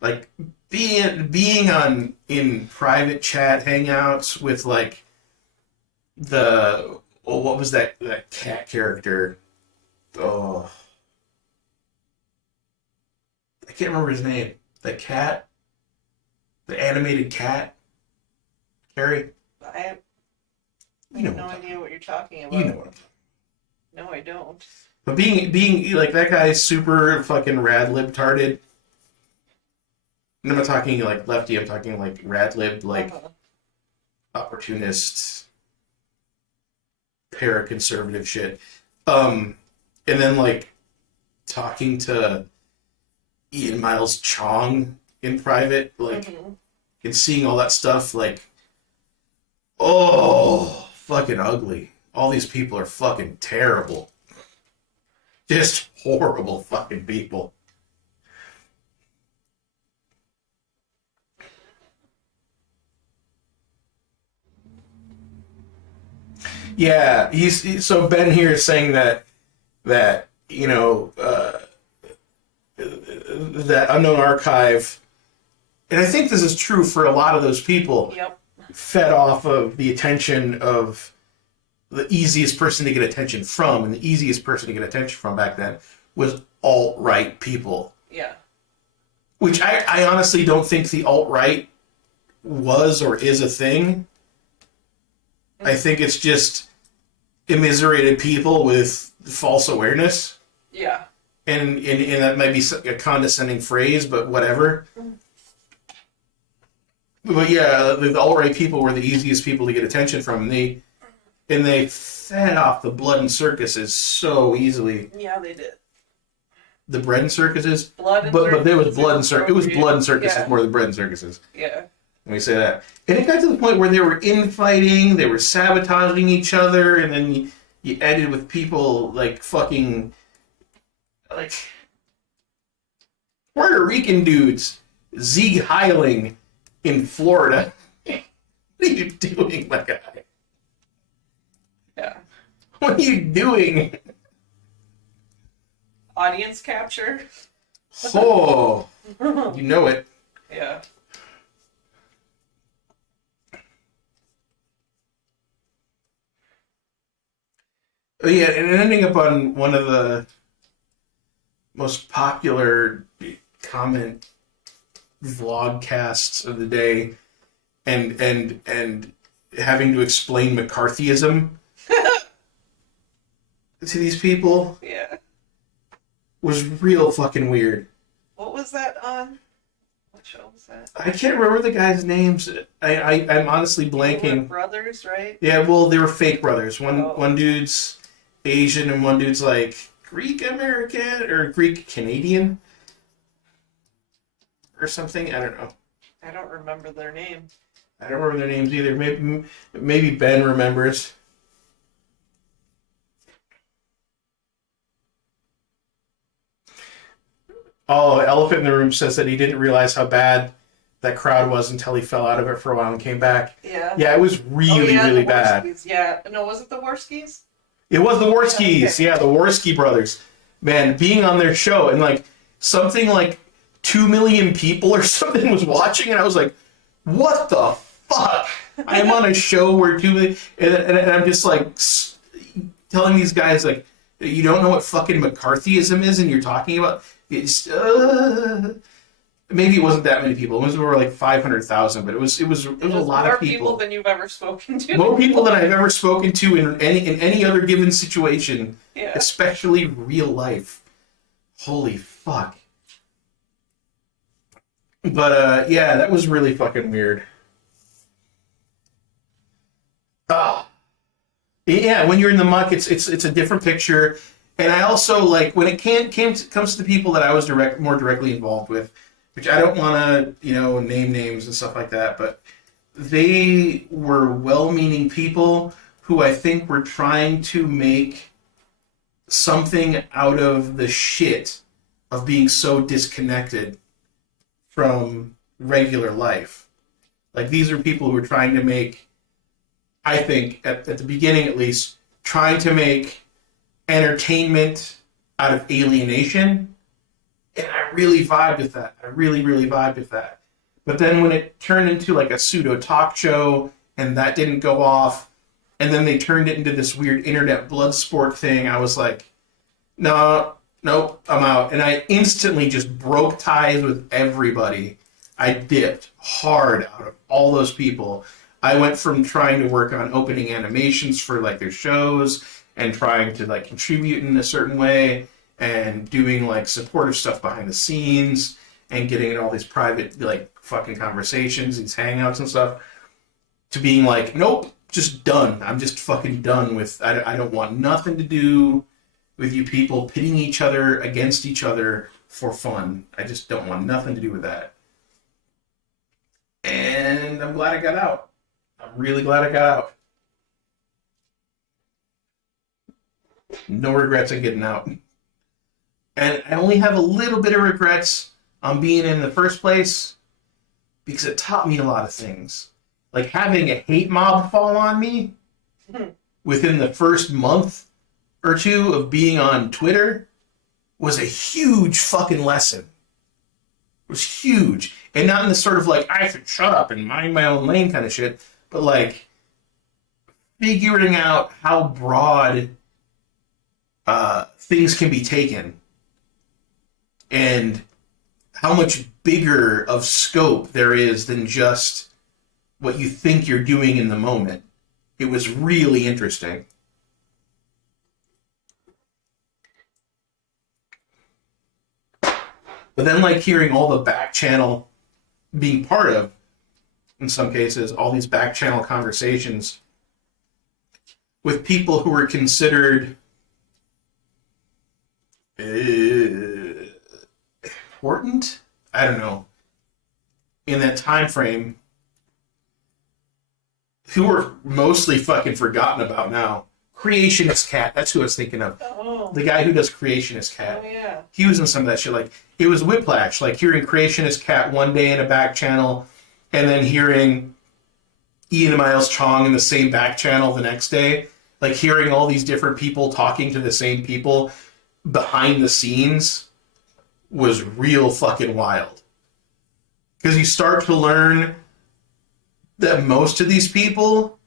Like being on in private chat hangouts with like what was that cat character? Oh, I can't remember his name. The cat, the animated cat, Carrie. I have You know no what idea what you're talking about. you know what I'm talking No, I don't. But being like that guy is super fucking rad libtarded. And I'm not talking like lefty, I'm talking like rad lib, like opportunist, paraconservative shit. And then like talking to Ian Miles Chong in private, like and seeing all that stuff, like, oh, fucking ugly. All these people are fucking terrible. Just horrible fucking people. Yeah, so Ben here is saying that you know that Unknown Archive, and I think this is true for a lot of those people. Yep. Fed off of the attention of the easiest person to get attention from, and the easiest person to get attention from back then was alt-right people. Yeah. Which I honestly don't think the alt-right was or is a thing. I think it's just immiserated people with false awareness. Yeah. And that might be a condescending phrase, but whatever. But yeah, the alt-right people were the easiest people to get attention from. And they fed off the blood and circuses so easily. Yeah, they did. The bread and circuses? Blood and but there was blood and circuses. it was blood and circuses Yeah. more than bread and circuses. Yeah. Let me say that. And it got to the point where they were infighting, they were sabotaging each other, and then you ended with people like fucking like Puerto Rican dudes Sieg Heiling in Florida. What are you doing, my guy? Yeah. What are you doing? Audience capture. Oh, you know it. Yeah. Oh, yeah, and ending up on one of the most popular comment vlogcasts of the day, and having to explain McCarthyism to these people Yeah. was real fucking weird. What was that on? What show was that? I can't remember the guys' names. I'm honestly They were blanking. brothers, right? Yeah, well, they were fake brothers. Oh. One dude's Asian and one dude's like Greek American or Greek Canadian or something. I don't know. I don't remember their name. I don't remember their names either. Maybe Ben remembers. Oh, Elephant in the Room says that he didn't realize how bad that crowd was until he fell out of it for a while and came back. Yeah. Yeah, it was really, really the bad. Warskis. Yeah. No, was it the Warskis? It was the Warskis. Okay. Yeah, the Warski brothers. Man, being on their show and like something like 2 million people or something was watching, and I was like, what the fuck? I am on a show where 2 million, and I'm just like telling these guys, like, you don't know what fucking McCarthyism is, and you're talking about it's. Maybe it wasn't that many people. It was over like 500,000, but it was a lot more of people. More people than you've ever spoken to. More people than I've ever spoken to in any other given situation, Yeah. especially real life. Holy fuck. But yeah, that was really fucking weird. Yeah, when you're in the muck, it's a different picture. And I also like when it comes to the people that I was more directly involved with, which I don't want to name names and stuff like that, but they were well-meaning people who I think were trying to make something out of the shit of being so disconnected from regular life. Like, these are people who were trying to make, I think, at the beginning at least, trying to make entertainment out of alienation. And I really vibed with that. I really, really vibed with that. But then when it turned into like a pseudo talk show and that didn't go off, and then they turned it into this weird internet blood sport thing, I was like, no, nope, I'm out. And I instantly just broke ties with everybody. I dipped hard out of all those people. I went from trying to work on opening animations for like their shows and trying to like contribute in a certain way and doing like supportive stuff behind the scenes and getting in all these private like fucking conversations, these hangouts and stuff, to being like, nope, just done. I'm just fucking done with, I don't want nothing to do with you people pitting each other against each other for fun. I just don't want nothing to do with that. And I'm glad I got out. I'm really glad I got out. No regrets on getting out. And I only have a little bit of regrets on being in the first place because it taught me a lot of things. Like having a hate mob fall on me within the first month or two of being on Twitter was a huge fucking lesson. It was huge. And not in the sort of like, I should shut up and mind my own lane kind of shit, but like figuring out how broad things can be taken and how much bigger of scope there is than just what you think you're doing in the moment. It was really interesting. But then like hearing all the back channel being part of, in some cases, all these back channel conversations with people who were considered important? I don't know. In that time frame, who were mostly fucking forgotten about now. Creationist Cat, that's who I was thinking of. Oh. The guy who does Creationist Cat. Oh, yeah. He was in some of that shit. Like, it was whiplash. Like, hearing Creationist Cat one day in a back channel, and then hearing Ian and Miles Chong in the same back channel the next day. Like, hearing all these different people talking to the same people behind the scenes was real fucking wild. Because you start to learn that most of these people,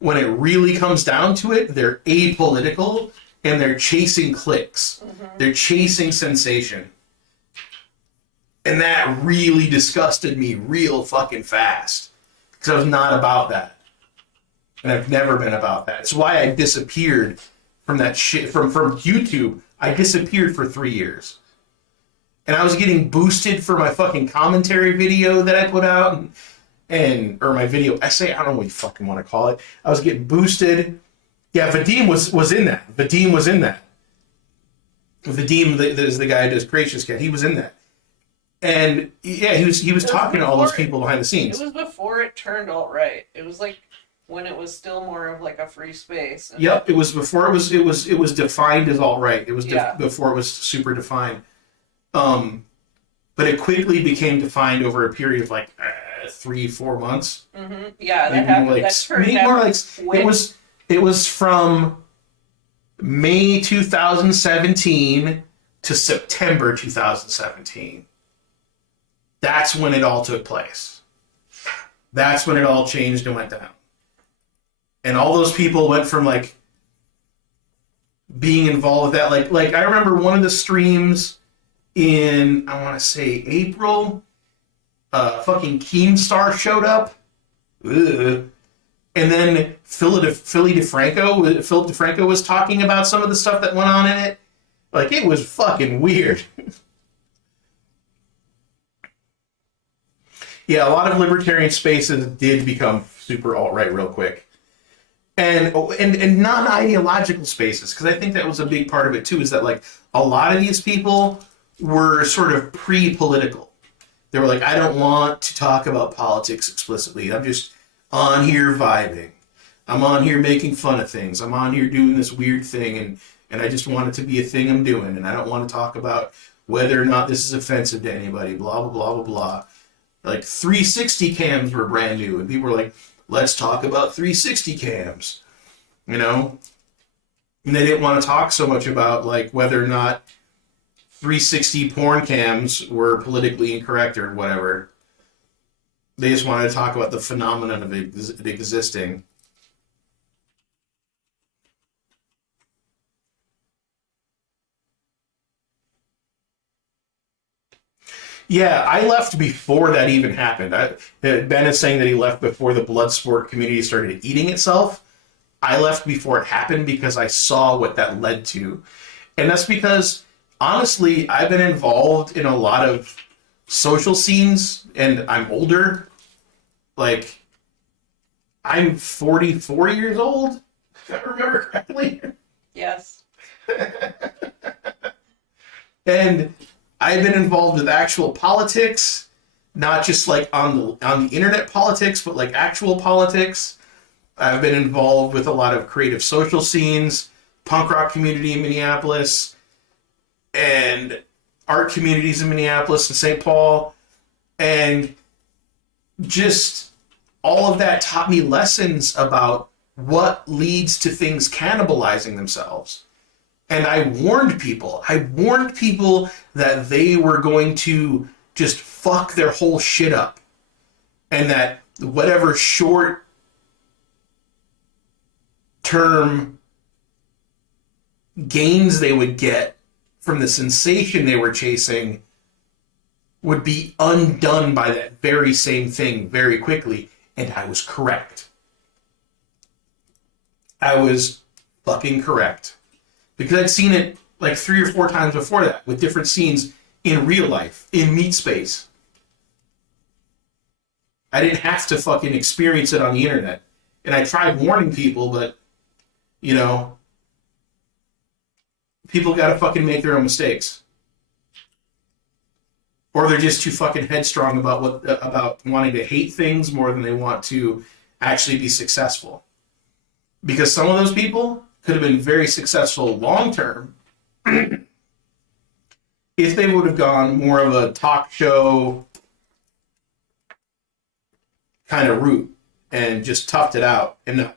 when it really comes down to it, they're apolitical and they're chasing clicks. Mm-hmm. They're chasing sensation. And that really disgusted me real fucking fast. Because I was not about that. And I've never been about that. It's why I disappeared from that shit. From YouTube, I disappeared for 3 years. And I was getting boosted for my fucking commentary video that I put out. Or my video essay. I don't know what you fucking want to call it. I was getting boosted. Yeah, Vadim was in that. Vadim was in that. Vadim, that is the guy who does Gracious Cat. He was in that. And yeah, he was talking to all those people behind the scenes. It was before it turned alt-right. It was like when it was still more of like a free space. Yep, it was before it was defined as alt-right. It was before it was super defined. But it quickly became defined over a period of like 3-4 months. Mm-hmm. Yeah, that happened. Like, That's more like it was from May 2017 to September 2017. That's when it all took place. That's when it all changed and went down. And all those people went from like being involved with that. Like I remember one of the streams in, I want to say April, fucking Keemstar showed up. Ugh. And then Philip DeFranco was talking about some of the stuff that went on in it. Like, it was fucking weird. Yeah, a lot of libertarian spaces did become super alt-right real quick. And non-ideological spaces, because I think that was a big part of it too, is that like a lot of these people were sort of pre-political. They were like, I don't want to talk about politics explicitly. I'm just on here vibing. I'm on here making fun of things. I'm on here doing this weird thing, and I just want it to be a thing I'm doing, and I don't want to talk about whether or not this is offensive to anybody, blah, blah, blah, blah, blah. Like 360 cams were brand new, and people were like, let's talk about 360 cams, you know? And they didn't want to talk so much about like whether or not 360 porn cams were politically incorrect or whatever. They just wanted to talk about the phenomenon of it existing. Yeah, I left before that even happened. Ben is saying that he left before the blood sport community started eating itself. I left before it happened because I saw what that led to. And that's because, honestly, I've been involved in a lot of social scenes, and I'm older. Like, I'm 44 years old, if I remember correctly. Yes. And I've been involved with actual politics, not just like on the internet politics, but like actual politics. I've been involved with a lot of creative social scenes, punk rock community in Minneapolis, and art communities in Minneapolis and St. Paul. And just all of that taught me lessons about what leads to things cannibalizing themselves. And I warned people that they were going to just fuck their whole shit up. And that whatever short term gains they would get from the sensation they were chasing would be undone by that very same thing very quickly. And I was correct. I was fucking correct. Because I'd seen it like 3 or 4 times before that with different scenes in real life, in meat space. I didn't have to fucking experience it on the internet. And I tried warning people, but, you know, people gotta fucking make their own mistakes. Or they're just too fucking headstrong about wanting to hate things more than they want to actually be successful. Because some of those people could have been very successful long term if they would have gone more of a talk show kind of route and just toughed it out and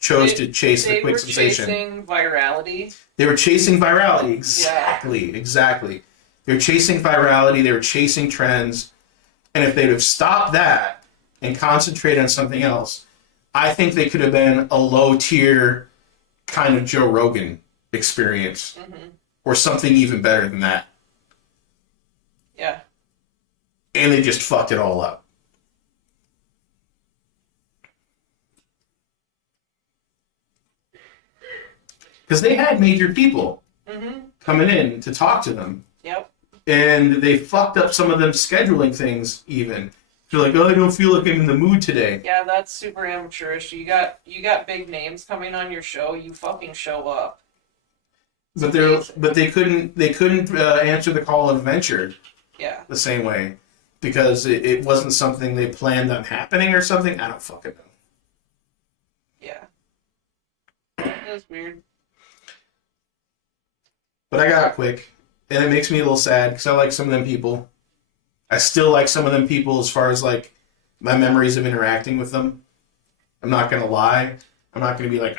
chose to chase the quick sensation. They were chasing virality. They were chasing virality. Exactly. They were chasing virality. They were chasing trends. And if they'd have stopped that and concentrated on something else, I think they could have been a low tier kind of Joe Rogan experience, or something even better than that. Yeah. and they just fucked it all up. Because they had major people coming in to talk to them. Yep. And they fucked up some of them scheduling things even. They're like, oh, I don't feel like I'm in the mood today. Yeah, that's super amateurish. You got big names coming on your show. You fucking show up. But they couldn't answer the call of venture. Yeah. The same way, because it wasn't something they planned on happening or something. I don't fucking know. Yeah. It was weird. But I got it quick, and it makes me a little sad because I like some of them people. I still like some of them people as far as like my memories of interacting with them. I'm not gonna lie. I'm not gonna be like,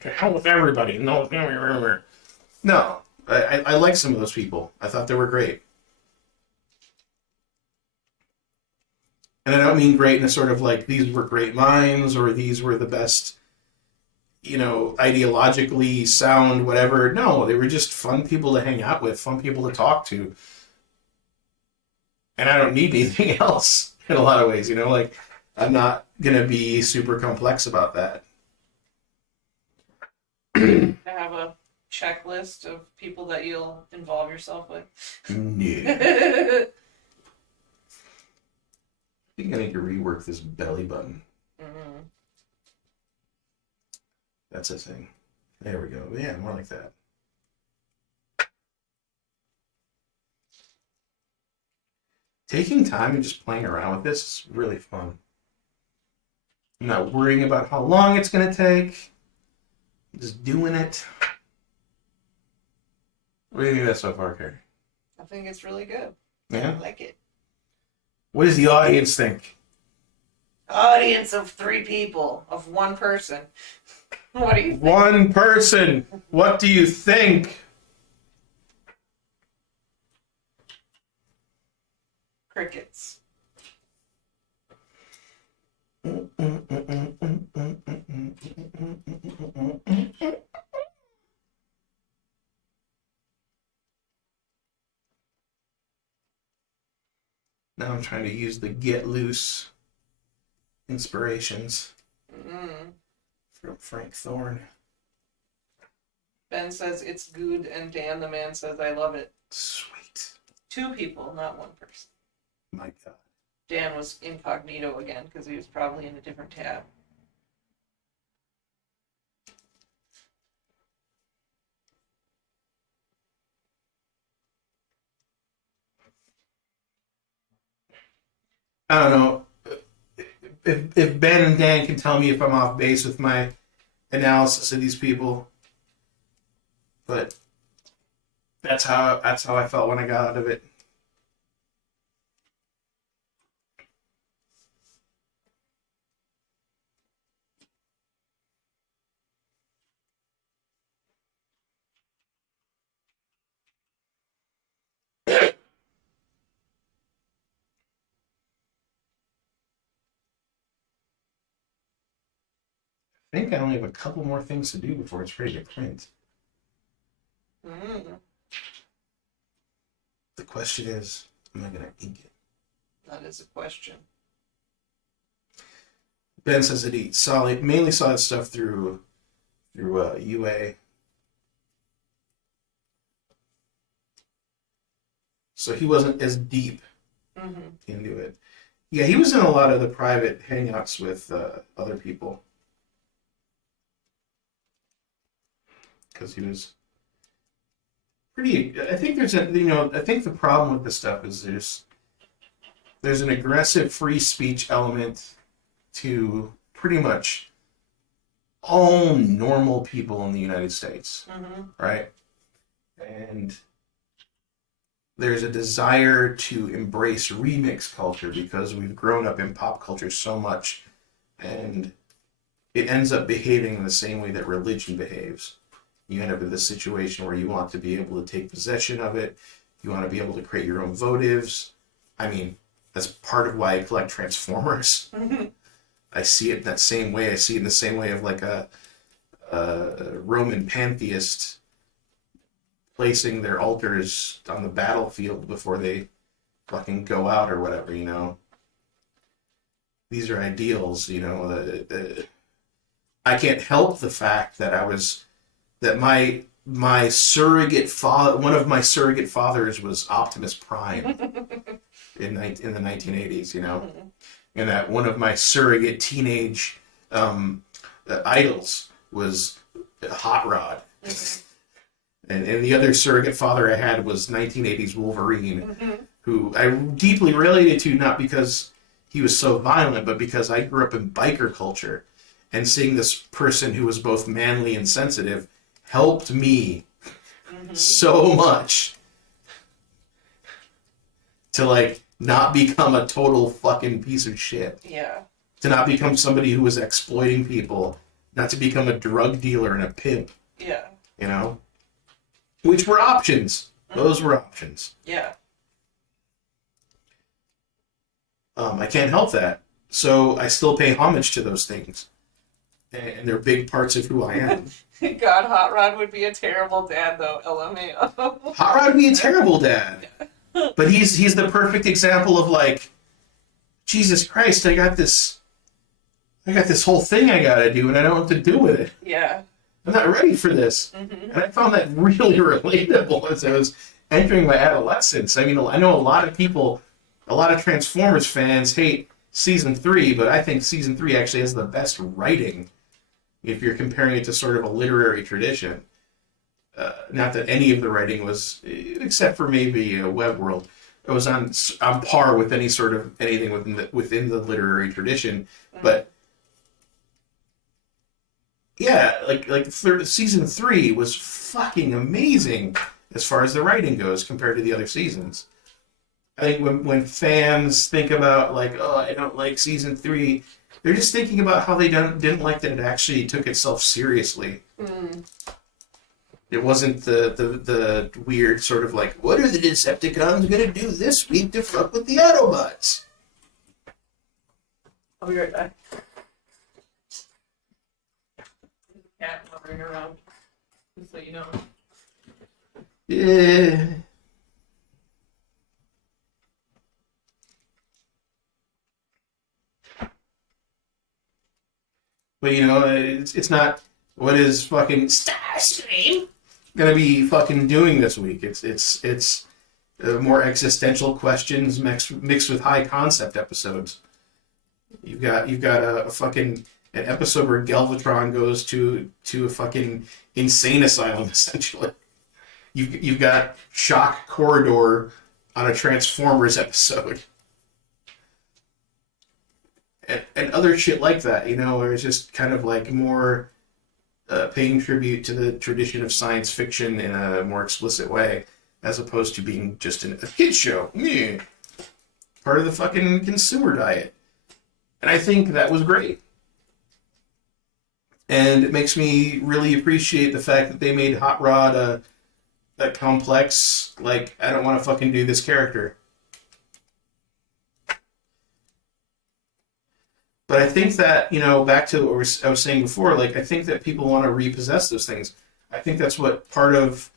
to hell with everybody. No, I like some of those people. I thought they were great. And I don't mean great in a sort of like, these were great minds or these were the best, ideologically sound, whatever. No, they were just fun people to hang out with, fun people to talk to. And I don't need anything else in a lot of ways, like I'm not going to be super complex about that. I have a checklist of people that you'll involve yourself with. No. I think I need to rework this belly button. Mm-hmm. That's a thing. There we go. Yeah, more like that. Taking time and just playing around with this is really fun. I'm not worrying about how long it's going to take. I'm just doing it. What do you think of that so far, Carrie? I think it's really good. Yeah? I like it. What does the audience think? Audience of 3 people, of 1 person. What do you think? 1 person. What do you think? Crickets. Now I'm trying to use the Get Loose inspirations from Frank Thorne. Ben says it's good, and Dan the man says I love it. Sweet. 2 people, not 1 person. My God. Dan was incognito again because he was probably in a different tab. I don't know. If Ben and Dan can tell me if I'm off base with my analysis of these people, but that's how I felt when I got out of it. I think I only have a couple more things to do before it's ready to print. The question is, am I going to ink it? That is a question. Ben says that he mainly saw his stuff through UA. So he wasn't as deep into it. Yeah, he was in a lot of the private hangouts with other people. Because he was pretty. I think there's I think the problem with this stuff is there's an aggressive free speech element to pretty much all normal people in the United States, right? And there's a desire to embrace remix culture because we've grown up in pop culture so much, and it ends up behaving in the same way that religion behaves. You end up in this situation where you want to be able to take possession of it. You want to be able to create your own votives. I mean, that's part of why I collect Transformers. I see it in that same way. I see it in the same way of like a Roman pantheist placing their altars on the battlefield before they fucking go out or whatever, These are ideals, I can't help the fact that my surrogate father, one of my surrogate fathers was Optimus Prime in the 1980s, and that one of my surrogate teenage idols was Hot Rod. And the other surrogate father I had was 1980s Wolverine, who I deeply related to, not because he was so violent, but because I grew up in biker culture. And seeing this person who was both manly and sensitive helped me so much to, not become a total fucking piece of shit. Yeah. To not become somebody who was exploiting people. Not to become a drug dealer and a pimp. Yeah. Which were options. Those were options. Yeah. I can't help that. So I still pay homage to those things. And they're big parts of who I am. God, Hot Rod would be a terrible dad, though. LMAO. Hot Rod would be a terrible dad. But he's the perfect example of, Jesus Christ, I got this whole thing I gotta do, and I don't know what to do with it. Yeah. I'm not ready for this. And I found that really relatable as I was entering my adolescence. I mean, I know a lot of people, a lot of Transformers fans hate Season 3, but I think Season 3 actually has the best writing if you're comparing it to sort of a literary tradition. Not that any of the writing was, except for maybe Web World, it was on par with any sort of anything within the literary tradition. But yeah, Season 3 was fucking amazing as far as the writing goes compared to the other seasons. I think when fans think about I don't like Season 3, they're just thinking about how they didn't like that it actually took itself seriously. It wasn't the weird sort of what are the Decepticons gonna do this week to fuck with the Autobots? I'll be right back. Cat hovering around, just so you know. Yeah. But it's not what is fucking Starscream gonna be fucking doing this week. It's more existential questions mixed with high concept episodes. You've got a fucking an episode where Galvatron goes to a fucking insane asylum essentially. You've got Shock Corridor on a Transformers episode. And other shit like that, where it's just kind of more paying tribute to the tradition of science fiction in a more explicit way, as opposed to being just a kid's show. Yeah. Part of the fucking consumer diet. And I think that was great. And it makes me really appreciate the fact that they made Hot Rod a complex, I don't want to fucking do this character. But I think that, back to what I was saying before, I think that people want to repossess those things. I think that's what part of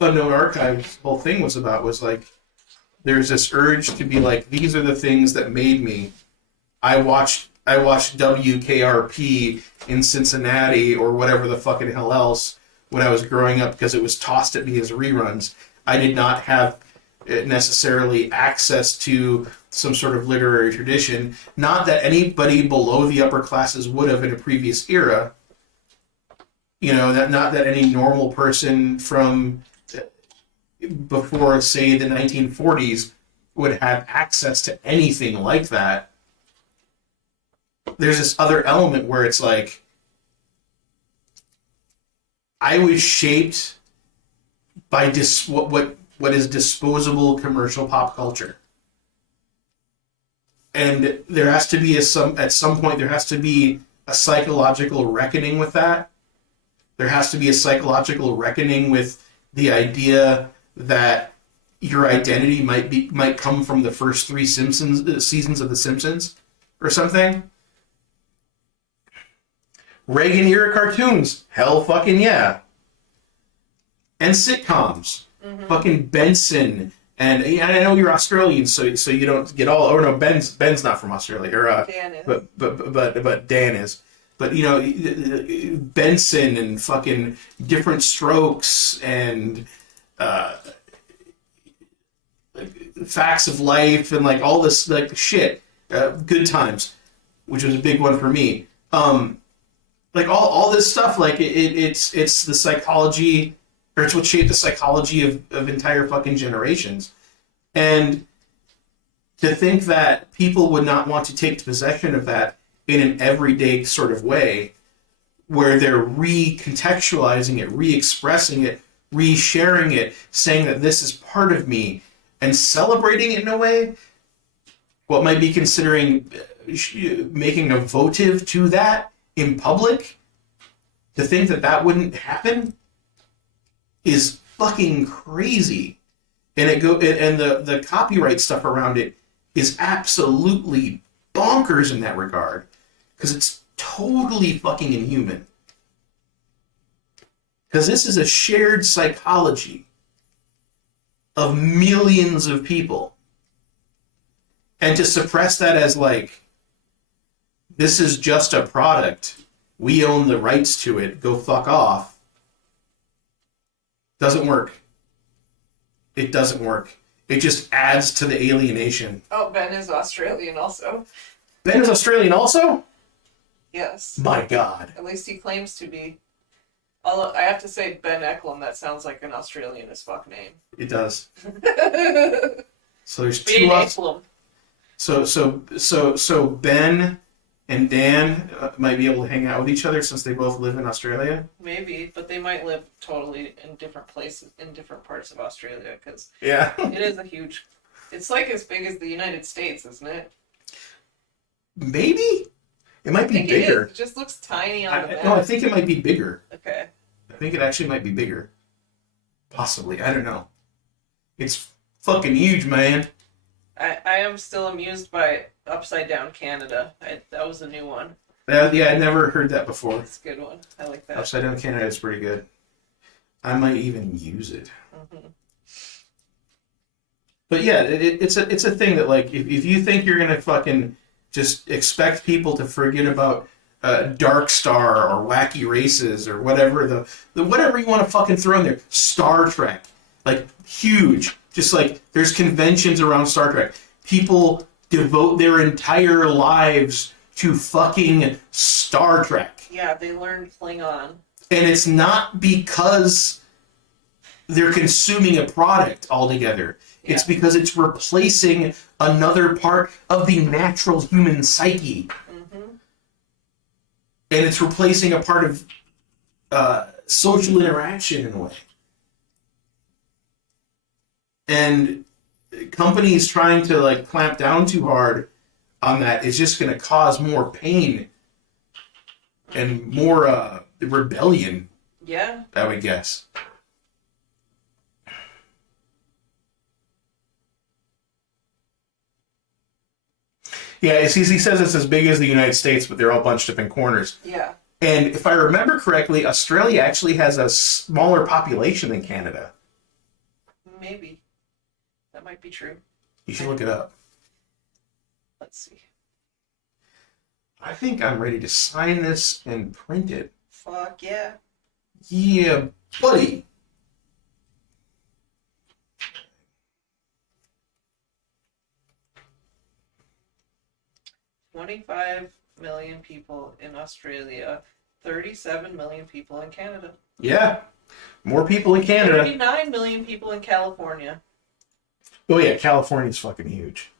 Unknown Archive's whole thing was about, was there's this urge to be these are the things that made me. I watched WKRP in Cincinnati or whatever the fucking hell else when I was growing up because it was tossed at me as reruns. I did not have necessarily access to some sort of literary tradition. Not that anybody below the upper classes would have in a previous era. Not that any normal person from before, say, the 1940s would have access to anything like that. There's this other element where it's I was shaped by what is disposable commercial pop culture. And there has to be at some point there has to be a psychological reckoning with that. There has to be a psychological reckoning with the idea that your identity might come from the first 3 seasons of The Simpsons or something. Reagan era cartoons, hell fucking yeah. And sitcoms. Fucking Benson And yeah, I know you're Australian, so you don't get all. Oh no, Ben's not from Australia, or Dan is. but Dan is. But you know, Benson and fucking Different Strokes and Facts of Life and like all this like shit. Good Times, which was a big one for me. Like all this stuff, like it's the psychology, or it's what shaped the psychology of entire fucking generations. And to think that people would not want to take possession of that in an everyday sort of way, where they're recontextualizing it, re-expressing it, re-sharing it, saying that this is part of me, and celebrating it in a way, what might be considering making a votive to that in public, to think that that wouldn't happen is fucking crazy. And the copyright stuff around it is absolutely bonkers in that regard, because it's totally fucking inhuman. Because this is a shared psychology of millions of people. And to suppress that as like, this is just a product, we own the rights to it, go fuck off, doesn't work. It doesn't work. It just adds to the alienation. Oh, Ben is Australian also. Ben is Australian also? Yes. My God. At least he claims to be. Although I have to say, Ben Eklund, that sounds like an Australian as fuck name. It does. So there's Ben two Eklund. So Ben and Dan might be able to hang out with each other since they both live in Australia. Maybe, but they might live totally in different places, in different parts of Australia, because Yeah. it is a huge. It's like as big as the United States, isn't it? Maybe? It might I be think bigger. It is. It just looks tiny on the map. No, I think it might be bigger. Okay. I think it actually might be bigger. Possibly. I don't know. It's fucking huge, man. I am still amused by Upside Down Canada. That was a new one. Yeah, I never heard that before. It's a good one. I like that. Upside Down Canada is pretty good. I might even use it. Mm-hmm. But yeah, it's a thing that like if you think you're gonna fucking just expect people to forget about Dark Star or Wacky Races or whatever the whatever you want to fucking throw in there, Star Trek, like huge. Just like there's conventions around Star Trek, people devote their entire lives to fucking Star Trek. Yeah, they learned Klingon. And it's not because they're consuming a product altogether. Yeah. It's because it's replacing another part of the natural human psyche. Mm-hmm. And it's replacing a part of social interaction in a way. And companies trying to like clamp down too hard on that is just going to cause more pain and more rebellion. Yeah. I would guess. Yeah, he says it's as big as the United States, but they're all bunched up in corners. Yeah. And if I remember correctly, Australia actually has a smaller population than Canada. Maybe. That might be true. You should look it up. Let's see. I think I'm ready to sign this and print it. Fuck yeah. Yeah, buddy. $25 million people in Australia, 37 million people in Canada. Yeah. More people in Canada. 39 million people in California. Oh yeah, California's fucking huge.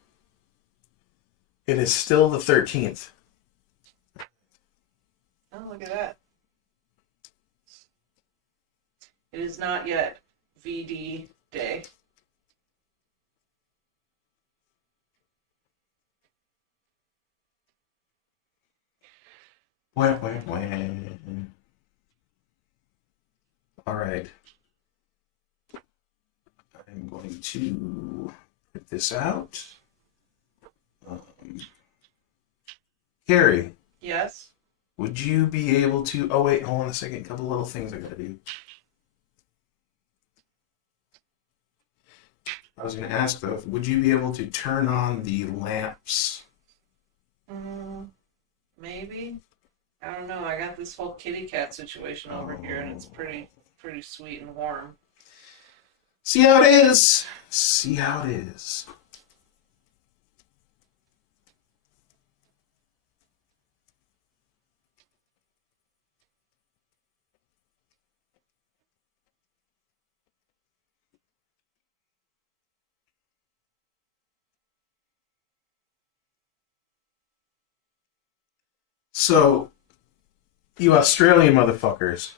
It is still the 13th. Oh, look at that. It is not yet VD Day. Wah. All right. I'm going to put this out. Carrie, Yes? would you be able to... Oh, wait, hold on a second. A couple little things I gotta do. I was going to ask though, would you be able to turn on the lamps? Maybe. I don't know. I got this whole kitty cat situation over here, and it's Oh. pretty sweet and warm. See how it is. See how it is. So, you Australian motherfuckers.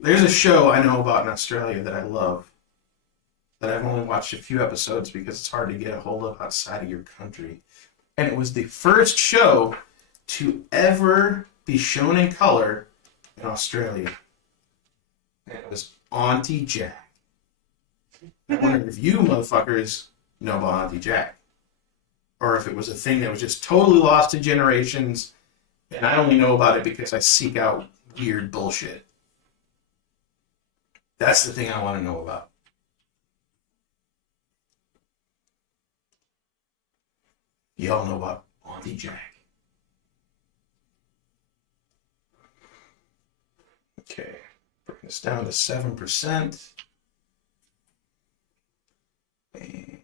There's a show I know about in Australia that I love, that I've only watched a few episodes because it's hard to get a hold of outside of your country. And it was the first show to ever be shown in color in Australia. And it was Auntie Jack. I wonder if you motherfuckers know about Auntie Jack. Or if it was a thing that was just totally lost to generations, and I only know about it because I seek out weird bullshit. That's the thing I want to know about. Y'all know about Auntie Jack. Okay, bring this down to 7%. And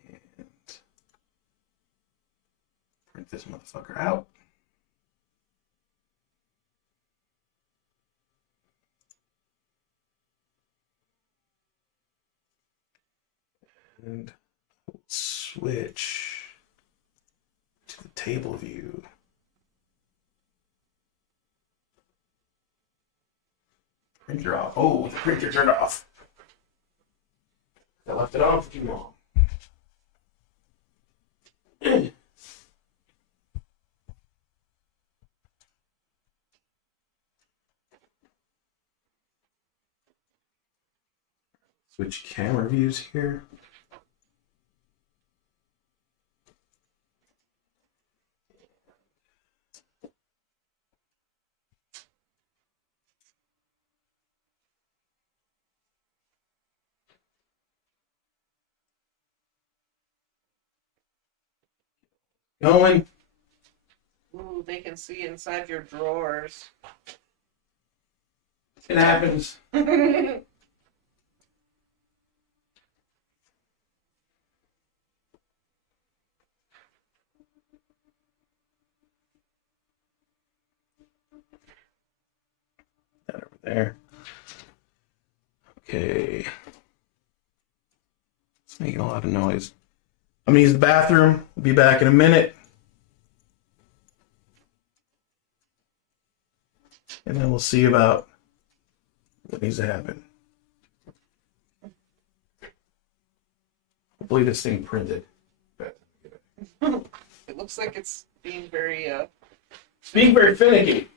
print this motherfucker out. And switch to the table view. Printer off. Oh, the printer turned off. I left it on for too long. Switch camera views here. Going. Ooh, they can see inside your drawers. It happens. That over there. Okay. It's making a lot of noise. I'm gonna use the bathroom. We'll be back in a minute. And then we'll see about what needs to happen. Hopefully this thing printed. It looks like it's being very Being very finicky.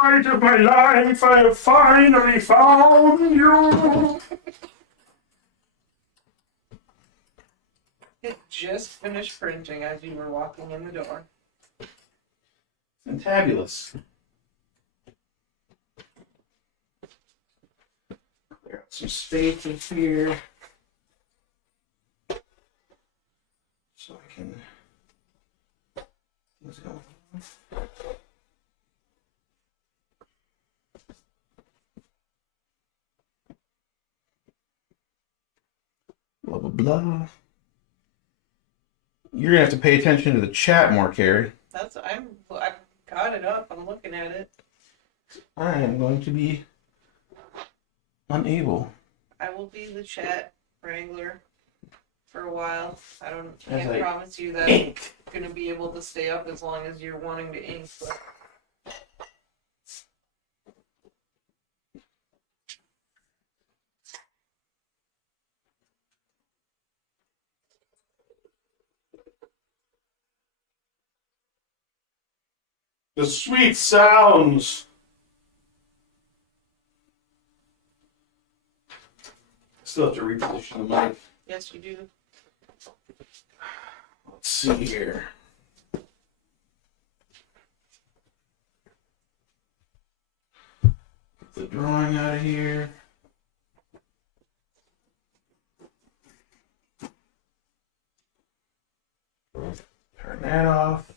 Light of my life, I have finally found you. It just finished printing as you were walking in the door. Fantabulous. Clear out some space in here. So I can. What's going on? Blah blah blah. You're gonna have to pay attention to the chat more, Carrie. I've got it up. I'm looking at it. I am going to be unable. I will be the chat wrangler for a while. Can't I promise you that Ink. I'm gonna be able to stay up as long as you're wanting to ink, but The sweet sounds. Still have to reposition the mic. yes, you do. Let's see here. Get the drawing out of here. Turn that off.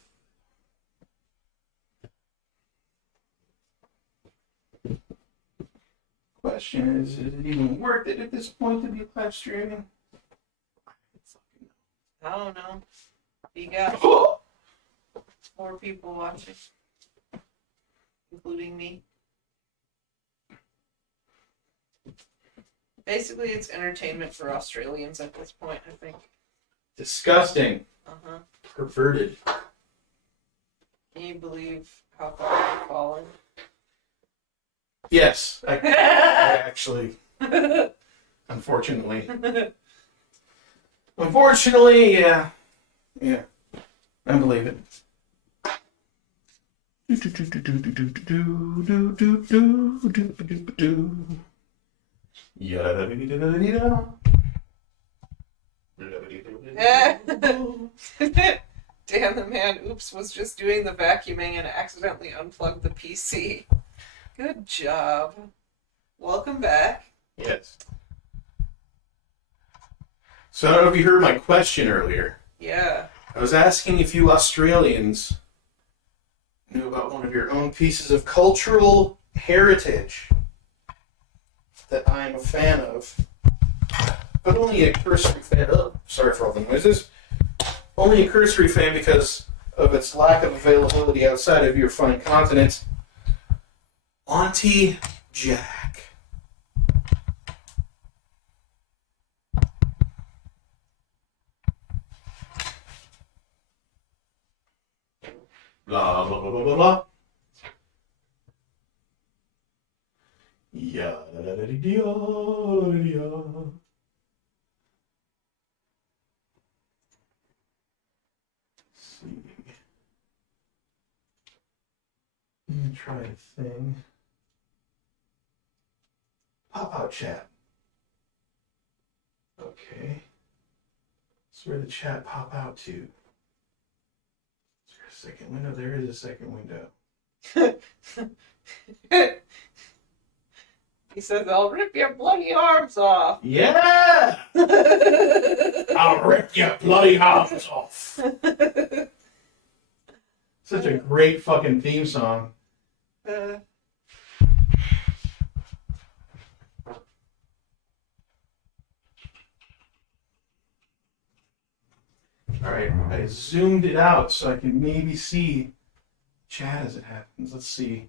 Question is it even worth it at this point to be live streaming? I don't know. You got Oh! 4 people watching, including me. Basically, it's entertainment for Australians at this point, I think. Disgusting. Uh-huh. Perverted. Can you believe how far I've fallen? Yes, I actually, unfortunately. Unfortunately, yeah. Yeah. I believe it. Damn, the man, oops, was just doing the vacuuming and accidentally unplugged the PC. Good job. Welcome back. Yes. So I don't know if you heard my question earlier. Yeah. I was asking if you Australians knew about one of your own pieces of cultural heritage that I am a fan of, but only a cursory fan. Oh, sorry for all the noises. Only a cursory fan because of its lack of availability outside of your fine continent. Auntie Jack. Blah, blah, blah, blah, blah, blah. Ya, da, da, da, dee, da, da, dee, da. Let's see. Let me try a thing. Pop out chat. Okay. That's where the chat pop out to. Second window. There is a second window. He says, I'll rip your bloody arms off. Yeah! I'll rip your bloody arms off. Such a great fucking theme song. Alright, I zoomed it out so I can maybe see chat as it happens. Let's see.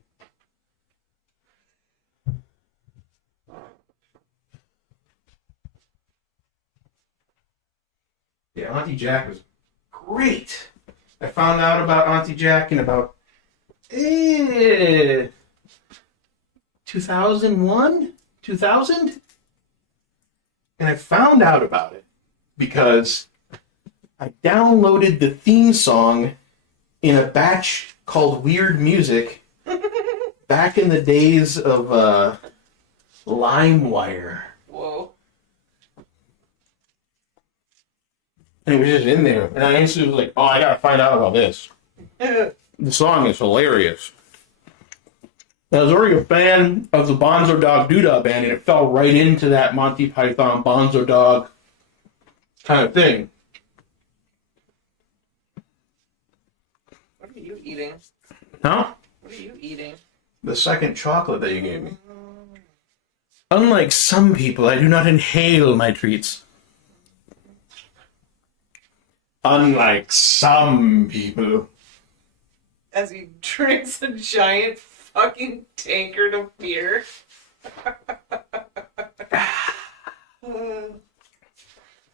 Yeah, Auntie Jack was great. I found out about Auntie Jack in about 2001? 2000? And I found out about it because I downloaded the theme song in a batch called Weird Music back in the days of LimeWire. Whoa. And it was just in there. And I instantly was like, oh, I gotta find out about this. The song is hilarious. I was already a fan of the Bonzo Dog Doodah Band, and it fell right into that Monty Python Bonzo Dog kind of thing. What are you eating? Huh? What are you eating? The second chocolate that you gave me. Unlike some people, I do not inhale my treats. Unlike some people. As he drinks a giant fucking tankard of beer.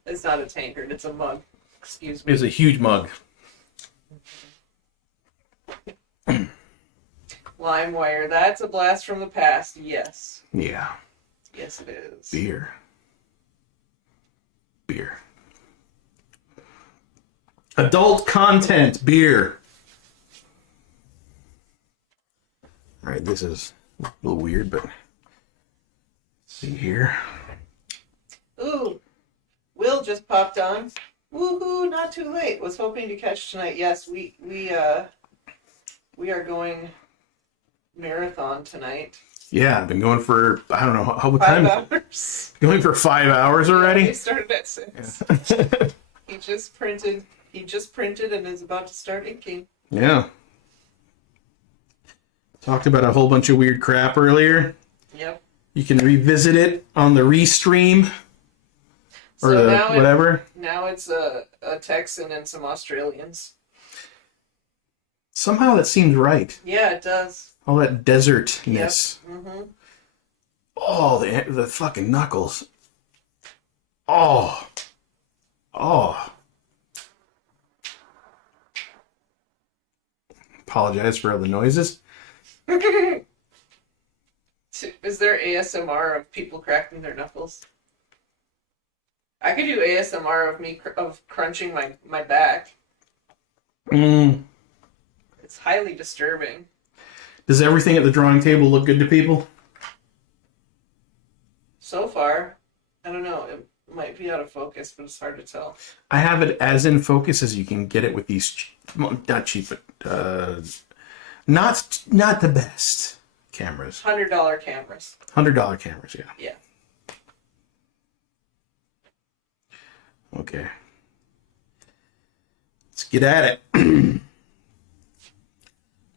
It's not a tankard, it's a mug. Excuse me. It's a huge mug. LimeWire, that's a blast from the past, yes. Yeah. Yes, it is. Beer. Beer. Adult content, beer. All right, this is a little weird, but let's see here. Ooh, Will just popped on. Woohoo! Not too late. Was hoping to catch tonight. Yes, we are going marathon tonight. Yeah, I've been going for, I don't know, how what 5 time? hours. Going for 5 hours already? We started at 6. Yeah. He just printed and is about to start inking. Yeah. Talked about a whole bunch of weird crap earlier. Yep. You can revisit it on the restream or So the now whatever. Now it's a Texan and some Australians. Somehow that seems right. Yeah, it does. All that desertness. Yep. Mm-hmm. Oh, the fucking knuckles. Oh. Oh. Apologize for all the noises. Is there ASMR of people cracking their knuckles? I could do ASMR of me crunching my back. It's highly disturbing. Does everything at the drawing table look good to people? So far, I don't know. It might be out of focus, but it's hard to tell. I have it as in focus as you can get it with these, not cheap, but not the best cameras. $100 cameras. $100 cameras, yeah. Yeah. Okay. Let's get at it.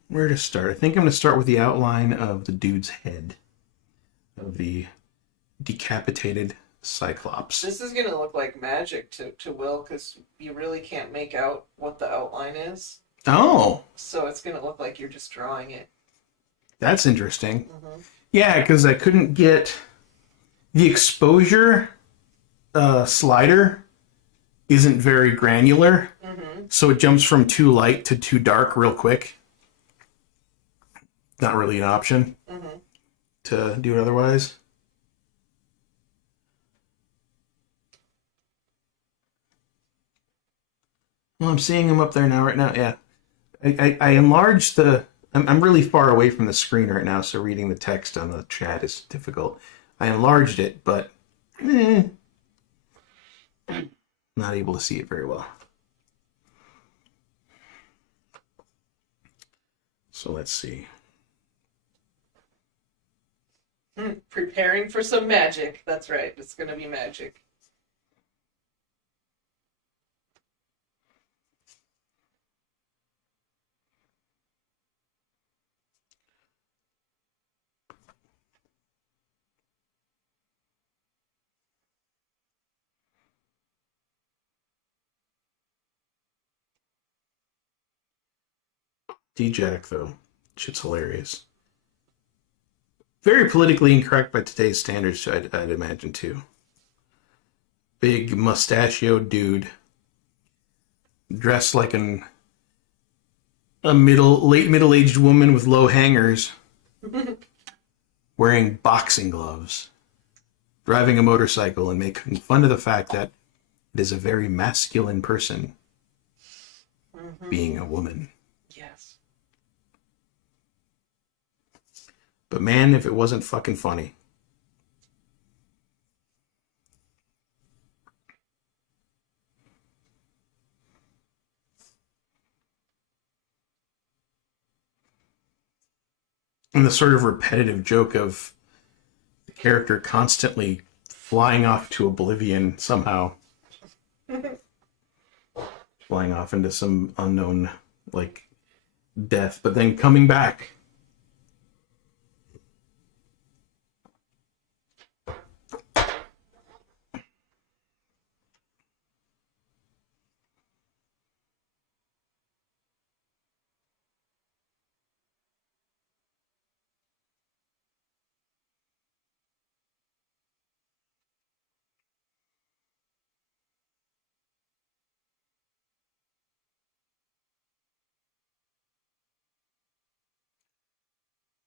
Where to start? I think I'm going to start with the outline of the dude's head. Of the decapitated Cyclops. This is going to look like magic to Will because you really can't make out what the outline is. Oh, So it's going to look like you're just drawing it. that's interesting. Mm-hmm. Yeah, because I couldn't get the exposure slider isn't very granular, Mm-hmm. so it jumps from too light to too dark real quick. Not really an option Mm-hmm. to do it otherwise. Well, I'm seeing him up there now, right now. Yeah, I enlarged the. I'm really far away from the screen right now, so reading the text on the chat is difficult. I enlarged it, but not able to see it very well. So let's see. Preparing for some magic. That's right. It's going to be magic. D-Jack, though. Shit's hilarious. Very politically incorrect by today's standards, I'd imagine, too. Big mustachioed dude. Dressed like a late middle-aged woman with low hangers. Wearing boxing gloves. Driving a motorcycle and making fun of the fact that it is a very masculine person Mm-hmm. being a woman. Yes. But man, if it wasn't fucking funny. And the sort of repetitive joke of the character constantly flying off to oblivion somehow. Flying off into some unknown, like, death, but then coming back.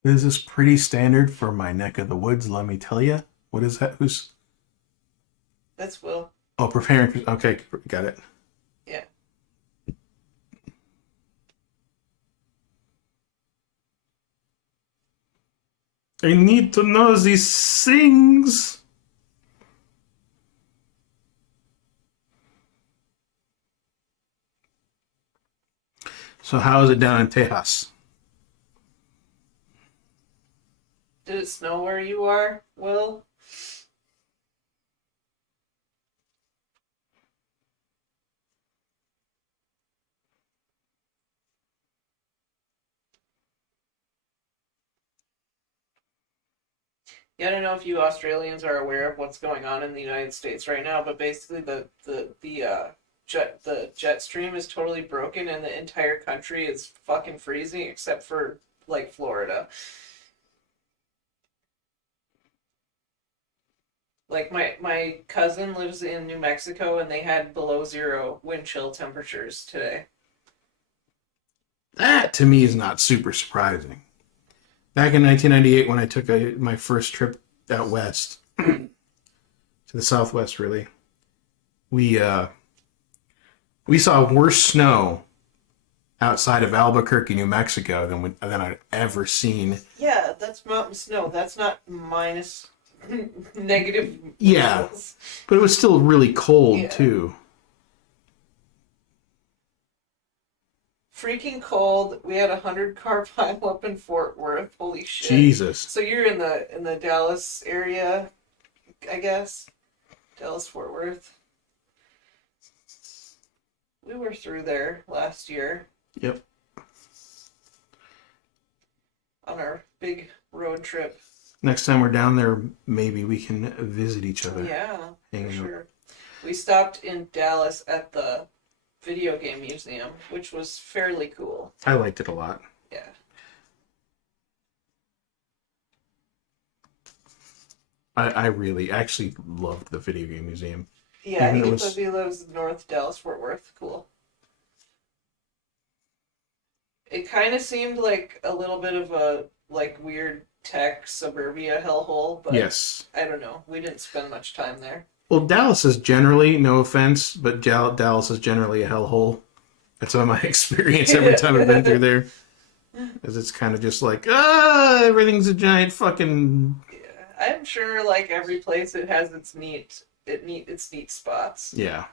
This is pretty standard for my neck of the woods, let me tell you. What is that? Who's... That's Will. Oh, preparing for... Okay, got it. Yeah. I need to know these things. So how is it down in Tejas? Did it snow where you are, Will? Yeah, I don't know if you Australians are aware of what's going on in the United States right now, but basically the jet stream is totally broken and the entire country is fucking freezing except for like Florida. Like my cousin lives in New Mexico and they had below zero wind chill temperatures today. That to me is not super surprising. Back in 1998, when I took my first trip out west, to the southwest, really, we saw worse snow outside of Albuquerque, New Mexico, than I'd ever seen. Yeah, that's mountain snow. That's not minus negative. Yeah, levels. but it was still really cold Yeah. too. Freaking cold. We had 100-car pileup in Fort Worth. Holy shit. Jesus. So you're in the Dallas area, I guess. Dallas Fort Worth. We were through there last year. Yep. On our big road trip. Next time we're down there, maybe we can visit each other. Yeah, Hang for out. sure. We stopped in Dallas at the video game museum, which was fairly cool. I liked it a lot. Yeah. I really actually loved the video game museum. Yeah, Even it he lives in North Dallas, Fort Worth. Cool. It kind of seemed like a little bit of a like weird tech suburbia hellhole, but Yes. I don't know. We didn't spend much time there. Well, Dallas is generally, no offense, but Dallas is generally a hellhole. That's been my experience every time I've been through there. Because it's kind of just like, everything's a giant fucking... Yeah, I'm sure like every place it has its neat spots. Yeah.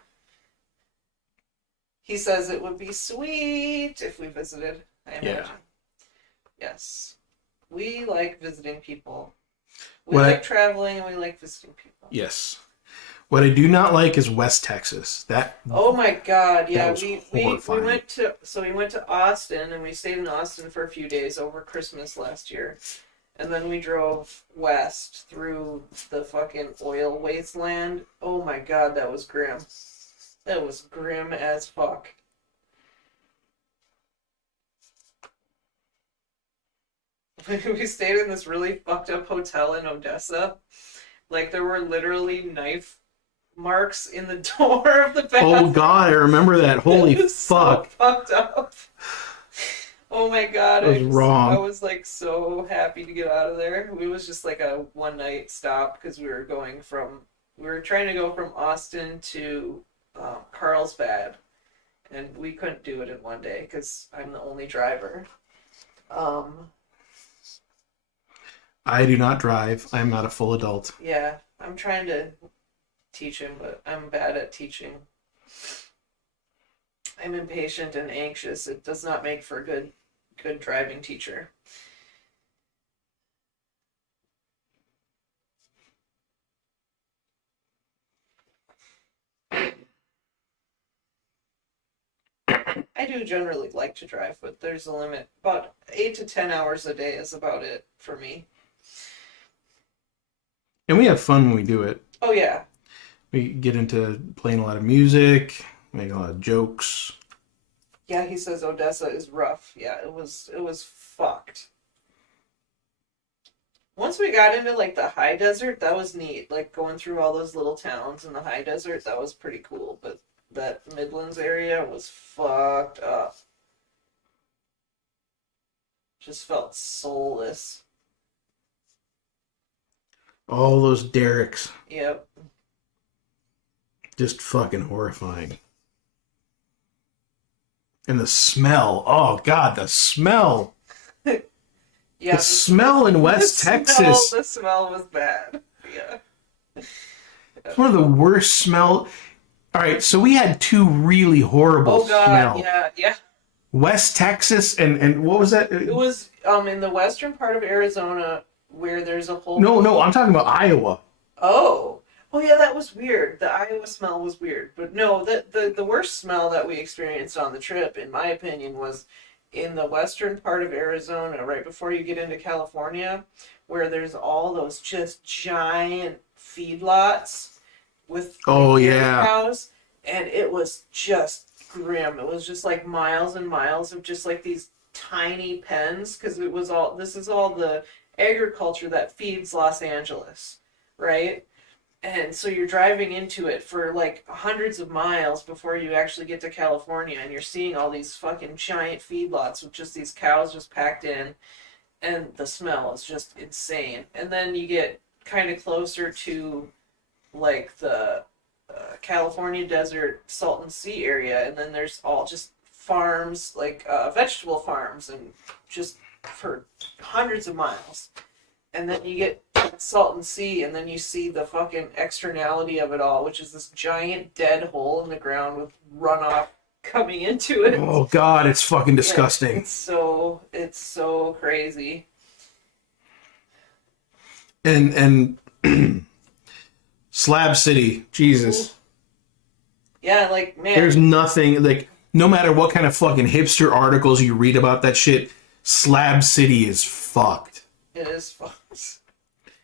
He says it would be sweet if we visited, I imagine. Yeah. Yes. We like visiting people. We What like traveling and we like visiting people. Yes. What I do not like is West Texas. Oh my god, yeah. was We horrifying. went to Austin and we stayed in Austin for a few days over Christmas last year. And then we drove west through the fucking oil wasteland. Oh my god, that was grim. That was grim as fuck. We stayed in this really fucked up hotel in Odessa. Like, there were literally knife marks in the door of the bathroom. Oh god, I remember that. Holy It was fuck. so fucked up. Oh my god, That was wrong. I was like so happy to get out of there. It was just like a one night stop because we were trying to go from Austin to Carlsbad, and we couldn't do it in one day because I'm the only driver. I do not drive. I am not a full adult. Yeah, I'm trying to teach him, but I'm bad at teaching. I'm impatient and anxious. It does not make for a good driving teacher. I do generally like to drive, but there's a limit. About 8 to 10 hours a day is about it for me. And we have fun when we do it. Oh yeah. We get into playing a lot of music, make a lot of jokes. Yeah, he says Odessa is rough. Yeah, it was fucked. Once we got into like the high desert, that was neat. Like going through all those little towns in the high desert, that was pretty cool. But that Midlands area was fucked up. Just felt soulless. All those derricks. Yep. Just fucking horrifying. And the smell. Oh, God, the smell. Yeah. The smell in West Texas. The smell was bad. Yeah. It's one of the worst smell. All right, so we had two really horrible Oh god, smells. yeah. West Texas and what was that? It was in the western part of Arizona where there's a whole No, I'm talking about Iowa. Oh. Oh yeah, that was weird. The Iowa smell was weird. But no, the worst smell that we experienced on the trip, in my opinion, was in the western part of Arizona, right before you get into California, where there's all those just giant feedlots with Oh, dairy yeah. cows, and it was just grim. It was just like miles and miles of just like these tiny pens, because this is all the agriculture that feeds Los Angeles, right? And so you're driving into it for like hundreds of miles before you actually get to California, and you're seeing all these fucking giant feedlots with just these cows just packed in, and the smell is just insane. And then you get kind of closer to like the California desert Salton Sea area, and then there's all just farms, like vegetable farms, and just for hundreds of miles. And then you get Salton Sea, and then you see the fucking externality of it all, which is this giant dead hole in the ground with runoff coming into it. Oh God, it's fucking disgusting. Yeah, it's so crazy. And Slab City, Jesus. Yeah, like man, There's nothing like no matter what kind of fucking hipster articles you read about that shit, Slab City is fucked. it is fun.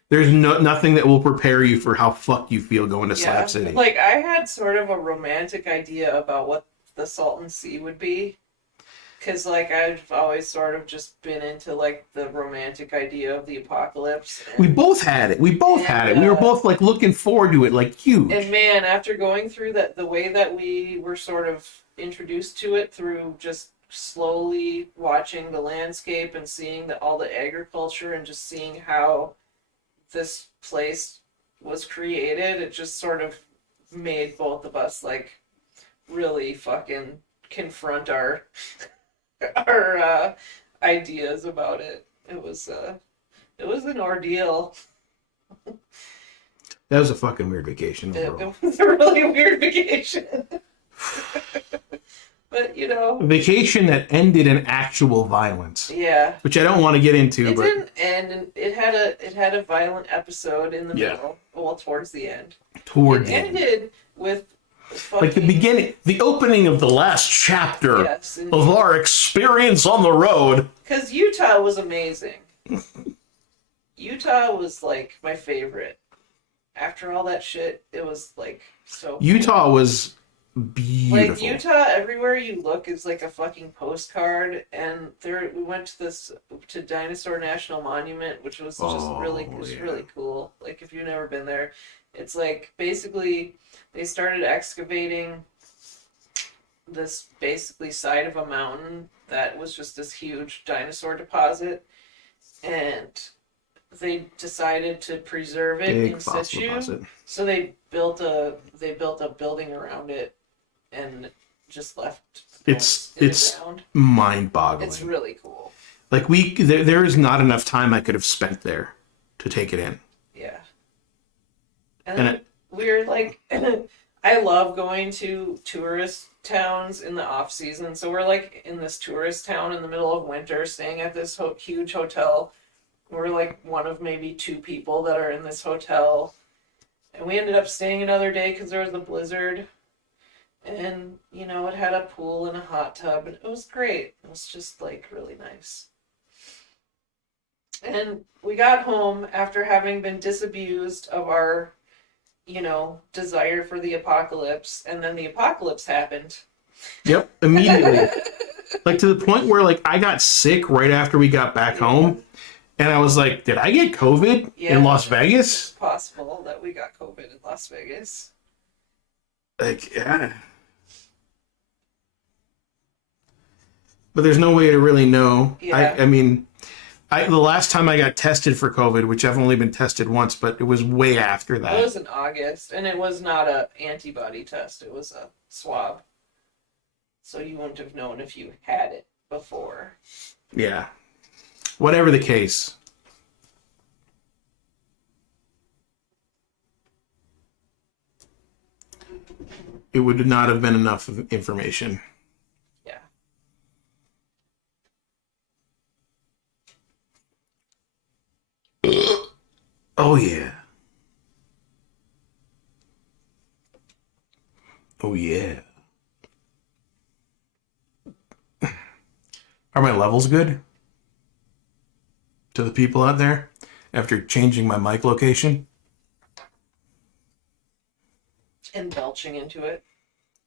There's nothing that will prepare you for how fucked you feel going to Slab City. Like I had sort of a romantic idea about what the Salton Sea would be. Because, like, I've always sort of just been into, like, the romantic idea of the apocalypse. We both had it. We were both, like, looking forward to it, like, huge. And, man, after going through that, the way that we were sort of introduced to it through just slowly watching the landscape and seeing all the agriculture and just seeing how this place was created, it just sort of made both of us, like, really fucking confront our ideas about it. It was an ordeal. That was a fucking weird vacation. It was a really weird vacation. But a vacation that ended in actual violence. Yeah. Which I don't want to get into. It didn't end, and it had a violent episode in the middle. Well, towards the end. It ended with like the beginning, the opening of the last chapter of our experience on the road. Because Utah was amazing. Utah was like my favorite. After all that shit, it was like so. Utah was beautiful. Like Utah, everywhere you look is like a fucking postcard. And we went to Dinosaur National Monument, which was just really cool. Like if you've never been there, it's like basically they started excavating this basically side of a mountain that was just this huge dinosaur deposit, and they decided to preserve it in situ. So they built a building around it and just left it's mind-boggling. It's really cool. Like there is not enough time I could have spent there. to take it in. Yeah. And we're like, I love going to tourist towns in the off season. So we're like in this tourist town in the middle of winter, staying at this huge hotel. We're like one of maybe 2 people that are in this hotel. And we ended up staying another day because there was a blizzard. And, it had a pool and a hot tub. And it was great. It was just like really nice. And we got home after having been disabused of our, desire for the apocalypse. And then the apocalypse happened. Yep, immediately. Like to the point where like I got sick right after we got back home. And I was like, did I get COVID in Las Vegas? It's possible that we got COVID in Las Vegas. Like, yeah. But there's no way to really know. Yeah. I mean, the last time I got tested for COVID, which I've only been tested once, but it was way after that. It was in August, and it was not a antibody test. It was a swab. So you wouldn't have known if you had it before. Yeah. Whatever the case. It would not have been enough of information. Yeah. Oh, yeah. Oh, yeah. Are my levels good? To the people out there after changing my mic location? And belching into it.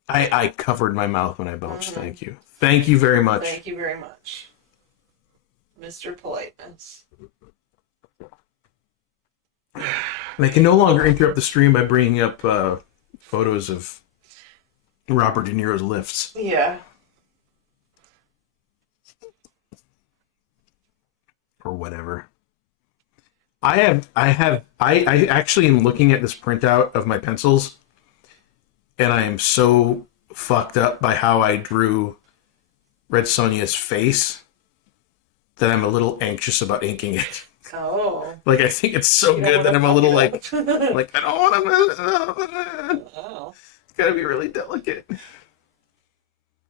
I covered my mouth when I belched. Thank you. Thank you very much. Thank you very much. Mr. Politeness. And I can no longer interrupt the stream by bringing up photos of Robert De Niro's lifts. Yeah. Or whatever. I actually am looking at this printout of my pencils, and I am so fucked up by how I drew Red Sonja's face that I'm a little anxious about inking it. Oh. Like, I think it's so You good don't that I'm a wanna little fuck it like I don't want to. Oh. It's gotta be really delicate. I'm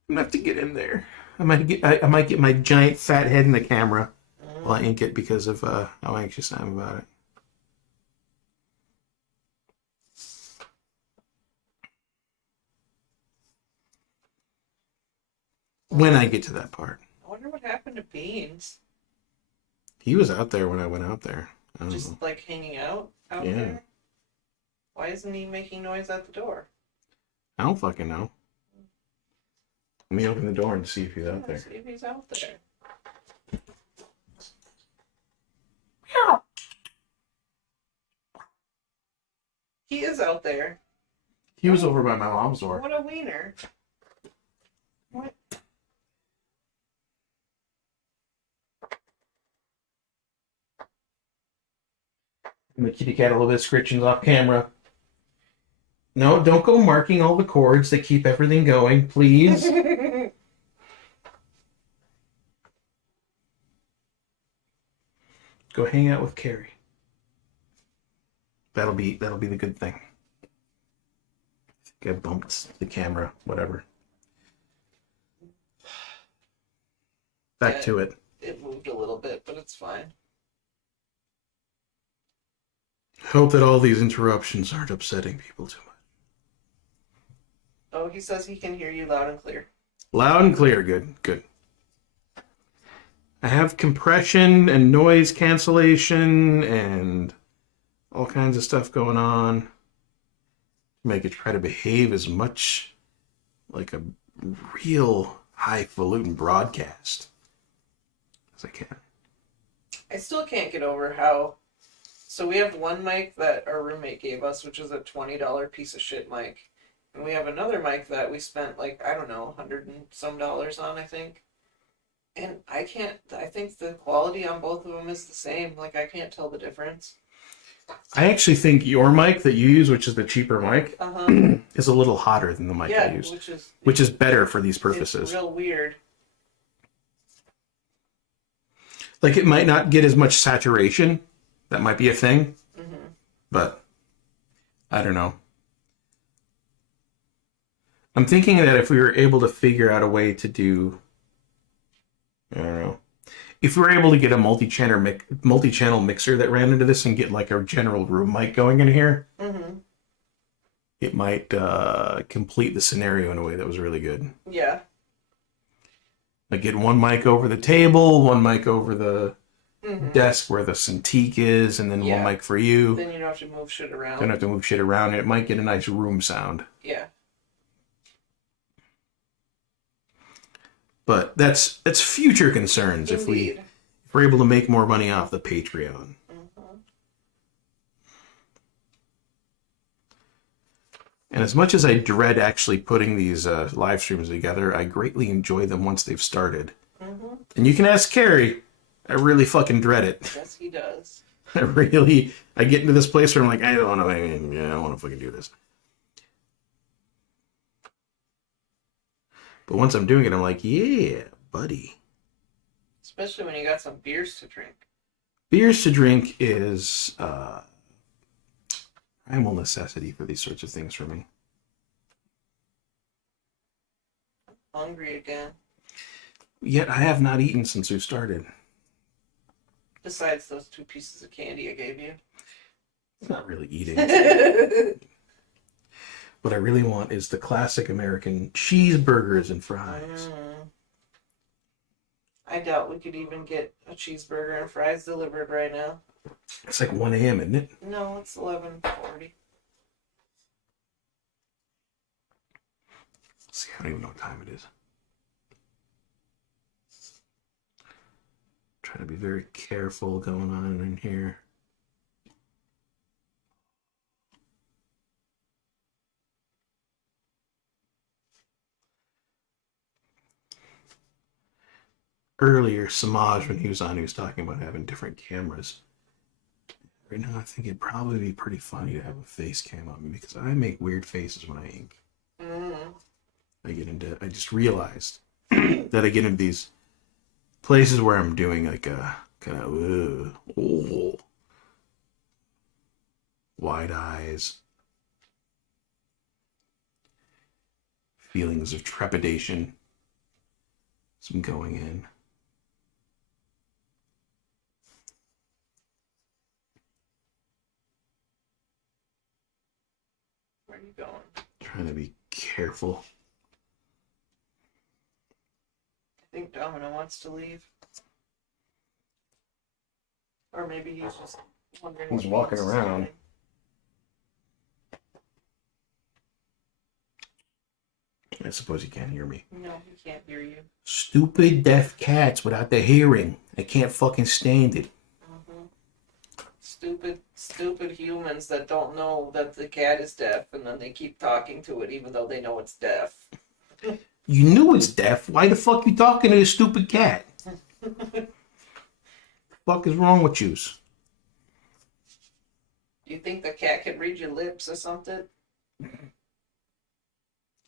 gonna have to get in there. I might get my giant fat head in the camera while I ink it because of how anxious I am about it. When I get to that part. I wonder what happened to Beans. He was out there when I went out there. I don't know. Just like hanging out Yeah. there? Why isn't he making noise at the door? I don't fucking know. Let me open the door and see if he's out Yeah, there. see if he's out there. He is out there. He was over by my mom's door. What a wiener. What? And the kitty cat a little bit scritching off camera. No, don't go marking all the chords that keep everything going, please. Go hang out with Carrie. That'll be the good thing. I think I bumped the camera, whatever. Back Yeah. to it. It moved a little bit, but it's fine. Hope that all these interruptions aren't upsetting people too much. Oh, he says he can hear you loud and clear. Loud and clear, good. I have compression and noise cancellation and all kinds of stuff going on. Make it try to behave as much like a real highfalutin broadcast as I can. I still can't get over how. So we have one mic that our roommate gave us, which is a $20 piece of shit mic. And we have another mic that we spent like, I don't know, $100 and some on, I think. And I think the quality on both of them is the same. Like, I can't tell the difference. I actually think your mic that you use, which is the cheaper mic, Uh-huh. is a little hotter than the mic I Yeah, use, which which is better for these it's purposes. real weird. Like, it might not get as much saturation, That might be a thing, Mm-hmm. but I don't know. I'm thinking that if we were able to figure out a way to do, I don't know, if we were able to get a multi-channel mixer that ran into this and get like a general room mic going in here, Mm-hmm. it might complete the scenario in a way that was really good. Yeah. Like get one mic over the table, one mic over the Mm-hmm. desk where the Cintiq is, and then one mic for you. Then you don't have to move shit around. Don't have to move shit around, and it might get a nice room sound. Yeah. But that's future concerns Indeed. if we're able to make more money off the Patreon. Mm-hmm. And as much as I dread actually putting these live streams together, I greatly enjoy them once they've started. Mm-hmm. And you can ask Carrie. I really fucking dread it. Yes, he does. I get into this place where I'm like, I don't want to fucking do this. But once I'm doing it, I'm like, yeah, buddy. Especially when you got some beers to drink. Beers to drink is primal necessity for these sorts of things for me. Hungry again. Yet I have not eaten since we started. Besides those 2 pieces of candy I gave you. It's not really eating. What I really want is the classic American cheeseburgers and fries. I doubt we could even get a cheeseburger and fries delivered right now. It's like 1 a.m., isn't it? No, it's 11:40. See, I don't even know what time it is. Trying to be very careful going on in here. Earlier, Samaj, when he was on, he was talking about having different cameras. Right now, I think it'd probably be pretty funny to have a face cam on me because I make weird faces when I ink. I just realized that I get into these places where I'm doing like a kind of wide eyes, feelings of trepidation, some going in. Where are you going? Trying to be careful. I think Domino wants to leave. Or maybe he's just wondering He's what he walking wants around. to do. I suppose he can't hear me. No, he can't hear you. Stupid deaf cats without the hearing. I can't fucking stand it. Stupid humans that don't know that the cat is deaf, and then they keep talking to it even though they know it's deaf. You knew it's deaf. Why the fuck you talking to this stupid cat? Fuck is wrong with you? Do you think the cat can read your lips or something?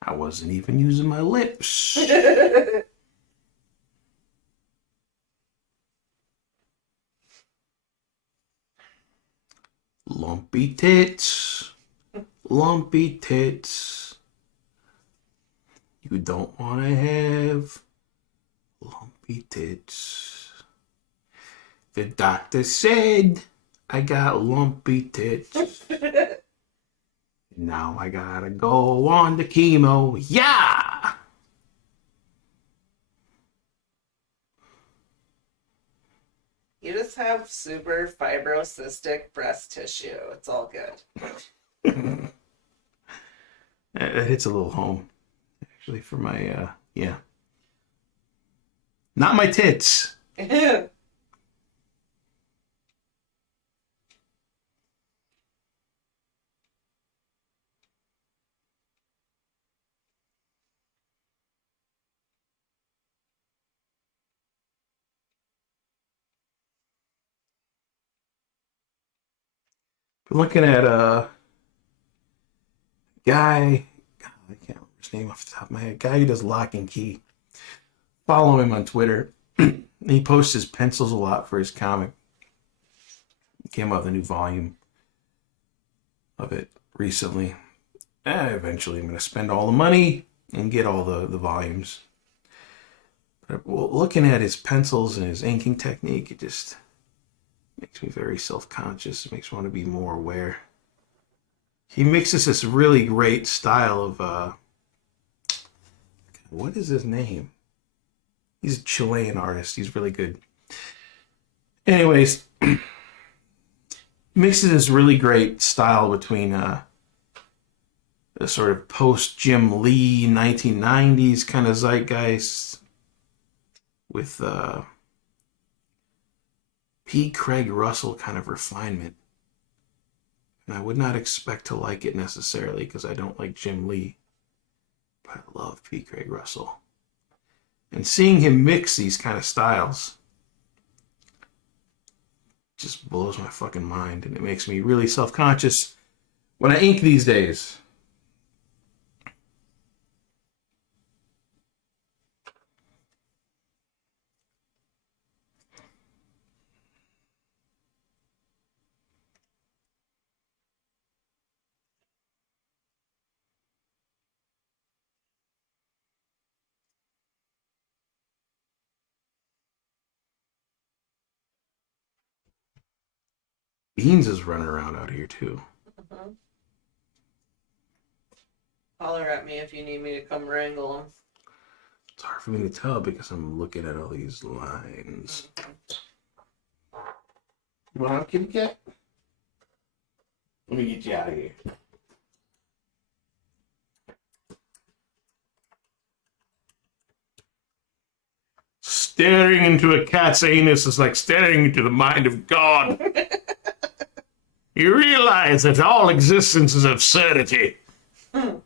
I wasn't even using my lips. Lumpy tits. Lumpy tits. You don't want to have lumpy tits. The doctor said I got lumpy tits. Now I gotta go on the chemo. Yeah! You just have super fibrocystic breast tissue. It's all good. That hits a little home. Actually, for my, yeah. Not my tits. Looking at a guy, God, I can't remember his name off the top of my head. Guy who does lock and key. Follow him on Twitter. He posts his pencils a lot for his comic. Came out with a new volume of it recently. Eventually, I'm going to spend all the money and get all the volumes. But looking at his pencils and his inking technique, it just makes me very self-conscious. It makes me want to be more aware. He mixes this really great style of, what is his name? He's a Chilean artist. He's really good. Anyways, mixes this really great style between the sort of post-Jim Lee 1990s kind of zeitgeist with P. Craig Russell kind of refinement. And I would not expect to like it necessarily because I don't like Jim Lee. But I love P. Craig Russell. And seeing him mix these kind of styles just blows my fucking mind. And it makes me really self-conscious when I ink these days. Beans is running around out here too. Mm-hmm. Holler at me if you need me to come wrangle him. It's hard for me to tell because I'm looking at all these lines. You want a kitty cat? Let me get you out of here. Staring into a cat's anus is like staring into the mind of God. You realize that all existence is absurdity. There's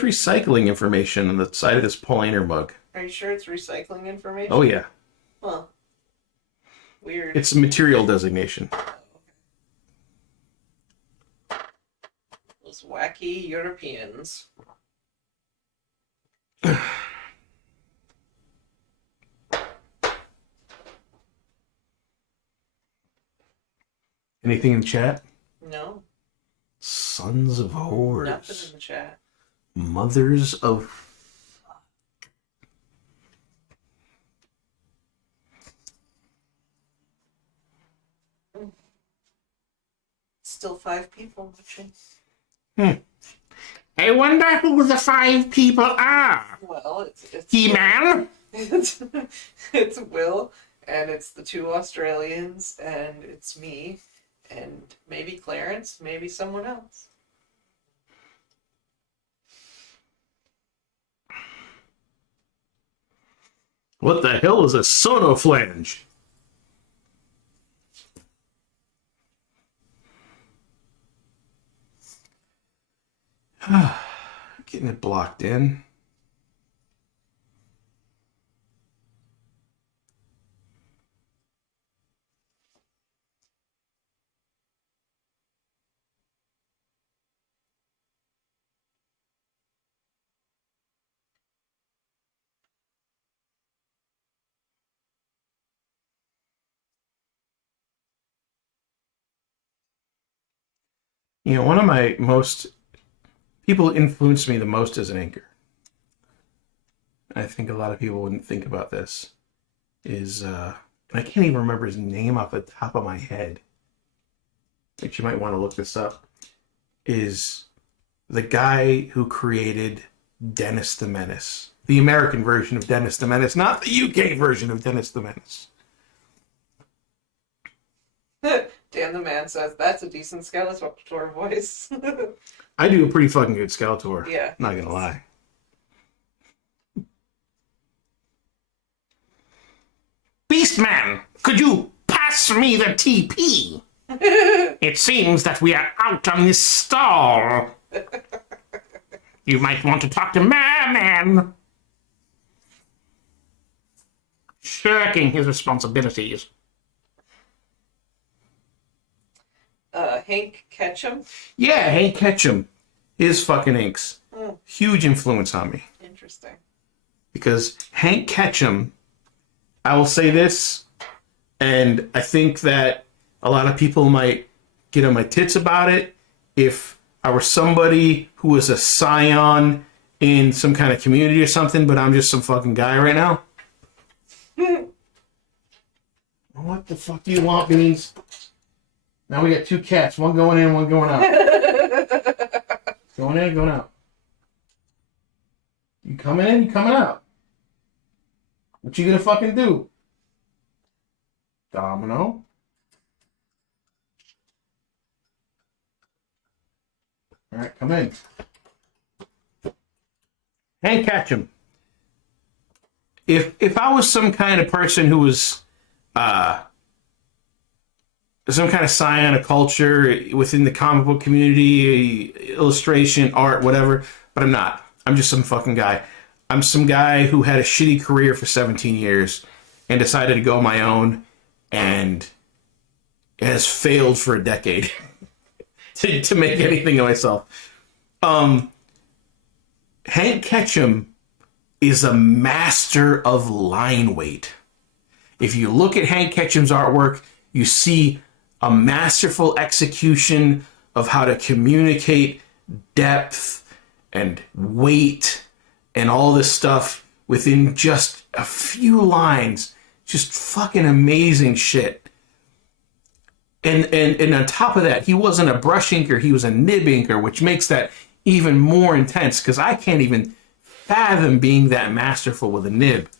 recycling information on the side of this Paulaner mug. Are you sure it's recycling information? Oh, yeah. Huh. Weird. It's a material designation. Those wacky Europeans. Anything in chat? No. Sons of whores. Nothing in the chat. Mothers of... Still 5 people watching. I wonder who the 5 people are. Well, it's He-Man? it's Will, and it's the 2 Australians, and it's me, and maybe Clarence, maybe someone else. What the hell is a sonoflange? Getting it blocked in. You know, one of my most people influenced me the most as an inker. I think a lot of people wouldn't think about this. Is I can't even remember his name off the top of my head. But you might want to look this up. Is the guy who created Dennis the Menace, the American version of Dennis the Menace, not the UK version of Dennis the Menace. Dan the Man says, that's a decent Skeletor voice. I do a pretty fucking good Skeletor. Yeah. Not gonna lie. Beastman, could you pass me the TP? It seems that we are out on this stall. You might want to talk to Merman. Shirking his responsibilities. Hank Ketchum. Yeah, Hank Ketchum. his fucking inks. Huge influence on me. Interesting. Because Hank Ketchum, I will say this, and I think that a lot of people might get on my tits about it if I were somebody who was a scion in some kind of community or something, but I'm just some fucking guy right now. What the fuck do you want, Beans? Now we got two cats. One going in, one going out. Going in, going out. You coming in, you coming out. What you gonna fucking do? Domino? Alright, come in. Hank Ketchum. If I was some kind of person who was some kind of scion of culture within the comic book community, illustration, art, whatever, but I'm not. I'm just some fucking guy. I'm some guy who had a shitty career for 17 years and decided to go on my own and has failed for a decade to make anything of myself. Hank Ketchum is a master of line weight. If you look at Hank Ketchum's artwork, you see a masterful execution of how to communicate depth and weight and all this stuff within just a few lines. Just fucking amazing shit. And on top of that, he wasn't a brush inker, he was a nib inker, which makes that even more intense because I can't even fathom being that masterful with a nib.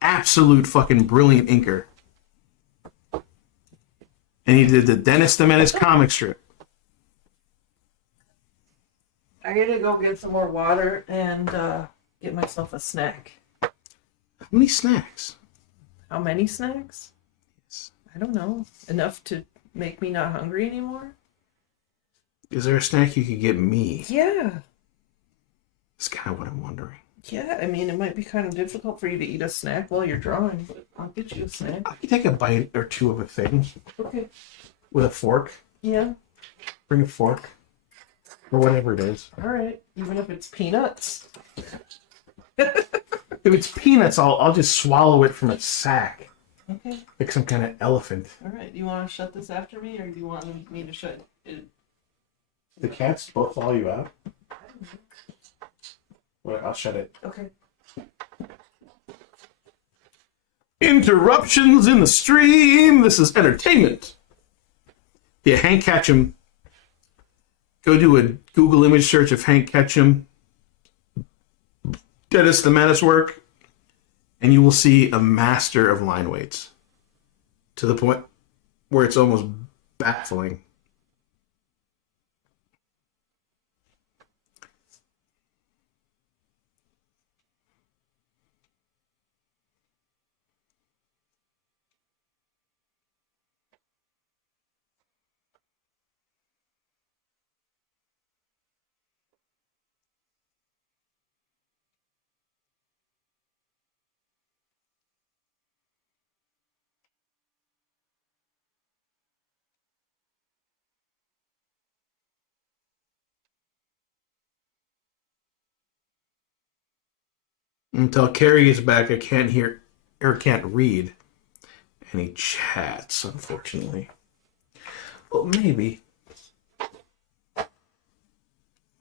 Absolute fucking brilliant inker. And he did the Dennis the Menace comic strip. I gotta go get some more water and get myself a snack. How many snacks? How many snacks? I don't know. Enough to make me not hungry anymore? Is there a snack you could get me? Yeah. That's kind of what I'm wondering. Yeah, I mean, it might be kind of difficult for you to eat a snack while you're drawing, but I'll get you a snack. I could take a bite or two of a thing. Okay. With a fork. Yeah. Bring a fork. Or whatever it is. All right. Even if it's peanuts. If it's peanuts, I'll just swallow it from its sack. Okay. Like some kind of elephant. All right. Do you want to shut this after me, or do you want me to shut it? The cats both follow you out? Well, I'll shut it. Okay. Interruptions in the stream. This is entertainment. Yeah, Hank Ketchum. Go do a Google image search of Hank Ketchum, Dennis the Menace work, and you will see a master of line weights. To the point where it's almost baffling. Until Carrie is back, I can't hear or can't read any chats, unfortunately. Well, maybe.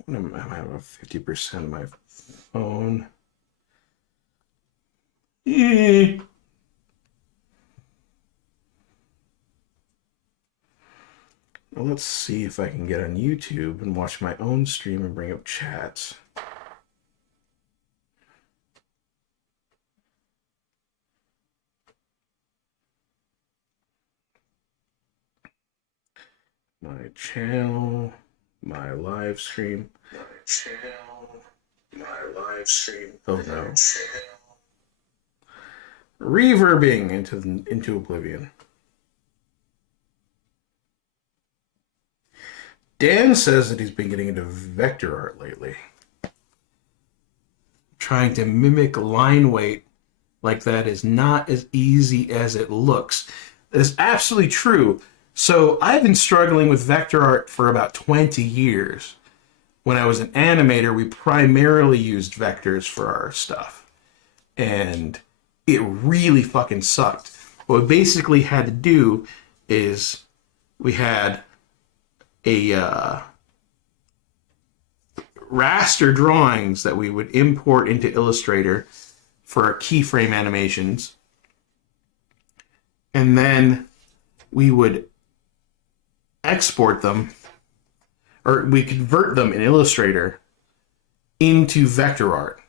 I'm at 50% of my phone. Eh. Well, let's see if I can get on YouTube and watch my own stream and bring up chats. My channel, my live stream. My channel, my live stream. Oh no. Reverbing into oblivion. Dan says that he's been getting into vector art lately. Trying to mimic line weight like that is not as easy as it looks. That is absolutely true. So I've been struggling with vector art for about 20 years. When I was an animator, we primarily used vectors for our stuff. And it really fucking sucked. What we basically had to do is we had a raster drawings that we would import into Illustrator for our keyframe animations. And then we would export them, or we convert them in Illustrator into vector art.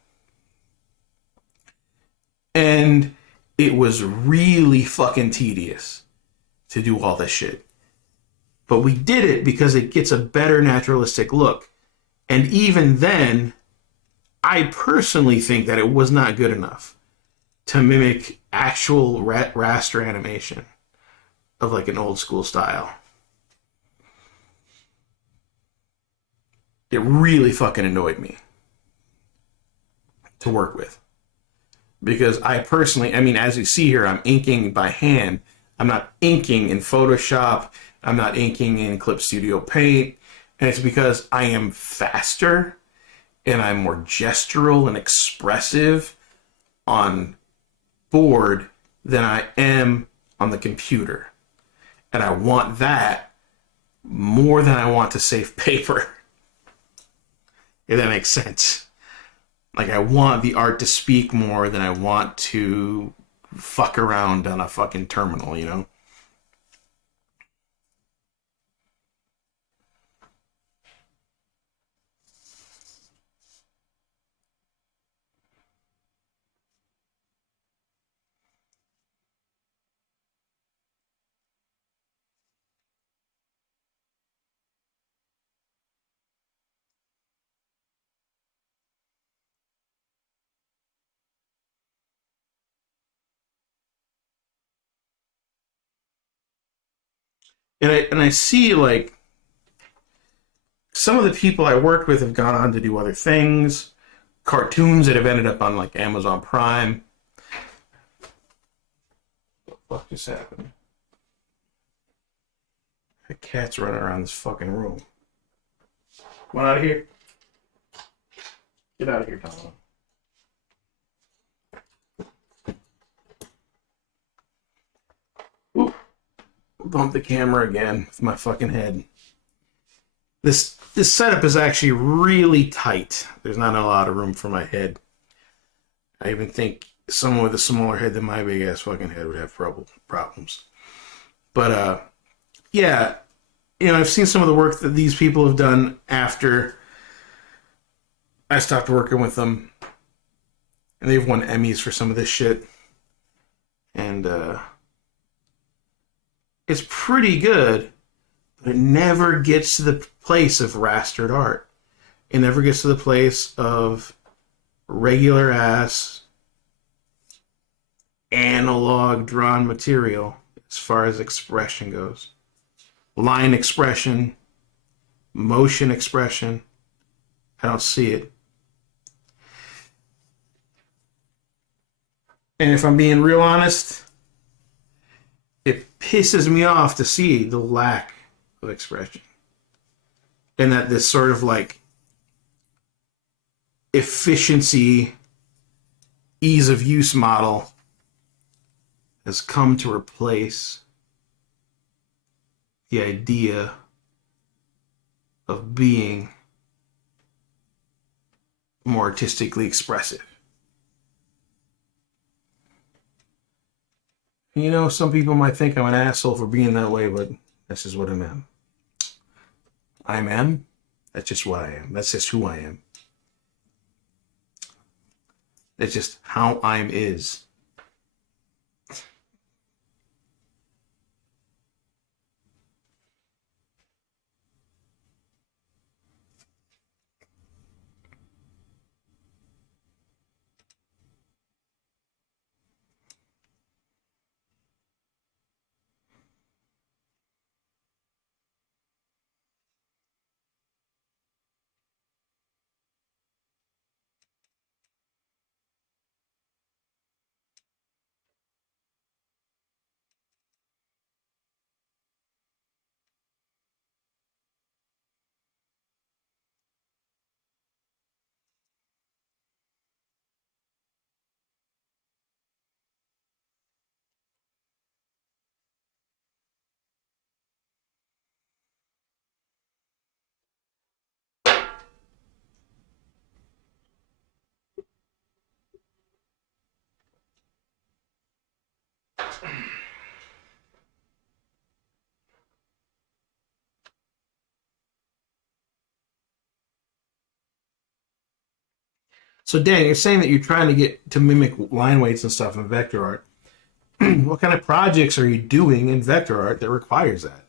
And it was really fucking tedious to do all this shit. But we did it because it gets a better naturalistic look. And even then, I personally think that it was not good enough to mimic actual raster animation of like an old school style. It really fucking annoyed me to work with. Because I personally, I mean, as you see here, I'm inking by hand. I'm not inking in Photoshop. I'm not inking in Clip Studio Paint. And it's because I am faster and I'm more gestural and expressive on board than I am on the computer. And I want that more than I want to save paper. If that makes sense. Like, I want the art to speak more than I want to fuck around on a fucking terminal, you know? And I see, like, some of the people I worked with have gone on to do other things. Cartoons that have ended up on, like, Amazon Prime. What the fuck just happened? The cat's running around this fucking room. Come on out of here. Get out of here, Tom. Ooh. Bump the camera again with my fucking head. This setup is actually really tight. There's not a lot of room for my head. I even think someone with a smaller head than my big ass fucking head would have problems. But yeah, you know, I've seen some of the work that these people have done after I stopped working with them, and they've won Emmys for some of this shit. And it's pretty good, but it never gets to the place of rastered art. It never gets to the place of regular ass analog drawn material as far as expression goes. Line expression, motion expression. I don't see it. And if I'm being real honest, it pisses me off to see the lack of expression. And that this sort of like efficiency, ease of use model has come to replace the idea of being more artistically expressive. You know, some people might think I'm an asshole for being that way, but this is what I am. I am. That's just what I am. That's just who I am. That's just how I'm is. So Dan, you're saying that you're trying to get to mimic line weights and stuff in vector art. What kind of projects are you doing in vector art that requires that?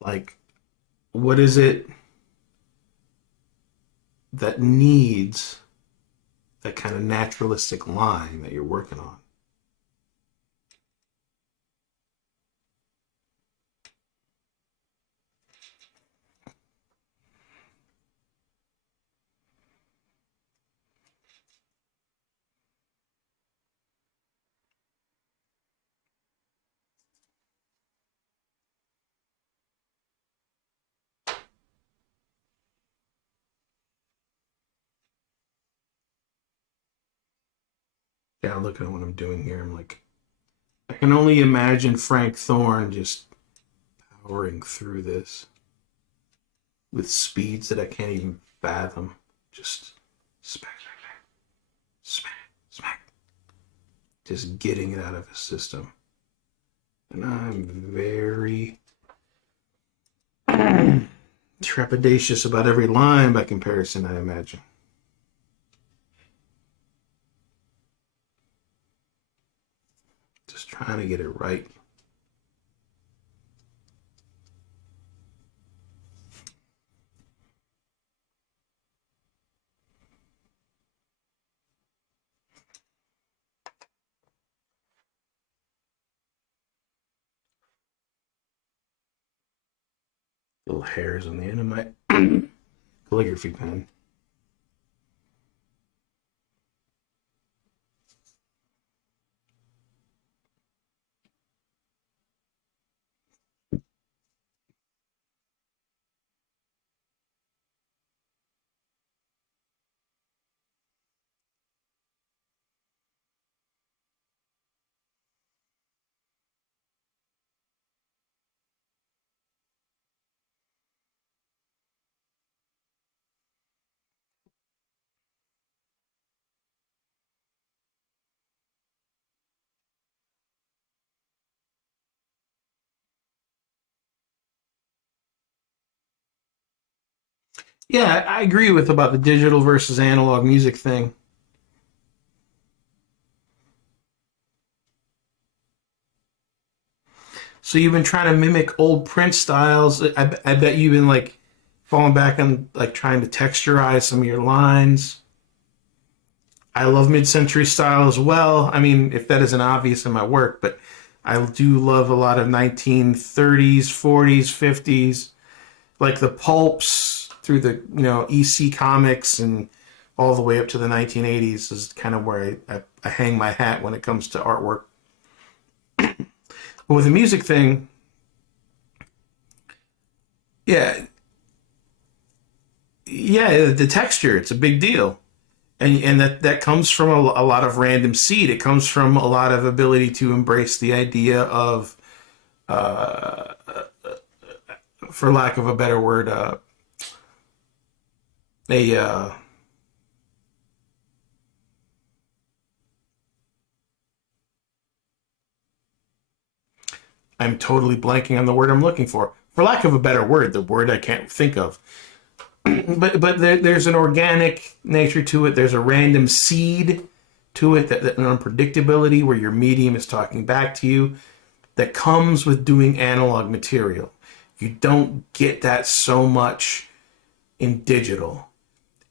Like, what is it that needs that kind of naturalistic line that you're working on? Yeah, looking at what I'm doing here, I'm like, I can only imagine Frank Thorne just powering through this with speeds that I can't even fathom. Just smack, smack, smack, smack, smack. Just getting it out of his system. And I'm very trepidatious about every line by comparison, I imagine. Just trying to get it right. Little hairs on the end of my calligraphy pen. Yeah, I agree with about the digital versus analog music thing. So you've been trying to mimic old print styles. I bet you've been like falling back on like trying to texturize some of your lines. I love mid-century style as well. I mean, if that isn't obvious in my work, but I do love a lot of 1930s, 40s, 50s, like the pulps through the EC comics and all the way up to the 1980s is kind of where I hang my hat when it comes to artwork. But with the music thing, yeah, yeah, the texture, it's a big deal. And that comes from a lot of random seed. It comes from a lot of ability to embrace the idea of, for lack of a better word, a I'm totally blanking on the word I'm looking for. For lack of a better word, the word I can't think of. But there's an organic nature to it. There's a random seed to it, that an unpredictability where your medium is talking back to you that comes with doing analog material. You don't get that so much in digital.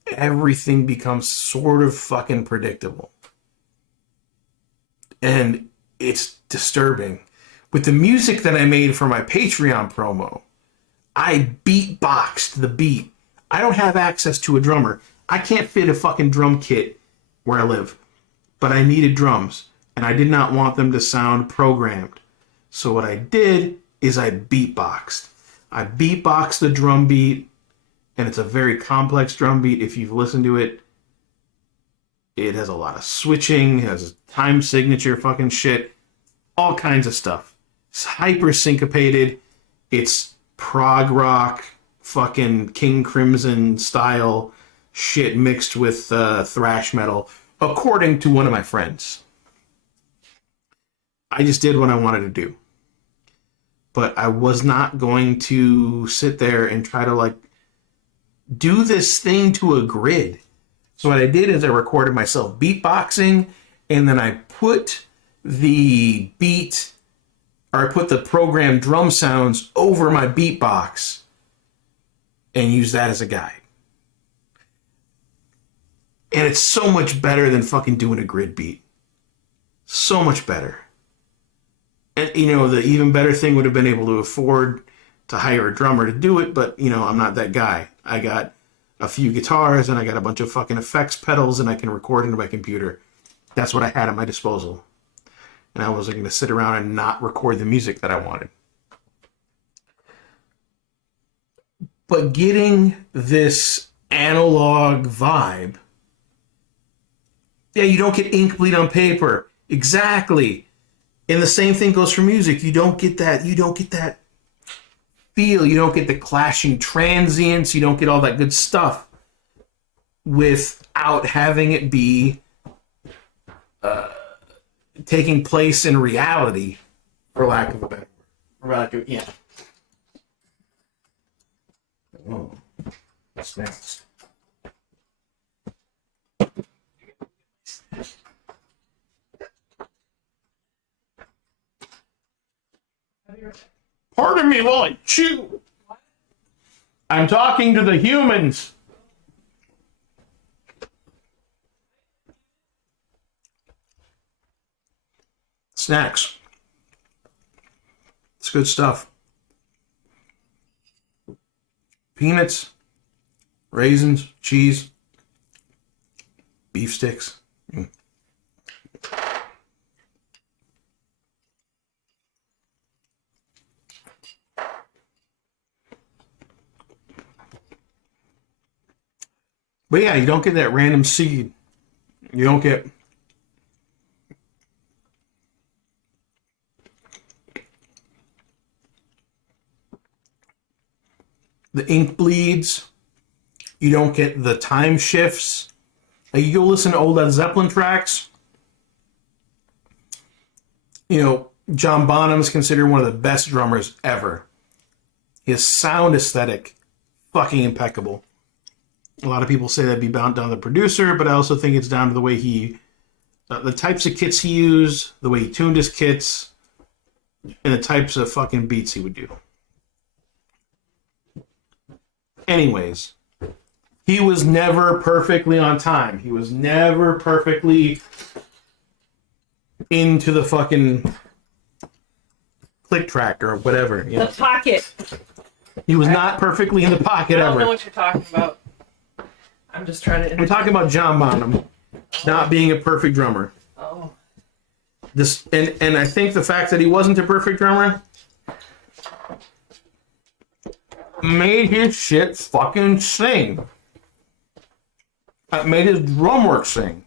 Everything becomes sort of fucking predictable. And it's disturbing. With the music that I made for my Patreon promo, I beatboxed the beat. I don't have access to a drummer. I can't fit a fucking drum kit where I live. But I needed drums, and I did not want them to sound programmed. So what I did is I beatboxed. I beatboxed the drum beat, and it's a very complex drum beat. If you've listened to it, it has a lot of switching, has time signature fucking shit, all kinds of stuff. It's hyper syncopated. It's prog rock, fucking King Crimson style, shit mixed with thrash metal, according to one of my friends. I just did what I wanted to do. But I was not going to sit there and try to like do this thing to a grid. So what I did is I recorded myself beatboxing, and then I put the beat, or I put the programmed drum sounds over my beatbox and used that as a guide. And it's so much better than fucking doing a grid beat. So much better. And, you know, the even better thing would have been able to afford to hire a drummer to do it, but, you know, I'm not that guy. I got a few guitars, and I got a bunch of fucking effects pedals, and I can record into my computer. That's what I had at my disposal. And I wasn't going to sit around and not record the music that I wanted. But getting this analog vibe, yeah, you don't get ink bleed on paper. Exactly. And the same thing goes for music. You don't get that feel. You don't get the clashing transients. You don't get all that good stuff without having it be taking place in reality, for lack of a better word. Yeah. Oh, what's next? Pardon me while I chew. I'm talking to the humans. Snacks. It's good stuff. Peanuts, raisins, cheese, beef sticks. But yeah, you don't get that random seed. You don't get the ink bleeds. You don't get the time shifts. Like, you go listen to old Led Zeppelin tracks. You know, John Bonham's considered one of the best drummers ever. His sound aesthetic, fucking impeccable. A lot of people say that'd be down to the producer, but I also think it's down to the way he, the types of kits he used, the way he tuned his kits, and the types of fucking beats he would do. Anyways, he was never perfectly on time. He was never perfectly into the fucking click track or whatever. You know? The pocket. He was not perfectly in the pocket I don't know ever. what you're talking about. I'm just trying to. We're talking about John Bonham not being a perfect drummer. Oh. This and I think the fact that he wasn't a perfect drummer made his shit fucking sing. It made his drum work sing.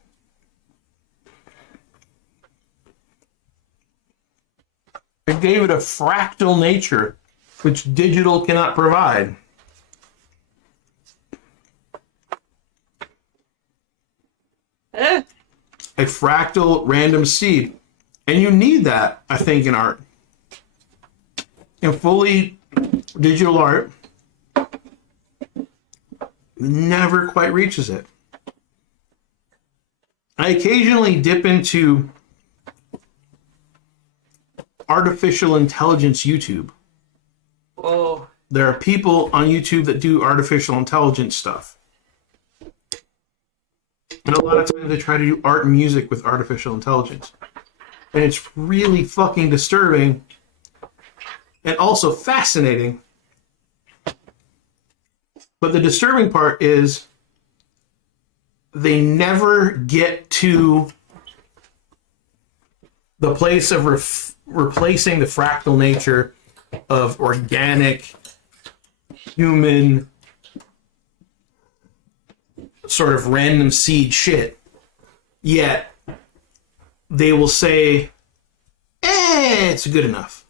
It gave it a fractal nature which digital cannot provide. A fractal random seed. And you need that, I think, in art. In fully digital art, never quite reaches it. I occasionally dip into artificial intelligence YouTube. Whoa. There are people on YouTube that do artificial intelligence stuff. And a lot of times they try to do art and music with artificial intelligence. And it's really fucking disturbing and also fascinating. But the disturbing part is they never get to the place of replacing the fractal nature of organic, human, sort of random seed shit. Yet they will say, it's good enough.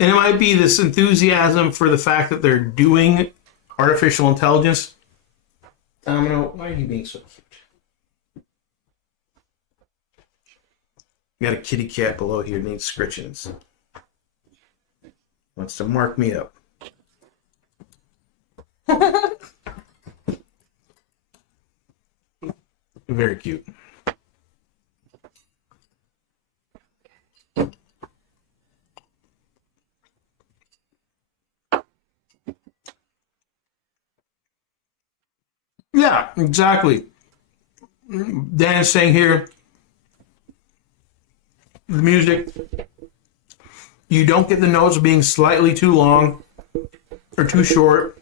And it might be this enthusiasm for the fact that they're doing artificial intelligence Domino, why are you being so cute? Got a kitty cat below here, needs scritchings. Wants to mark me up. Very cute. Yeah, exactly. Dan is saying here, the music, you don't get the notes being slightly too long or too short,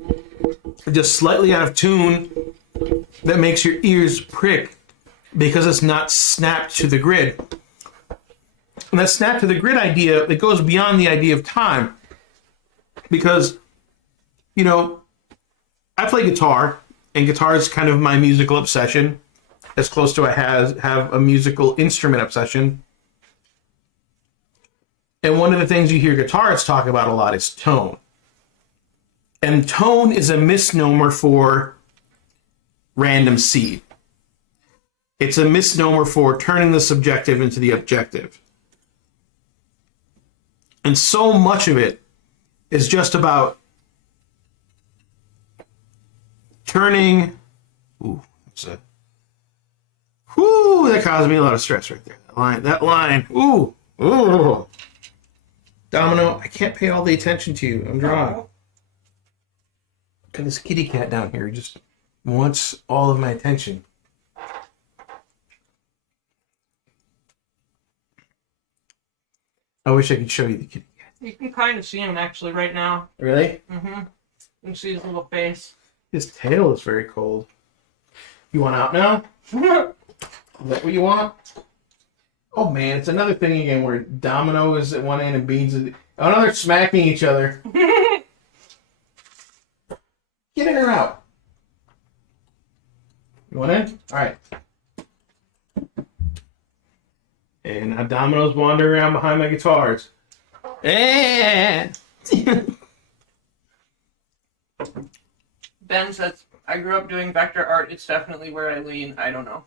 or just slightly out of tune that makes your ears prick because it's not snapped to the grid. And that snap to the grid idea, it goes beyond the idea of time. Because, you know, I play guitar, and guitar is kind of my musical obsession, as close to I have a musical instrument obsession. And one of the things you hear guitarists talk about a lot is tone. And tone is a misnomer for random seed. It's a misnomer for turning the subjective into the objective. And so much of it is just about turning. Ooh, that's a. Whoo, that caused me a lot of stress right there. That line. Ooh, ooh. Domino, I can't pay all the attention to you. I'm drawing. Got this kitty cat down here. He just wants all of my attention. I wish I could show you the kitty cat. You can kind of see him actually right now. Really? Mm-hmm. You can see his little face. His tail is very cold. You want out now? Is that what you want? Oh man, it's another thing again where Domino is at one end and Beans at the... Oh no, they're smacking each other. Get in or out? You want in? Alright. And now Domino's wandering around behind my guitars. And... Ben says, I grew up doing vector art. It's definitely where I lean. I don't know.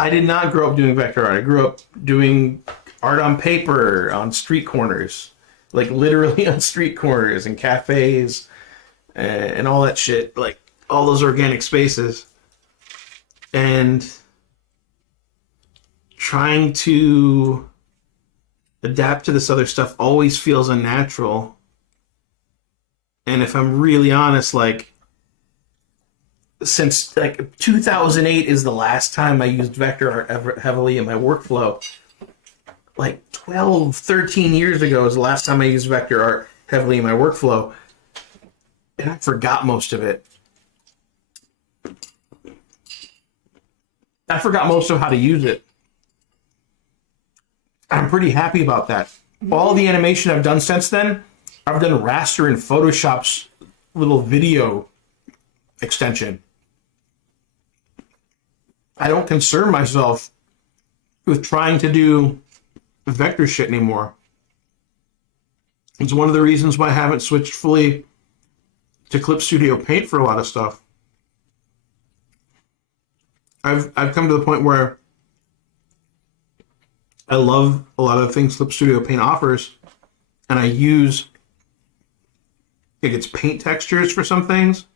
I did not grow up doing vector art. I grew up doing art on paper, on street corners. Like literally on street corners and cafes and all that shit. Like all those organic spaces. And trying to adapt to this other stuff always feels unnatural. And if I'm really honest, like, since like 2008 is the last time I used vector art ever heavily in my workflow. Like 12, 13 years ago is the last time I used vector art heavily in my workflow. And I forgot most of it. I forgot most of how to use it. I'm pretty happy about that. All the animation I've done since then, I've done raster in Photoshop's little video extension. I don't concern myself with trying to do vector shit anymore. It's one of the reasons why I haven't switched fully to Clip Studio Paint for a lot of stuff. I've come to the point where I love a lot of the things Clip Studio Paint offers, and I use its paint textures for some things,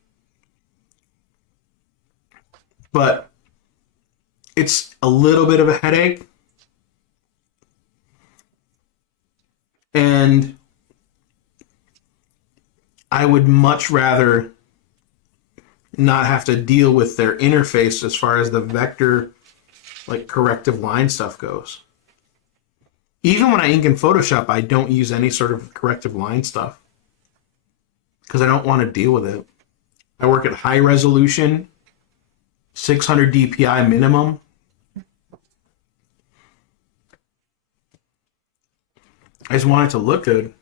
but it's a little bit of a headache. And I would much rather not have to deal with their interface as far as the vector, like corrective line stuff goes. Even when I ink in Photoshop, I don't use any sort of corrective line stuff because I don't want to deal with it. I work at high resolution, 600 DPI minimum. I just want it to look good.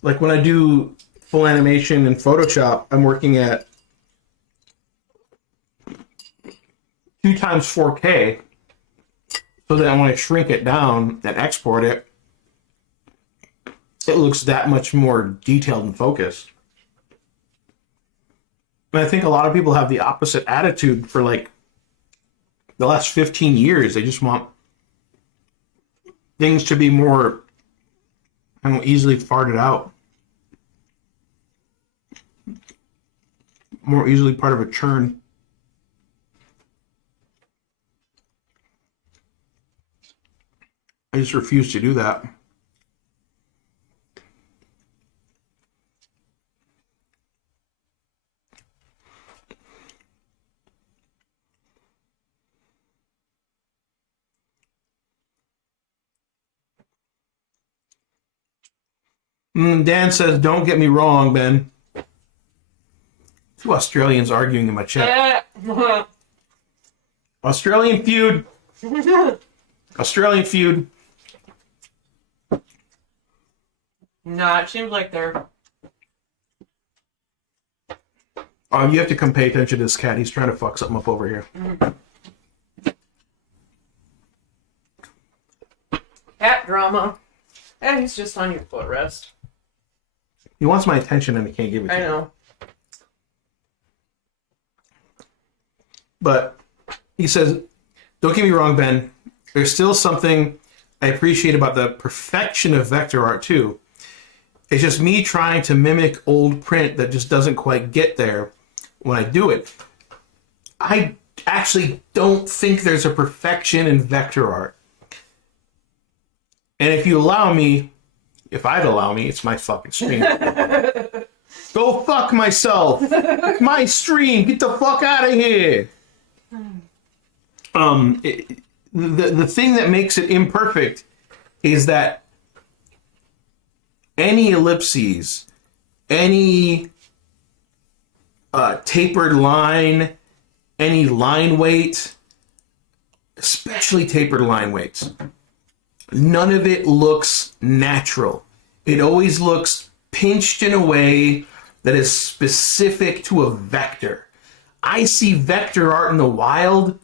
Like when I do full animation in Photoshop, I'm working at 2 times 4K, so that when I shrink it down and export it, it looks that much more detailed and focused. And I think a lot of people have the opposite attitude for like the last 15 years. They just want things to be more, I don't know, easily farted out. More easily part of a churn. I just refuse to do that. Dan says, don't get me wrong, Ben. Two Australians arguing in my chat. Australian feud. Australian feud. Nah, it seems like they're... Oh, you have to come pay attention to this cat. He's trying to fuck something up over here. Cat drama. And he's just on your footrest. He wants my attention and he can't give it to me. I know. But he says, don't get me wrong, Ben. There's still something I appreciate about the perfection of vector art, too. It's just me trying to mimic old print that just doesn't quite get there when I do it. I actually don't think there's a perfection in vector art. And if you allow me, if I'd allow me, it's my fucking stream. Go fuck myself. It's my stream. Get the fuck out of here. The thing that makes it imperfect is that any ellipses, any tapered line, any line weight, especially tapered line weights, none of it looks natural. It always looks pinched in a way that is specific to a vector. I see vector art in the wild,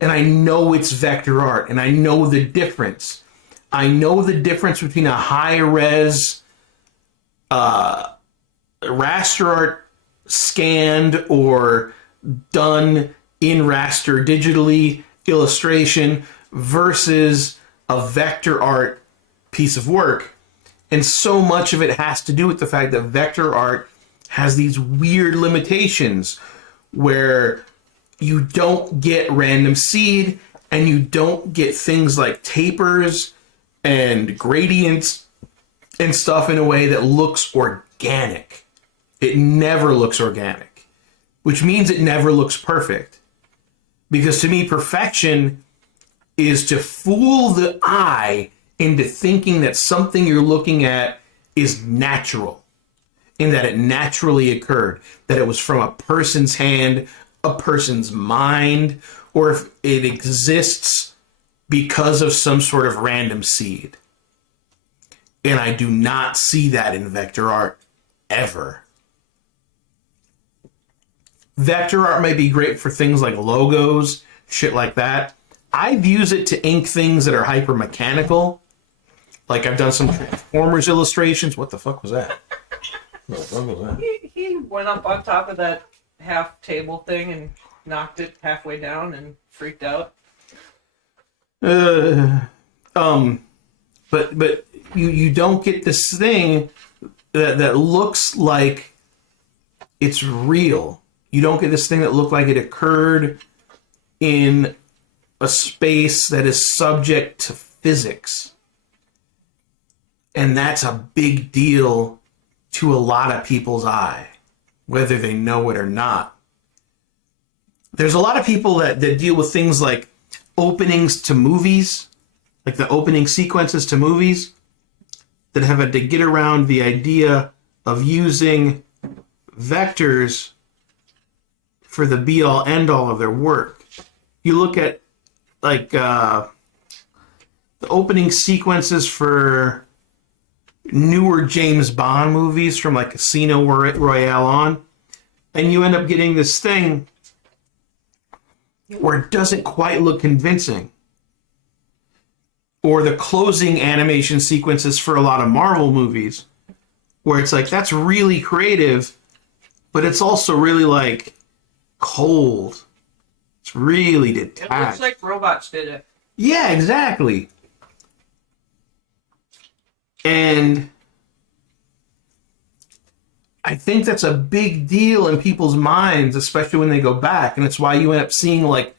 and I know it's vector art, and I know the difference. I know the difference between a high-res raster art scanned or done in raster digitally illustration versus a vector art piece of work. And so much of it has to do with the fact that vector art has these weird limitations where you don't get random seed and you don't get things like tapers and gradients and stuff in a way that looks organic. It never looks organic, which means it never looks perfect. Because to me, perfection is to fool the eye into thinking that something you're looking at is natural, in that it naturally occurred, that it was from a person's hand, a person's mind, or if it exists because of some sort of random seed. And I do not see that in vector art ever. Vector art may be great for things like logos, shit like that. I've used it to ink things that are hyper mechanical. Like I've done some Transformers illustrations. What the fuck was that? What the fuck was that? He went up on top of that half table thing and knocked it halfway down and freaked out. But you don't get this thing that looks like it's real. You don't get this thing that looked like it occurred in a space that is subject to physics. And that's a big deal to a lot of people's eye, whether they know it or not. There's a lot of people that deal with things like openings to movies, like the opening sequences to movies, that have had to get around the idea of using vectors for the be-all, end-all of their work. You look at, like, the opening sequences for newer James Bond movies from, like, Casino Royale on, and you end up getting this thing where it doesn't quite look convincing. Or the closing animation sequences for a lot of Marvel movies, where it's like, that's really creative, but it's also really like cold. It's really It detached. looks like robots did it. Yeah, exactly. And I think that's a big deal in people's minds, especially when they go back. And it's why you end up seeing like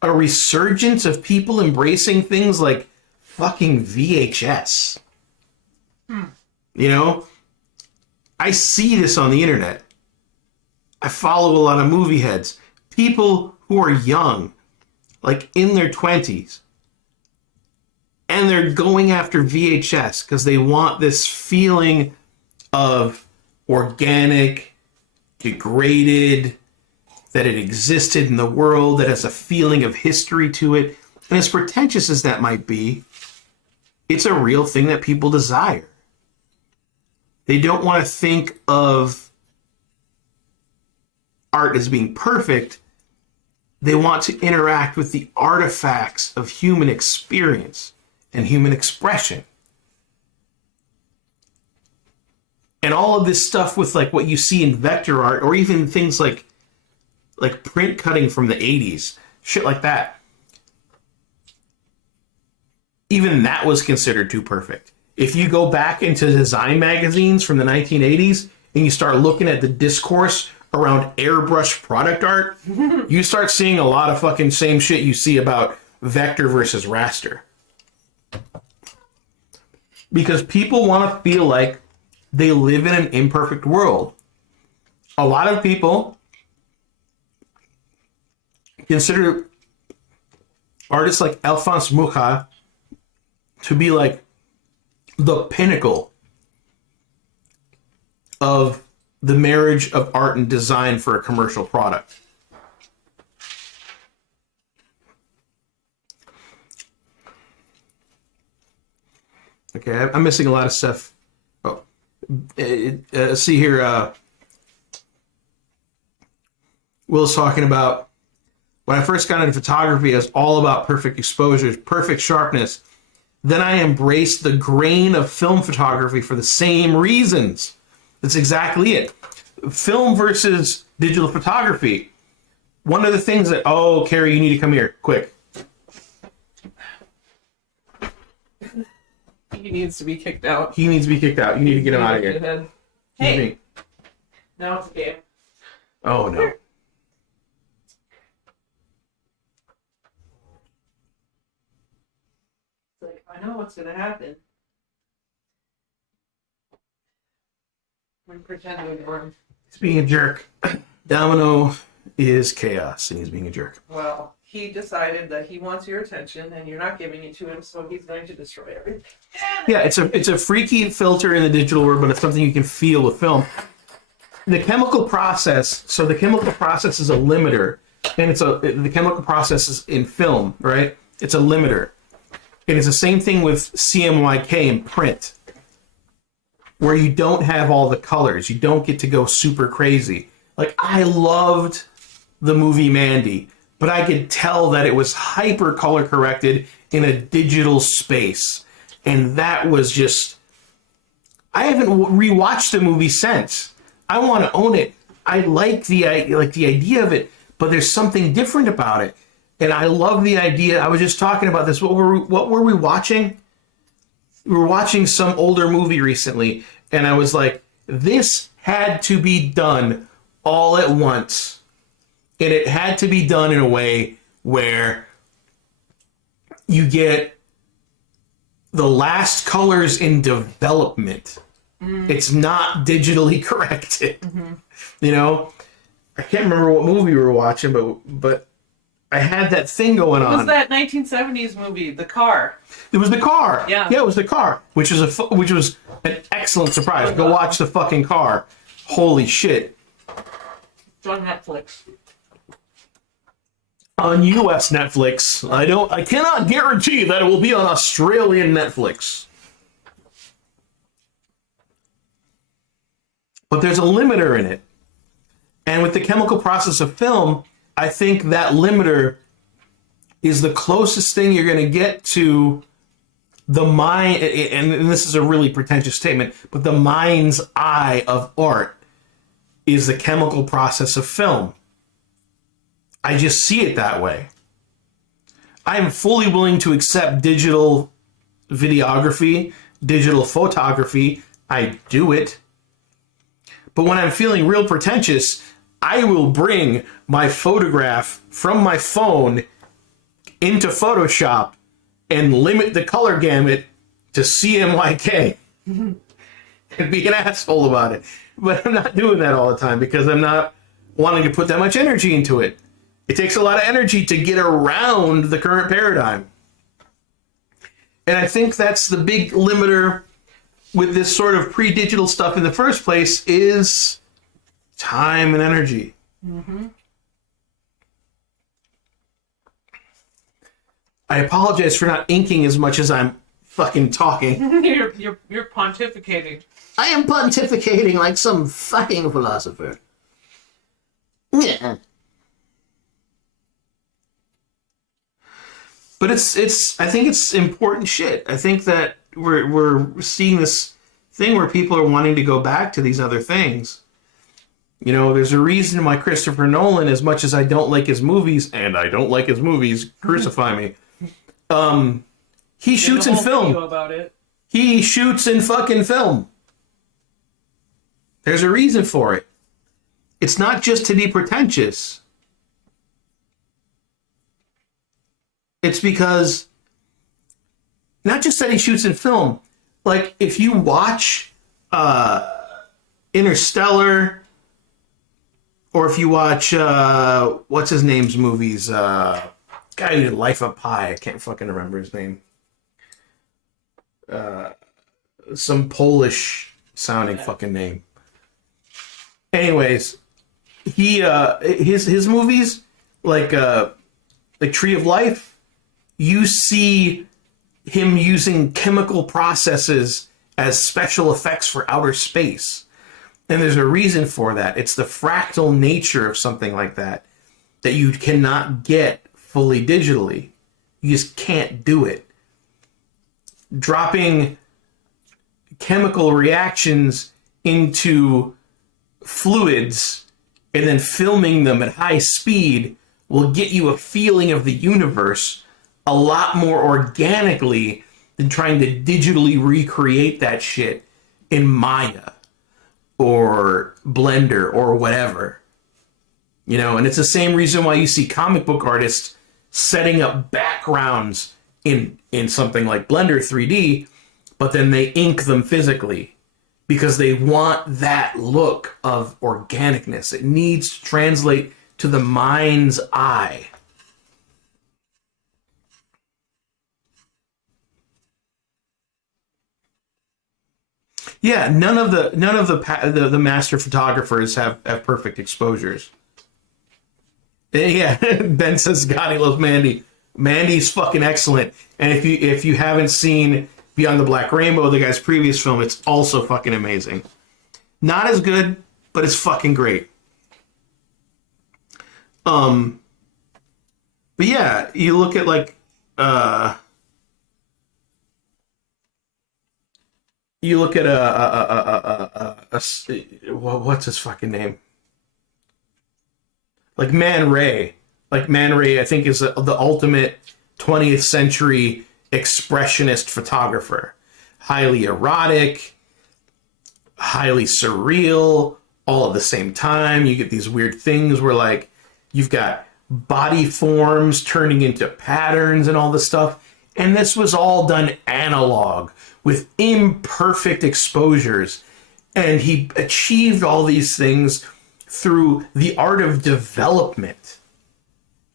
a resurgence of people embracing things like fucking VHS. You know? I see this on the internet. I follow a lot of movie heads. People who are young, like in their 20s, and they're going after VHS because they want this feeling of organic, degraded, that it existed in the world, that has a feeling of history to it. And as pretentious as that might be, it's a real thing that people desire. They don't want to think of art as being perfect. They want to interact with the artifacts of human experience and human expression. And all of this stuff with like what you see in vector art, or even things like print cutting from the 80s, shit like that. Even that was considered too perfect. If you go back into design magazines from the 1980s and you start looking at the discourse around airbrush product art, you start seeing a lot of fucking same shit you see about vector versus raster. Because people want to feel like they live in an imperfect world. A lot of people consider artists like Alphonse Mucha to be like the pinnacle of the marriage of art and design for a commercial product. Okay, I'm missing a lot of stuff. Oh, see here. Will's talking about when I first got into photography, it was all about perfect exposures, perfect sharpness. Then I embraced the grain of film photography for the same reasons. That's exactly it. Film versus digital photography. One of the things that, oh, Carrie, you need to come here, quick. He needs to be kicked out. He needs to be kicked out. You need to get him out of here. Head. Excuse Hey, me. now it's a game. Oh, no. It's like, I know what's gonna happen. We pretend to ignore him. He's being a jerk. Domino is chaos, and he's being a jerk. Well, he decided that he wants your attention, and you're not giving it to him, so he's going to destroy everything. Yeah, it's a freaky filter in the digital world, but it's something you can feel with film. The chemical process, so the chemical process is a limiter, and the chemical process is in film, right? It's a limiter. And it's the same thing with CMYK in print, where you don't have all the colors. You don't get to go super crazy. Like, I loved the movie Mandy, but I could tell that it was hyper color corrected in a digital space. And that was just... I haven't rewatched the movie since. I want to own it. I like the idea of it, but there's something different about it. And I love the idea. I was just talking about this. What were we watching? We were watching some older movie recently, and I was like, this had to be done all at once. And it had to be done in a way where you get the last colors in development. It's not digitally corrected. You know? I can't remember what movie we were watching, but I had that thing going on. It was that 1970s movie, The Car. It was The Car. Yeah. Yeah, it was The Car, which was an excellent surprise. Go watch The fucking Car. Holy shit. It's on Netflix. On US Netflix. I cannot guarantee that it will be on Australian Netflix. But there's a limiter in it. And with the chemical process of film, I think that limiter is the closest thing you're going to get to the mind, and this is a really pretentious statement, but the mind's eye of art. is the chemical process of film. I just see it that way. I am fully willing to accept digital videography, digital photography. I do it. But when I'm feeling real pretentious, I will bring my photograph from my phone into Photoshop and limit the color gamut to CMYK and be an asshole about it. But I'm not doing that all the time because I'm not wanting to put that much energy into it. It takes a lot of energy to get around the current paradigm. And I think that's the big limiter with this sort of pre-digital stuff in the first place is time and energy. Mm-hmm. I apologize for not inking as much as I'm fucking talking. You're pontificating. I am pontificating like some fucking philosopher. Yeah. But it's I think it's important shit. I think that we're seeing this thing where people are wanting to go back to these other things. You know, there's a reason why Christopher Nolan, as much as I don't like his movies, and I don't like his movies, crucify me. He shoots in film. About it. He shoots in fucking film. There's a reason for it. It's not just to be pretentious. It's because, not just that he shoots in film, like if you watch Interstellar, or if you watch, what's his name's movies, guy who did Life of Pi, I can't fucking remember his name. Some Polish sounding fucking name. Anyways, he his movies, like Tree of Life, you see him using chemical processes as special effects for outer space. And there's a reason for that. It's the fractal nature of something like that you cannot get fully digitally. You just can't do it. Dropping chemical reactions into fluids and then filming them at high speed will get you a feeling of the universe a lot more organically than trying to digitally recreate that shit in Maya or Blender or whatever. You know, and it's the same reason why you see comic book artists setting up backgrounds in something like Blender 3D, but then they ink them physically because they want that look of organicness. It needs to translate to the mind's eye. Yeah, none of the master photographers have perfect exposures. Yeah, Ben says Scotty loves Mandy. Mandy's fucking excellent. And if you haven't seen Beyond the Black Rainbow, the guy's previous film, it's also fucking amazing. Not as good, but it's fucking great. But yeah, you look at like you look at what's his fucking name? Like Man Ray. Like Man Ray, I think, is the ultimate 20th century expressionist photographer. Highly erotic, highly surreal, all at the same time. You get these weird things where, like, you've got body forms turning into patterns and all this stuff. And this was all done analog with imperfect exposures. And he achieved all these things through the art of development.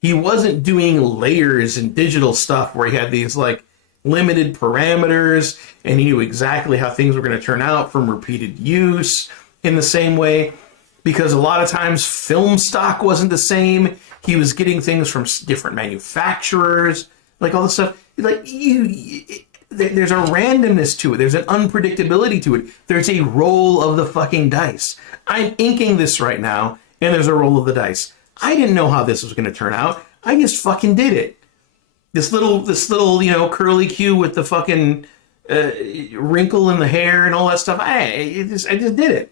He wasn't doing layers and digital stuff where he had these like limited parameters and he knew exactly how things were going to turn out from repeated use in the same way, because a lot of times film stock wasn't the same. He was getting things from different manufacturers, like all this stuff. Like there's a randomness to it. There's an unpredictability to it. There's a roll of the fucking dice. I'm inking this right now, and there's a roll of the dice. I didn't know how this was going to turn out. I just fucking did it. This little, you know, curly Q with the fucking wrinkle in the hair and all that stuff. I just did it.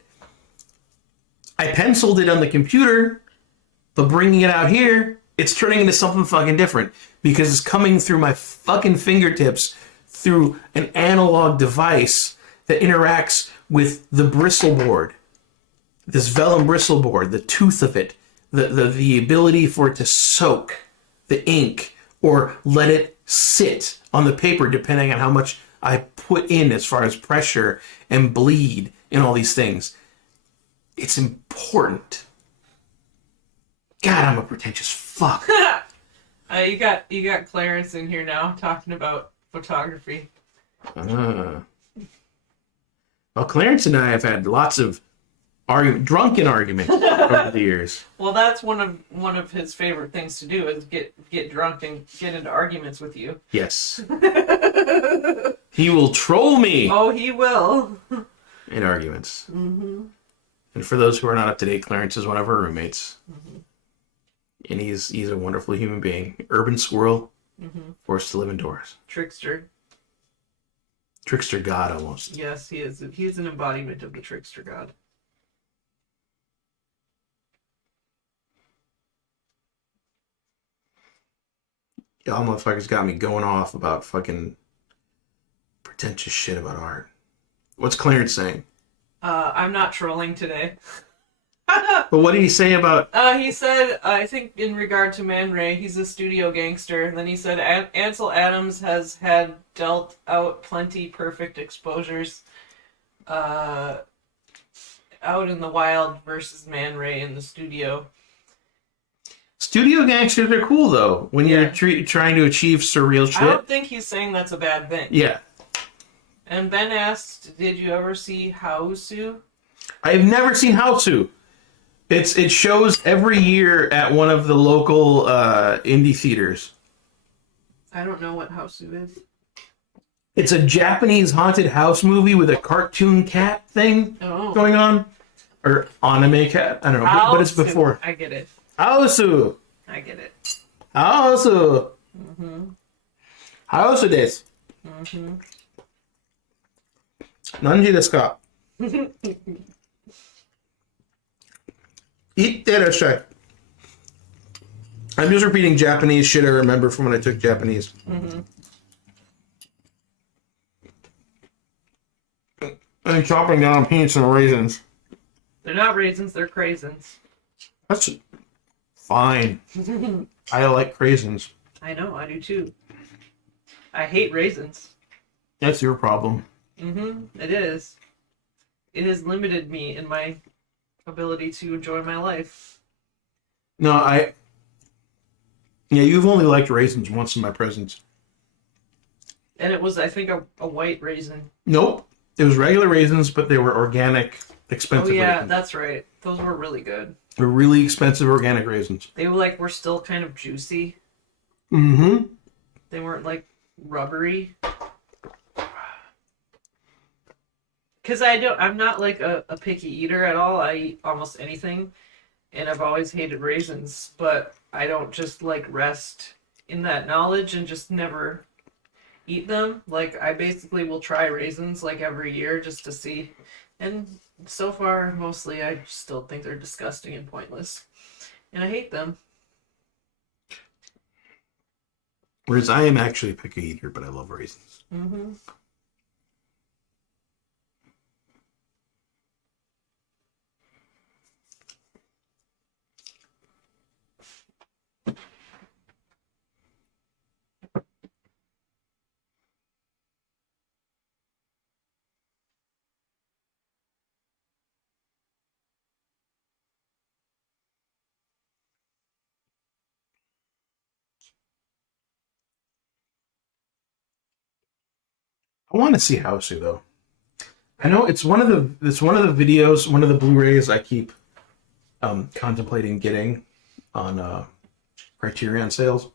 I penciled it on the computer, but bringing it out here, it's turning into something fucking different because it's coming through my fucking fingertips through an analog device that interacts with the bristle board, this vellum bristle board, the tooth of it, the ability for it to soak the ink or let it sit on the paper depending on how much I put in as far as pressure and bleed and all these things. It's important. God, I'm a pretentious fuck. You got Clarence in here now talking about photography. Well, Clarence and I have had lots of drunken arguments over the years. Well, that's one of his favorite things to do is get drunk and get into arguments with you. Yes. He will troll me Oh, he will. in arguments. Mm-hmm. And for those who are not up to date, Clarence is one of our roommates. Mm-hmm. And he's a wonderful human being. Urban squirrel, forced to live indoors. Trickster. Trickster god, almost. Yes, he is. He's an embodiment of the trickster god. Y'all motherfuckers got me going off about fucking pretentious shit about art. What's Clarence saying? I'm not trolling today. But what did he say about... He said, I think in regard to Man Ray, he's a studio gangster. And then he said Ansel Adams has had dealt out plenty perfect exposures out in the wild versus Man Ray in the studio. Studio gangsters are cool, though, when you're trying to achieve surreal shit. I don't think he's saying that's a bad thing. Yeah. And Ben asked, did you ever see Hausu? I've never seen Hausu. It shows every year at one of the local indie theaters. I don't know what Hausu is. It's a Japanese haunted house movie with a cartoon cat thing going on. Or anime cat. I don't know, but it's before. I get it. Hausu! I get it. Hausu! Hausu desu. Nanji desu ka? Itterashai. I'm just repeating Japanese shit I remember from when I took Japanese. And chopping down peanuts and raisins. They're not raisins, they're craisins. That's fine. I like craisins. I know, I do too. I hate raisins. That's your problem. It is. It has limited me in my ability to enjoy my life. No, Yeah, you've only liked raisins once in my presence. And it was, I think, a white raisin. Nope. It was regular raisins, but they were organic, expensive raisins. That's right. Those were really good. They're really expensive organic raisins. They were still kind of juicy. Mm-hmm. They weren't rubbery. Because I'm not a picky eater at all. I eat almost anything. And I've always hated raisins. But I don't just rest in that knowledge and just never eat them. I basically will try raisins every year just to see. And so far, mostly, I still think they're disgusting and pointless. And I hate them. Whereas I am actually a picky eater, but I love raisins. Mm-hmm. I want to see Hausu though. I know it's one of the videos, one of the Blu-rays I keep contemplating getting on Criterion sales.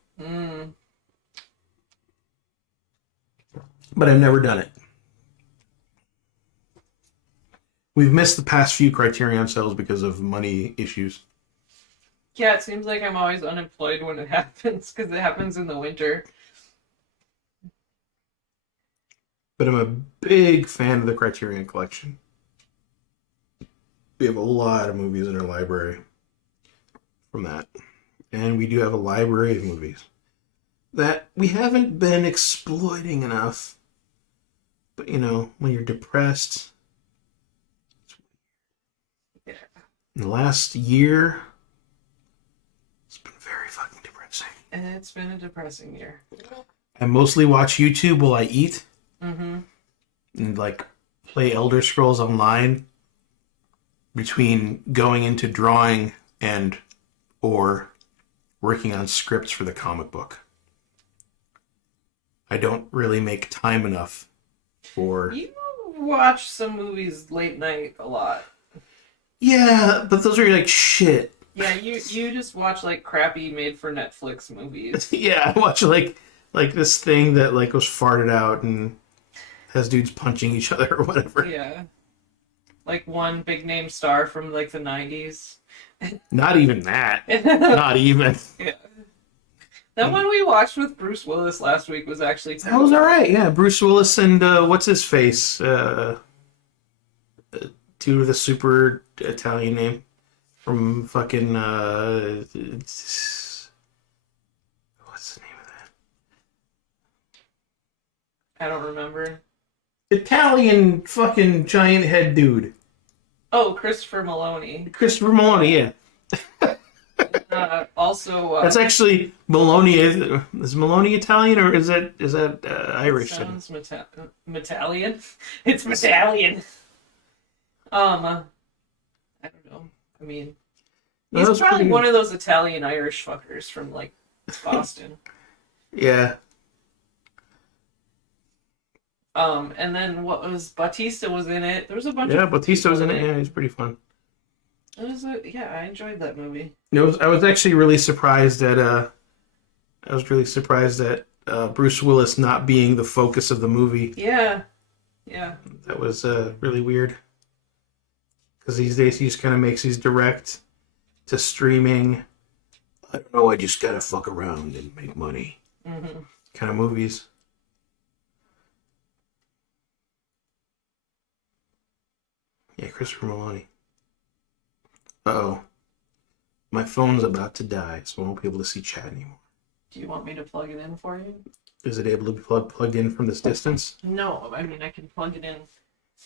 But I've never done it. We've missed the past few Criterion sales because of money issues. Yeah, it seems like I'm always unemployed when it happens, because it happens in the winter. But I'm a big fan of the Criterion collection. We have a lot of movies in our library from that. And we do have a library of movies that we haven't been exploiting enough. But, you know, when you're depressed, Yeah. in the last year, it's been very fucking depressing. And it's been a depressing year. I mostly watch YouTube while I eat Mm-hmm. and, like, play Elder Scrolls Online between going into drawing and or working on scripts for the comic book. I don't really make time enough for... You watch some movies late night a lot. Yeah, but those are like shit. Yeah, you just watch like crappy made for Netflix movies. Yeah, I watch like this thing that like was farted out and has dudes punching each other or whatever. Yeah. Like one big name star from like the 90s. Not even that. That Not even. one we watched with Bruce Willis last week was actually That was alright, yeah. Bruce Willis and what's his face? Dude with a super Italian name from fucking what's the name of that? I don't remember. Italian fucking giant head dude. Oh, Christopher Maloney. Christopher Maloney, yeah. Also, That's actually Maloney. Is Maloney Italian or is that Irish? sounds Metallian. It's Metallian. I don't know. I mean, That he's was probably pretty- one of those Italian Irish fuckers from like Boston. Yeah. And then what was Batista was in it. There was a bunch Yeah, of Batista was in it. people Yeah, he's pretty fun. It was I enjoyed that movie. I was actually really surprised at Bruce Willis not being the focus of the movie. Yeah. That was really weird. Because these days he just kind of makes these direct to streaming. I don't know. I just gotta fuck around and make money. Mm-hmm. Kind of movies. Yeah, Christopher Maloney. Uh-oh. My phone's about to die, so I won't be able to see chat anymore. Do you want me to plug it in for you? Is it able to be plugged in from this distance? No, I mean I can plug it in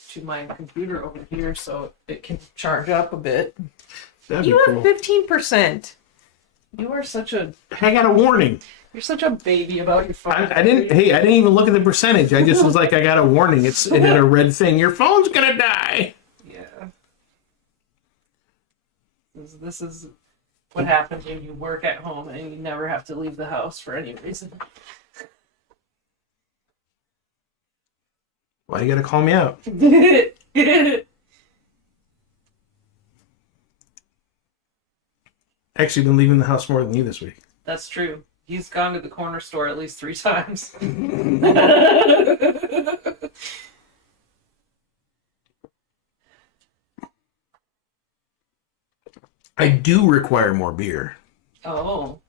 to my computer over here so it can charge up a bit. That'd You be have cool. 15%. You are such a I got a warning. you're such a baby about your phone. I didn't even look at the percentage. I just was like, I got a warning. It had a red thing. Your phone's gonna die. Yeah. This is what happens when you work at home and you never have to leave the house for any reason. Why you gotta call me out? Actually, been leaving the house more than you this week. That's true. He's gone to the corner store at least 3 times. I do require more beer. Oh,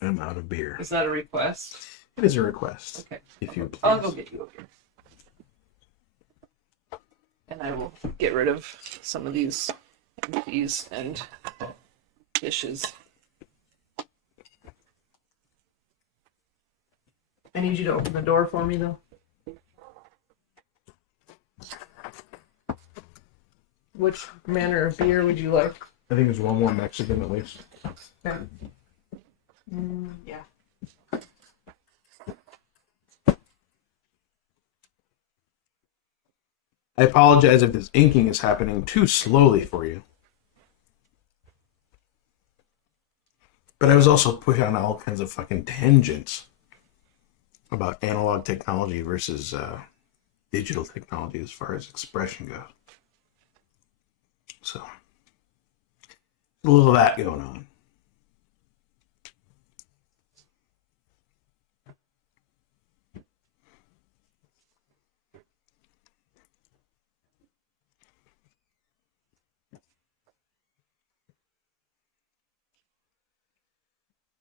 I'm out of beer. is that a request? It is a request, Okay. if you please. I'll go get you a beer. And I will get rid of some of these empties and dishes. I need you to open the door for me, though. Which manner of beer would you like? I think there's one more Mexican at least. Okay. Yeah. I apologize if this inking is happening too slowly for you. But I was also put on all kinds of fucking tangents about analog technology versus digital technology as far as expression goes. So, a little of that going on.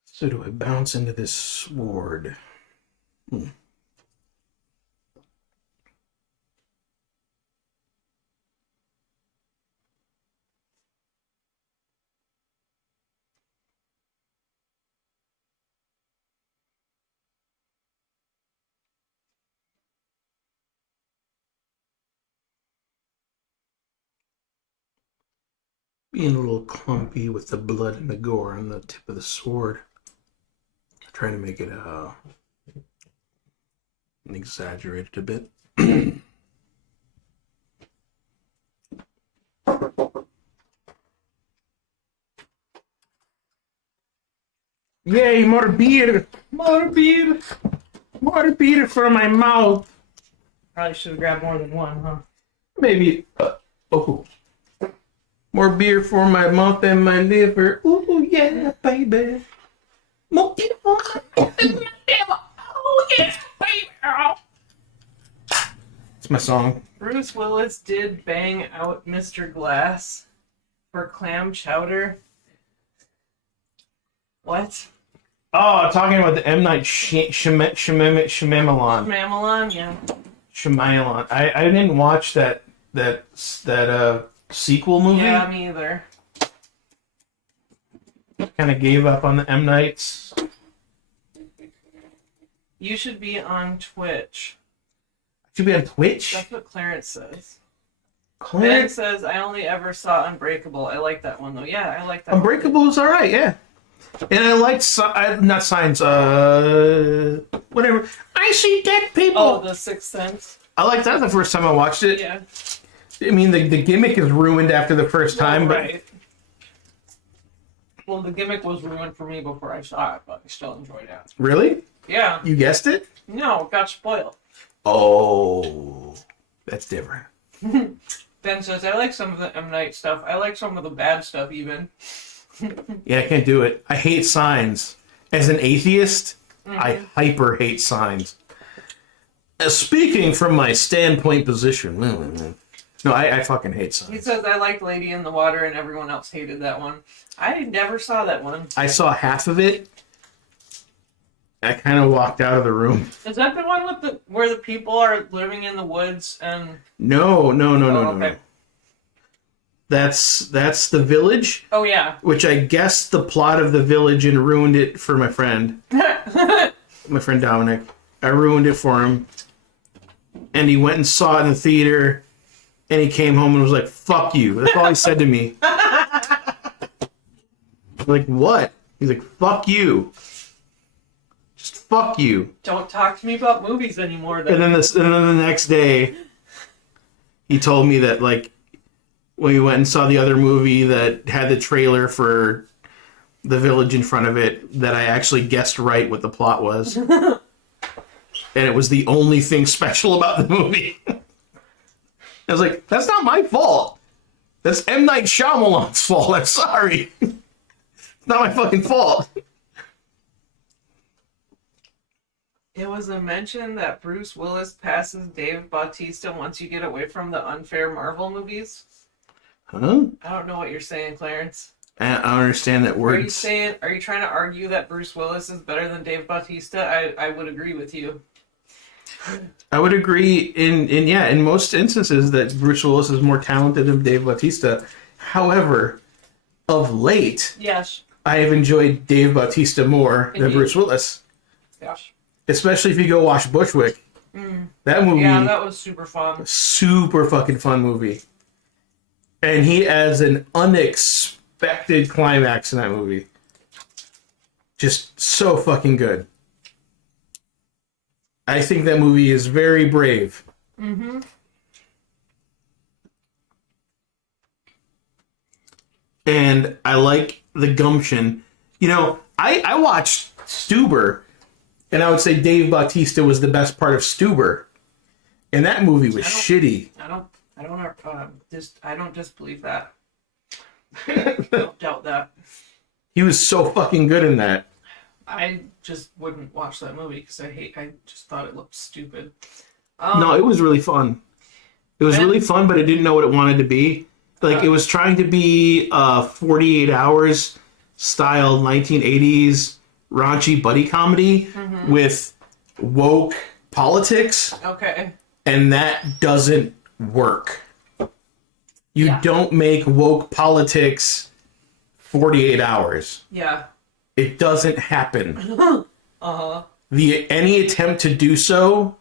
So do I bounce into this sword? being a little clumpy with the blood and the gore on the tip of the sword. Trying to make it exaggerated a bit. Yay, more beer! More beer. More beer for my mouth. Probably should have grabbed more than one, huh? Maybe. Oh. More beer for my mouth and my liver. Ooh, yeah, baby. More beer for my mouth and my liver. Oh, yeah, baby. It's my song. Bruce Willis did bang out Mr. Glass for clam chowder. What? Oh, talking about the M. Night Shyamalan. Mamelon? Yeah. Shyamalan. I didn't watch that sequel movie. Yeah, me either. Kind of gave up on the M. Nights. You should be on Twitch. Should be on Twitch. That's what Clarence says. Ben Clarence? says, I only ever saw Unbreakable. I like that one, though. Yeah, I like that one. Unbreakable is alright, yeah. And I liked, not Signs, whatever. I see dead people. Oh, The Sixth Sense? I liked that the first time I watched it. Yeah. I mean, the gimmick is ruined after the first time, but Right. Well, the gimmick was ruined for me before I saw it, but I still enjoyed it. really? Yeah. You guessed it? No, it got spoiled. Oh, that's different. Ben says, I like some of the M. Night stuff. I like some of the bad stuff, even. Yeah, I can't do it. I hate Signs. As an atheist, I hyper hate Signs. Speaking from my standpoint position, no, I fucking hate He Signs. says, I liked Lady in the Water, and everyone else hated that one. I never saw that one. I saw half of it. I kind of walked out of the room. Is that the one with where the people are living in the woods and... No. okay. That's The Village, Oh, yeah. which I guessed the plot of The Village and ruined it for my friend. My friend Dominic. I ruined it for him. And he went and saw it in the theater, and he came home and was like, fuck you. That's all he said to me. Like, what? He's like, fuck you. Just fuck you. Don't talk to me about movies anymore, then. And then the next day, he told me that, like, when we went and saw the other movie that had the trailer for The Village in front of it, that I actually guessed right what the plot was. And it was the only thing special about the movie. I was like, that's not my fault. That's M. Night Shyamalan's fault. I'm sorry. It's not my fucking fault. It was a mention that Bruce Willis passes Dave Bautista once you get away from the unfair Marvel movies. Huh? I don't know what you're saying, Clarence. I don't understand that word. Are you trying to argue that Bruce Willis is better than Dave Bautista? I would agree with you. I would agree in most instances that Bruce Willis is more talented than Dave Bautista. However, of late, Yes. I have enjoyed Dave Bautista more than Indeed. Bruce Willis. Yes. Especially if you go watch Bushwick. That movie, Yeah, that was super fun. super fucking fun movie. And he has an unexpected climax in that movie. Just so fucking good. I think that movie is very brave. Mm-hmm. And I like the gumption. You know, I watched Stuber, and I would say Dave Bautista was the best part of Stuber. And that movie was shitty. I don't disbelieve that. Don't doubt that. He was so fucking good in that. I just wouldn't watch that movie because I just thought it looked stupid. No, it was really fun. It was really fun, but it didn't know what it wanted to be. Like, it was trying to be 48 Hours style 1980s raunchy buddy comedy with woke politics, Okay. and that doesn't work. You don't make woke politics 48 hours. Yeah. It doesn't happen. Uh-huh. Any attempt to do so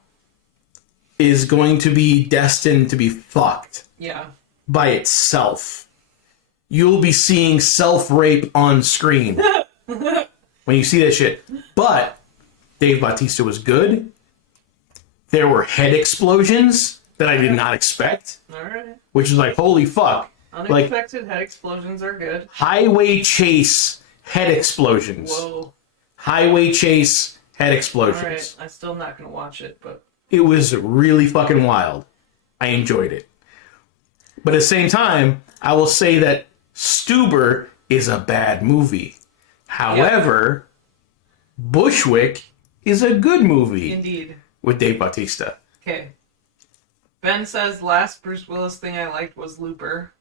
is going to be destined to be fucked Yeah. by itself. you'll be seeing self-rape on screen when you see that shit. But Dave Bautista was good. There were head explosions that I did not expect, All right. which is like, holy fuck. Unexpected head explosions are good. Highway chase head explosions. Whoa. Highway chase head All explosions. right. I'm still not going to watch it, but It was really fucking wild. I enjoyed it. But at the same time, I will say that Stuber is a bad movie. However, Bushwick is a good movie indeed. with Dave Bautista. Okay. Ben says last Bruce Willis thing I liked was Looper.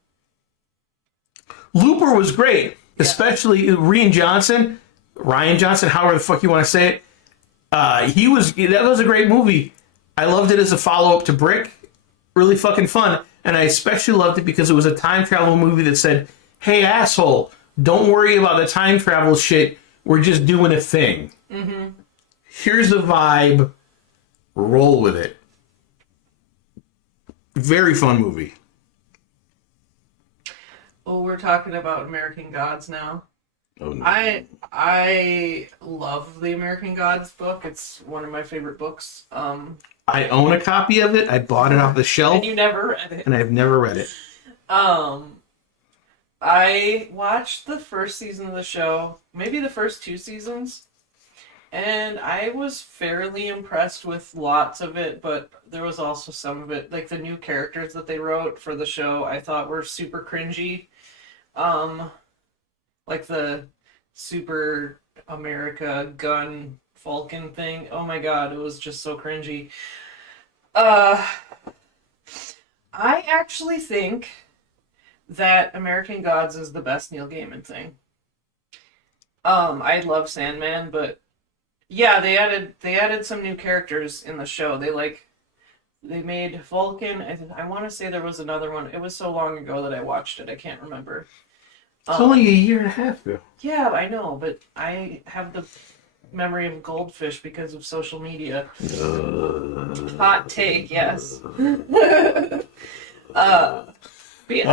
Looper was great, especially Ryan Johnson, however the fuck you want to say it. That was a great movie. I loved it as a follow-up to Brick. Really fucking fun. And I especially loved it because it was a time travel movie that said, hey, asshole, don't worry about the time travel shit. We're just doing a thing. Mm-hmm. Here's the vibe. Roll with it. Very fun movie. Oh, we're talking about American Gods now. Oh, no. I love the American Gods book. It's one of my favorite books. I own a copy of it. I bought it off the shelf, And you never read it. and I've never read it. I watched the first season of the show, maybe the first 2 seasons, and I was fairly impressed with lots of it, but there was also some of it, like the new characters that they wrote for the show, I thought were super cringy. Like the Super America gun Falcon thing. Oh my god, it was just so cringy. I actually think that American Gods is the best Neil Gaiman thing. I love Sandman, but yeah, they added some new characters in the show. They made Vulcan. I want to say there was another one. It was so long ago that I watched it. I can't remember. It's only a year and a half ago. Yeah, I know, but I have the memory of goldfish because of social media. Hot take, yes. But yeah,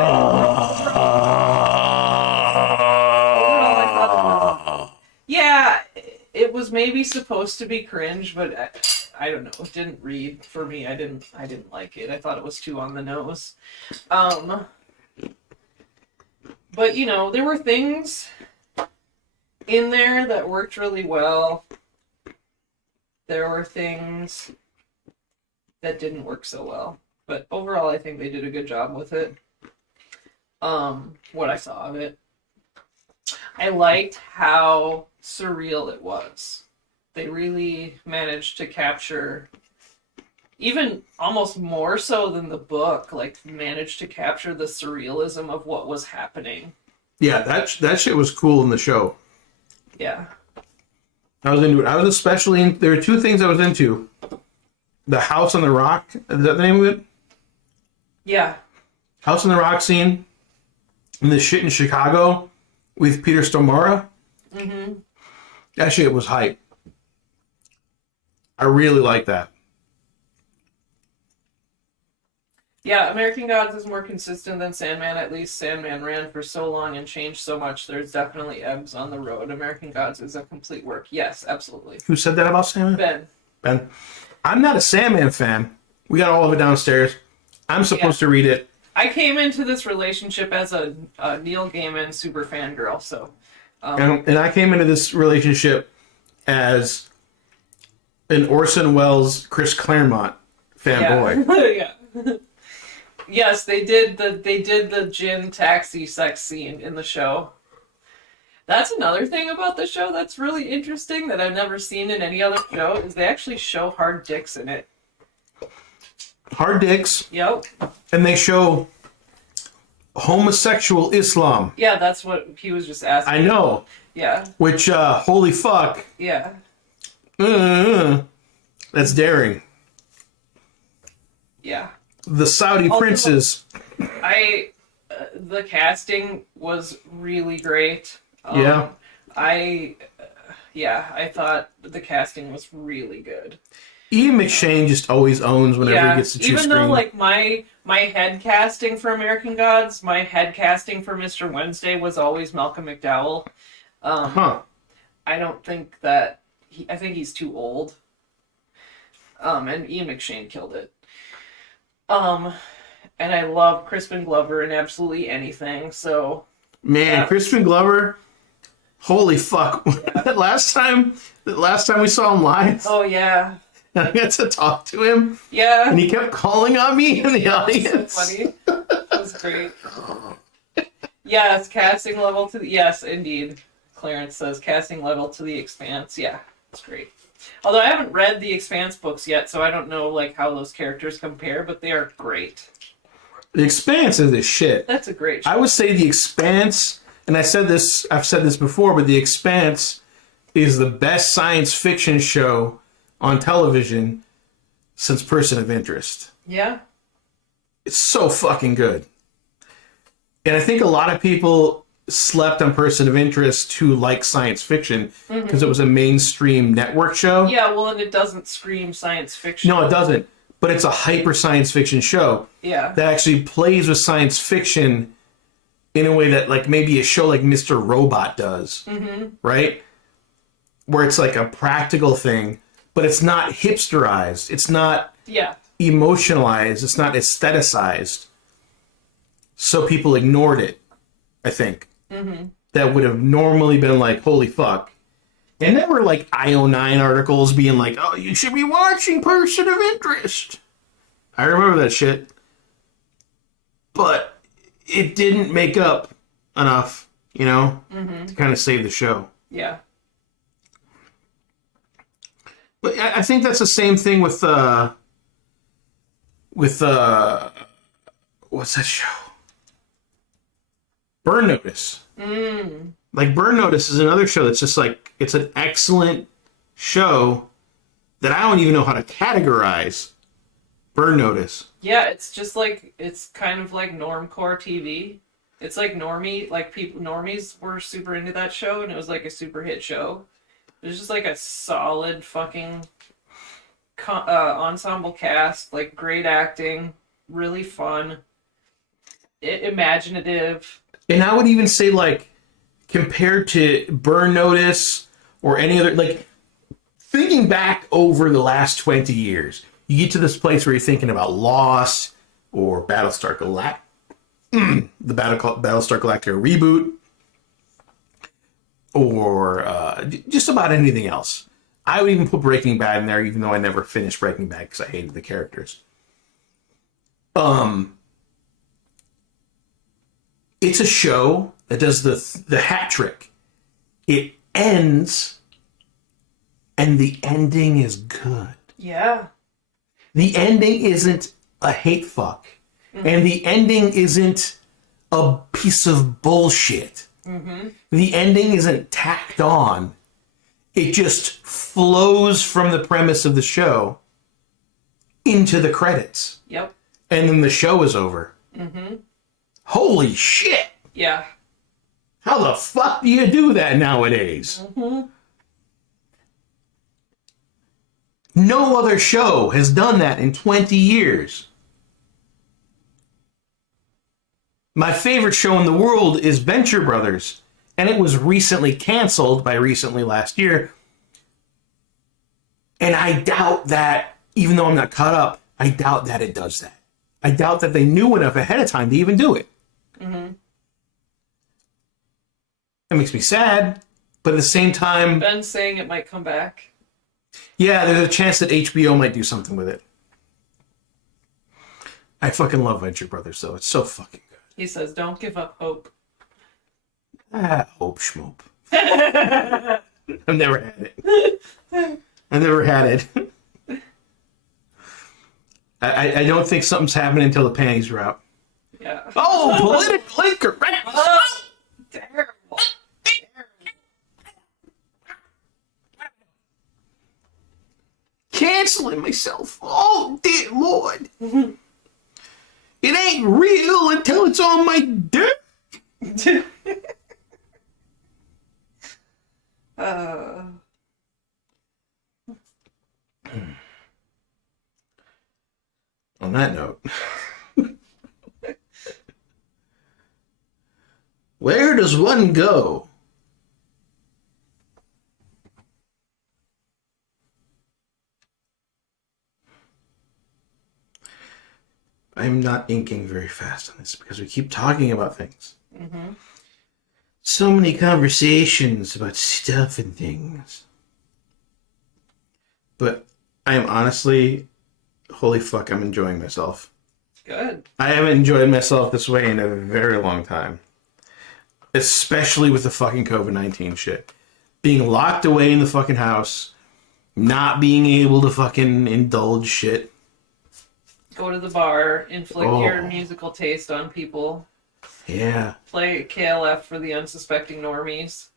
yeah, it was maybe supposed to be cringe, but I don't know. It didn't read for me. I didn't like it. I thought it was too on the nose. But you know, there were things in there that worked really well. There were things that didn't work so well. But overall, I think they did a good job with it. What I saw of it. I liked how surreal it was. They really managed to capture, even almost more so than the book, like managed to capture the surrealism of what was happening. Yeah, that shit was cool in the show. Yeah. I was into it. I was especially there were 2 things I was into. The House on the Rock. Is that the name of it? Yeah. House on the Rock scene. And the shit in Chicago with Peter Stormare. Mm-hmm. That shit was hype. I really like that. Yeah, American Gods is more consistent than Sandman. At least Sandman ran for so long and changed so much. There's definitely ebbs on the road. American Gods is a complete work. Yes, absolutely. Who said that about Sandman? Ben. I'm not a Sandman fan. We got all of it downstairs. I'm supposed to read it. I came into this relationship as a Neil Gaiman super fangirl, so. And I came into this relationship as an Orson Welles, Chris Claremont fanboy. Yeah. Yes, they did the gin taxi sex scene in the show. That's another thing about the show that's really interesting that I've never seen in any other show is they actually show hard dicks in it. Hard dicks. Yep. And they show homosexual Islam. Yeah, that's what he was just asking. I know. Yeah. Which, holy fuck. Yeah. That's daring. Yeah. The Saudi Also, princes. The casting was really great. Yeah. I thought the casting was really good. Ian McShane just always owns whenever he gets to choose even though screen. like my My head casting for American Gods, my head casting for Mr. Wednesday was always Malcolm McDowell. Huh. I don't think that I think he's too old. And Ian McShane killed it. And I love Crispin Glover in absolutely anything. So Man, Crispin Glover. Holy fuck! Yeah. last time we saw him live, oh yeah, I got to talk to him, yeah. and he kept calling on me in the So audience. funny. That was great. Yes, casting level to the yes, indeed. Clarence says casting level to the Expanse. Yeah, it's great. Although I haven't read the Expanse books yet, so I don't know like how those characters compare, but they are great. The Expanse is the shit. That's a great show. I would say The Expanse, and I've said this before, but The Expanse is the best science fiction show on television since Person of Interest. Yeah. It's so fucking good. And I think a lot of people slept on Person of Interest who like science fiction because it was a mainstream network show. Yeah, well, and it doesn't scream science fiction. No, it doesn't. But it's a hyper science fiction show Yeah. that actually plays with science fiction in a way that like maybe a show like Mr. Robot does. Right? Where it's like a practical thing, but it's not hipsterized. It's not Yeah. emotionalized. It's not aestheticized. So people ignored it, I think. That would have normally been like, holy fuck. And there were like IO9 articles being like, oh, you should be watching Person of Interest. I remember that shit. But it didn't make up enough, you know, to kind of save the show. Yeah. But I think that's the same thing with what's that show? Burn Notice. Like Burn Notice is another show that's just like, it's an excellent show that I don't even know how to categorize. Burn Notice. Yeah, it's just like, it's kind of like normcore TV. It's like normies were super into that show, and it was like a super hit show. It was just like a solid fucking ensemble cast, like great acting, really fun, imaginative. And I would even say, like, compared to Burn Notice or any other, like, thinking back over the last 20 years, you get to this place where you're thinking about Lost or Battlestar Galactica, the Battlestar Galactica reboot, or just about anything else. I would even put Breaking Bad in there, even though I never finished Breaking Bad because I hated the characters. It's a show that does the hat trick. It ends, and the ending is good. Yeah. The ending isn't a hate fuck. And the ending isn't a piece of bullshit. The ending isn't tacked on. It just flows from the premise of the show into the credits. Yep. And then the show is over. Holy shit! Yeah. How the fuck do you do that nowadays? No other show has done that in 20 years. My favorite show in the world is Venture Brothers, and it was recently canceled by recently last year. And I doubt that, even though I'm not caught up, I doubt that it does that. I doubt that they knew enough ahead of time to even do it. That makes me sad, but at the same time, Ben's saying it might come back. yeah, there's a chance that HBO might do something with it. I fucking love Venture Brothers, though. It's so fucking good. He says, don't give up hope. Hope schmope. I've never had it. I've never had it. I don't think something's happening until the panties are out. Yeah. Oh, politically incorrect. Oh, terrible. Canceling myself. Oh, dear Lord. It ain't real until it's on my dick. On that note, Where does one go? I'm not inking very fast on this because we keep talking about things. Mm-hmm. So many conversations about stuff and things. But I am honestly, holy fuck, I'm enjoying myself. Good. I haven't enjoyed myself this way in a very long time. Especially with the fucking COVID-19 shit. Being locked away in the fucking house. Not being able to fucking indulge shit. Go to the bar, inflict Oh. your musical taste on people. Yeah. Play KLF for the unsuspecting normies.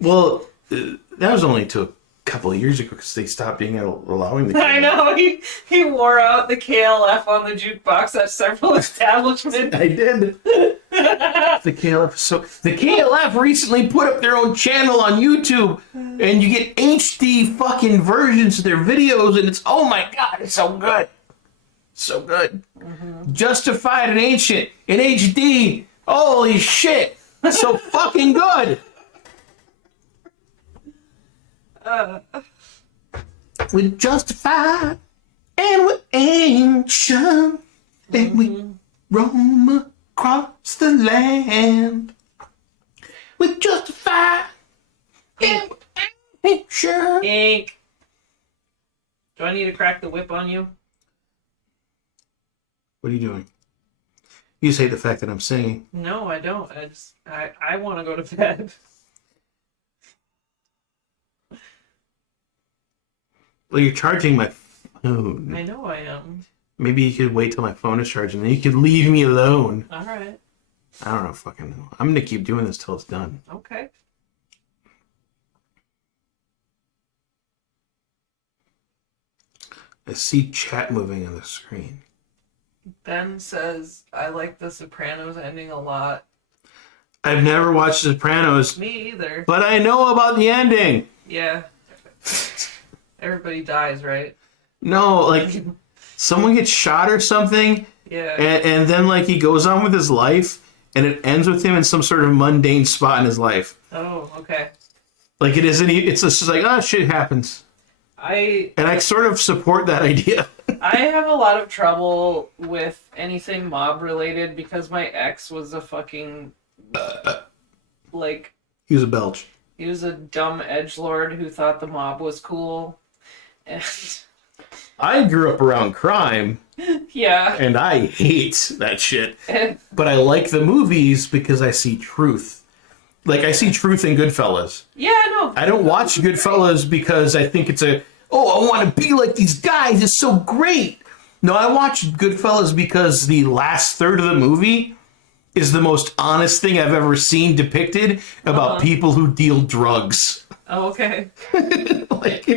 Well, that was only to a couple of years ago because they stopped allowing the I know, he wore out the KLF on the jukebox at several establishments. I did. The KLF. So the KLF recently put up their own channel on YouTube, and you get HD fucking versions of their videos, and it's, oh my god, it's so good. So good. Mm-hmm. Justified and Ancient in HD. Holy shit. So fucking good. With Justified and with Ancient, and we roam across the land. With Justified and with Ancient. Ink. Do I need to crack the whip on you? What are you doing? You just hate the fact that I'm singing. No, I don't. I want to go to bed. Well, you're charging my phone. I know I am. Maybe you could wait till my phone is charging, and then you could leave me alone. All right. I don't know, fucking know. I'm gonna keep doing this till it's done. Okay. I see chat moving on the screen. Ben says, I like The Sopranos ending a lot. I've never watched Sopranos, Me either. but I know about the ending. Yeah. Everybody dies, right? No, like, someone gets shot or something, Yeah. and then, like, he goes on with his life, and it ends with him in some sort of mundane spot in his life. Oh, okay. Like, it isn't, it's just like, oh, shit happens. And I sort of support that idea. I have a lot of trouble with anything mob related because my ex was a fucking like He was a belch. he was a dumb edgelord who thought the mob was cool. And I grew up around crime, yeah. and I hate that shit. And, But I like the movies because I see truth. Like, I see truth in Goodfellas. yeah, no. I don't watch Goodfellas because I think it's I want to be like these guys. It's so great. No, I watch Goodfellas because the last third of the movie is the most honest thing I've ever seen depicted about people who deal drugs. Oh, okay. Like,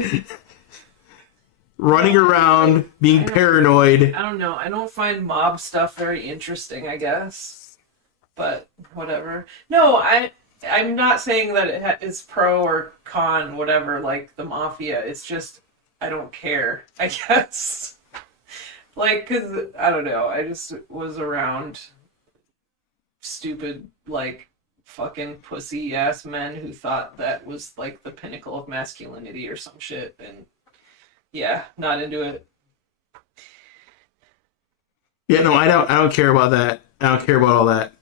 running around, being paranoid. I don't know. I don't find mob stuff very interesting, I guess. But whatever. No, I'm not saying that it is pro or con, whatever, like the mafia. It's just, I don't care, I guess. Like, because, I don't know, I just was around stupid, like, fucking pussy-ass men who thought that was, like, the pinnacle of masculinity or some shit, and, yeah, not into it. Yeah, no, I don't care about that. I don't care about all that.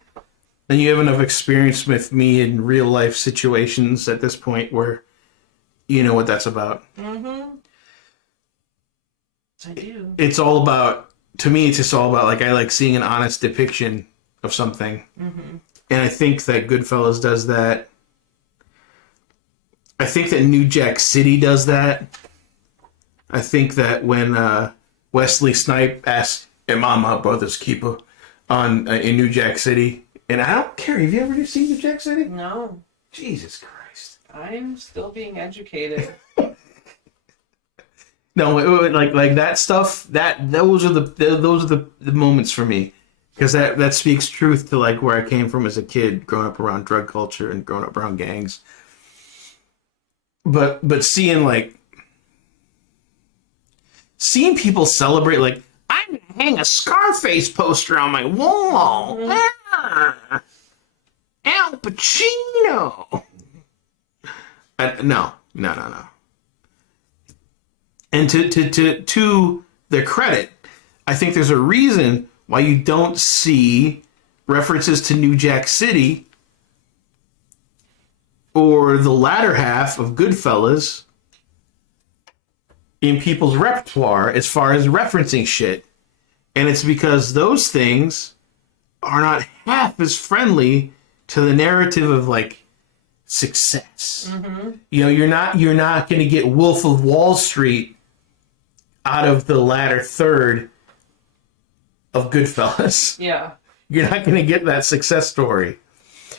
And you have enough experience with me in real life situations at this point where you know what that's about. Mm-hmm. I do. It's all about, to me, it's just all about, like, I like seeing an honest depiction of something. Mm-hmm. And I think that Goodfellas does that. I think that New Jack City does that. I think that when Wesley Snipes asked, "Am I my brother's keeper?" in New Jack City, and I don't care. Have you ever seen New Jack City? No. Jesus Christ! I'm still being educated. No, like that stuff. Those are the moments for me, because that speaks truth to like where I came from as a kid, growing up around drug culture and growing up around gangs. But seeing people celebrate, like, I'm gonna hang a Scarface poster on my wall. Ah. Al Pacino. No. And to their credit, I think there's a reason why you don't see references to New Jack City or the latter half of Goodfellas in people's repertoire as far as referencing shit. And it's because those things are not half as friendly to the narrative of like success. Mm-hmm. You know, you're not going to get Wolf of Wall Street out of the latter third of Goodfellas. Yeah. You're not going to get that success story.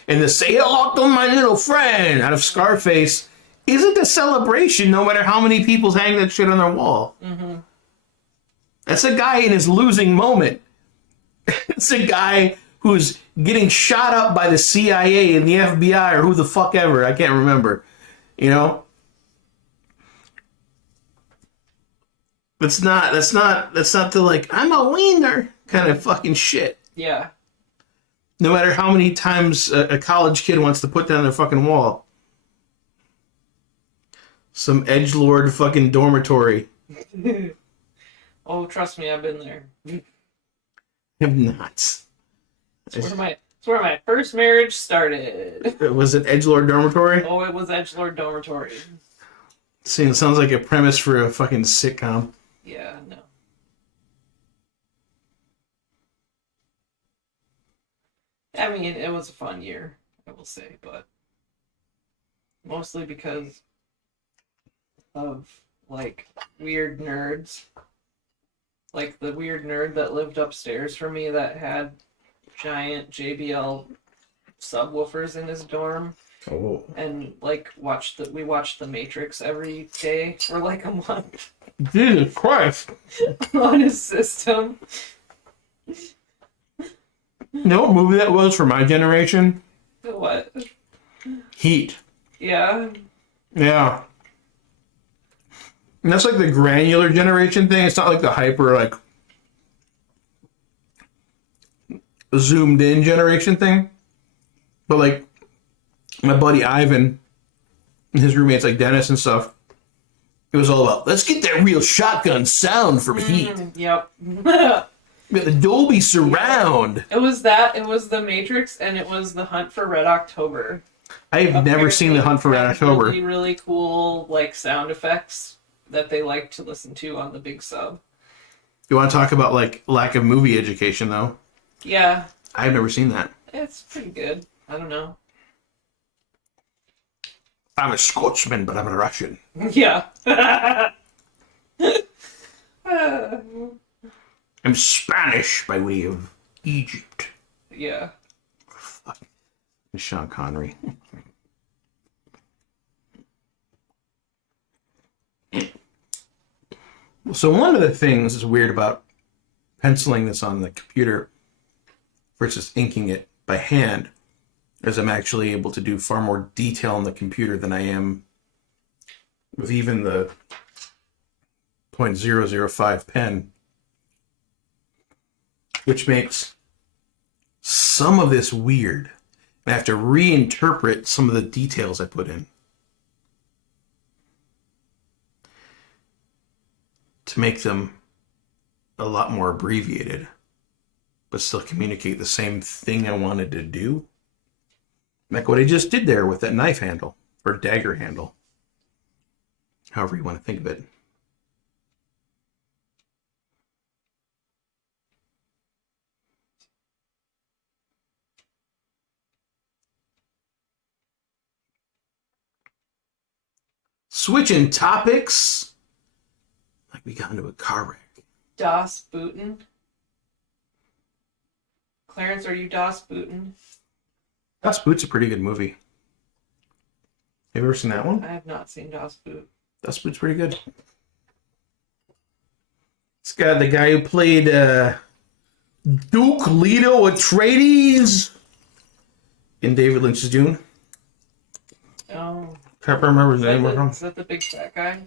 And the say hello to my little friend out of Scarface isn't a celebration no matter how many people hang that shit on their wall. Mm-hmm. That's a guy in his losing moment. It's a guy who's getting shot up by the CIA and the FBI or who the fuck ever. I can't remember. You know? That's not the like, I'm a wiener kind of fucking shit. Yeah. No matter how many times a college kid wants to put that on their fucking wall. Some edgelord fucking dormitory. Oh, trust me, I've been there. I'm not. It's where my first marriage started. Was it edgelord dormitory? Oh, it was Edgelord Dormitory. See, it sounds like a premise for a fucking sitcom. Yeah, no. I mean, it was a fun year, I will say, but mostly because of, like, weird nerds. Like the weird nerd that lived upstairs from me that had giant JBL subwoofers in his dorm. Oh. And, like, we watched The Matrix every day for, like, a month. Jesus Christ. On his system. You know what movie that was for my generation? What? Heat. Yeah. Yeah. And that's like the granular generation thing. It's not like the hyper, like, zoomed in generation thing. But, like, my buddy Ivan and his roommates, like Dennis and stuff, it was all about, let's get that real shotgun sound from Heat. Yep. We got the Dolby surround. It was The Matrix, and it was The Hunt for Red October. I've never seen The Hunt for Red October. Really, really cool, like, sound effects that they like to listen to on the big sub. You want to talk about, like, lack of movie education, though? Yeah. I've never seen that. It's pretty good. I don't know. I'm a Scotsman, but I'm a Russian. Yeah. I'm Spanish by way of Egypt. Yeah. Fuck. Sean Connery. So one of the things that's weird about penciling this on the computer versus inking it by hand is I'm actually able to do far more detail on the computer than I am with even the .005 pen, which makes some of this weird. I have to reinterpret some of the details I put in to make them a lot more abbreviated, but still communicate the same thing I wanted to do. Like what I just did there with that knife handle, or dagger handle. However you want to think of it. Switching topics. Like we got into a car wreck. Das Boot. Clarence, are you Das Booten? Das Boot's a pretty good movie. Have you ever seen that one? I have not seen Das Boot. Das Boot's pretty good. It's got the guy who played Duke Leto Atreides in David Lynch's Dune. Oh. Can't remember his name. Is that the big fat guy?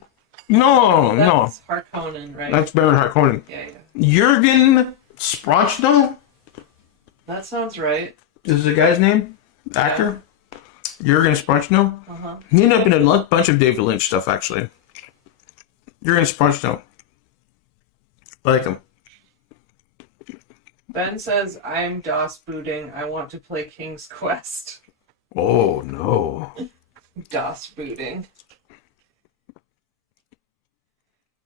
No. That's Harkonnen, right? That's Baron Harkonnen. Yeah. Jürgen Sprochno That sounds right. is the guy's name. actor. Jurgen Sparchno. Uh-huh. He ended up in a bunch of David Lynch stuff, actually. Jurgen Sparchno. I like him. Ben says, I'm DOS booting. I want to play King's Quest. Oh, no. DOS booting.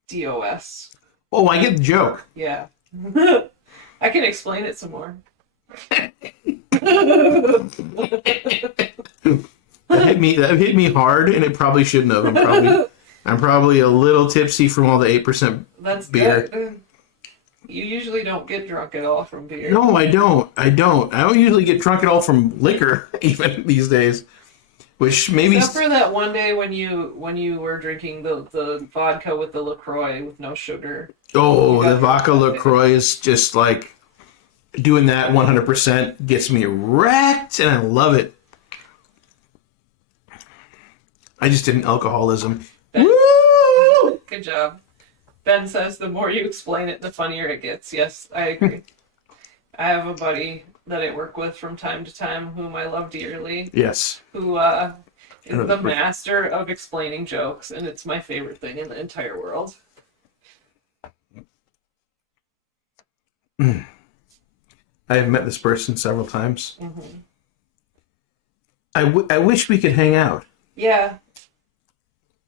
DOS. Oh, I get the joke. Yeah. I can explain it some more. That hit me hard, and it probably shouldn't have. I'm probably a little tipsy from all the 8% That's beer. good. You usually don't get drunk at all from beer. No, I don't. I don't usually get drunk at all from liquor, even these days. Which maybe Except for that one day when you were drinking the vodka with the LaCroix with no sugar. the vodka LaCroix is just like doing that 100% gets me wrecked, and I love it. I just did an alcoholism. Woo! Good job. Ben says the more you explain it, the funnier it gets. Yes, I agree. I have a buddy that I work with from time to time, whom I love dearly, Yes. who is the master of explaining jokes, and it's my favorite thing in the entire world. I have met this person several times. Mm-hmm. I wish we could hang out, Yeah,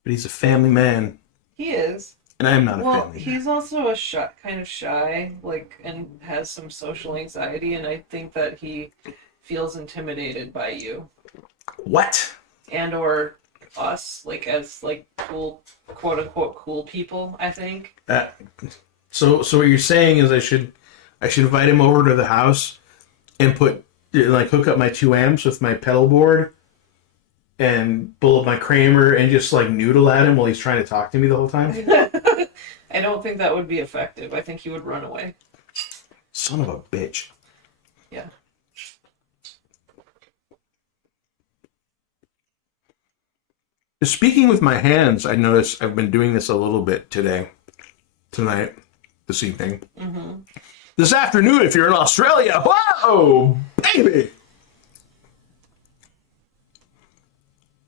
but he's a family man, he is. and I am not a Well, family man. he's also kind of shy, and has some social anxiety, and I think that he feels intimidated by you What? and or us, as cool, quote unquote, cool people. I think. So what you're saying is I should invite him over to the house and hook up my 2 amps with my pedal board and pull up my Kramer and just noodle at him while he's trying to talk to me the whole time? I don't think that would be effective. I think he would run away. Son of a bitch. Yeah. Speaking with my hands, I noticed I've been doing this a little bit tonight, this evening. Mm-hmm. This afternoon, if you're in Australia. Whoa, baby!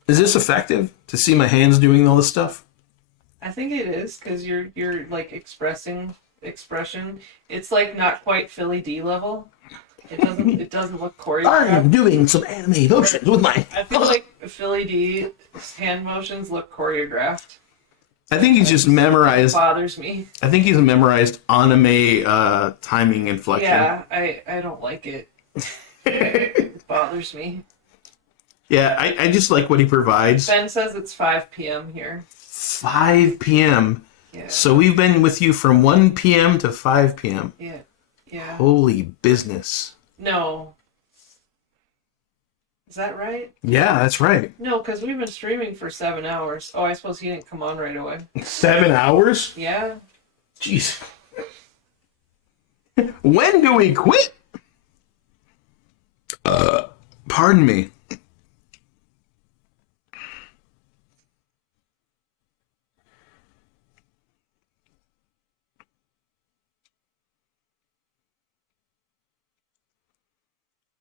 Is this effective to see my hands doing all this stuff? I think it is because you're expression. It's not quite Philly D level. It doesn't look choreographed. I'm doing some anime motions with my... I feel like Philly D's hand motions look choreographed. I think he's just It memorized... bothers me. I think he's memorized anime timing and flexion. Yeah, I don't like it. It bothers me. Yeah, I just like what he provides. Ben says it's 5 p.m. here. 5 p.m. Yeah. So we've been with you from 1 p.m. to 5 p.m. Yeah. Yeah. Holy business. No. Is that right? Yeah, that's right. No, because we've been streaming for 7 hours. Oh, I suppose he didn't come on right away. 7 hours? Yeah. Jeez. When do we quit? Pardon me.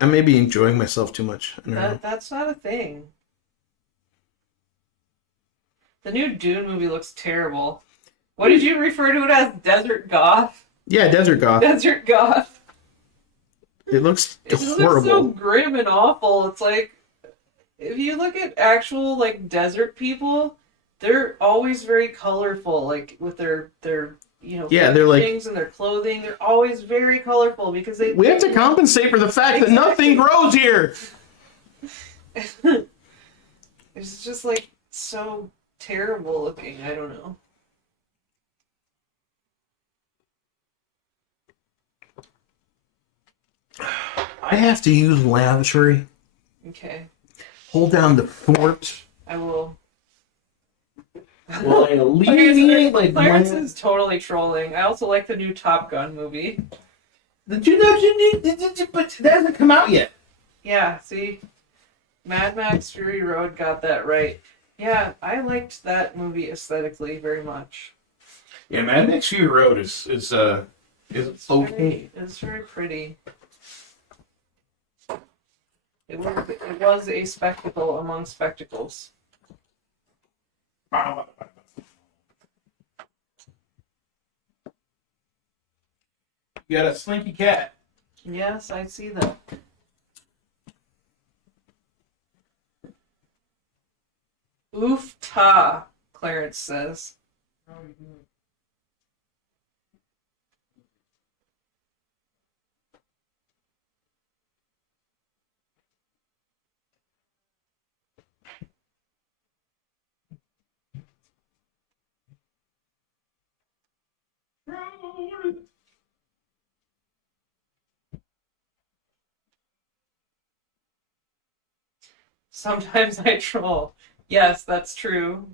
I may be enjoying myself too much. I don't know. That's not a thing. The new Dune movie looks terrible. What did you refer to it as? Desert Goth? Yeah, Desert Goth. Desert Goth. It looks It just horrible. looks so grim and awful. It's like, if you look at actual desert people, they're always very colorful, with their Yeah, they're like- things and their clothing. They're always very colorful because they. We have to compensate for the fact that nothing grows here. It's just so terrible looking. I don't know. I have to use lavatory. Okay, Hold down the fort I will. while I alleviate my Clarence gland. is totally trolling. I also like the new Top Gun movie. But that hasn't come out yet. Yeah, see? Mad Max Fury Road got that right. Yeah, I liked that movie aesthetically very much. Yeah, Mad Max Fury Road is okay. It's very pretty. It was a spectacle among spectacles. You got a slinky cat. Yes, I see that. Oof ta, Clarence says. Sometimes I troll. Yes, that's true.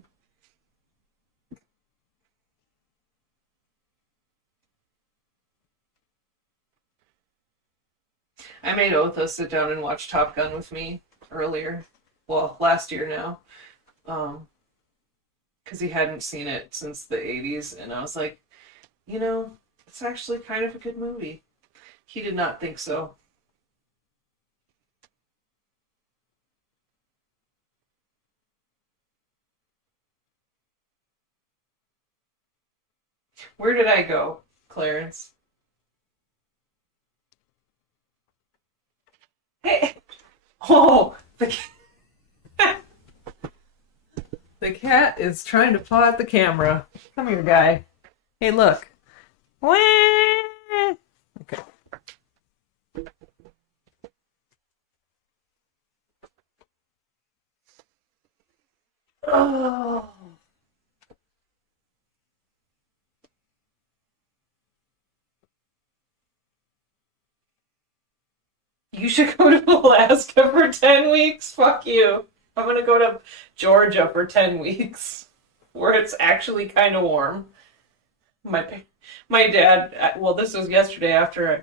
I made Otha sit down and watch Top Gun with me earlier. Well, last year now. Because he hadn't seen it since the 80s, and I was like, it's actually kind of a good movie. He did not think so. Where did I go, Clarence? Hey! Oh! The cat is trying to paw at the camera. Come here, guy. Hey, look. Okay. Oh. You should go to Alaska for 10 weeks. Fuck you. I'm gonna go to Georgia for 10 weeks, where it's actually kind of warm. My dad. Well, this was yesterday.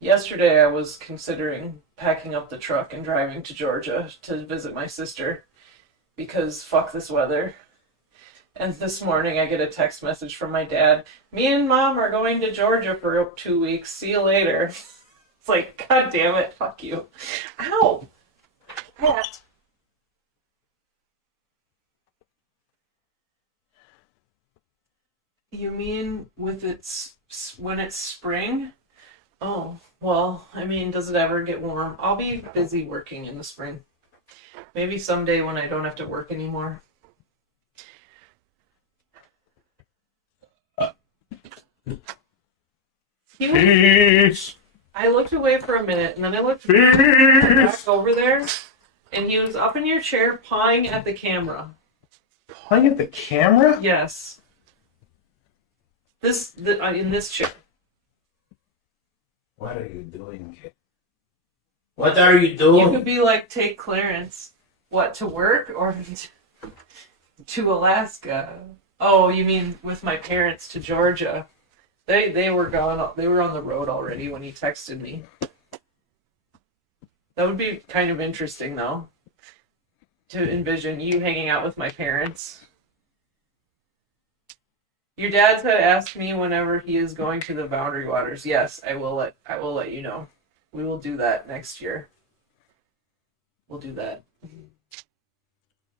Yesterday, I was considering packing up the truck and driving to Georgia to visit my sister, because fuck this weather. And this morning, I get a text message from my dad. Me and Mom are going to Georgia for 2 weeks. See you later. It's like, God damn it, fuck you. Ow! Cat. You mean with when it's spring? Oh, well, I mean, does it ever get warm? I'll be busy working in the spring. Maybe someday when I don't have to work anymore. Peace. I looked away for a minute, and then I looked back over there, and he was up in your chair pawing at the camera. Playing at the camera? Yes. In this chair. What are you doing, kid? What are you You doing? could be like, take Clarence, what, to work or to Alaska? Oh, you mean with my parents to Georgia? They were gone. They were on the road already when he texted me. That would be kind of interesting, though, to envision you hanging out with my parents. Your dad had asked me whenever he is going to the Boundary Waters. Yes, I will let you know. We will do that next year. We'll do that.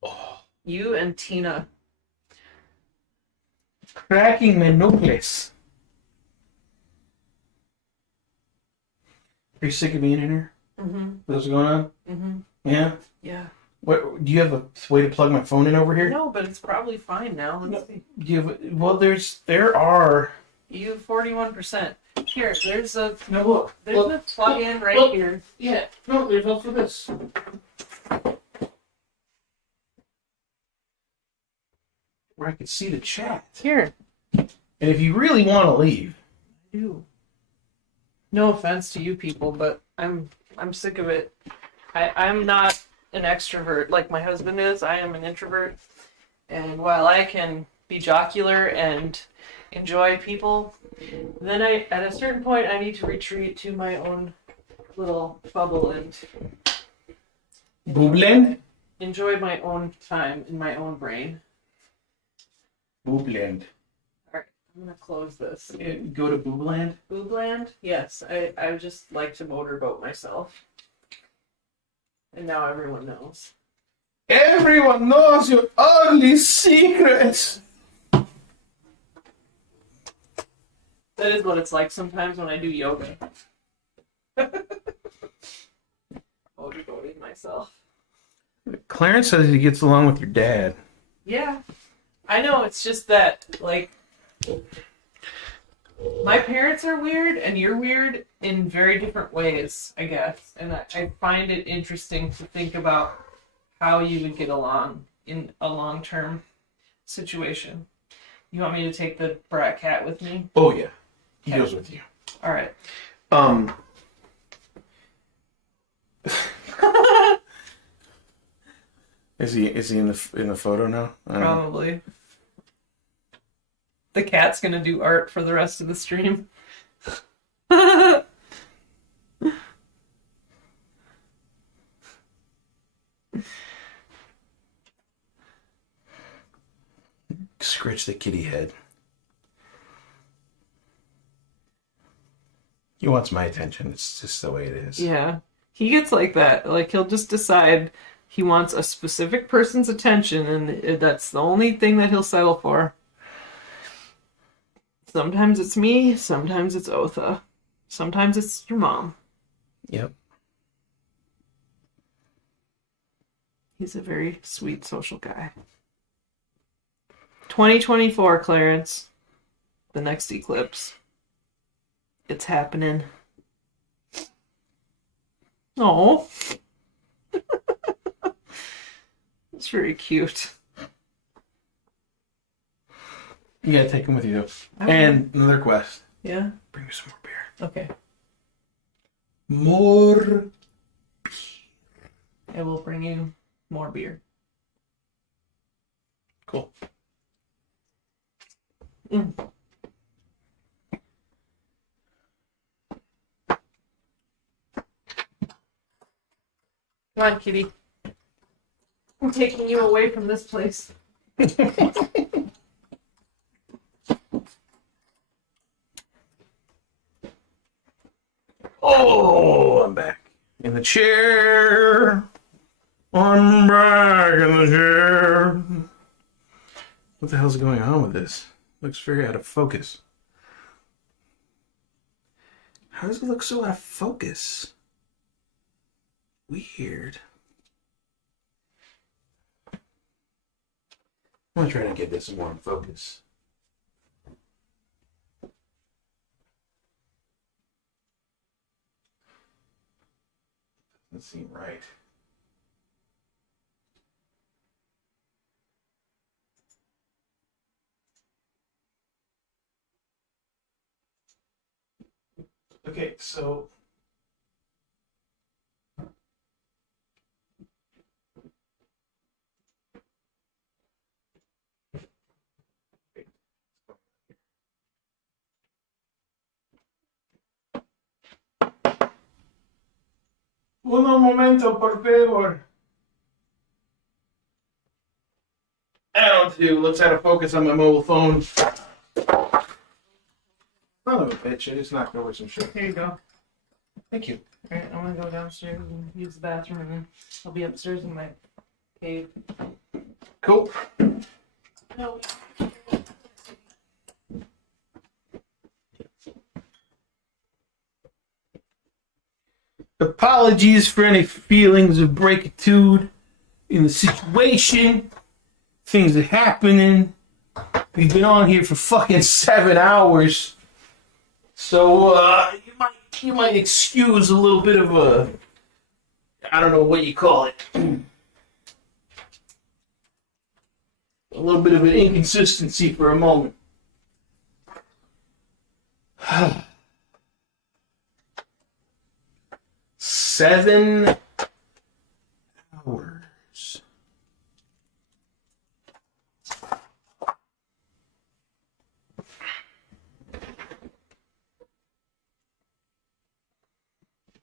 Oh, You and Tina. cracking my knuckles. Are you sick of being in here? Mm-hmm. What's going on? Mm-hmm. Yeah. Yeah. What? Do you have a way to plug my phone in over here? No, but it's probably fine now. Let's see. Do you have? Well, there are. You have 41%. Here, there's a No, look. a plug-in right look. here. Yeah. No, there's also this. Where I could see the chat. Here. And if you really want to leave, Ew. No offense to you people, but I'm sick of it. I'm not an extrovert like my husband is. I am an introvert. And while I can be jocular and enjoy people, then at a certain point I need to retreat to my own little bubble and Boobland. enjoy my own time in my own brain. Boobland. I'm I'm gonna close this. Go to Boobland. Boobland? Yes, I just like to motorboat myself. And now everyone knows. Everyone knows your ugly secrets. That is what it's like sometimes when I do yoga. Motorboating myself. Clarence says he gets along with your dad. Yeah. I know, it's just that, like, my parents are weird, and you're weird in very different ways, I guess. And I find it interesting to think about how you would get along in a long-term situation. You want me to take the brat cat with me? Oh yeah, he Okay. goes with you. All right. Is he in the photo now? Probably. The cat's gonna do art for the rest of the stream. Scratch the kitty head. He wants my attention. It's just the way it is. Yeah. He gets like that. Like, he'll just decide he wants a specific person's attention, and that's the only thing that he'll settle for. Sometimes it's me, sometimes it's Otha. Sometimes it's your mom. Yep. He's a very sweet social guy. 2024, Clarence. The next eclipse. It's happening. Oh. It's very cute. You gotta take him with you. I And another quest. Yeah? Bring me some more beer. Okay. More. I will bring you more beer. Cool. Mm. Come on, kitty. I'm taking you away from this place. Oh, I'm back in the chair. I'm back in the chair. What the hell's going on with this? Looks very out of focus. How does it look so out of focus? Weird. I'm gonna try to get this more in focus. Doesn't seem right. Okay, so uno momento, por favor. I don't know what to do. Looks out of focus on my mobile phone. Son of a bitch, I just knocked over some shit. Here you go. Thank you. Alright, I'm gonna go downstairs and use the bathroom, and then I'll be upstairs in my cave. Cool. No. Apologies for any feelings of breakitude in the situation. Things are happening. We've been on here for fucking 7 hours. So, you might excuse a little bit of a, I don't know what you call it. A little bit of an inconsistency for a moment. 7 hours.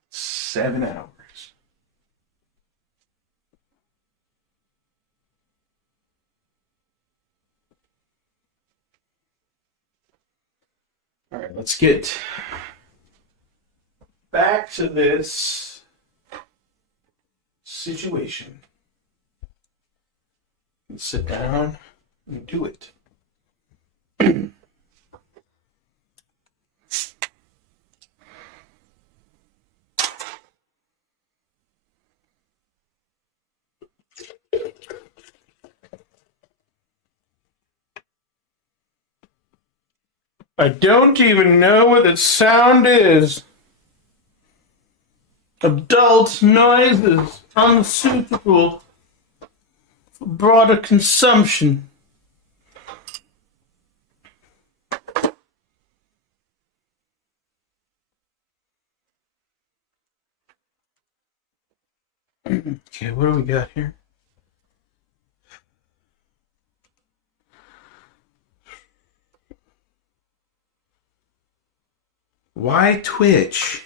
Seven hours. All right, let's get back to this situation. Let's sit down and do it. I don't even know what that sound is. Adult noises unsuitable for broader consumption. Okay, what do we got here? Why Twitch?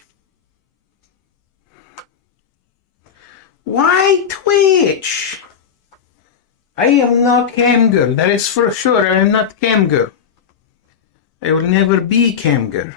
Why Twitch? I am not cam girl. That is for sure. I am not cam girl. I will never be cam girl.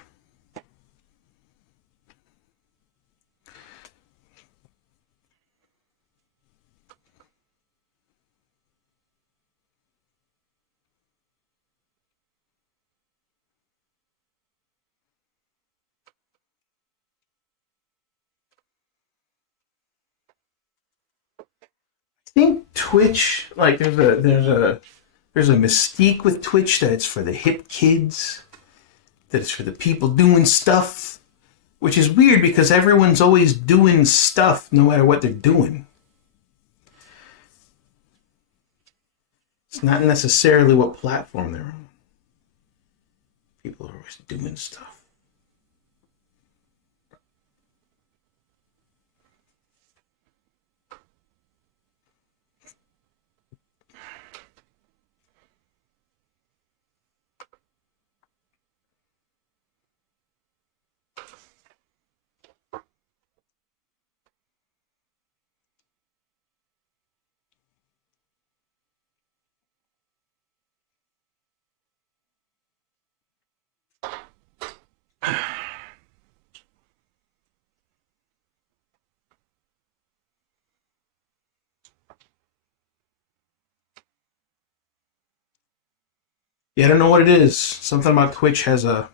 I think Twitch, like there's a mystique with Twitch that it's for the hip kids, that it's for the people doing stuff, which is weird because everyone's always doing stuff no matter what they're doing. It's not necessarily what platform they're on. People are always doing stuff. Yeah, I don't know what it is. Something about Twitch has a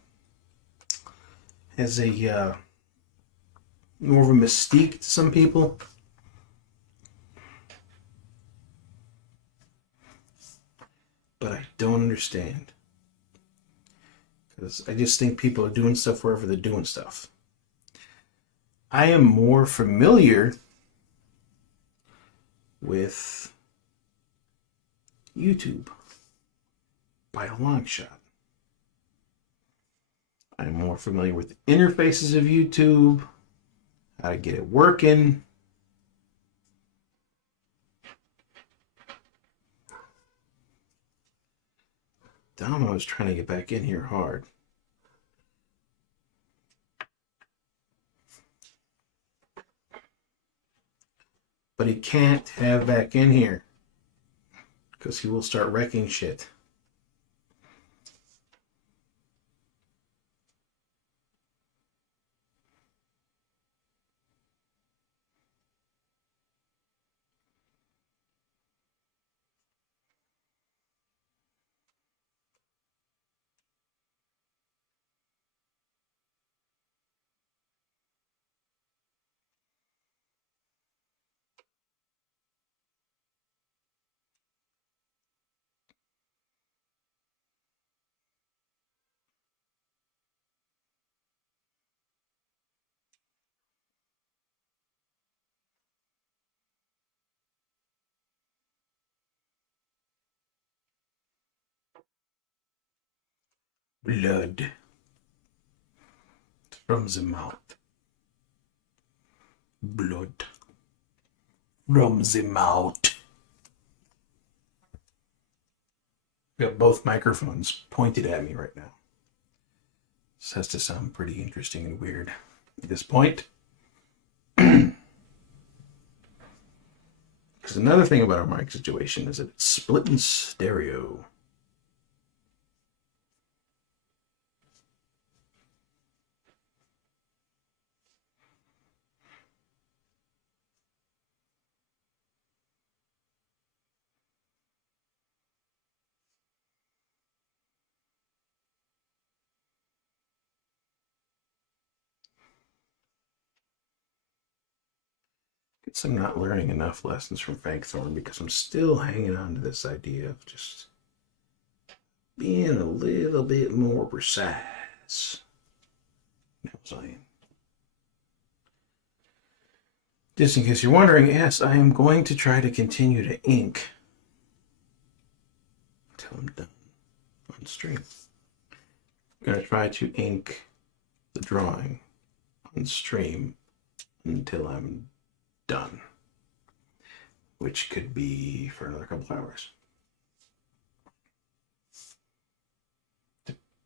more of a mystique to some people. But I don't understand. Because I just think people are doing stuff wherever they're doing stuff. I am more familiar with YouTube by a long shot. I'm more familiar with the interfaces of YouTube, how to get it working. Damo is trying to get back in here hard. But he can't have back in here because he will start wrecking shit. Blood from the mouth. Blood from the mouth. I got both microphones pointed at me right now. This has to sound pretty interesting and weird at this point. Because another thing about our mic situation is that it's split in stereo. Guess I'm not learning enough lessons from Thorn because I'm still hanging on to this idea of just being a little bit more precise. You know what I'm saying? Just in case you're wondering, yes, I am going to try to continue to ink until I'm done on stream. I'm going to try to ink the drawing on stream until I'm done, which could be for another couple hours.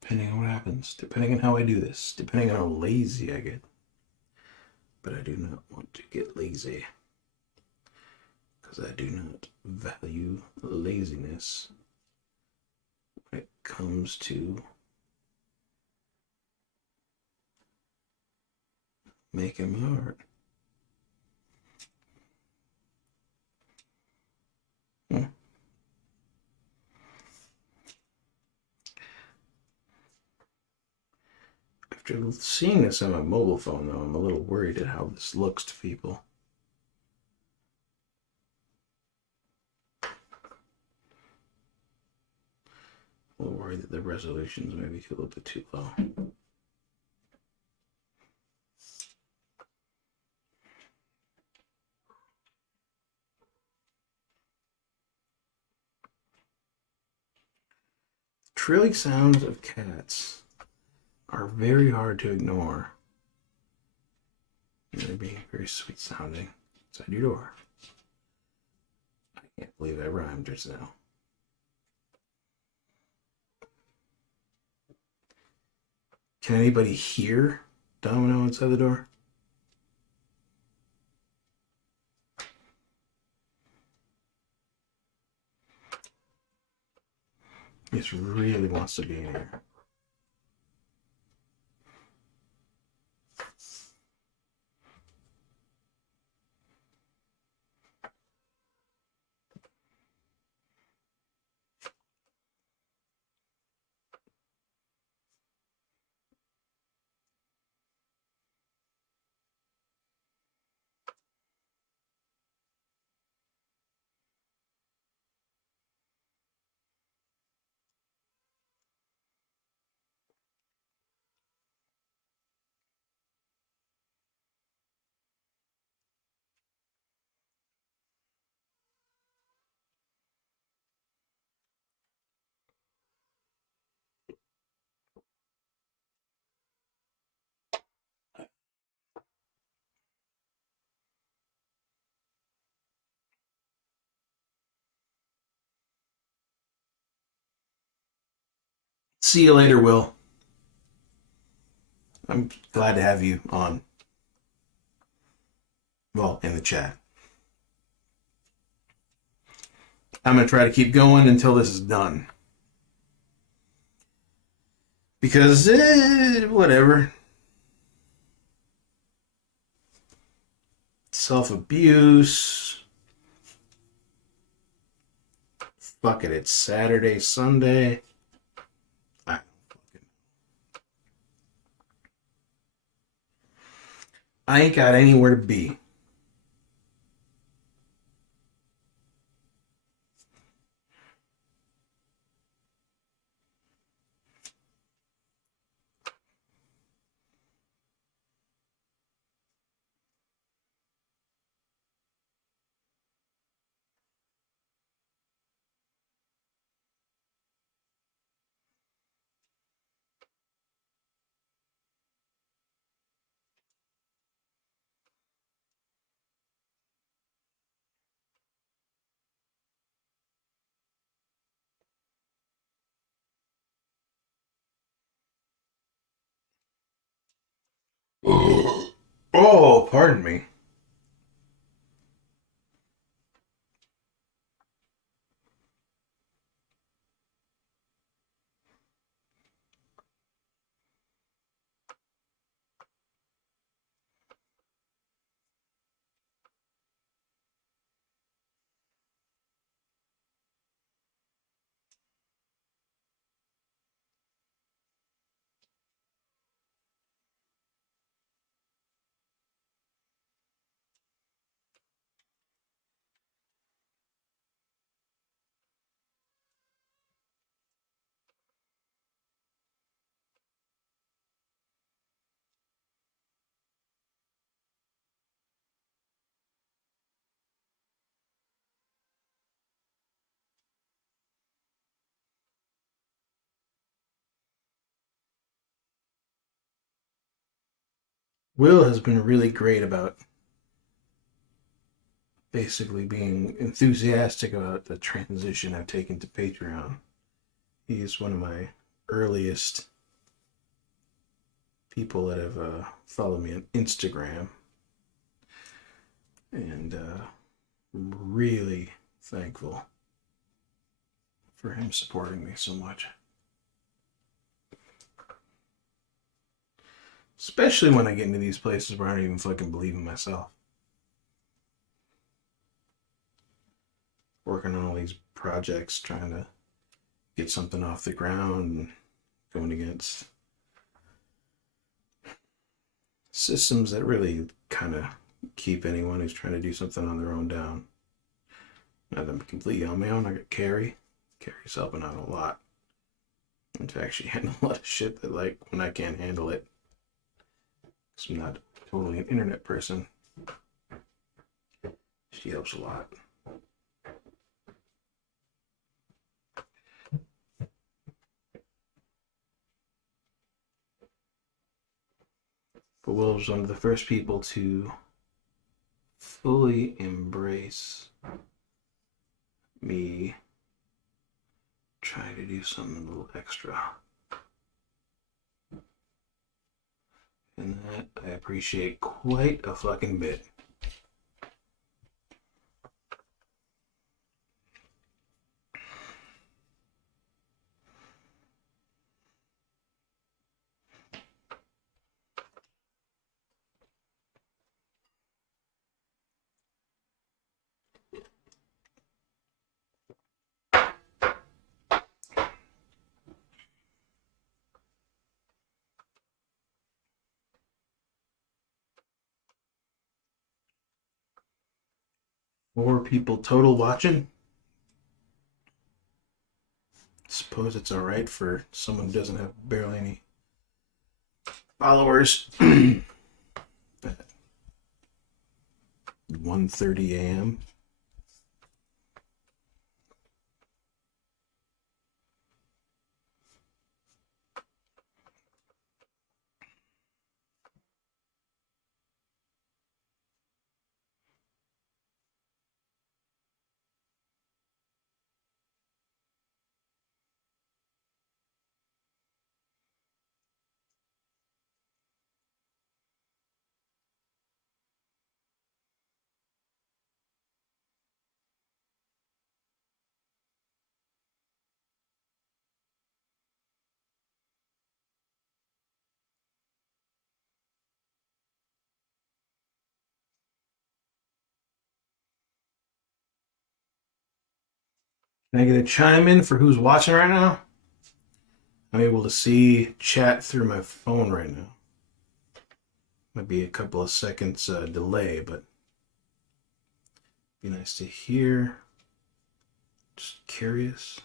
Depending on what happens, depending on how I do this, depending on how lazy I get. But I do not want to get lazy because I do not value laziness when it comes to making my art. After seeing this on my mobile phone, though, I'm a little worried at how this looks to people. A little worried that the resolutions may be a little bit too low. Trilling sounds of cats are very hard to ignore. They're being very sweet sounding inside your door. I can't believe I rhymed just now. Can anybody hear Domino inside the door? He just really wants to be in here. See you later, Will. I'm glad to have you on. Well, in the chat. I'm going to try to keep going until this is done. Because, whatever. Self-abuse. Fuck it, it's Saturday, Sunday. I ain't got anywhere to be. Oh, pardon me. Will has been really great about basically being enthusiastic about the transition I've taken to Patreon. He's one of my earliest people that have followed me on Instagram, and I'm really thankful for him supporting me so much. Especially when I get into these places where I don't even fucking believe in myself. Working on all these projects, trying to get something off the ground, and going against systems that really kind of keep anyone who's trying to do something on their own down. Now that I'm completely on my own, I got Carrie. Carrie's helping out a lot. And to actually handle a lot of shit that, like, when I can't handle it, because I'm not totally an internet person, she helps a lot. But Will was one of the first people to fully embrace me trying to do something a little extra. And that I appreciate quite a fucking bit. More people total watching. Suppose it's alright for someone who doesn't have barely any followers. At 1:30 a.m. Can I get a chime in for who's watching right now? I'm able to see chat through my phone right now. Might be a couple of seconds delay, but be nice to hear. Just curious.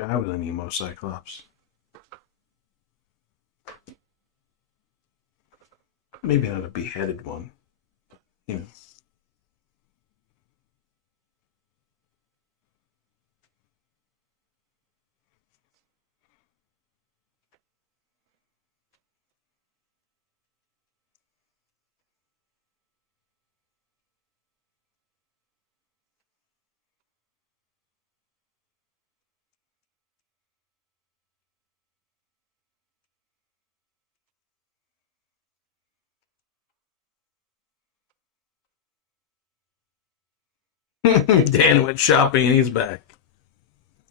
I was an emo cyclops. Maybe not a beheaded one. You know. Dan went shopping and he's back.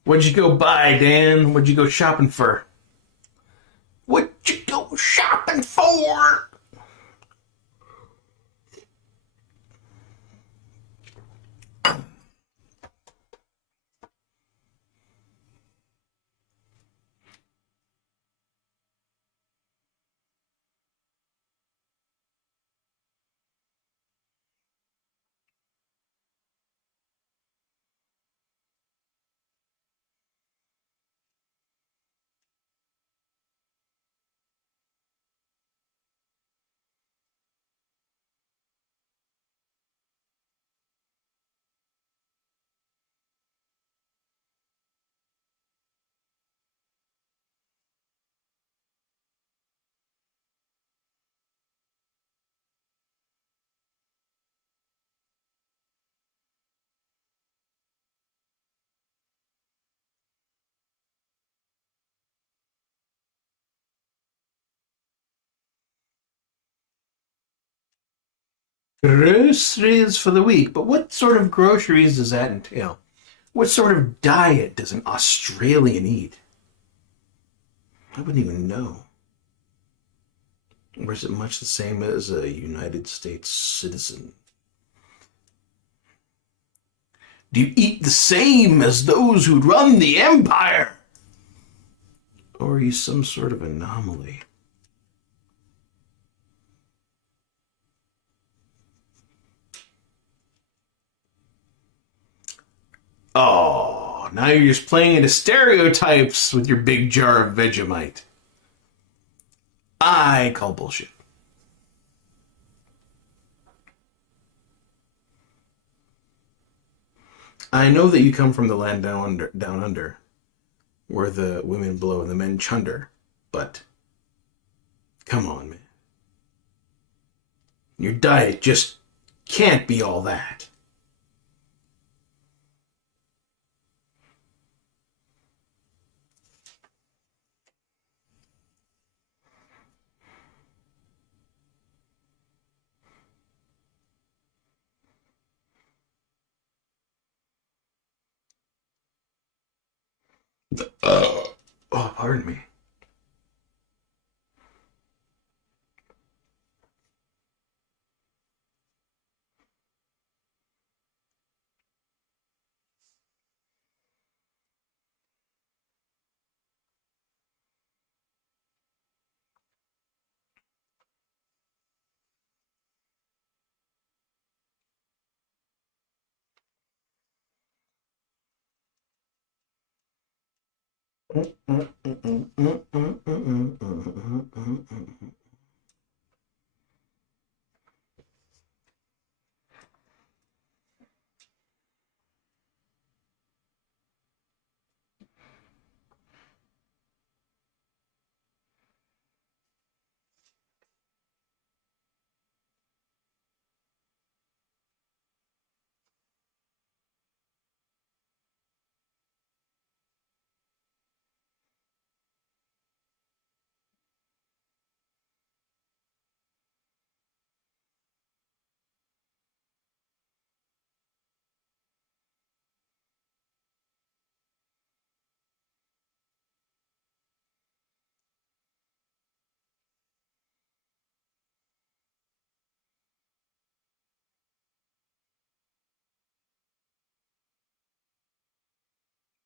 What'd you go buy, Dan? What'd you go shopping for? What you go shopping for? Groceries for the week. But what sort of groceries does that entail? What sort of diet does an Australian eat? I wouldn't even know. Or is it much the same as a United States citizen? Do you eat the same as those who run the empire? Or are you some sort of anomaly? Oh, now you're just playing into stereotypes with your big jar of Vegemite. I call bullshit. I know that you come from the land down under, where the women blow and the men chunder, but come on, man. Your diet just can't be all that. Oh, pardon me.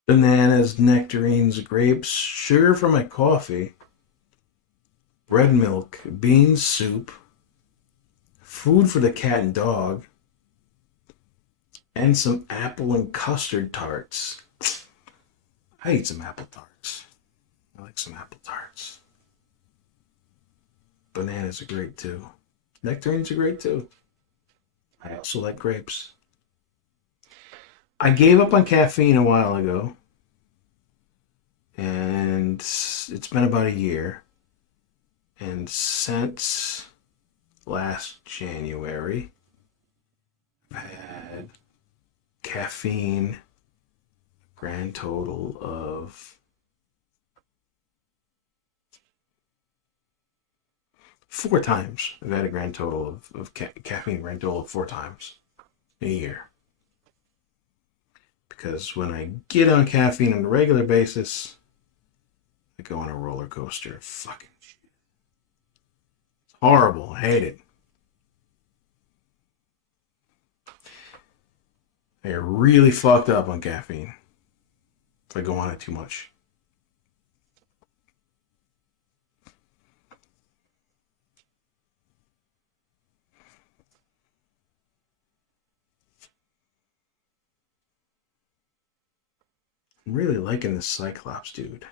Bananas, nectarines, grapes, sugar for my coffee, bread milk, beans soup, food for the cat and dog, and some apple and custard tarts. I eat some apple tarts. I like some apple tarts. Bananas are great too. Nectarines are great too. I also like grapes. I gave up on caffeine a while ago, and it's been about a year. And since last January, I've had caffeine, grand total of 4 times. I've had a grand total of caffeine, grand total of 4 times in a year. Because when I get on caffeine on a regular basis, Like go on a roller coaster. Fucking shit. It's horrible. I hate it. I get really fucked up on caffeine if I go on it too much. I'm really liking this Cyclops dude.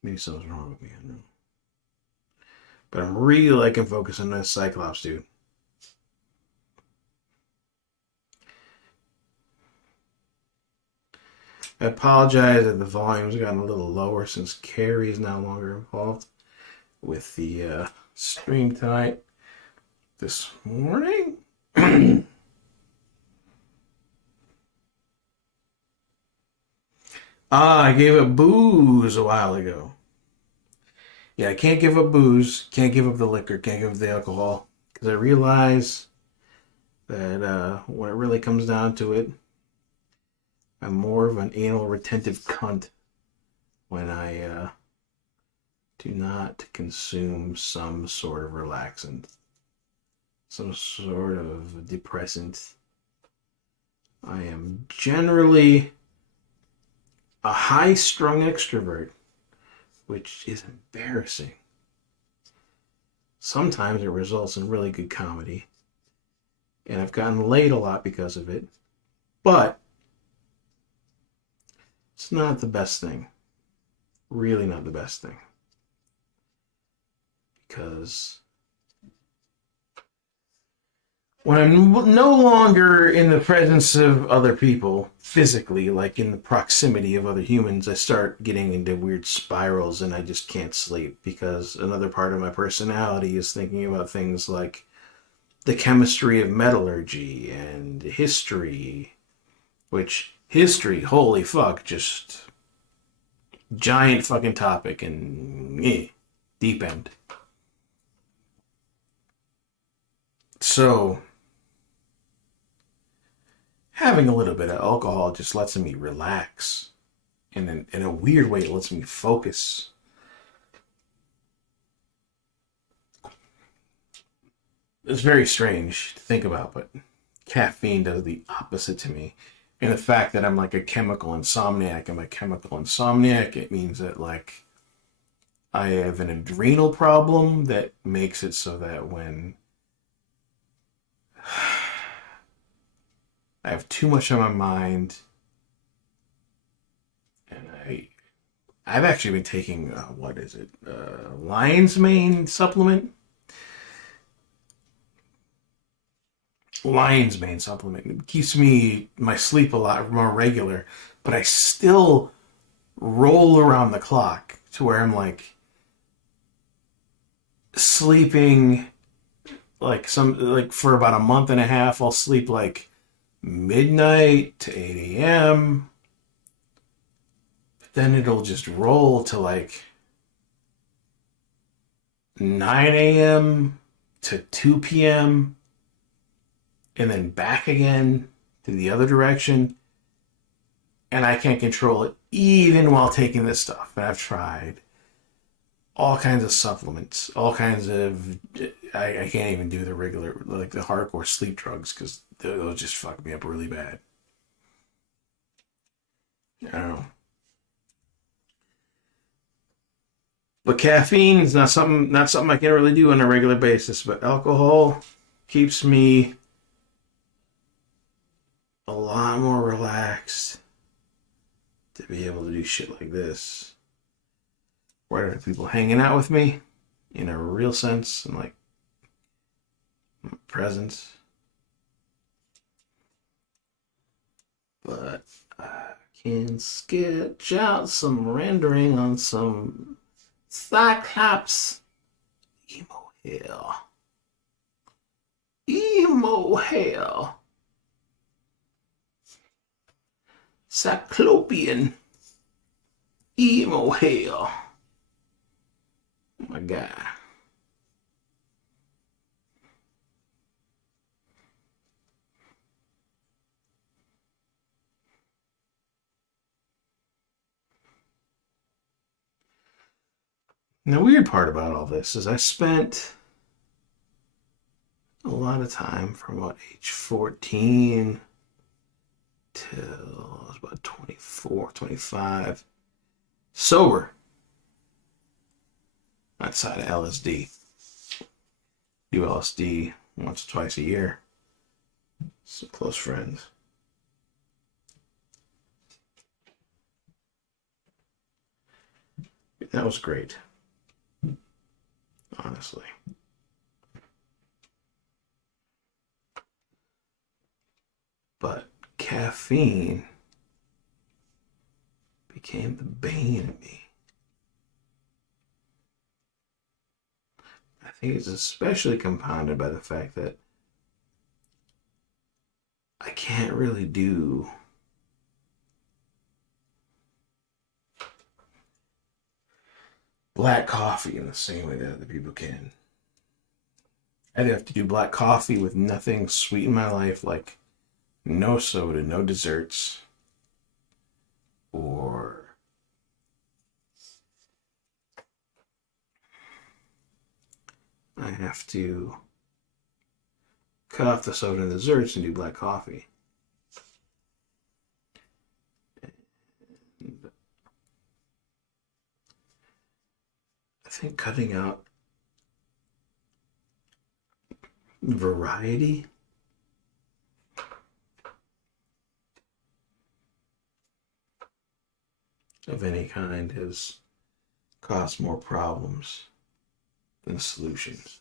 Maybe something's wrong with me, I don't know. But I'm really liking focusing on this Cyclops dude. I apologize that the volume's gotten a little lower since Carrie is no longer involved with the stream tonight. This morning? I gave up booze a while ago. Yeah, I can't give up booze, can't give up the liquor, can't give up the alcohol. Because I realize that when it really comes down to it, I'm more of an anal retentive cunt when I do not consume some sort of relaxant, some sort of depressant. I am generally a high-strung extrovert, which is embarrassing. Sometimes it results in really good comedy, and I've gotten laid a lot because of it, but it's not the best thing. Really not the best thing. Because when I'm no longer in the presence of other people, physically, like in the proximity of other humans, I start getting into weird spirals and I just can't sleep because another part of my personality is thinking about things like the chemistry of metallurgy and history, which history, holy fuck, just giant fucking topic and deep end. So having a little bit of alcohol just lets me relax. And in a weird way, it lets me focus. It's very strange to think about, but caffeine does the opposite to me. And the fact that I'm like a chemical insomniac, it means that like I have an adrenal problem that makes it so that when I have too much on my mind, and I've actually been taking lion's mane supplement. Lion's mane supplement. It keeps my sleep a lot more regular, but I still roll around the clock to where I'm like sleeping like for about a month and a half. I'll sleep like midnight to 8 a.m. But then it'll just roll to like 9 a.m. to 2 p.m. and then back again to the other direction. And I can't control it even while taking this stuff. And I've tried all kinds of supplements, all kinds of... I can't even do the regular, like the hardcore sleep drugs because they'll just fuck me up really bad. I don't know. But caffeine is not something I can really do on a regular basis. But alcohol keeps me a lot more relaxed to be able to do shit like this. Where there are people hanging out with me in a real sense and like presence. But I can sketch out some rendering on some Cyclops emo hair. Emo hair. Cyclopean emo hair. Oh my god. And the weird part about all this is I spent a lot of time from about age 14 till I was about 24, 25, sober outside of LSD. Do LSD once or twice a year. Some close friends. That was great. Honestly. But caffeine became the bane of me. I think it's especially compounded by the fact that I can't really do black coffee in the same way that other people can. I'd have to do black coffee with nothing sweet in my life, like no soda, no desserts, or I have to cut off the soda and desserts and do black coffee. And I think cutting out variety of any kind has caused more problems than solutions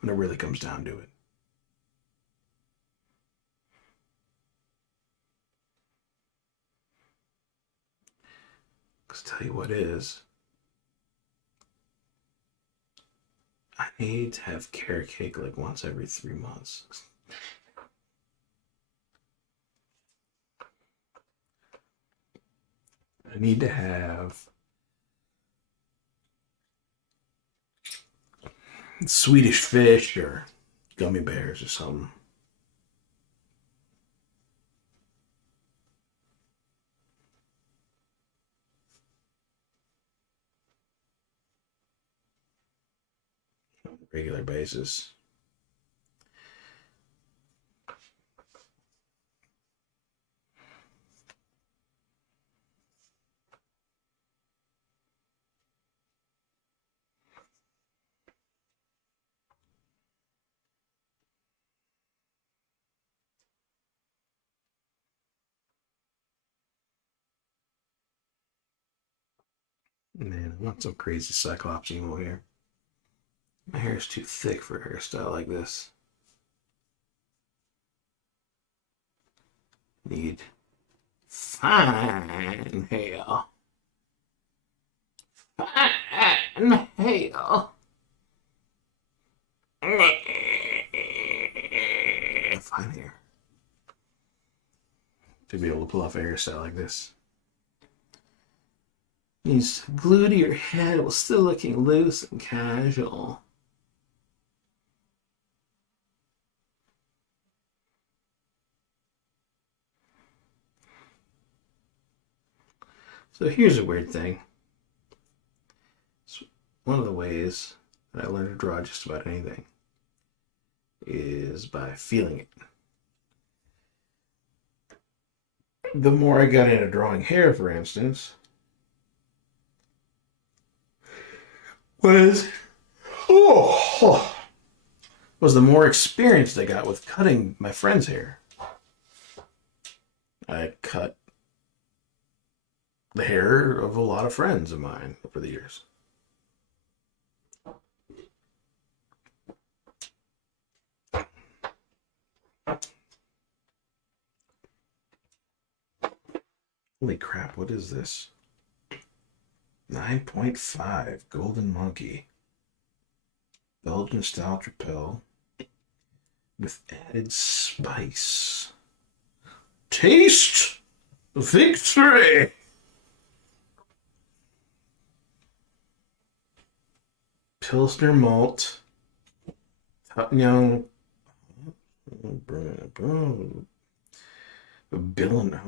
when it really comes down to it. Because tell you what is, I need to have carrot cake like once every 3 months. I need to have Swedish fish or gummy bears or something. On a regular basis. Man, I'm not some crazy Cyclops emo here. My hair is too thick for a hairstyle like this. Need fine hair. Fine hair. Fine hair. To be able to pull off a hairstyle like this. Needs glue to your head while still looking loose and casual. So here's a weird thing. It's one of the ways that I learned to draw just about anything is by feeling it. The more I got into drawing hair, for instance, was the more experienced I got with cutting my friend's hair. I cut the hair of a lot of friends of mine over the years. Holy crap, what is this? 9.5 Golden Monkey. Belgian style trapel with added spice. Taste victory! Pilsner malt. Young. Bill and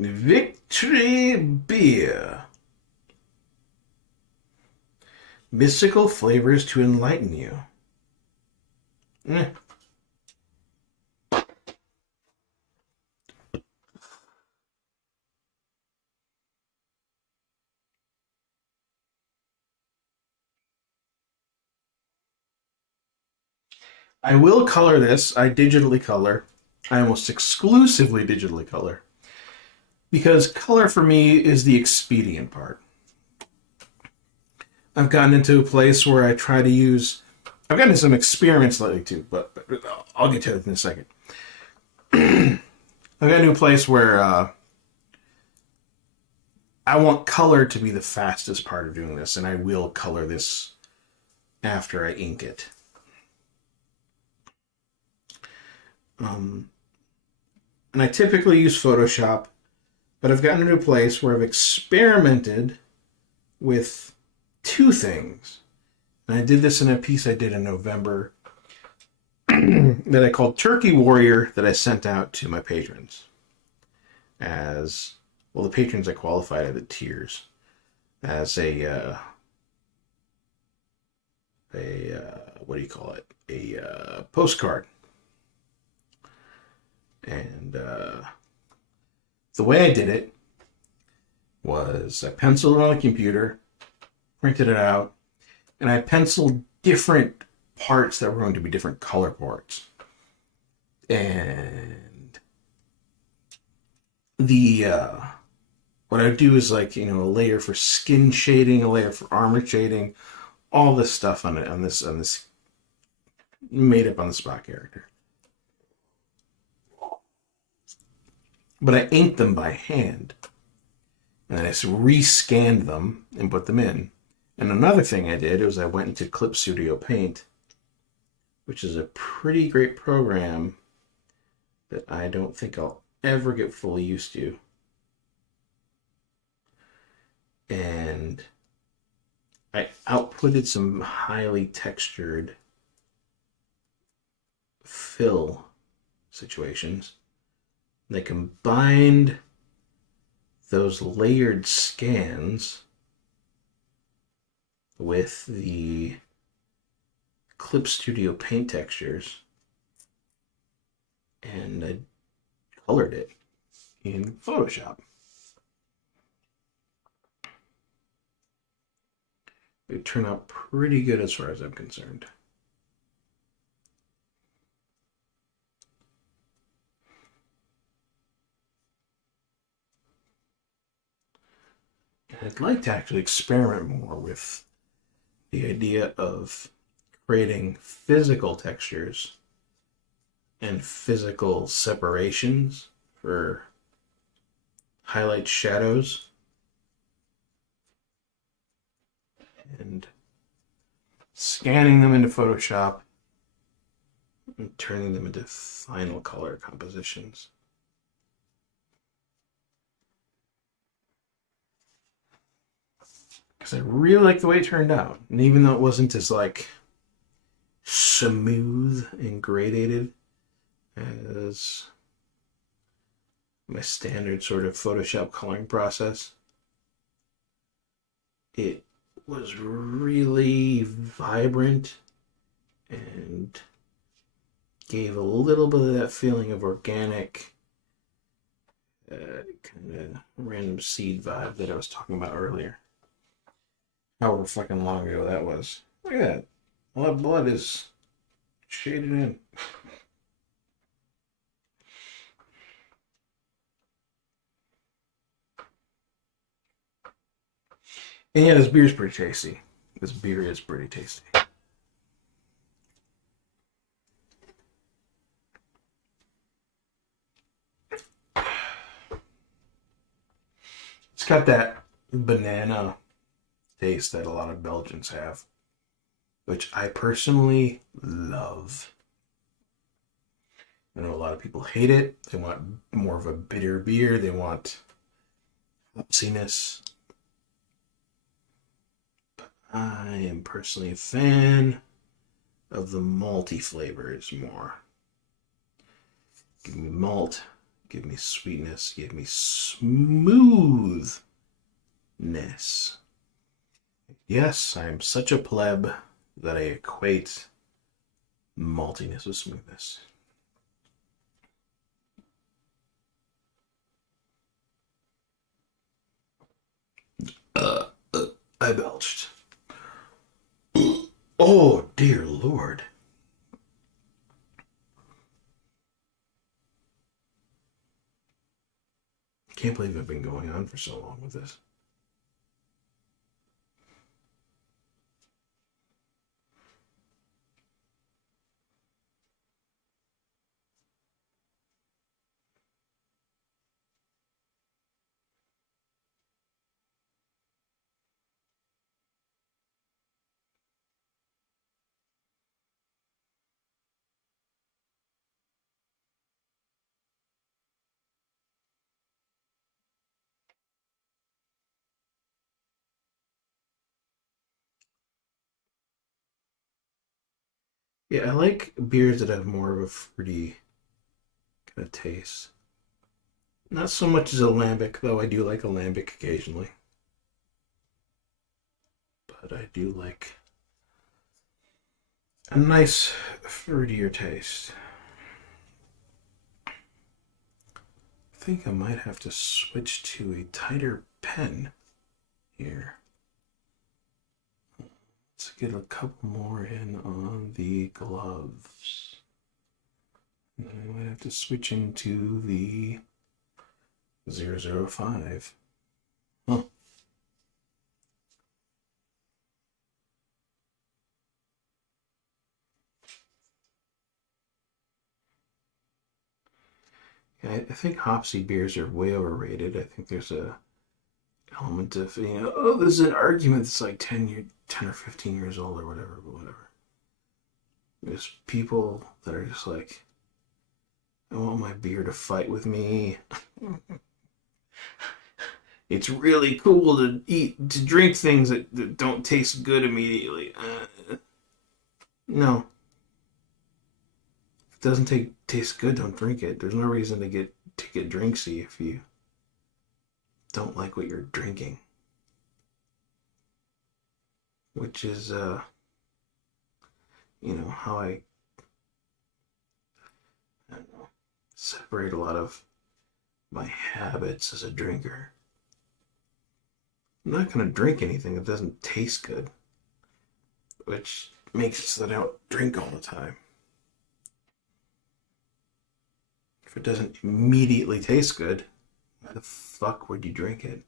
Victory Beer. Mystical flavors to enlighten you. I will color this. I digitally color. I almost exclusively digitally color. Because color for me is the expedient part. I've gotten into a place where I try to use... I've gotten into some experiments lately too, but I'll get to it in a second. I've gotten into a place where I want color to be the fastest part of doing this, and I will color this after I ink it. And I typically use Photoshop, but I've gotten into a place where I've experimented with two things. And I did this in a piece I did in November that I called Turkey Warrior, that I sent out to my patrons. As, well, the patrons I qualified at the tiers. As a what do you call it? A postcard. And the way I did it was I penciled it on a computer, printed it out, and I penciled different parts that were going to be different color parts. And the what I do is, like, you know, a layer for skin shading, a layer for armor shading, all this stuff on this made up on the spot character. But I inked them by hand. And then I rescanned them and put them in. And another thing I did was I went into Clip Studio Paint, which is a pretty great program that I don't think I'll ever get fully used to. And I outputted some highly textured fill situations. They combined those layered scans with the Clip Studio Paint textures, and I colored it in Photoshop. It turned out pretty good as far as I'm concerned. I'd like to actually experiment more with the idea of creating physical textures and physical separations for highlights, shadows, and scanning them into Photoshop and turning them into final color compositions. Because I really like the way it turned out. And even though it wasn't as, like, smooth and gradated as my standard sort of Photoshop coloring process, it was really vibrant and gave a little bit of that feeling of organic, kind of random seed vibe that I was talking about earlier. However fucking long ago that was. Look at that. All that blood is shaded in. And yeah, this beer's pretty tasty. This beer is pretty tasty. It's got that banana taste that a lot of Belgians have, which I personally love. I know a lot of people hate it. They want more of a bitter beer. They want hopsiness. But I am personally a fan of the malty flavors more. Give me malt, give me sweetness, give me smoothness. Yes, I am such a pleb that I equate maltiness with smoothness. I belched. Oh, dear Lord. Can't believe I've been going on for so long with this. Yeah, I like beers that have more of a fruity kind of taste. Not so much as a lambic, though I do like a lambic occasionally. But I do like a nice fruitier taste. I think I might have to switch to a tighter pen here. Let's get a couple more in on the gloves. And I might have to switch into the 005. Huh. Yeah, I think hopsy beers are way overrated. I think there's a element of, oh, there's an argument that's like 10 or 15 years old or whatever, but whatever. There's people that are just like, I want my beer to fight with me. It's really cool to drink things that don't taste good immediately. No. If it doesn't taste good, don't drink it. There's no reason to get drinksy if you don't like what you're drinking. Which is, how I don't know, separate a lot of my habits as a drinker. I'm not going to drink anything that doesn't taste good, which makes it so that I don't drink all the time. If it doesn't immediately taste good, why the fuck would you drink it?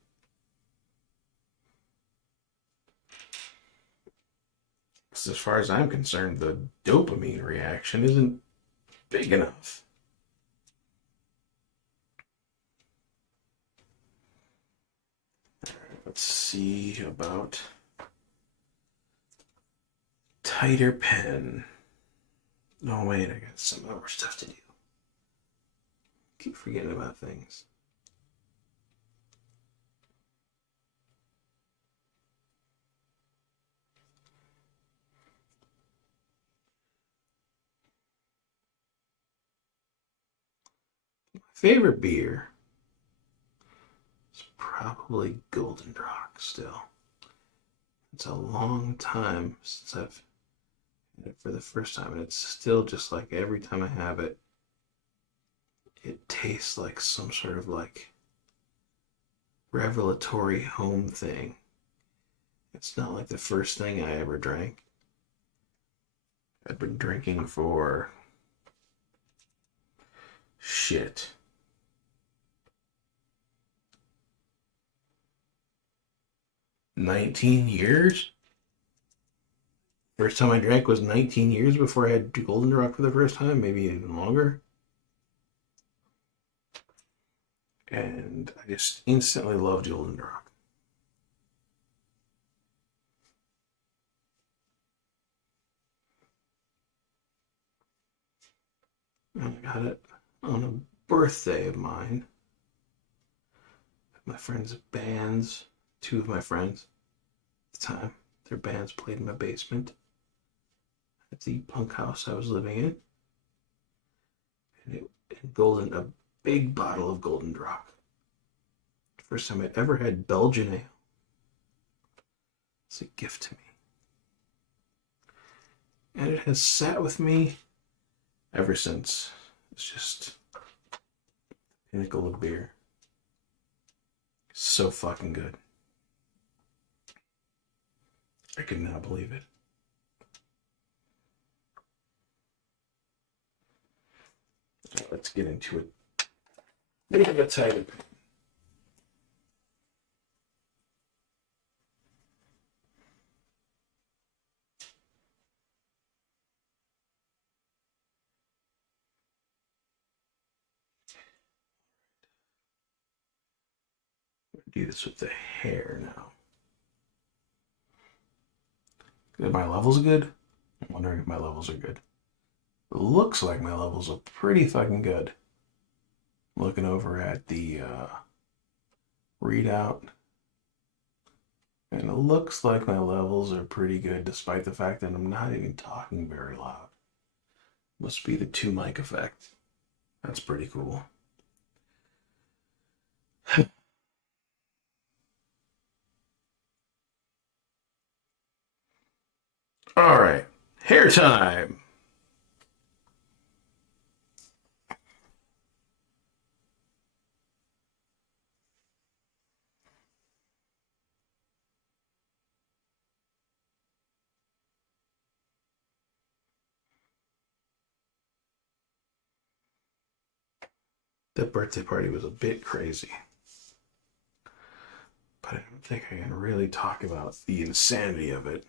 Because as far as I'm concerned, the dopamine reaction isn't big enough. Let's see about tighter pen. Oh wait, I got some more stuff to do. Keep forgetting about things. My favorite beer is probably Golden Rock still. It's a long time since I've had it for the first time, and it's still just like every time I have it, it tastes like some sort of like revelatory home thing. It's not like the first thing I ever drank. I've been drinking for shit. 19 years? First time I drank was 19 years before I had Golden Rock for the first time, maybe even longer. And I just instantly loved Golden Rock. And I got it on a birthday of mine. My friends' bands, two of my friends at the time, their bands played in my basement at the punk house I was living in. And big bottle of Golden Rock. First time I'd ever had Belgian ale. It's a gift to me. And it has sat with me ever since. It's just the pinnacle of beer. So fucking good. I could not believe it. Let's get into it. Bit of a tighter. Do this with the hair now. Are my levels good? I'm wondering if my levels are good. It looks like my levels are pretty fucking good. Looking over at the readout. And it looks like my levels are pretty good despite the fact that I'm not even talking very loud. Must be the 2 mic effect. That's pretty cool. All right, hair time. That birthday party was a bit crazy. But I don't think I can really talk about the insanity of it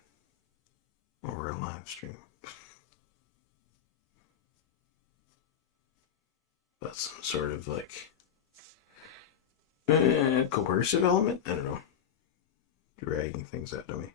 over a live stream. That's some sort of like coercive element? I don't know. Dragging things out of me.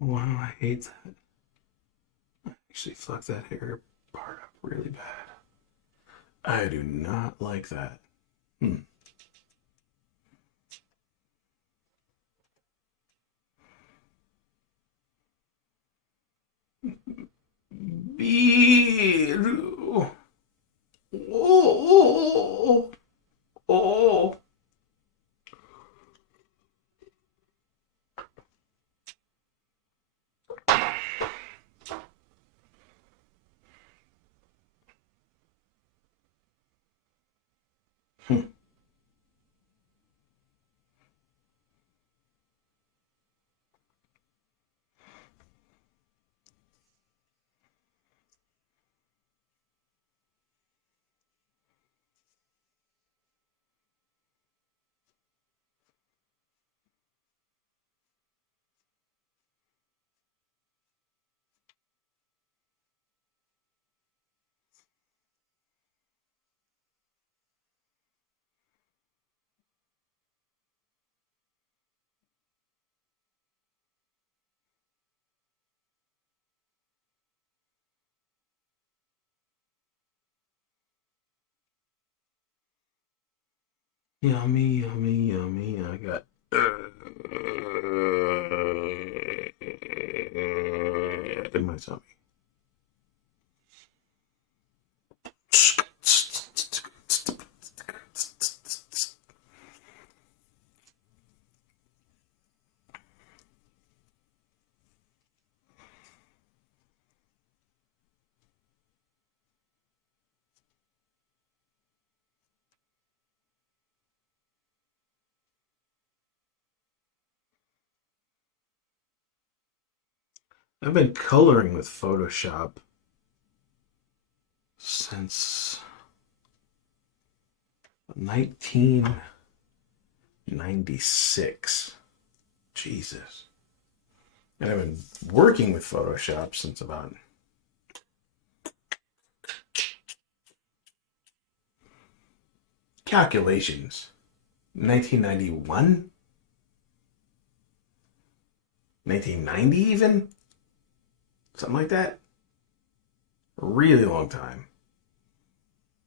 Wow, I hate that. I actually fucked that hair part up really bad. I do not like that. Biru. Oh, oh, oh. Yummy, yummy, yummy. I got. In my tummy. I've been coloring with Photoshop since 1996. Jesus. And I've been working with Photoshop since about calculations. 1991? 1990 even? something like that. A really long time.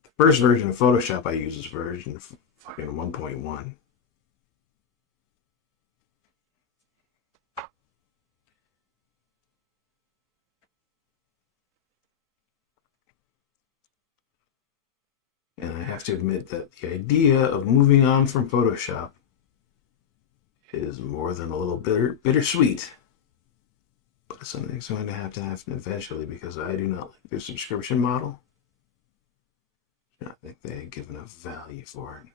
The first version of Photoshop I use is version fucking 1.1. And I have to admit that the idea of moving on from Photoshop is more than a little bittersweet. But it's something that's going to happen eventually because I do not like their subscription model. I think they give enough value for it.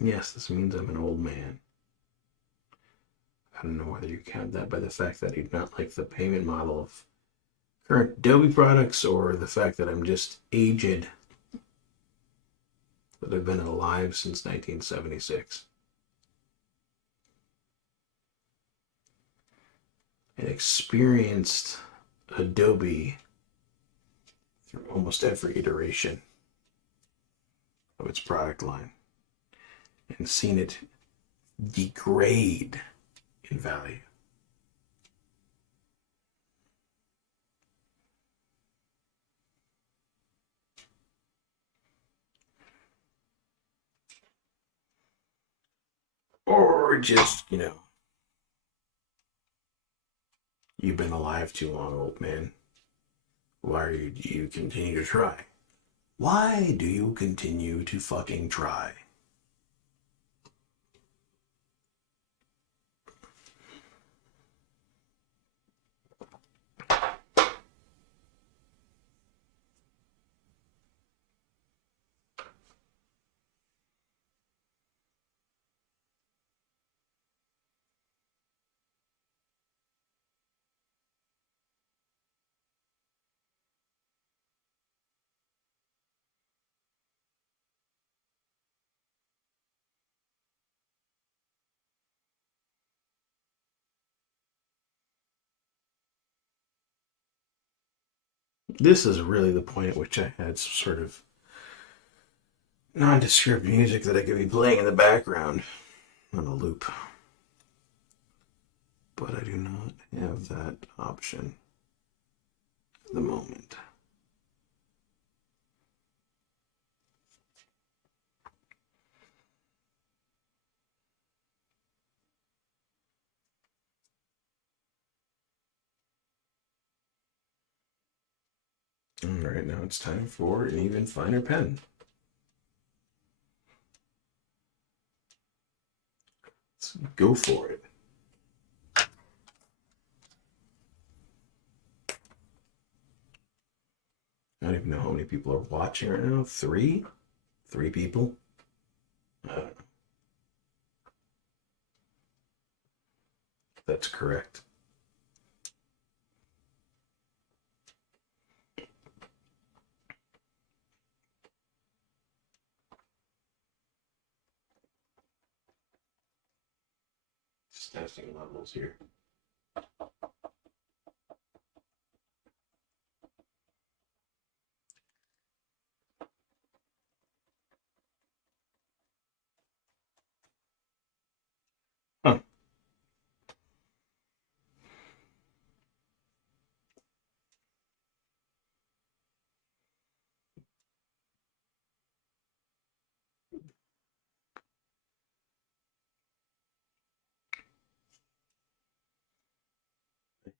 Yes, this means I'm an old man. I don't know whether you count that by the fact that I do not like the payment model of current Adobe products or the fact that I'm just aged. That I've been alive since 1976. And experienced Adobe through almost every iteration of its product line and seen it degrade in value. Or just, you've been alive too long, old man. Why do you continue to try? Why do you continue to fucking try? This is really the point at which I had some sort of nondescript music that I could be playing in the background on a loop. But I do not have that option at the moment. All right, now it's time for an even finer pen. Let's go for it. I don't even know how many people are watching right now. Three people. I don't know. That's correct. Just testing levels here. Huh.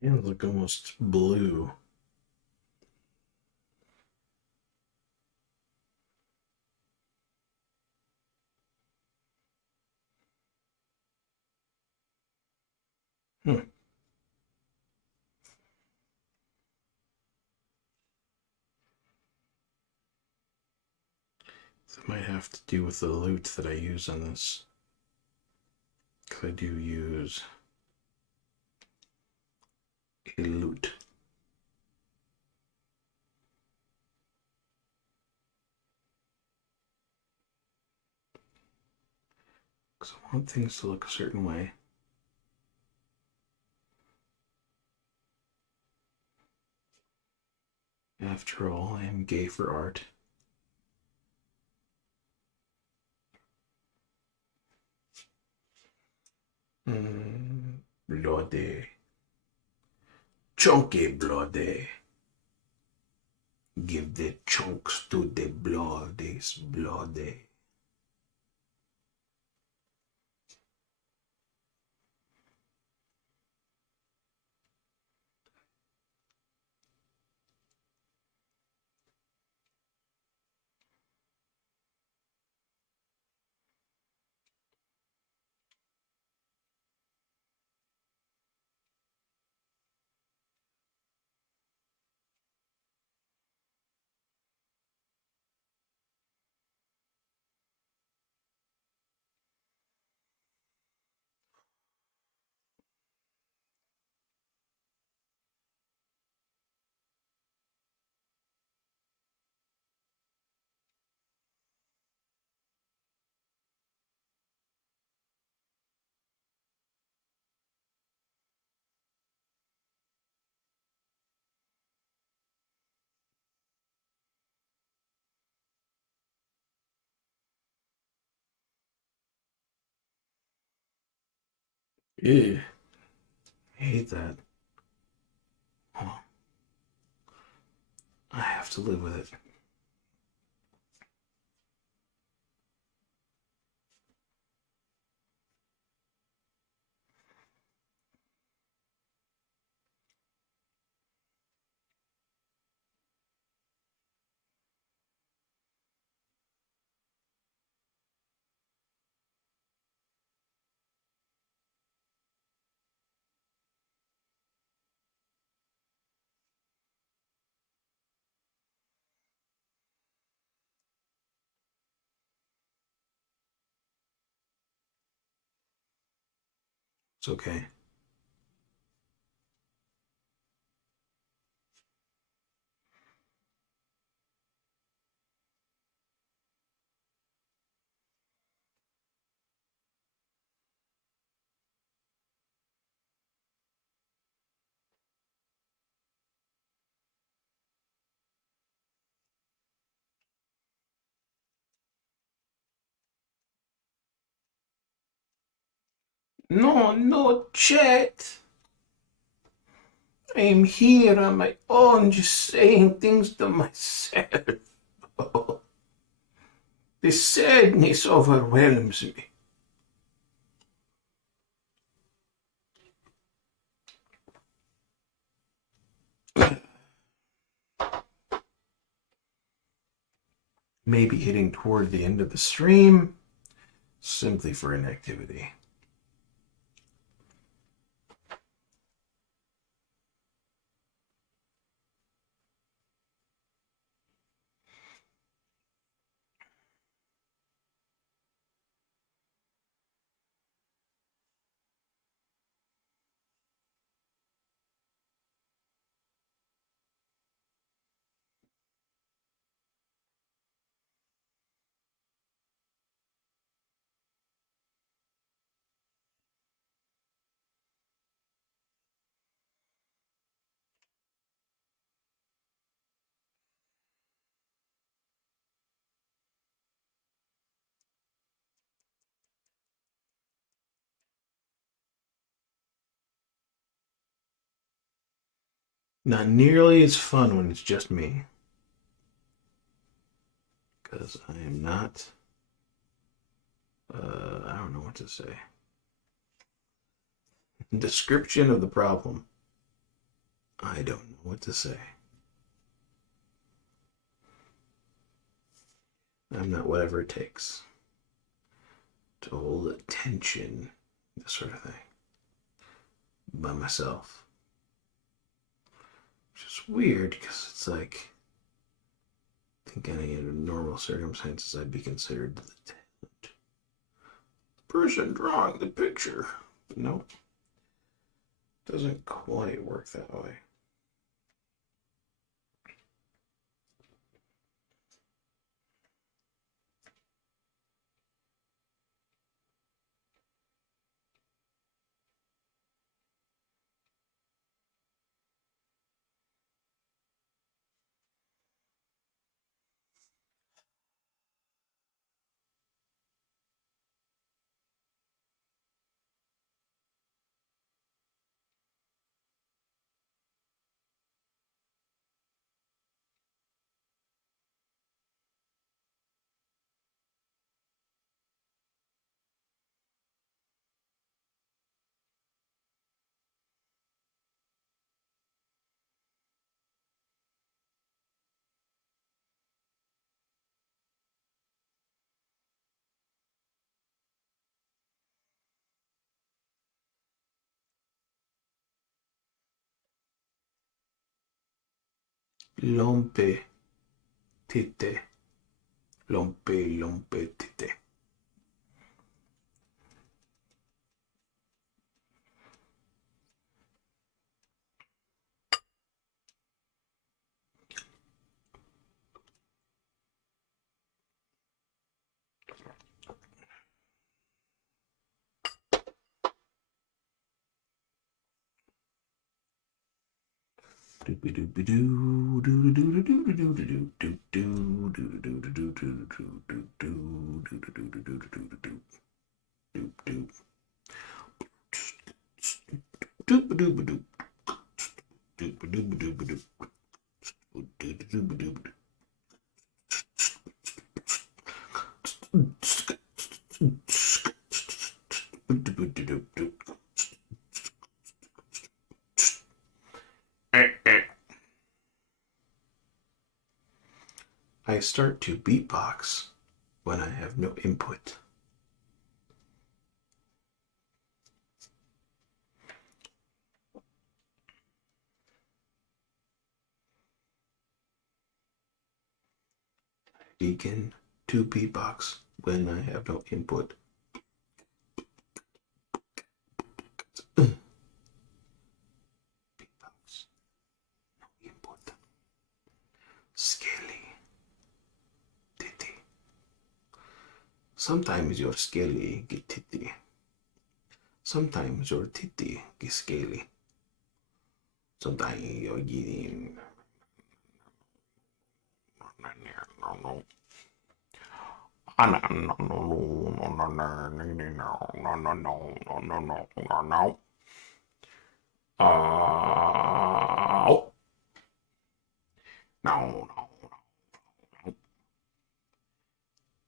The hands look almost blue. Hmm. That might have to do with the loot that I use on this. Because I do use a loot. Because I want things to look a certain way. After all, I am gay for art. Bloody. Chunky bloody. Give the chunks to the bloodies bloody. Ew. I hate that. Oh, I have to live with it. It's okay. No, no, Chet. I am here on my own, just saying things to myself. Oh, the sadness overwhelms me. Maybe hitting toward the end of the stream, simply for inactivity. Not nearly as fun when it's just me. Because I am not. I don't know what to say. Description of the problem. I don't know what to say. I'm not whatever it takes to hold attention, this sort of thing, by myself. Which is weird because it's like, I think any under normal circumstances I'd be considered the talent. Person drawing the picture. But nope. Doesn't quite work that way. Lompe tite. Lompe tite. I start to beatbox when I have no input. Begin to beatbox when I have no input. Beatbox, no input. Skelly, titty. Sometimes your skelly get titty. Sometimes your titty get scaly. Sometimes you're getting. No.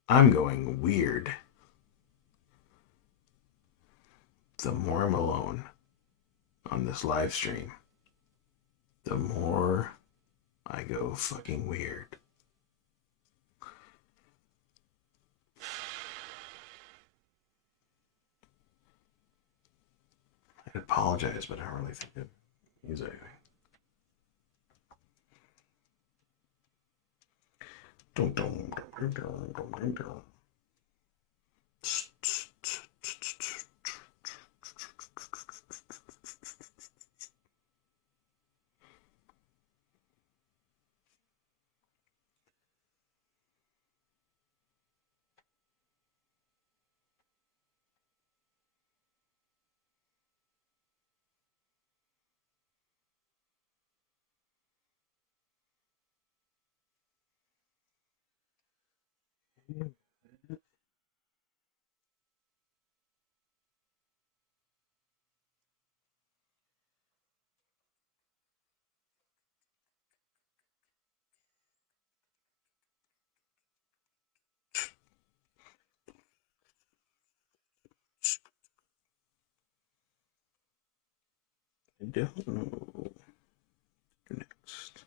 I'm going weird. The more I'm alone on this live stream, the more I go fucking weird. I apologize, but I don't really think that he's anything. I don't know. Next.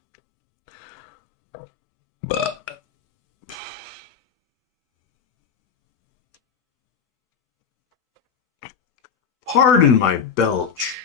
But pardon my belch.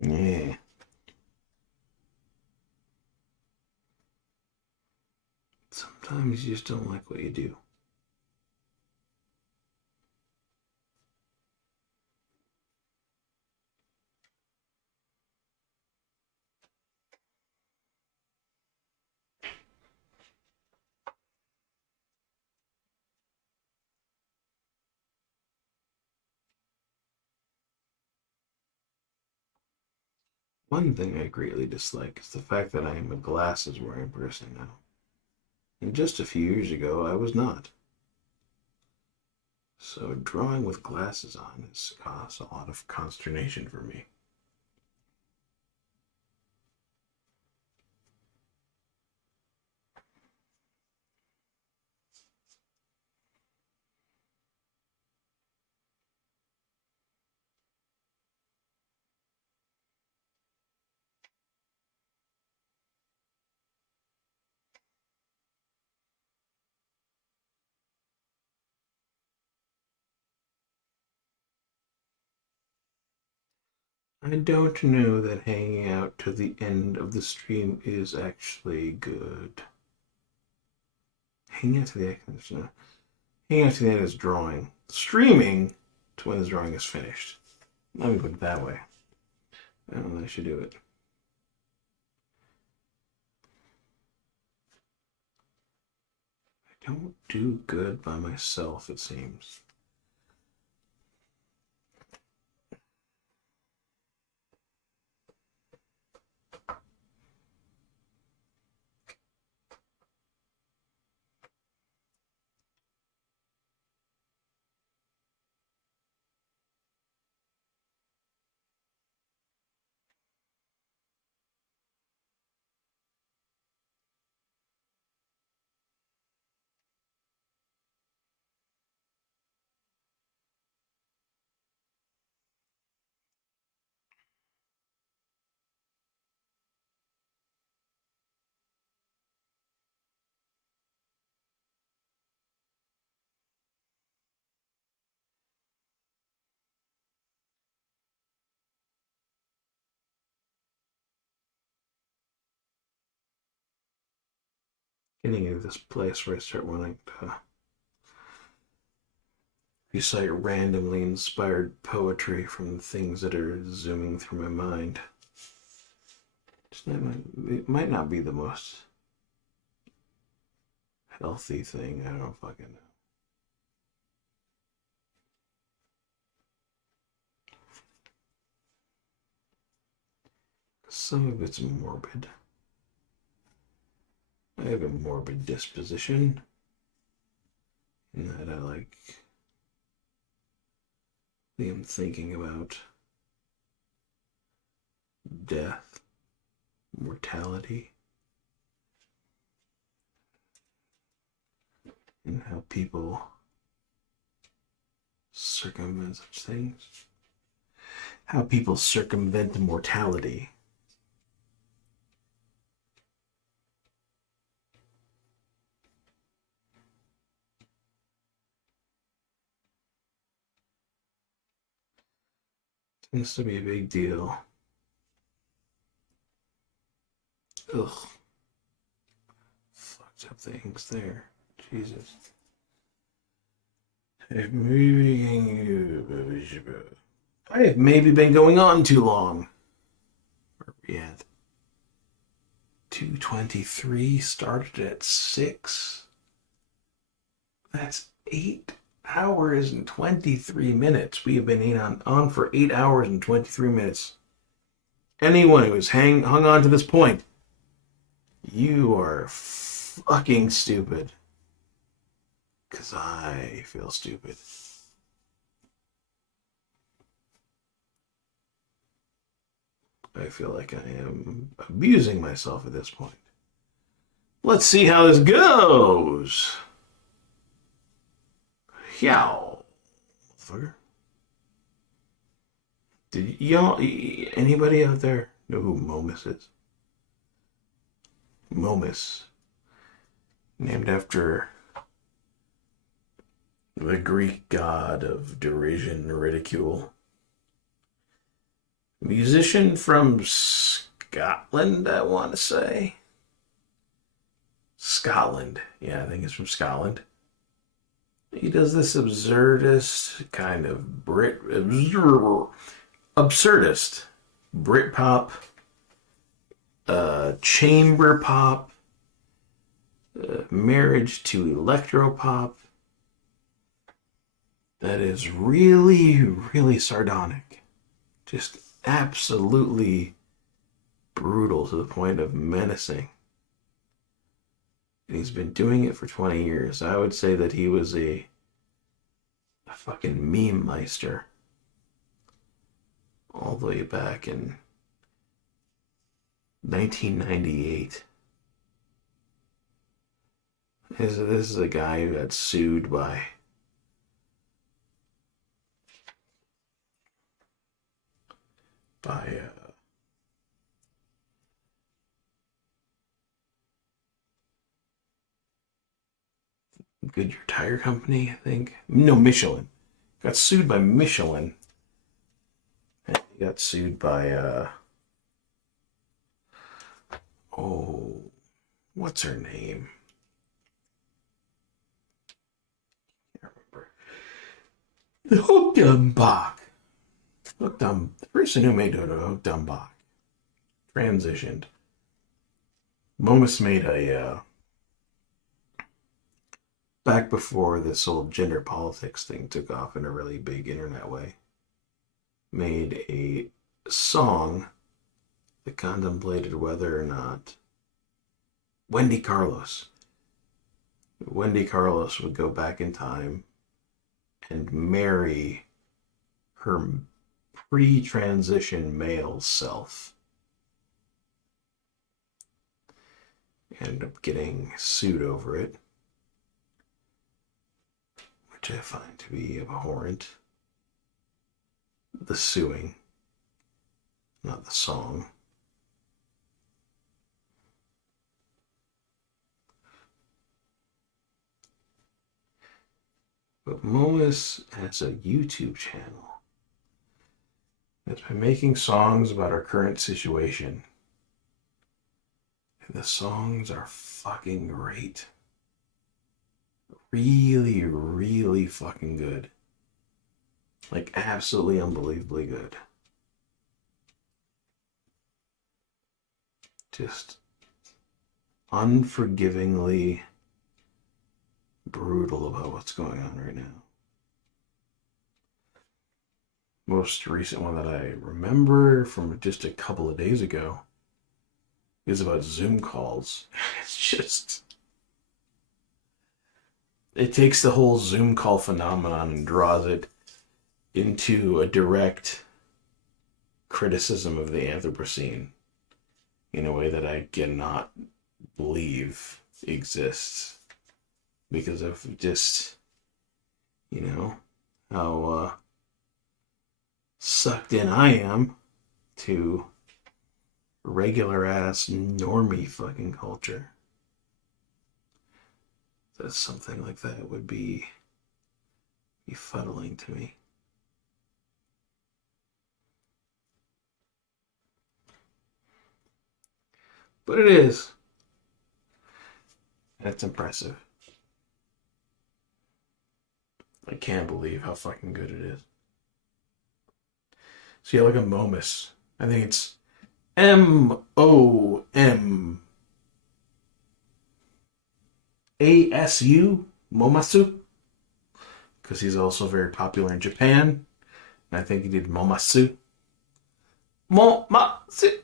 Yeah. Sometimes you just don't like what you do. One thing I greatly dislike is the fact that I am a glasses wearing person now. And just a few years ago, I was not. So drawing with glasses on has caused a lot of consternation for me. I don't know that hanging out to the end of the stream is actually good. Hanging out to the end. Hanging out to the end is drawing. Streaming to when the drawing is finished. Let me put it that way. I don't know, I should do it. I don't do good by myself, it seems. Getting into this place where I start wanting to recite randomly inspired poetry from things that are zooming through my mind. It might not be the most healthy thing. I don't fucking know. Some of it's morbid. I have a morbid disposition in that I am thinking about death, mortality, and how people circumvent such things. How people circumvent mortality. Tends to be a big deal. Ugh. Fucked up things there. Jesus. I have maybe been going on too long. Where are we at? 2:23, started at 6. That's 8 hours and 23 minutes. We have been on for 8 hours and 23 minutes. Anyone who has hung on to this point, you are fucking stupid. Because I feel stupid. I feel like I am abusing myself at this point. Let's see how this goes. Yow. Motherfucker. Did y'all, anybody out there know who Momus is? Momus. Named after the Greek god of derision and ridicule. Musician from Scotland, I want to say. Scotland. Yeah, I think it's from Scotland. He does this absurdist kind of absurdist Britpop, chamber pop, marriage to electropop. That is really, really sardonic. Just absolutely brutal to the point of menacing. And he's been doing it for 20 years. I would say that he was a fucking meme meister. All the way back in 1998. This is a guy who got sued by Goodyear Tire Company, I think. No, Michelin. Got sued by Michelin. And He got sued by what's her name? Can't remember. The Hookdumbach. The person who made Hookdumbach transitioned. Momus made a back before this whole gender politics thing took off in a really big internet way, made a song that contemplated whether or not Wendy Carlos would go back in time and marry her pre-transition male self. Ended up getting sued over it, which I find to be abhorrent. The suing, not the song. But Momus has a YouTube channel that's been making songs about our current situation. And the songs are fucking great. Really, really fucking good. Like, absolutely unbelievably good. Just unforgivingly brutal about what's going on right now. Most recent one that I remember from just a couple of days ago is about Zoom calls. It's just... It takes the whole Zoom call phenomenon and draws it into a direct criticism of the Anthropocene in a way that I cannot believe exists. Because of just, how sucked in I am to regular ass normie fucking culture. That something like that would be befuddling to me. But it is. That's impressive. I can't believe how fucking good it is. So yeah, look at Momus. I think it's MOMASU, Momasu, because he's also very popular in Japan. And I think he did Momasu. Momasu.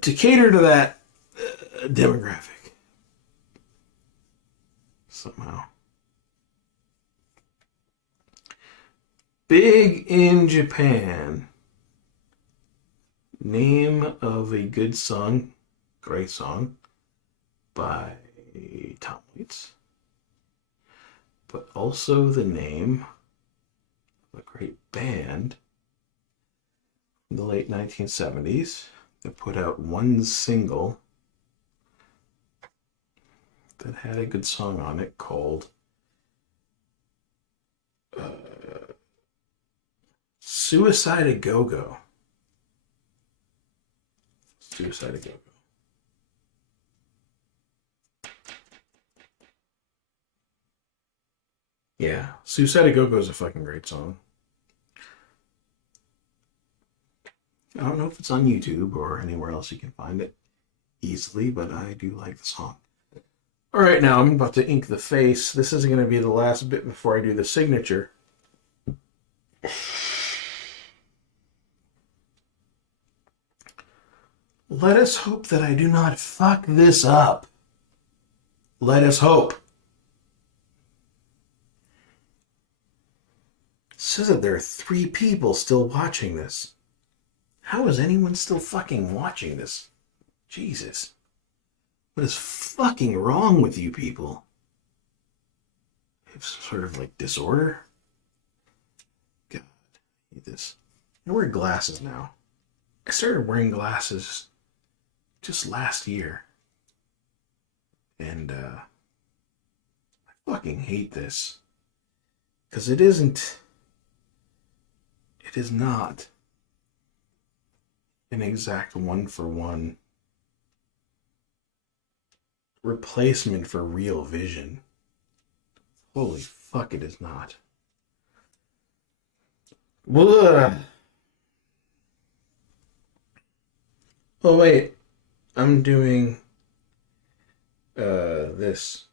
To cater to that demographic. Somehow. Big in Japan. Name of a good song, great song, by Tom Waits. But also the name of a great band in the late 1970s that put out one single that had a good song on it called Suicide A Go-Go. Suicide A Go-Go. Yeah, Suicide A Go-Go is a fucking great song. I don't know if it's on YouTube or anywhere else you can find it easily, but I do like the song. All right, now I'm about to ink the face. This is going to be the last bit before I do the signature. Let us hope that I do not fuck this up. Let us hope. It says that there are 3 people still watching this. How is anyone still fucking watching this? Jesus. What is fucking wrong with you people? You have some sort of like disorder? God, I need this. I wear glasses now. I started wearing glasses just last year. And I fucking hate this. Because it isn't It is not an exact one-for-one replacement for real vision. Holy fuck, it is not. Ugh. Oh wait, I'm doing this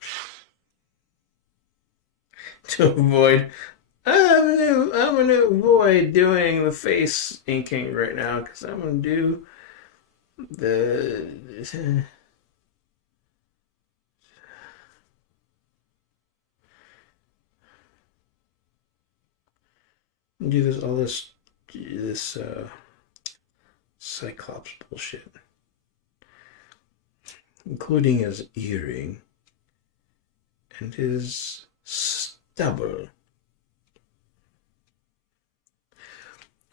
to avoid. I'm gonna avoid doing the face inking right now because I'm gonna do the. Do this Cyclops bullshit, including his earring and his stubble.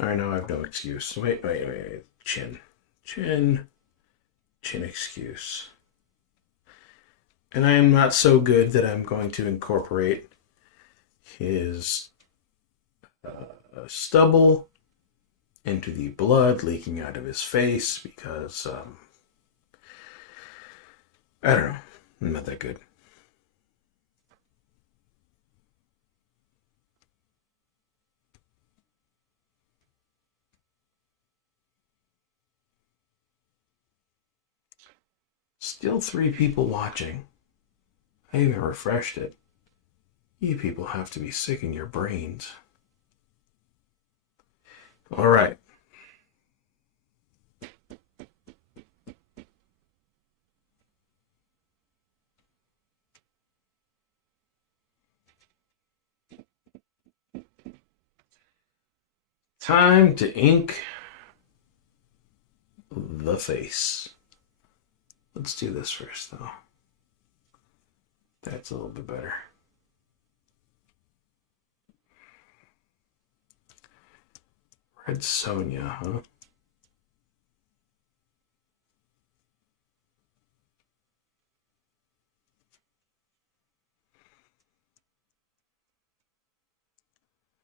I know I have no excuse. Wait. Chin excuse. And I am not so good that I'm going to incorporate his stubble into the blood leaking out of his face because I don't know. I'm not that good. Still 3 people watching. I even refreshed it. You people have to be sick in your brains. All right. Time to ink the face. Let's do this first, though. That's a little bit better. Red Sonja, huh?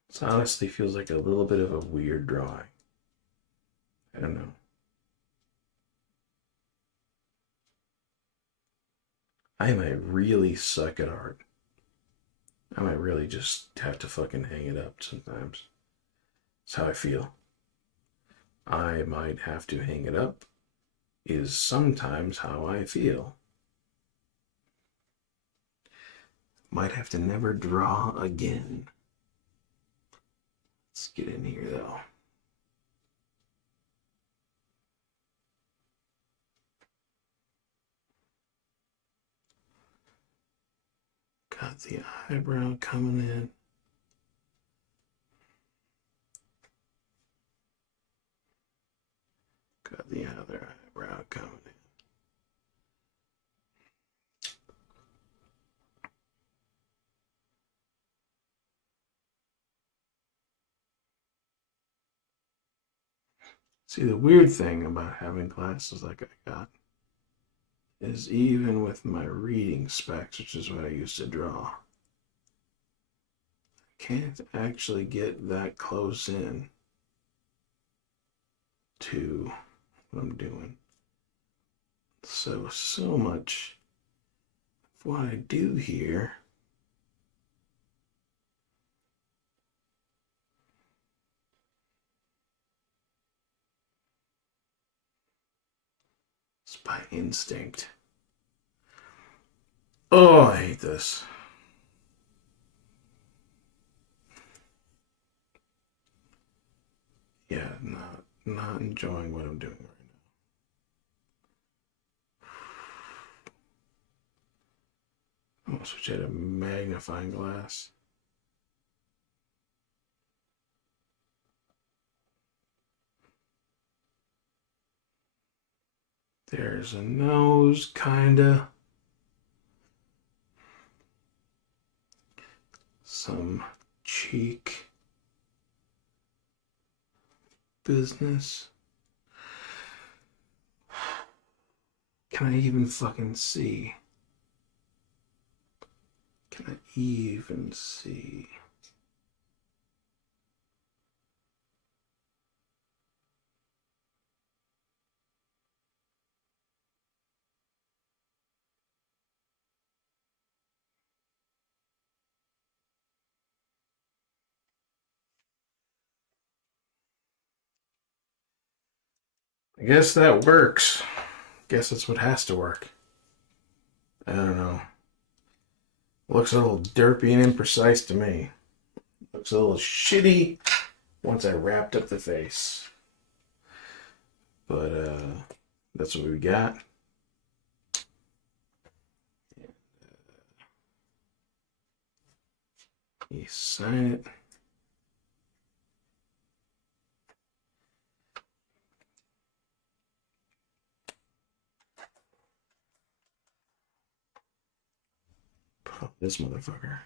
This honestly feels like a little bit of a weird drawing. I don't know. I might really suck at art. I might really just have to fucking hang it up sometimes. That's how I feel. I might have to hang it up is sometimes how I feel. Might have to never draw again. Let's get in here though. Got the eyebrow coming in. Got the other eyebrow coming in. See, the weird thing about having glasses like I got is even with my reading specs, which is what I used to draw, I can't actually get that close in to what I'm doing. So much of what I do here is by instinct. Oh, I hate this. Yeah, not enjoying what I'm doing right now. I'm gonna switch out a magnifying glass. There's a nose, kinda. Some cheek business. Can I even fucking see? Can I even see? I guess that works. Guess that's what has to work. I don't know. Looks a little derpy and imprecise to me. Looks a little shitty once I wrapped up the face. But that's what we got. You sign it. Put this motherfucker.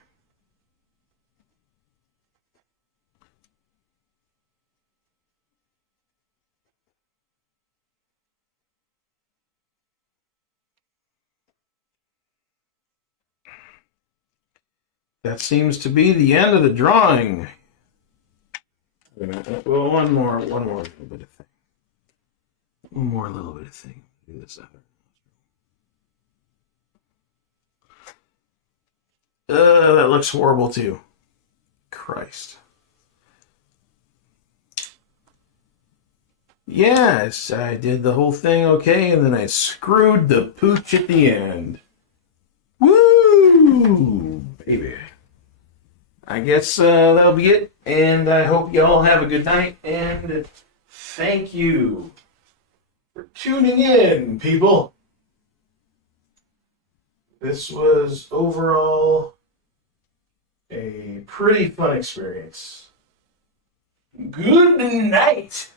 That seems to be the end of the drawing. Well, one more little bit of thing. One more little bit of thing. Do this other. That looks horrible too. Christ. Yes, I did the whole thing okay, and then I screwed the pooch at the end. Woo! Baby. I guess that'll be it, and I hope y'all have a good night, and thank you for tuning in, people. This was overall a pretty fun experience. Good night.